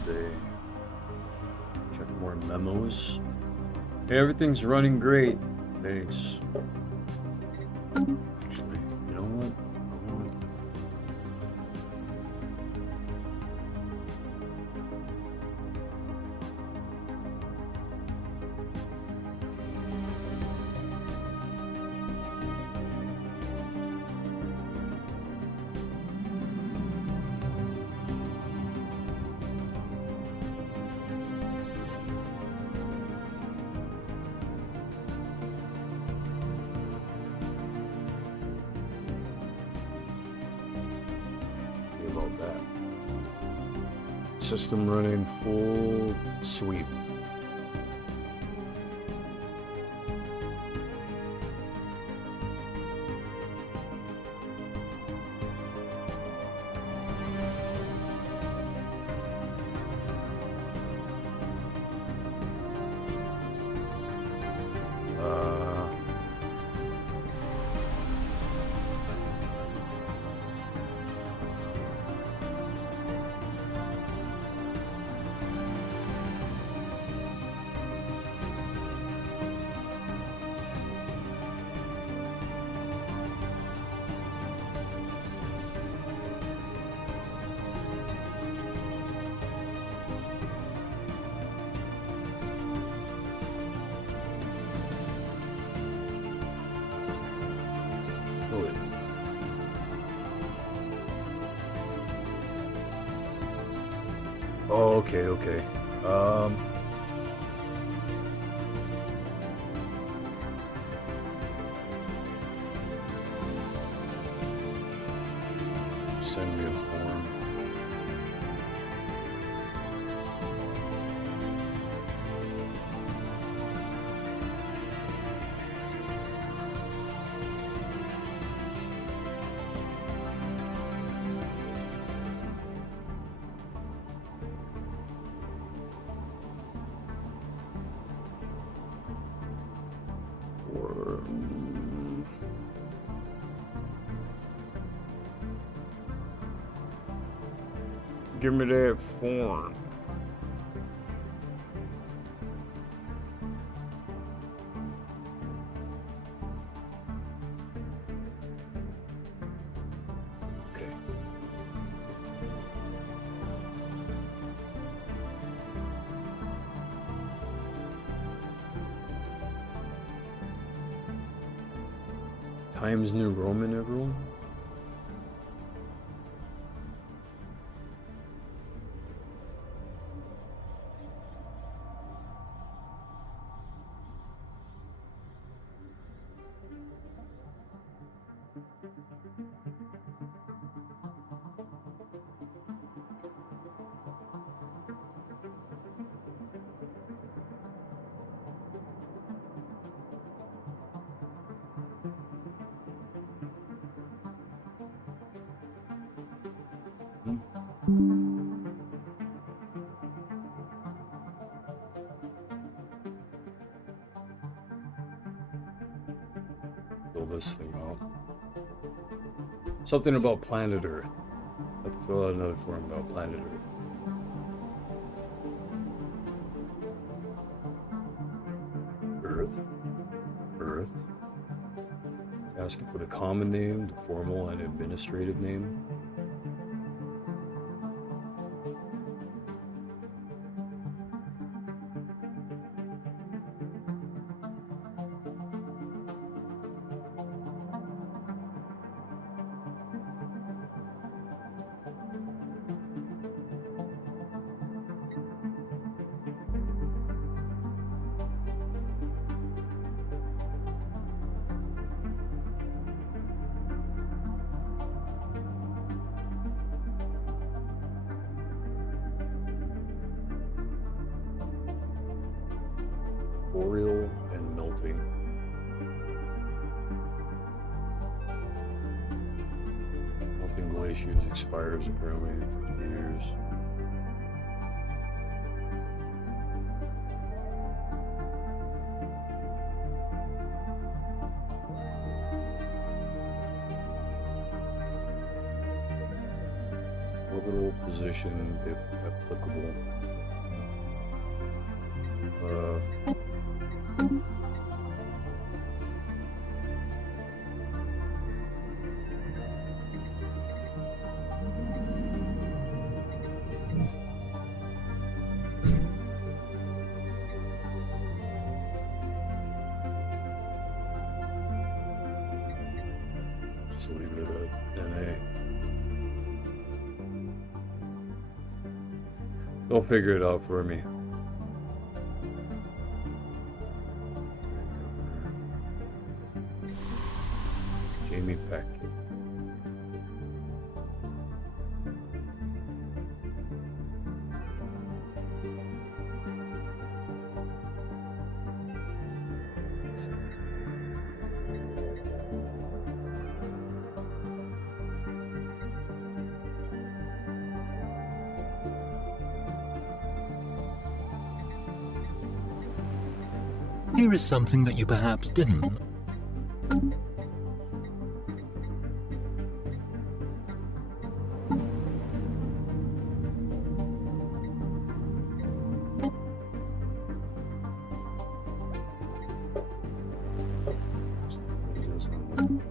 Today, check more memos. Hey, everything's running great. Thanks. about that? System running full sweep. Oh, okay, okay. Send me a form. Give me that form. Okay. Times New Roman, everyone? Fill this thing out. Something about planet Earth. I have to fill out another form about planet Earth. Earth. Asking for the common name, the formal and administrative name. Boreal and melting. Melting glaciers expires apparently in 50 years. Orbital position, if applicable. Just leave it at NA. They'll figure it out for me. Jamie Peck. here is something that you perhaps didn't.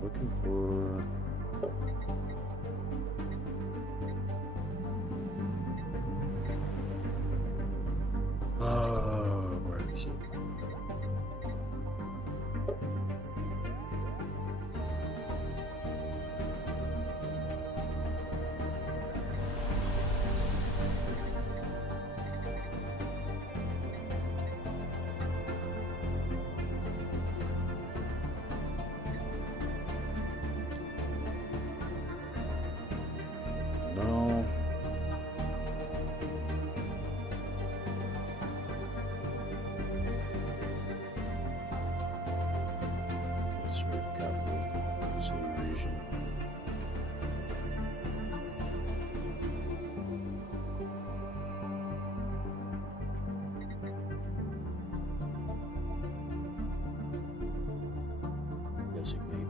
Looking for. Where is it? No. Let's move capital city region. Designate.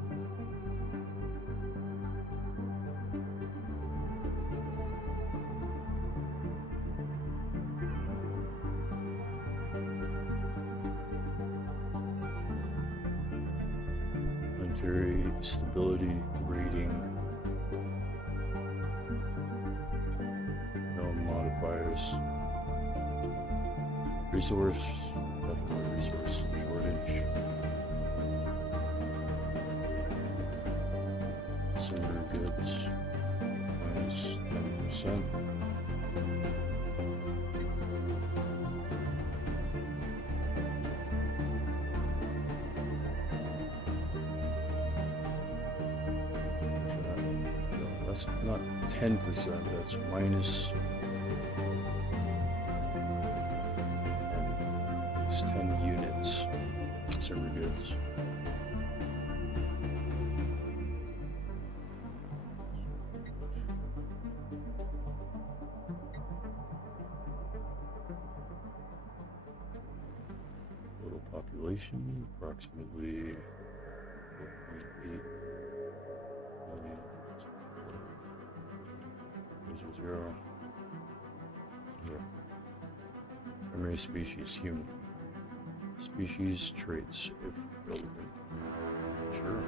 Planetary stability rating. No modifiers. Resource, definitely resource shortage. Consumer goods, minus 10%. That's not 10%, that's minus. It's 10 units. Consumer goods. Total population approximately 4.8 million. 0. Primary species human. Species traits if relevant. Sure.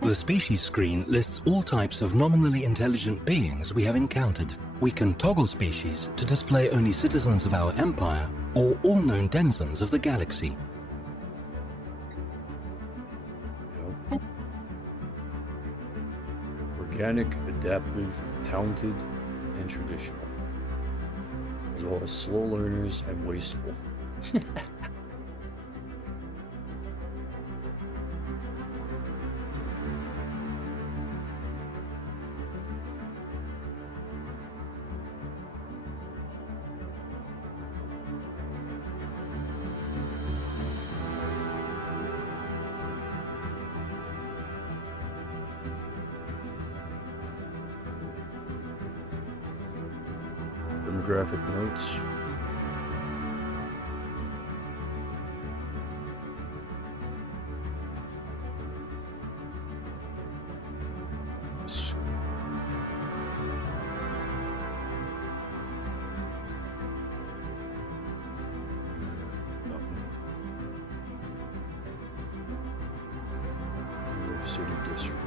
The species screen lists all types of nominally intelligent beings we have encountered. We can toggle species to display only citizens of our empire or all known denizens of the galaxy. Yep. Organic, adaptive, talented, and traditional. As well as slow learners and wasteful. Demographic notes. City district.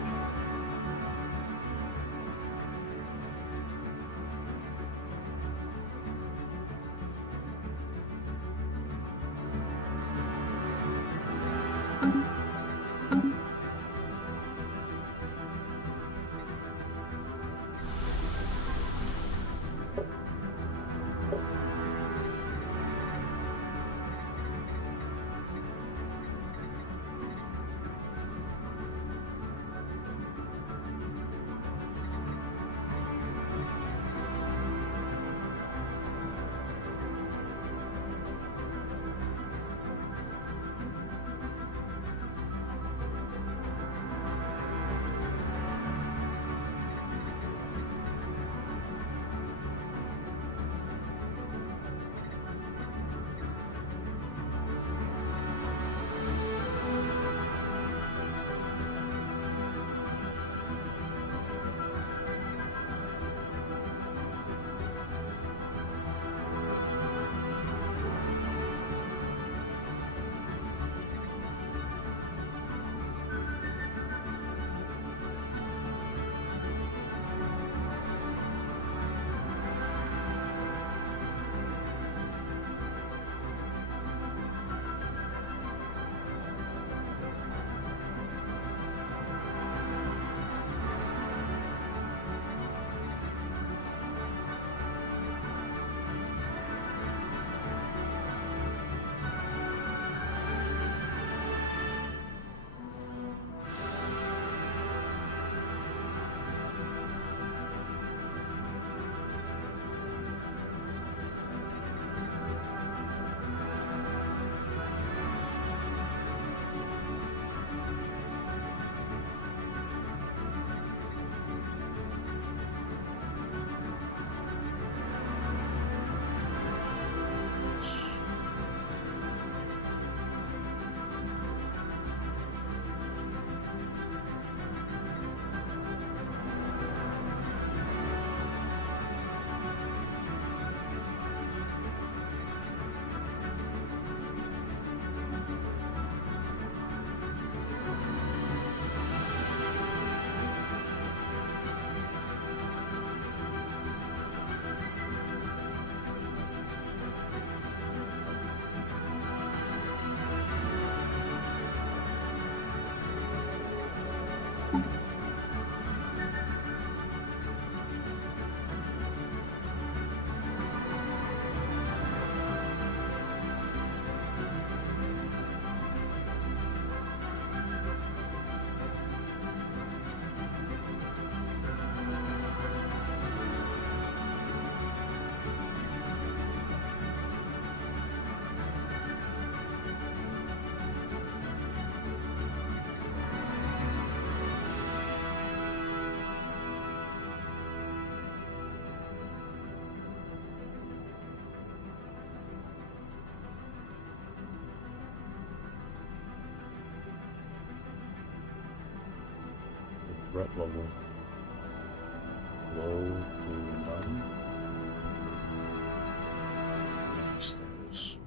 threat level. Low to none. Status.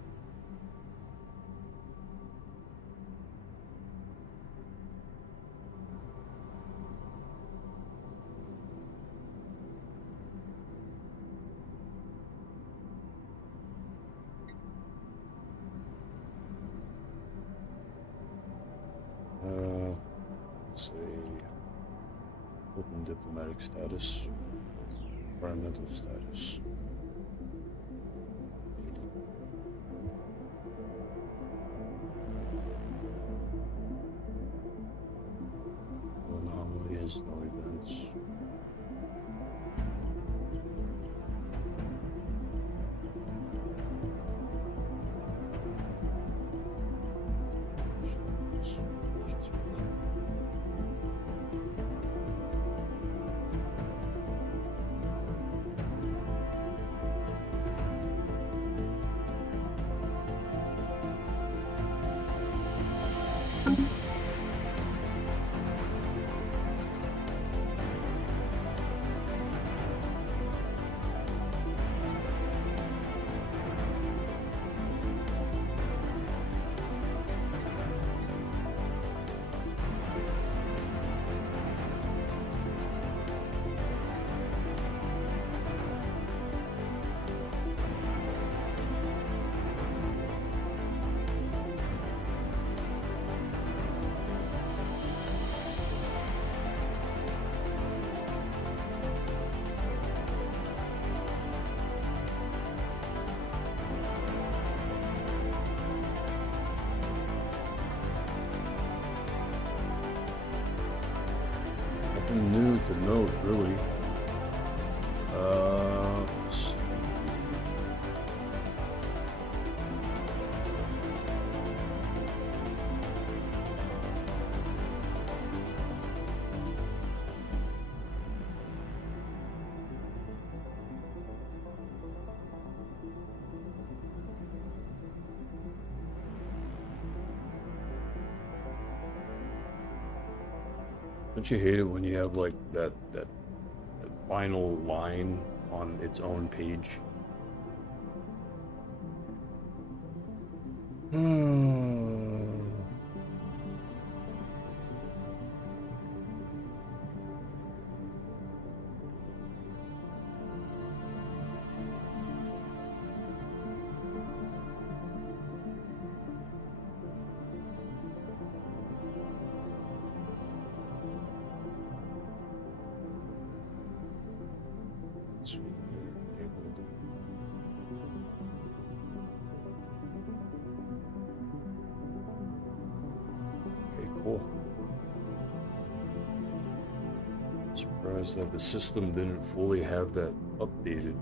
Let's say open diplomatic status, environmental status. No anomalies, no events. Nothing new to note, really. Let's see. Don't you hate it when you have like that final line on its own page? Okay, cool. Surprised that the system didn't fully have that updated.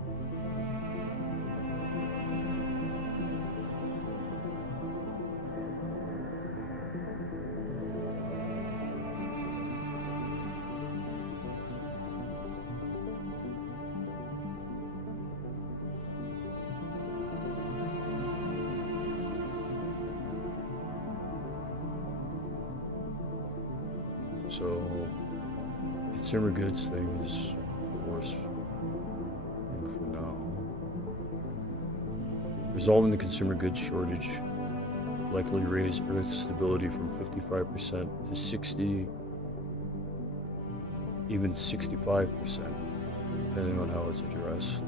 So, consumer goods thing is the worst thing for now. Resolving the consumer goods shortage likely raise Earth's stability from 55% to 60, even 65%, depending on how it's addressed.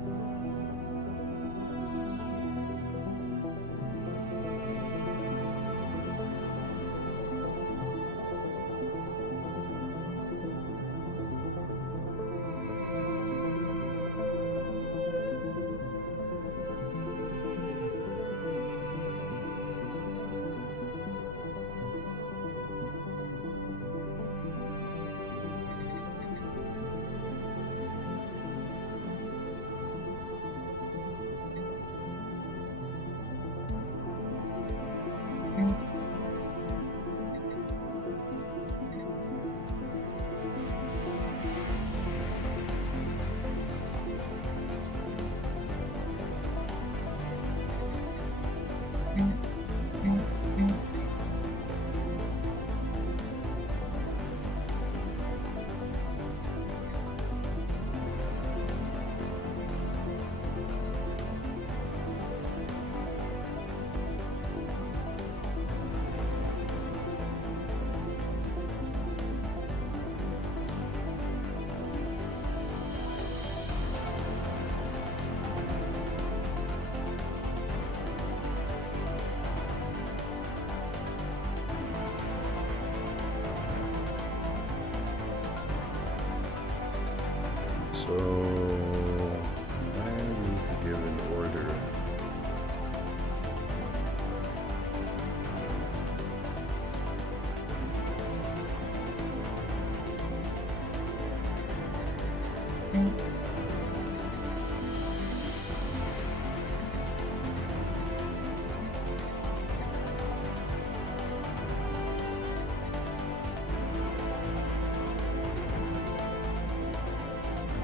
So I need to give an order.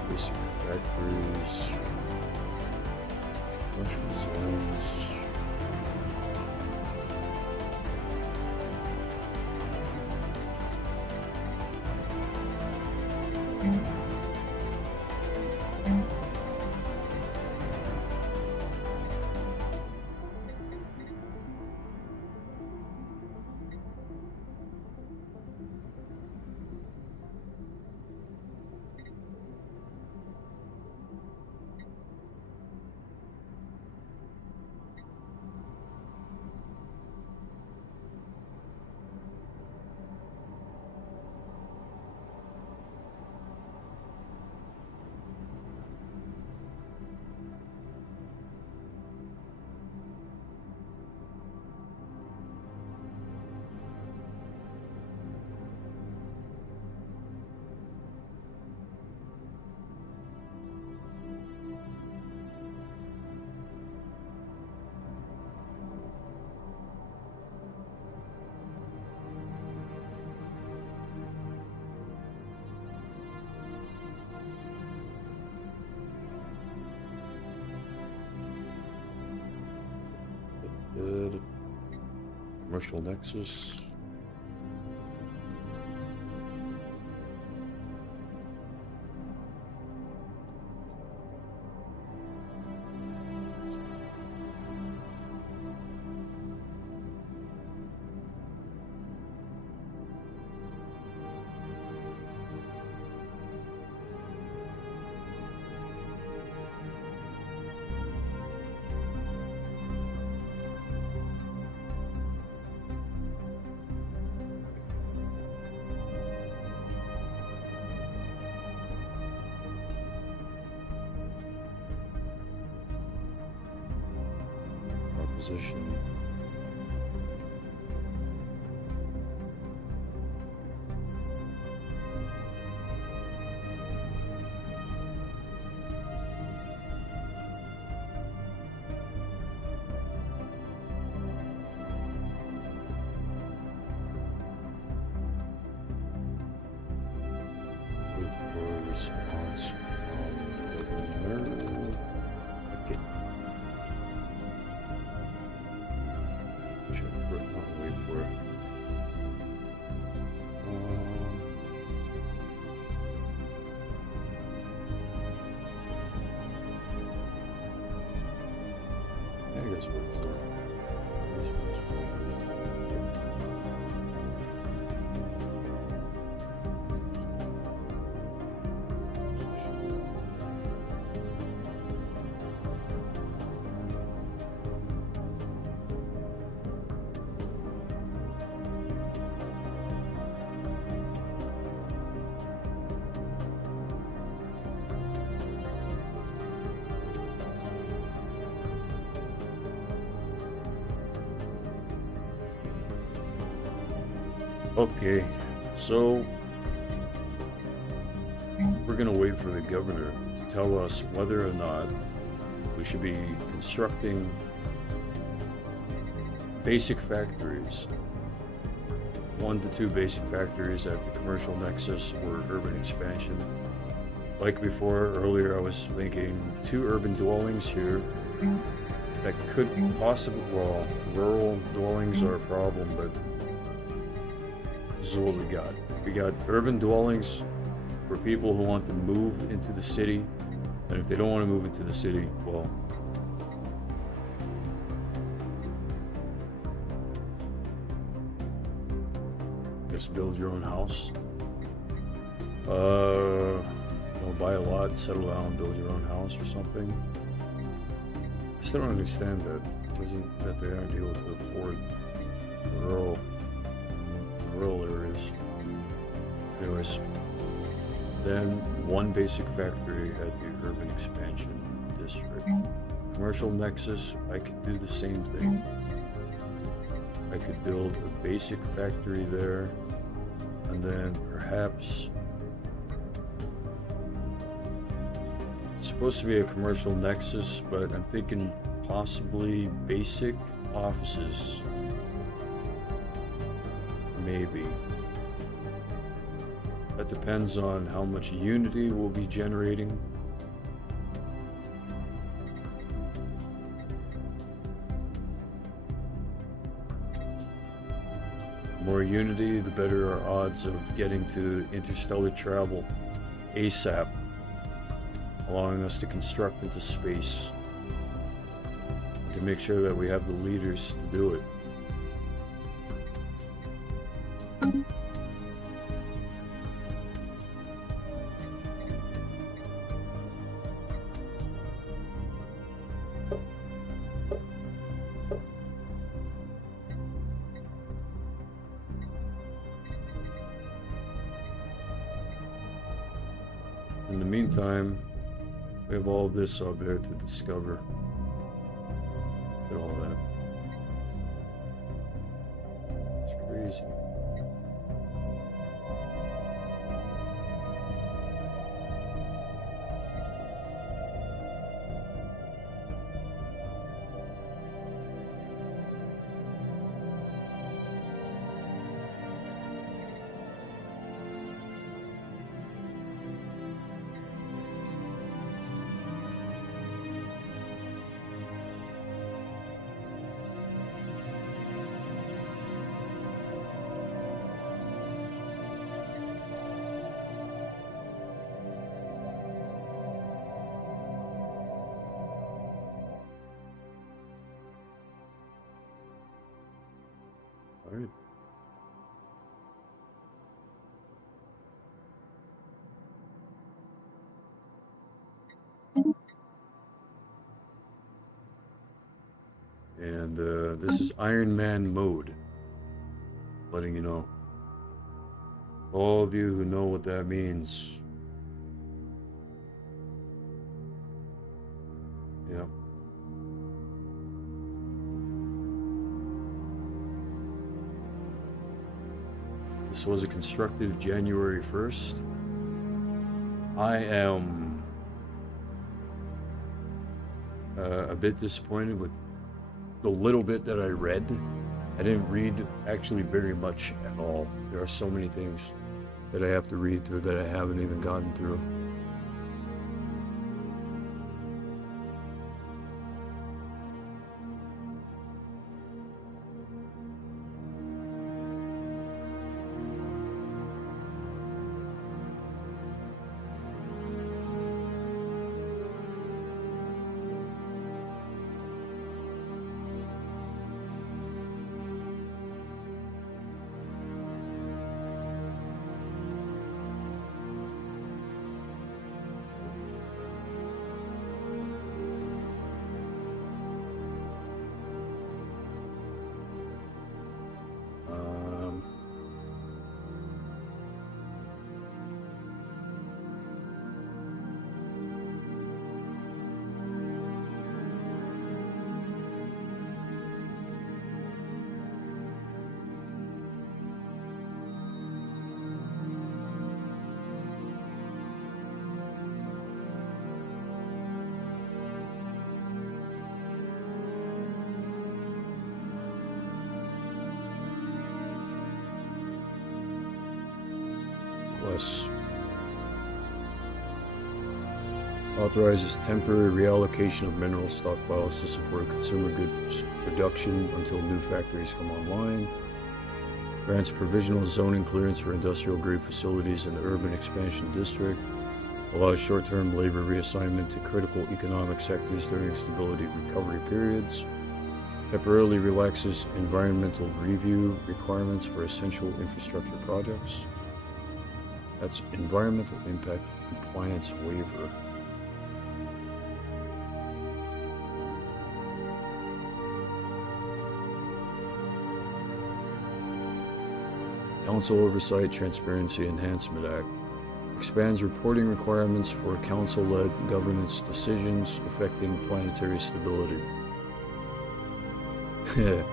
Basic factories, commercial zones. Good. Commercial nexus. Proposition. Wait for response from governor. Okay. Check for it, not wait for it. Yeah, I guess wait for it. Okay, so we're gonna wait for the governor to tell us whether or not we should be constructing basic factories, 1 to 2 basic factories at the commercial nexus or urban expansion. Like before, earlier I was thinking 2 urban dwellings here that could possibly, well, rural dwellings are a problem, but this is what we got. We got urban dwellings for people who want to move into the city, and if they don't want to move into the city, well, just build your own house. Buy a lot, settle down, build your own house or something. I still don't understand that they aren't able to afford rural areas. Anyways, then one basic factory at the urban expansion district. Commercial nexus, I could do the same thing. I could build a basic factory there, and then perhaps it's supposed to be a commercial nexus, but I'm thinking possibly basic offices. Maybe. That depends on how much Unity we'll be generating. The more Unity, the better our odds of getting to interstellar travel ASAP, allowing us to construct into space, to make sure that we have the leaders to do it. In the meantime, we have all this out there to discover. And all that. It's crazy. All right. And this is Iron Man mode. Letting you know. All of you who know what that means. Yeah. This was a constructive January 1st. I am a bit disappointed with the little bit that I read. I didn't read actually very much at all. There are so many things that I have to read through that I haven't even gotten through. Plus, authorizes temporary reallocation of mineral stockpiles to support consumer goods production until new factories come online. Grants provisional zoning clearance for industrial grade facilities in the urban expansion district. Allows short-term labor reassignment to critical economic sectors during stability recovery periods. Temporarily relaxes environmental review requirements for essential infrastructure projects. That's environmental impact compliance waiver. Council Oversight Transparency Enhancement Act expands reporting requirements for council-led governance decisions affecting planetary stability. I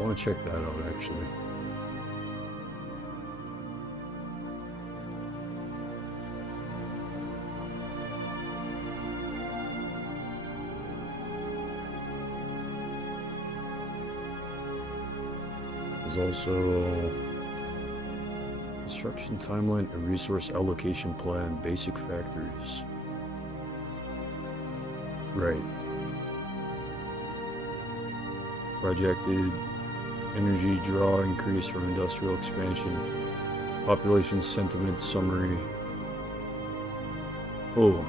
want to check that out, actually. There's also construction timeline and resource allocation plan, basic factors. Right. Projected energy draw increase from industrial expansion. Population sentiment summary. Oh.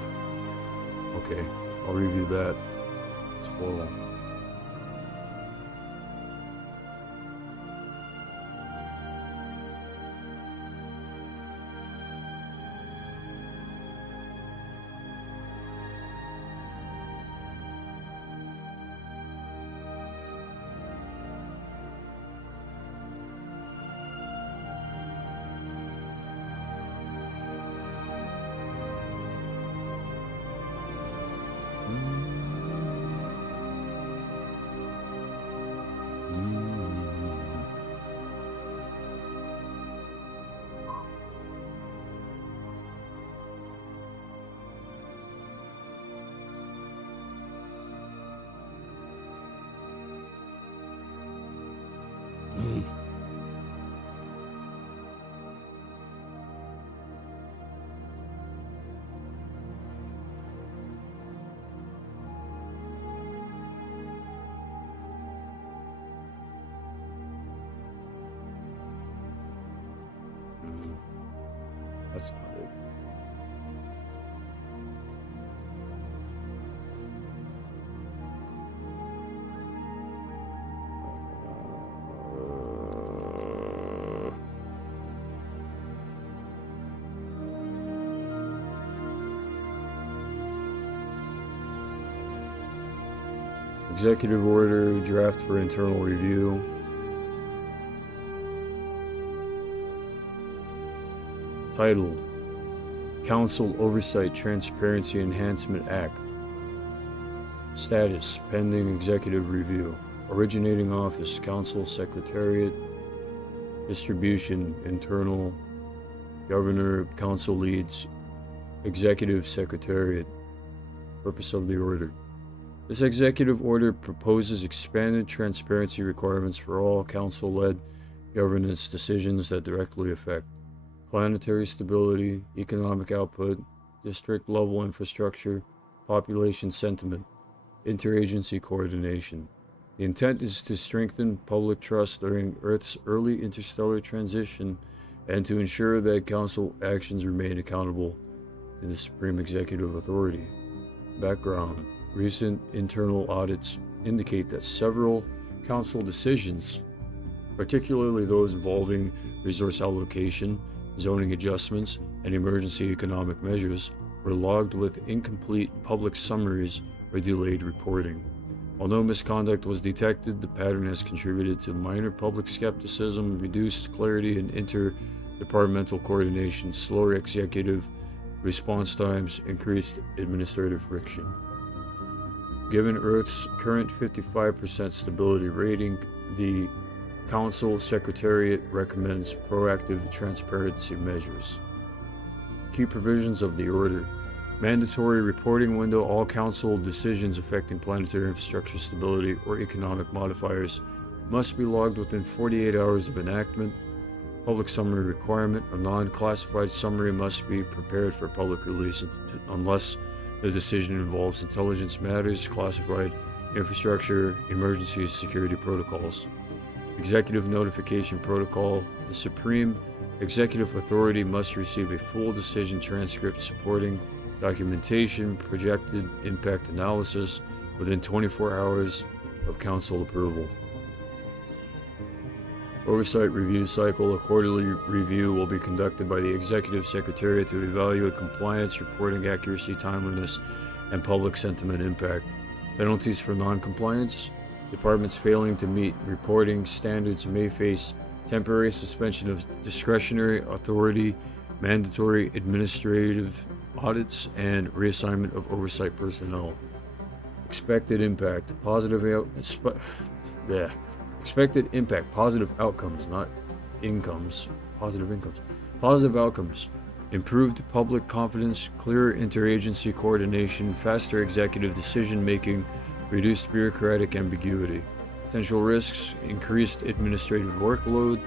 Okay. I'll review that. Spoil. That's not it. Executive order draft for internal review. Titled Council Oversight Transparency Enhancement Act. Status pending executive review. Originating office Council Secretariat. Distribution internal. Governor, Council leads. Executive Secretariat. Purpose of the order. This executive order proposes expanded transparency requirements for all council-led governance decisions that directly affect planetary stability, economic output, district-level infrastructure, population sentiment, interagency coordination. The intent is to strengthen public trust during Earth's early interstellar transition and to ensure that council actions remain accountable to the Supreme Executive Authority. Background. Recent internal audits indicate that several council decisions, particularly those involving resource allocation, zoning adjustments, and emergency economic measures, were logged with incomplete public summaries or delayed reporting. Although misconduct was detected, the pattern has contributed to minor public skepticism, reduced clarity in interdepartmental coordination, slower executive response times, increased administrative friction. Given Earth's current 55% stability rating, the Council Secretariat recommends proactive transparency measures. Key provisions of the order. Mandatory reporting window. All council decisions affecting planetary infrastructure stability or economic modifiers must be logged within 48 hours of enactment. Public summary requirement. A non-classified summary must be prepared for public release unless the decision involves intelligence matters, classified infrastructure, emergency security protocols. Executive notification protocol. The Supreme Executive Authority must receive a full decision transcript supporting documentation, projected impact analysis within 24 hours of council approval. Oversight review cycle. A quarterly review will be conducted by the Executive Secretariat to evaluate compliance, reporting accuracy, timeliness, and public sentiment impact. Penalties for non-compliance. Departments failing to meet reporting standards may face temporary suspension of discretionary authority, mandatory administrative audits, and reassignment of oversight personnel. Expected impact, expected impact, positive outcomes, not incomes, positive incomes. Positive outcomes, improved public confidence, clearer interagency coordination, faster executive decision making, reduced bureaucratic ambiguity. Potential risks, increased administrative workload,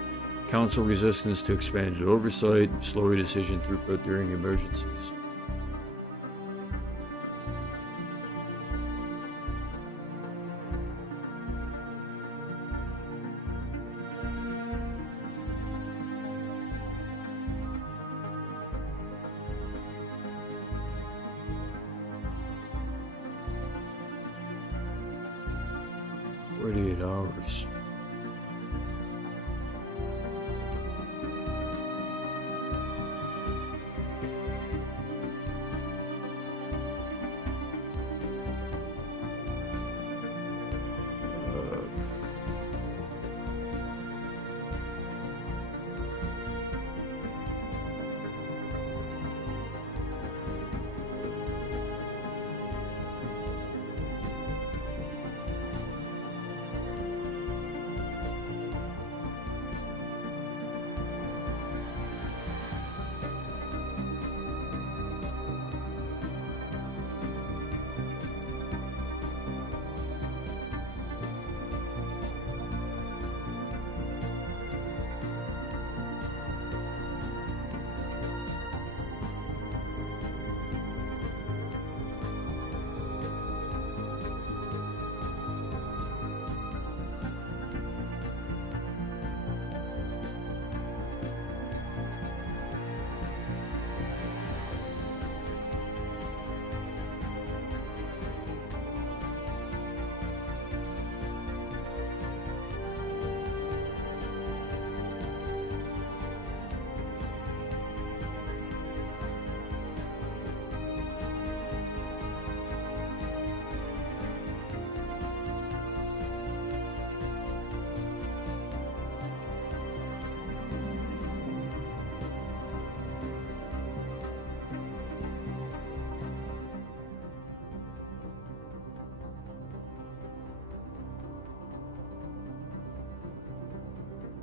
council resistance to expanded oversight, slower decision throughput during emergencies. $48.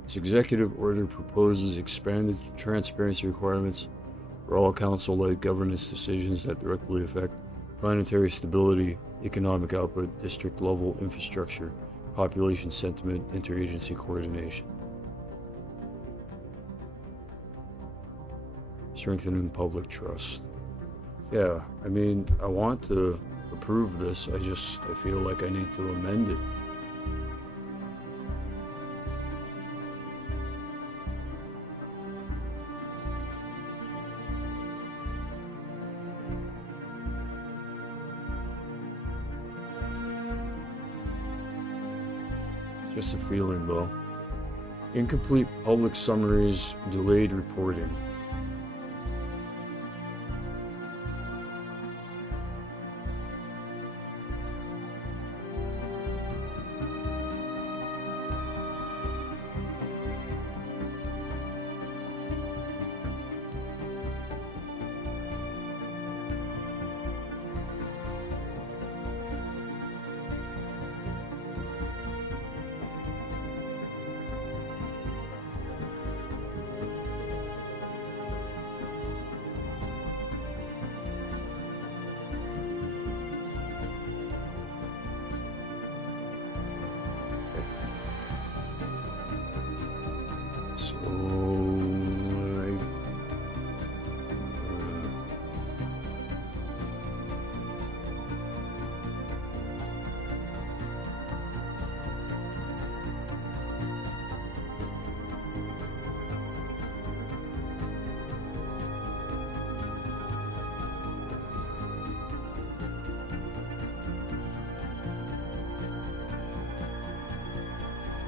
This executive order proposes expanded transparency requirements for all council-led governance decisions that directly affect planetary stability, economic output, district-level infrastructure, population sentiment, interagency coordination. Strengthening public trust. Yeah, I mean, I want to approve this, I feel like I need to amend it. Just a feeling though. Incomplete public summaries, delayed reporting.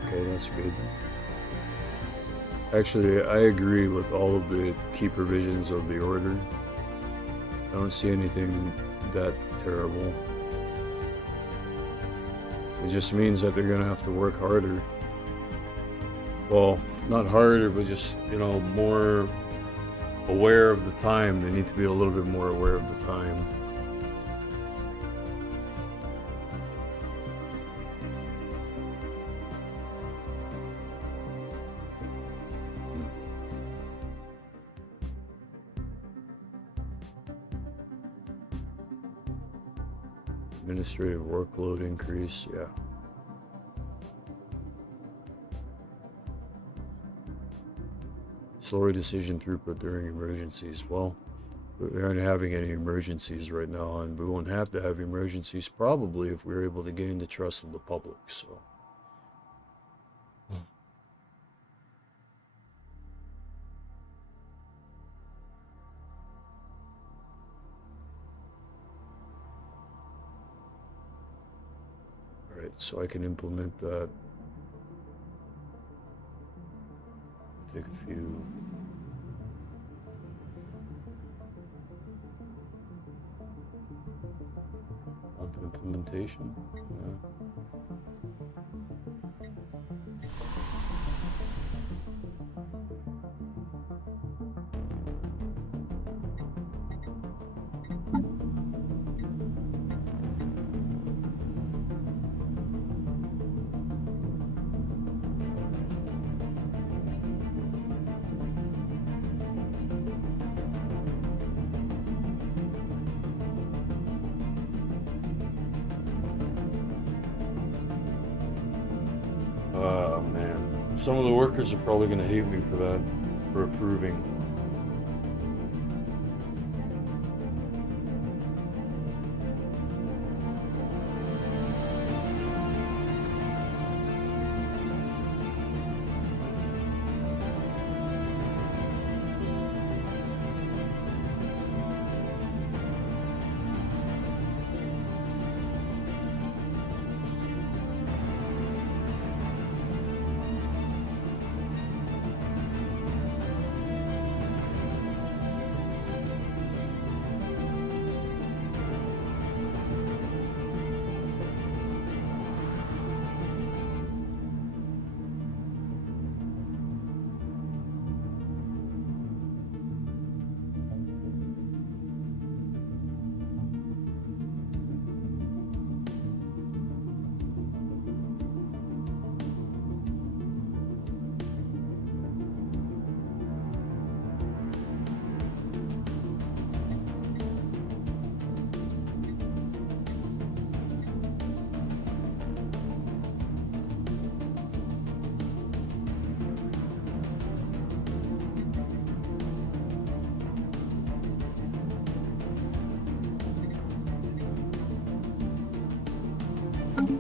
Okay, that's good. Actually, I agree with all of the key provisions of the order. I don't see anything that terrible. It just means that they're gonna have to work harder. Well, not harder, but just, you know, more aware of the time. They need to be a little bit more aware of the time. Administrative workload increase, yeah. Slower decision throughput during emergencies. Well, we aren't having any emergencies right now, and we won't have to have emergencies probably if we're able to gain the trust of the public, so. Alright, so I can implement that. Take a few. Month implementation. Yeah. Oh man, some of the workers are probably going to hate me for that, for approving.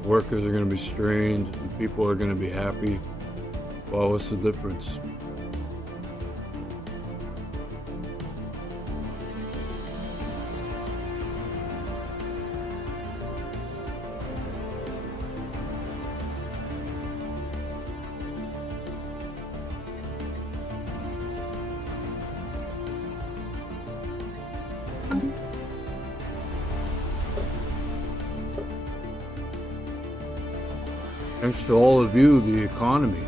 Workers are going to be strained, and people are going to be happy. Well, what's the difference? Thanks to all of you, the economy.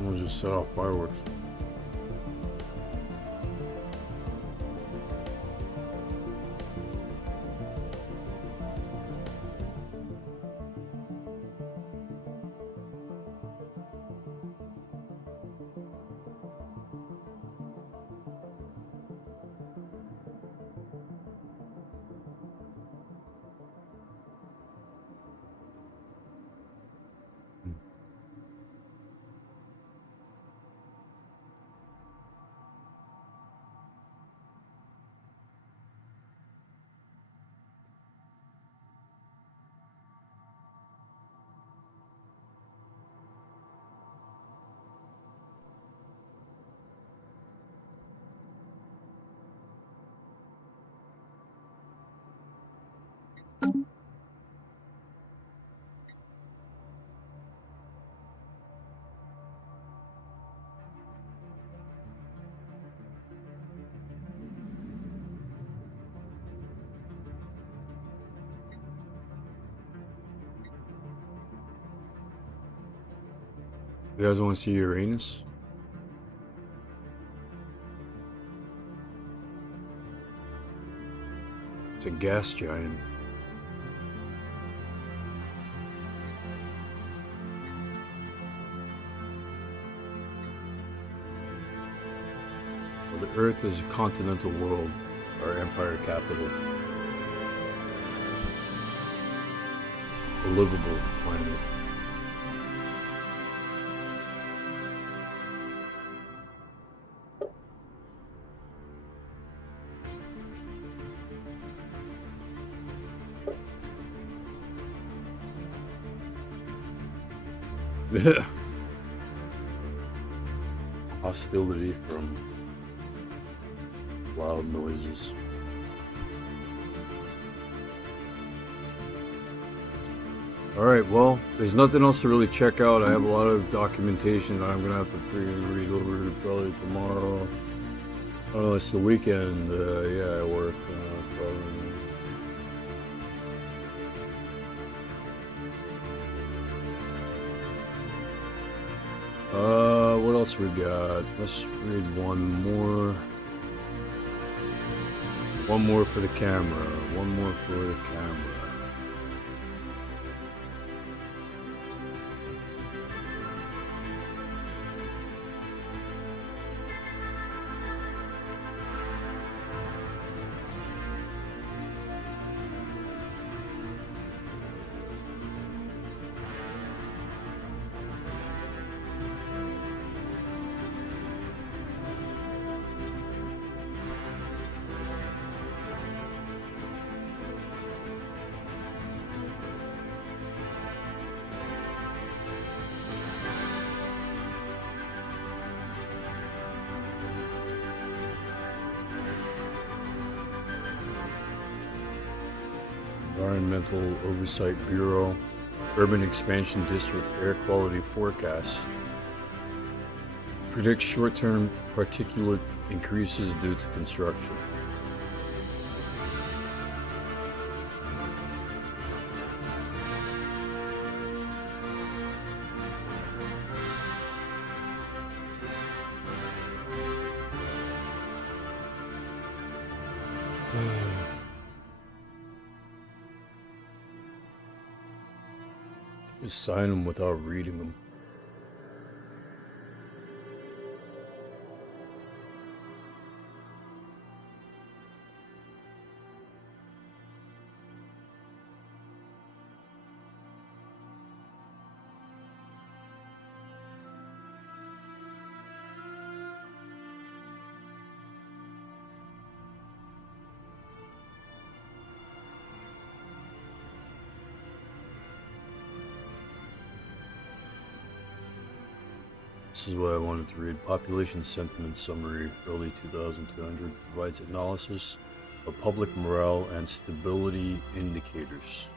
Someone just set off fireworks. You guys want to see Uranus? It's a gas giant. Well, the Earth is a continental world, our empire capital. A livable planet. Yeah. Hostility from loud noises. Alright, well, there's nothing else to really check out. I have a lot of documentation that I'm gonna have to freaking read over probably tomorrow. I don't know, it's the weekend. Yeah, I work. Probably. What else we got? Let's read one more. One more for the camera. One more for the camera. Environmental Oversight Bureau, Urban Expansion District Air Quality Forecast. Predicts short-term particulate increases due to construction. Just sign them without reading them. This is what I wanted to read. Population Sentiment Summary, early 2200, provides analysis of public morale and stability indicators.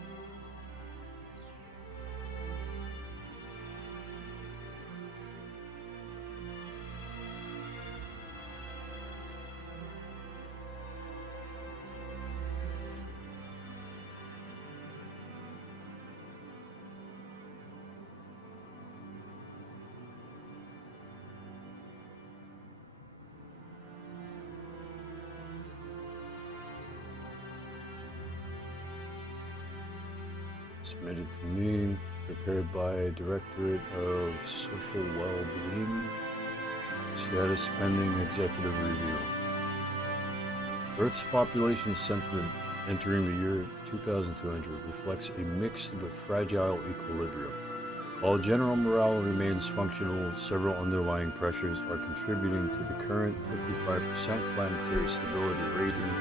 Submitted to me, prepared by Directorate of Social Well-Being. Status pending executive review. Earth's population sentiment entering the year 2200 reflects a mixed but fragile equilibrium. While general morale remains functional, several underlying pressures are contributing to the current 55% planetary stability rating.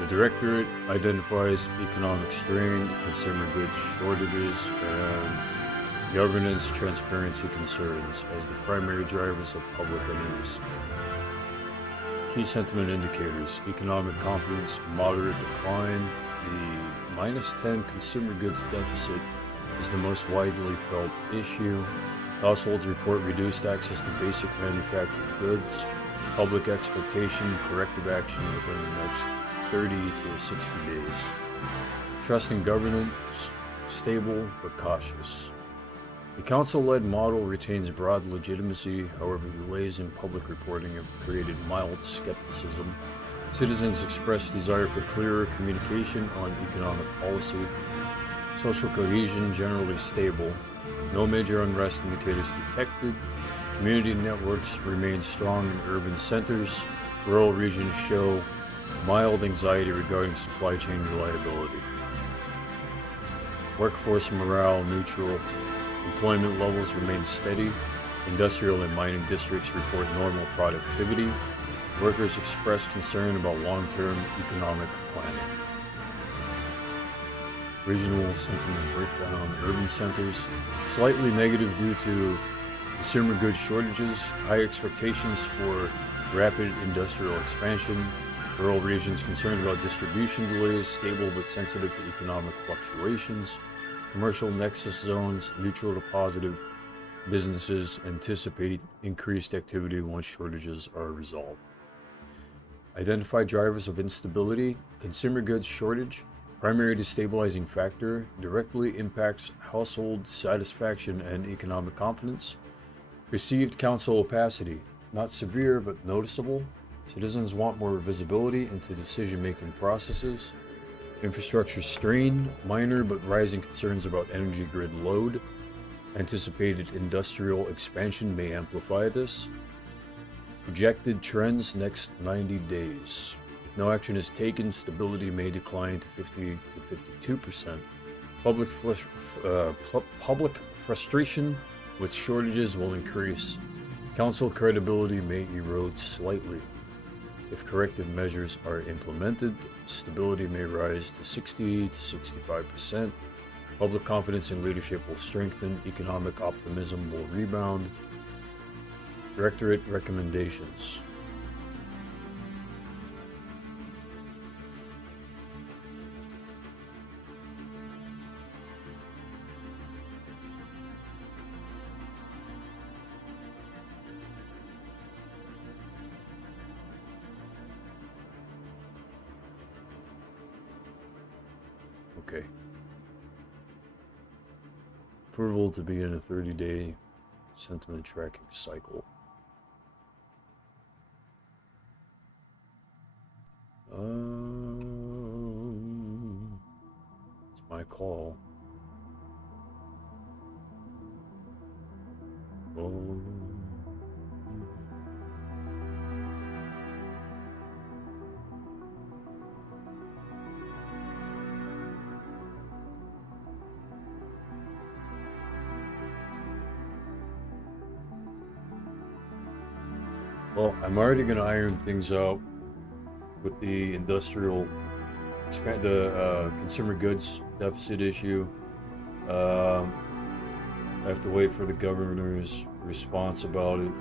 The Directorate identifies economic strain, consumer goods shortages, and governance transparency concerns as the primary drivers of public unease. Key sentiment indicators: economic confidence, moderate decline. The -10 consumer goods deficit is the most widely felt issue. Households report reduced access to basic manufactured goods. Public expectation, corrective action within the next 30 to 60 days. Trust in governance, stable but cautious. The council-led model retains broad legitimacy, however delays in public reporting have created mild skepticism. Citizens express desire for clearer communication on economic policy. Social cohesion generally stable. No major unrest indicators detected. Community networks remain strong in urban centers. Rural regions show mild anxiety regarding supply chain reliability. Workforce morale neutral. Employment levels remain steady. Industrial and mining districts report normal productivity. Workers express concern about long-term economic planning. Regional sentiment breakdown. Urban centers slightly negative due to consumer goods shortages, high expectations for rapid industrial expansion. Rural regions concerned about distribution delays, stable but sensitive to economic fluctuations. Commercial nexus zones, neutral to positive. Businesses anticipate increased activity once shortages are resolved. Identify drivers of instability. Consumer goods shortage, primary destabilizing factor, directly impacts household satisfaction and economic confidence. Perceived council opacity, not severe but noticeable. Citizens want more visibility into decision-making processes. Infrastructure strain, minor but rising concerns about energy grid load. Anticipated industrial expansion may amplify this. Projected trends next 90 days. If no action is taken, stability may decline to 50 to 52%. Public frustration with shortages will increase. Council credibility may erode slightly. If corrective measures are implemented, stability may rise to 60 to 65%. Public confidence in leadership will strengthen. Economic optimism will rebound. Directorate recommendations. Okay. Approval to begin a 30-day sentiment tracking cycle. It's my call. Well, I'm already going to iron things out with the consumer goods deficit issue. I have to wait for the governor's response about it,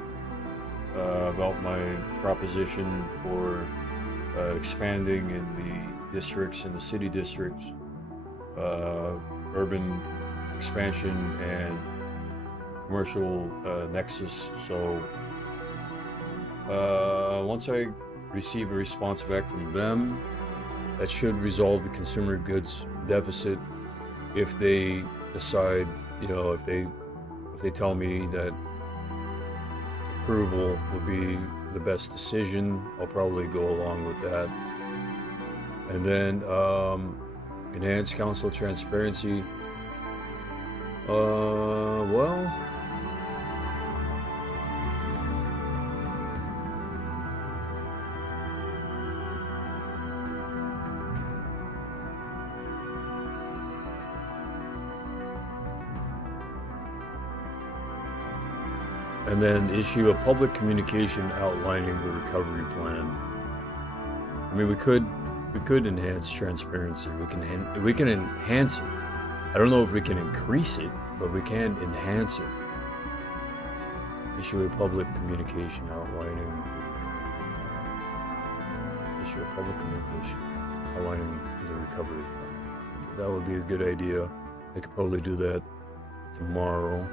about my proposition for expanding in the districts, in the city districts, urban expansion and commercial nexus. So once I receive a response back from them, that should resolve the consumer goods deficit. If they decide, if they tell me that approval would be the best decision, I'll probably go along with that. And then enhance council transparency. Well, and then issue a public communication outlining the recovery plan. I mean, we could enhance transparency. We can enhance it. I don't know if we can increase it, but we can enhance it. Issue a public communication outlining. Issue a public communication outlining the recovery plan. That would be a good idea. I could probably do that tomorrow.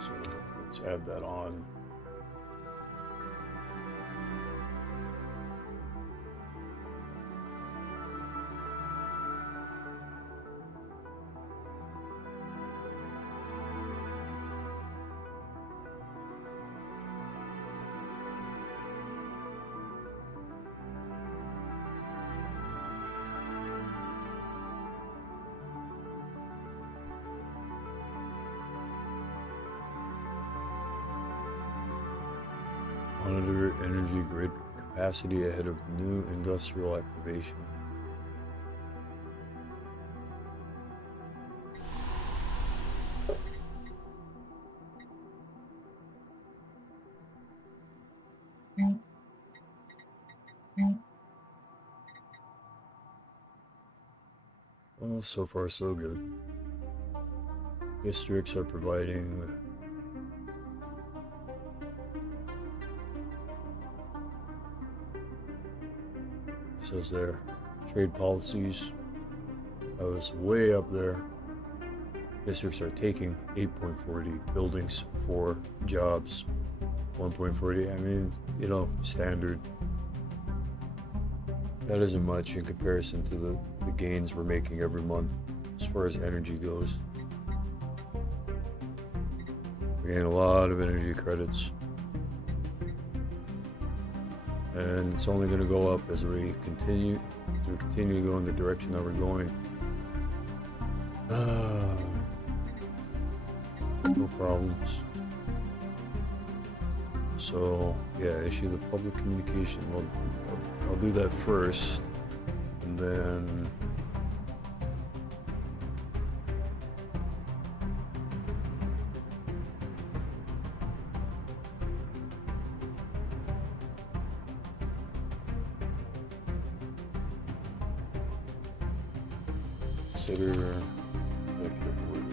So let's add that on. energy grid capacity ahead of new industrial activation. Well, so far so good. Districts are providing says there trade policies. I was way up there. Districts are taking 8.40 buildings for jobs. 1.40, I mean, you know, standard. That isn't much in comparison to the gains we're making every month as far as energy goes. We're getting a lot of energy credits. And it's only going to go up as we continue to go in the direction that we're going. No problems. So yeah, issue the public communication. Well, I'll do that first, and then consider executive order.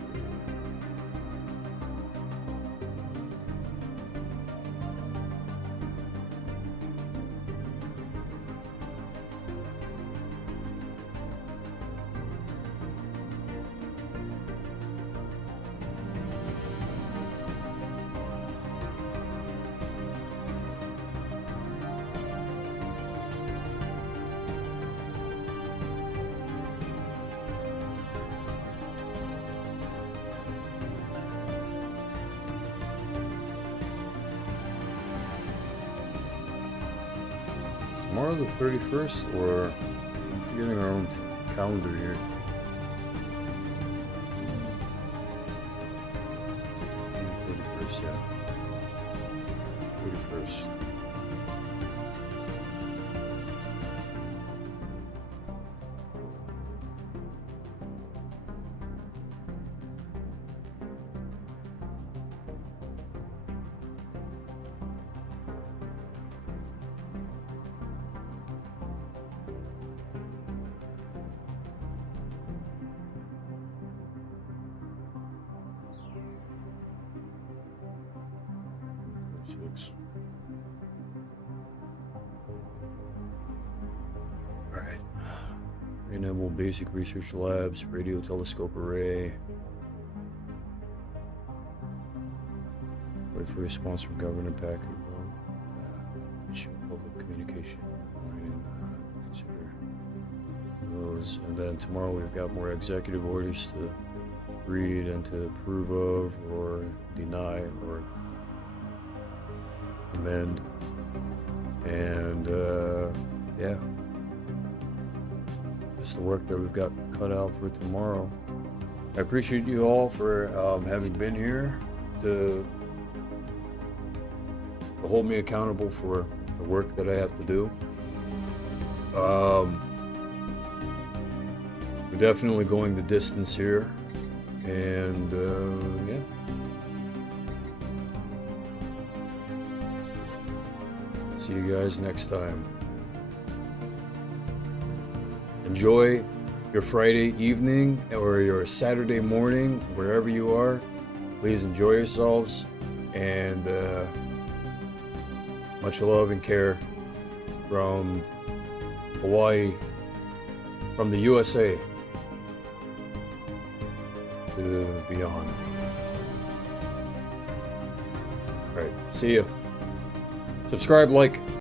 Tomorrow the 31st, or I'm forgetting our own calendar here. Yeah. 31st. Alright. Renewable Basic Research Labs, Radio Telescope Array. Wait for response from government package. Issue public communication. Consider those. And then tomorrow we've got more executive orders to read and to approve of, or deny, or amend. And yeah, that's the work that we've got cut out for tomorrow. I appreciate you all for having been here to hold me accountable for the work that I have to do. We're definitely going the distance here, and yeah. See you guys next time. Enjoy your Friday evening or your Saturday morning, wherever you are. Please enjoy yourselves, and much love and care from Hawaii, from the USA to beyond. All right, see ya. Subscribe, like.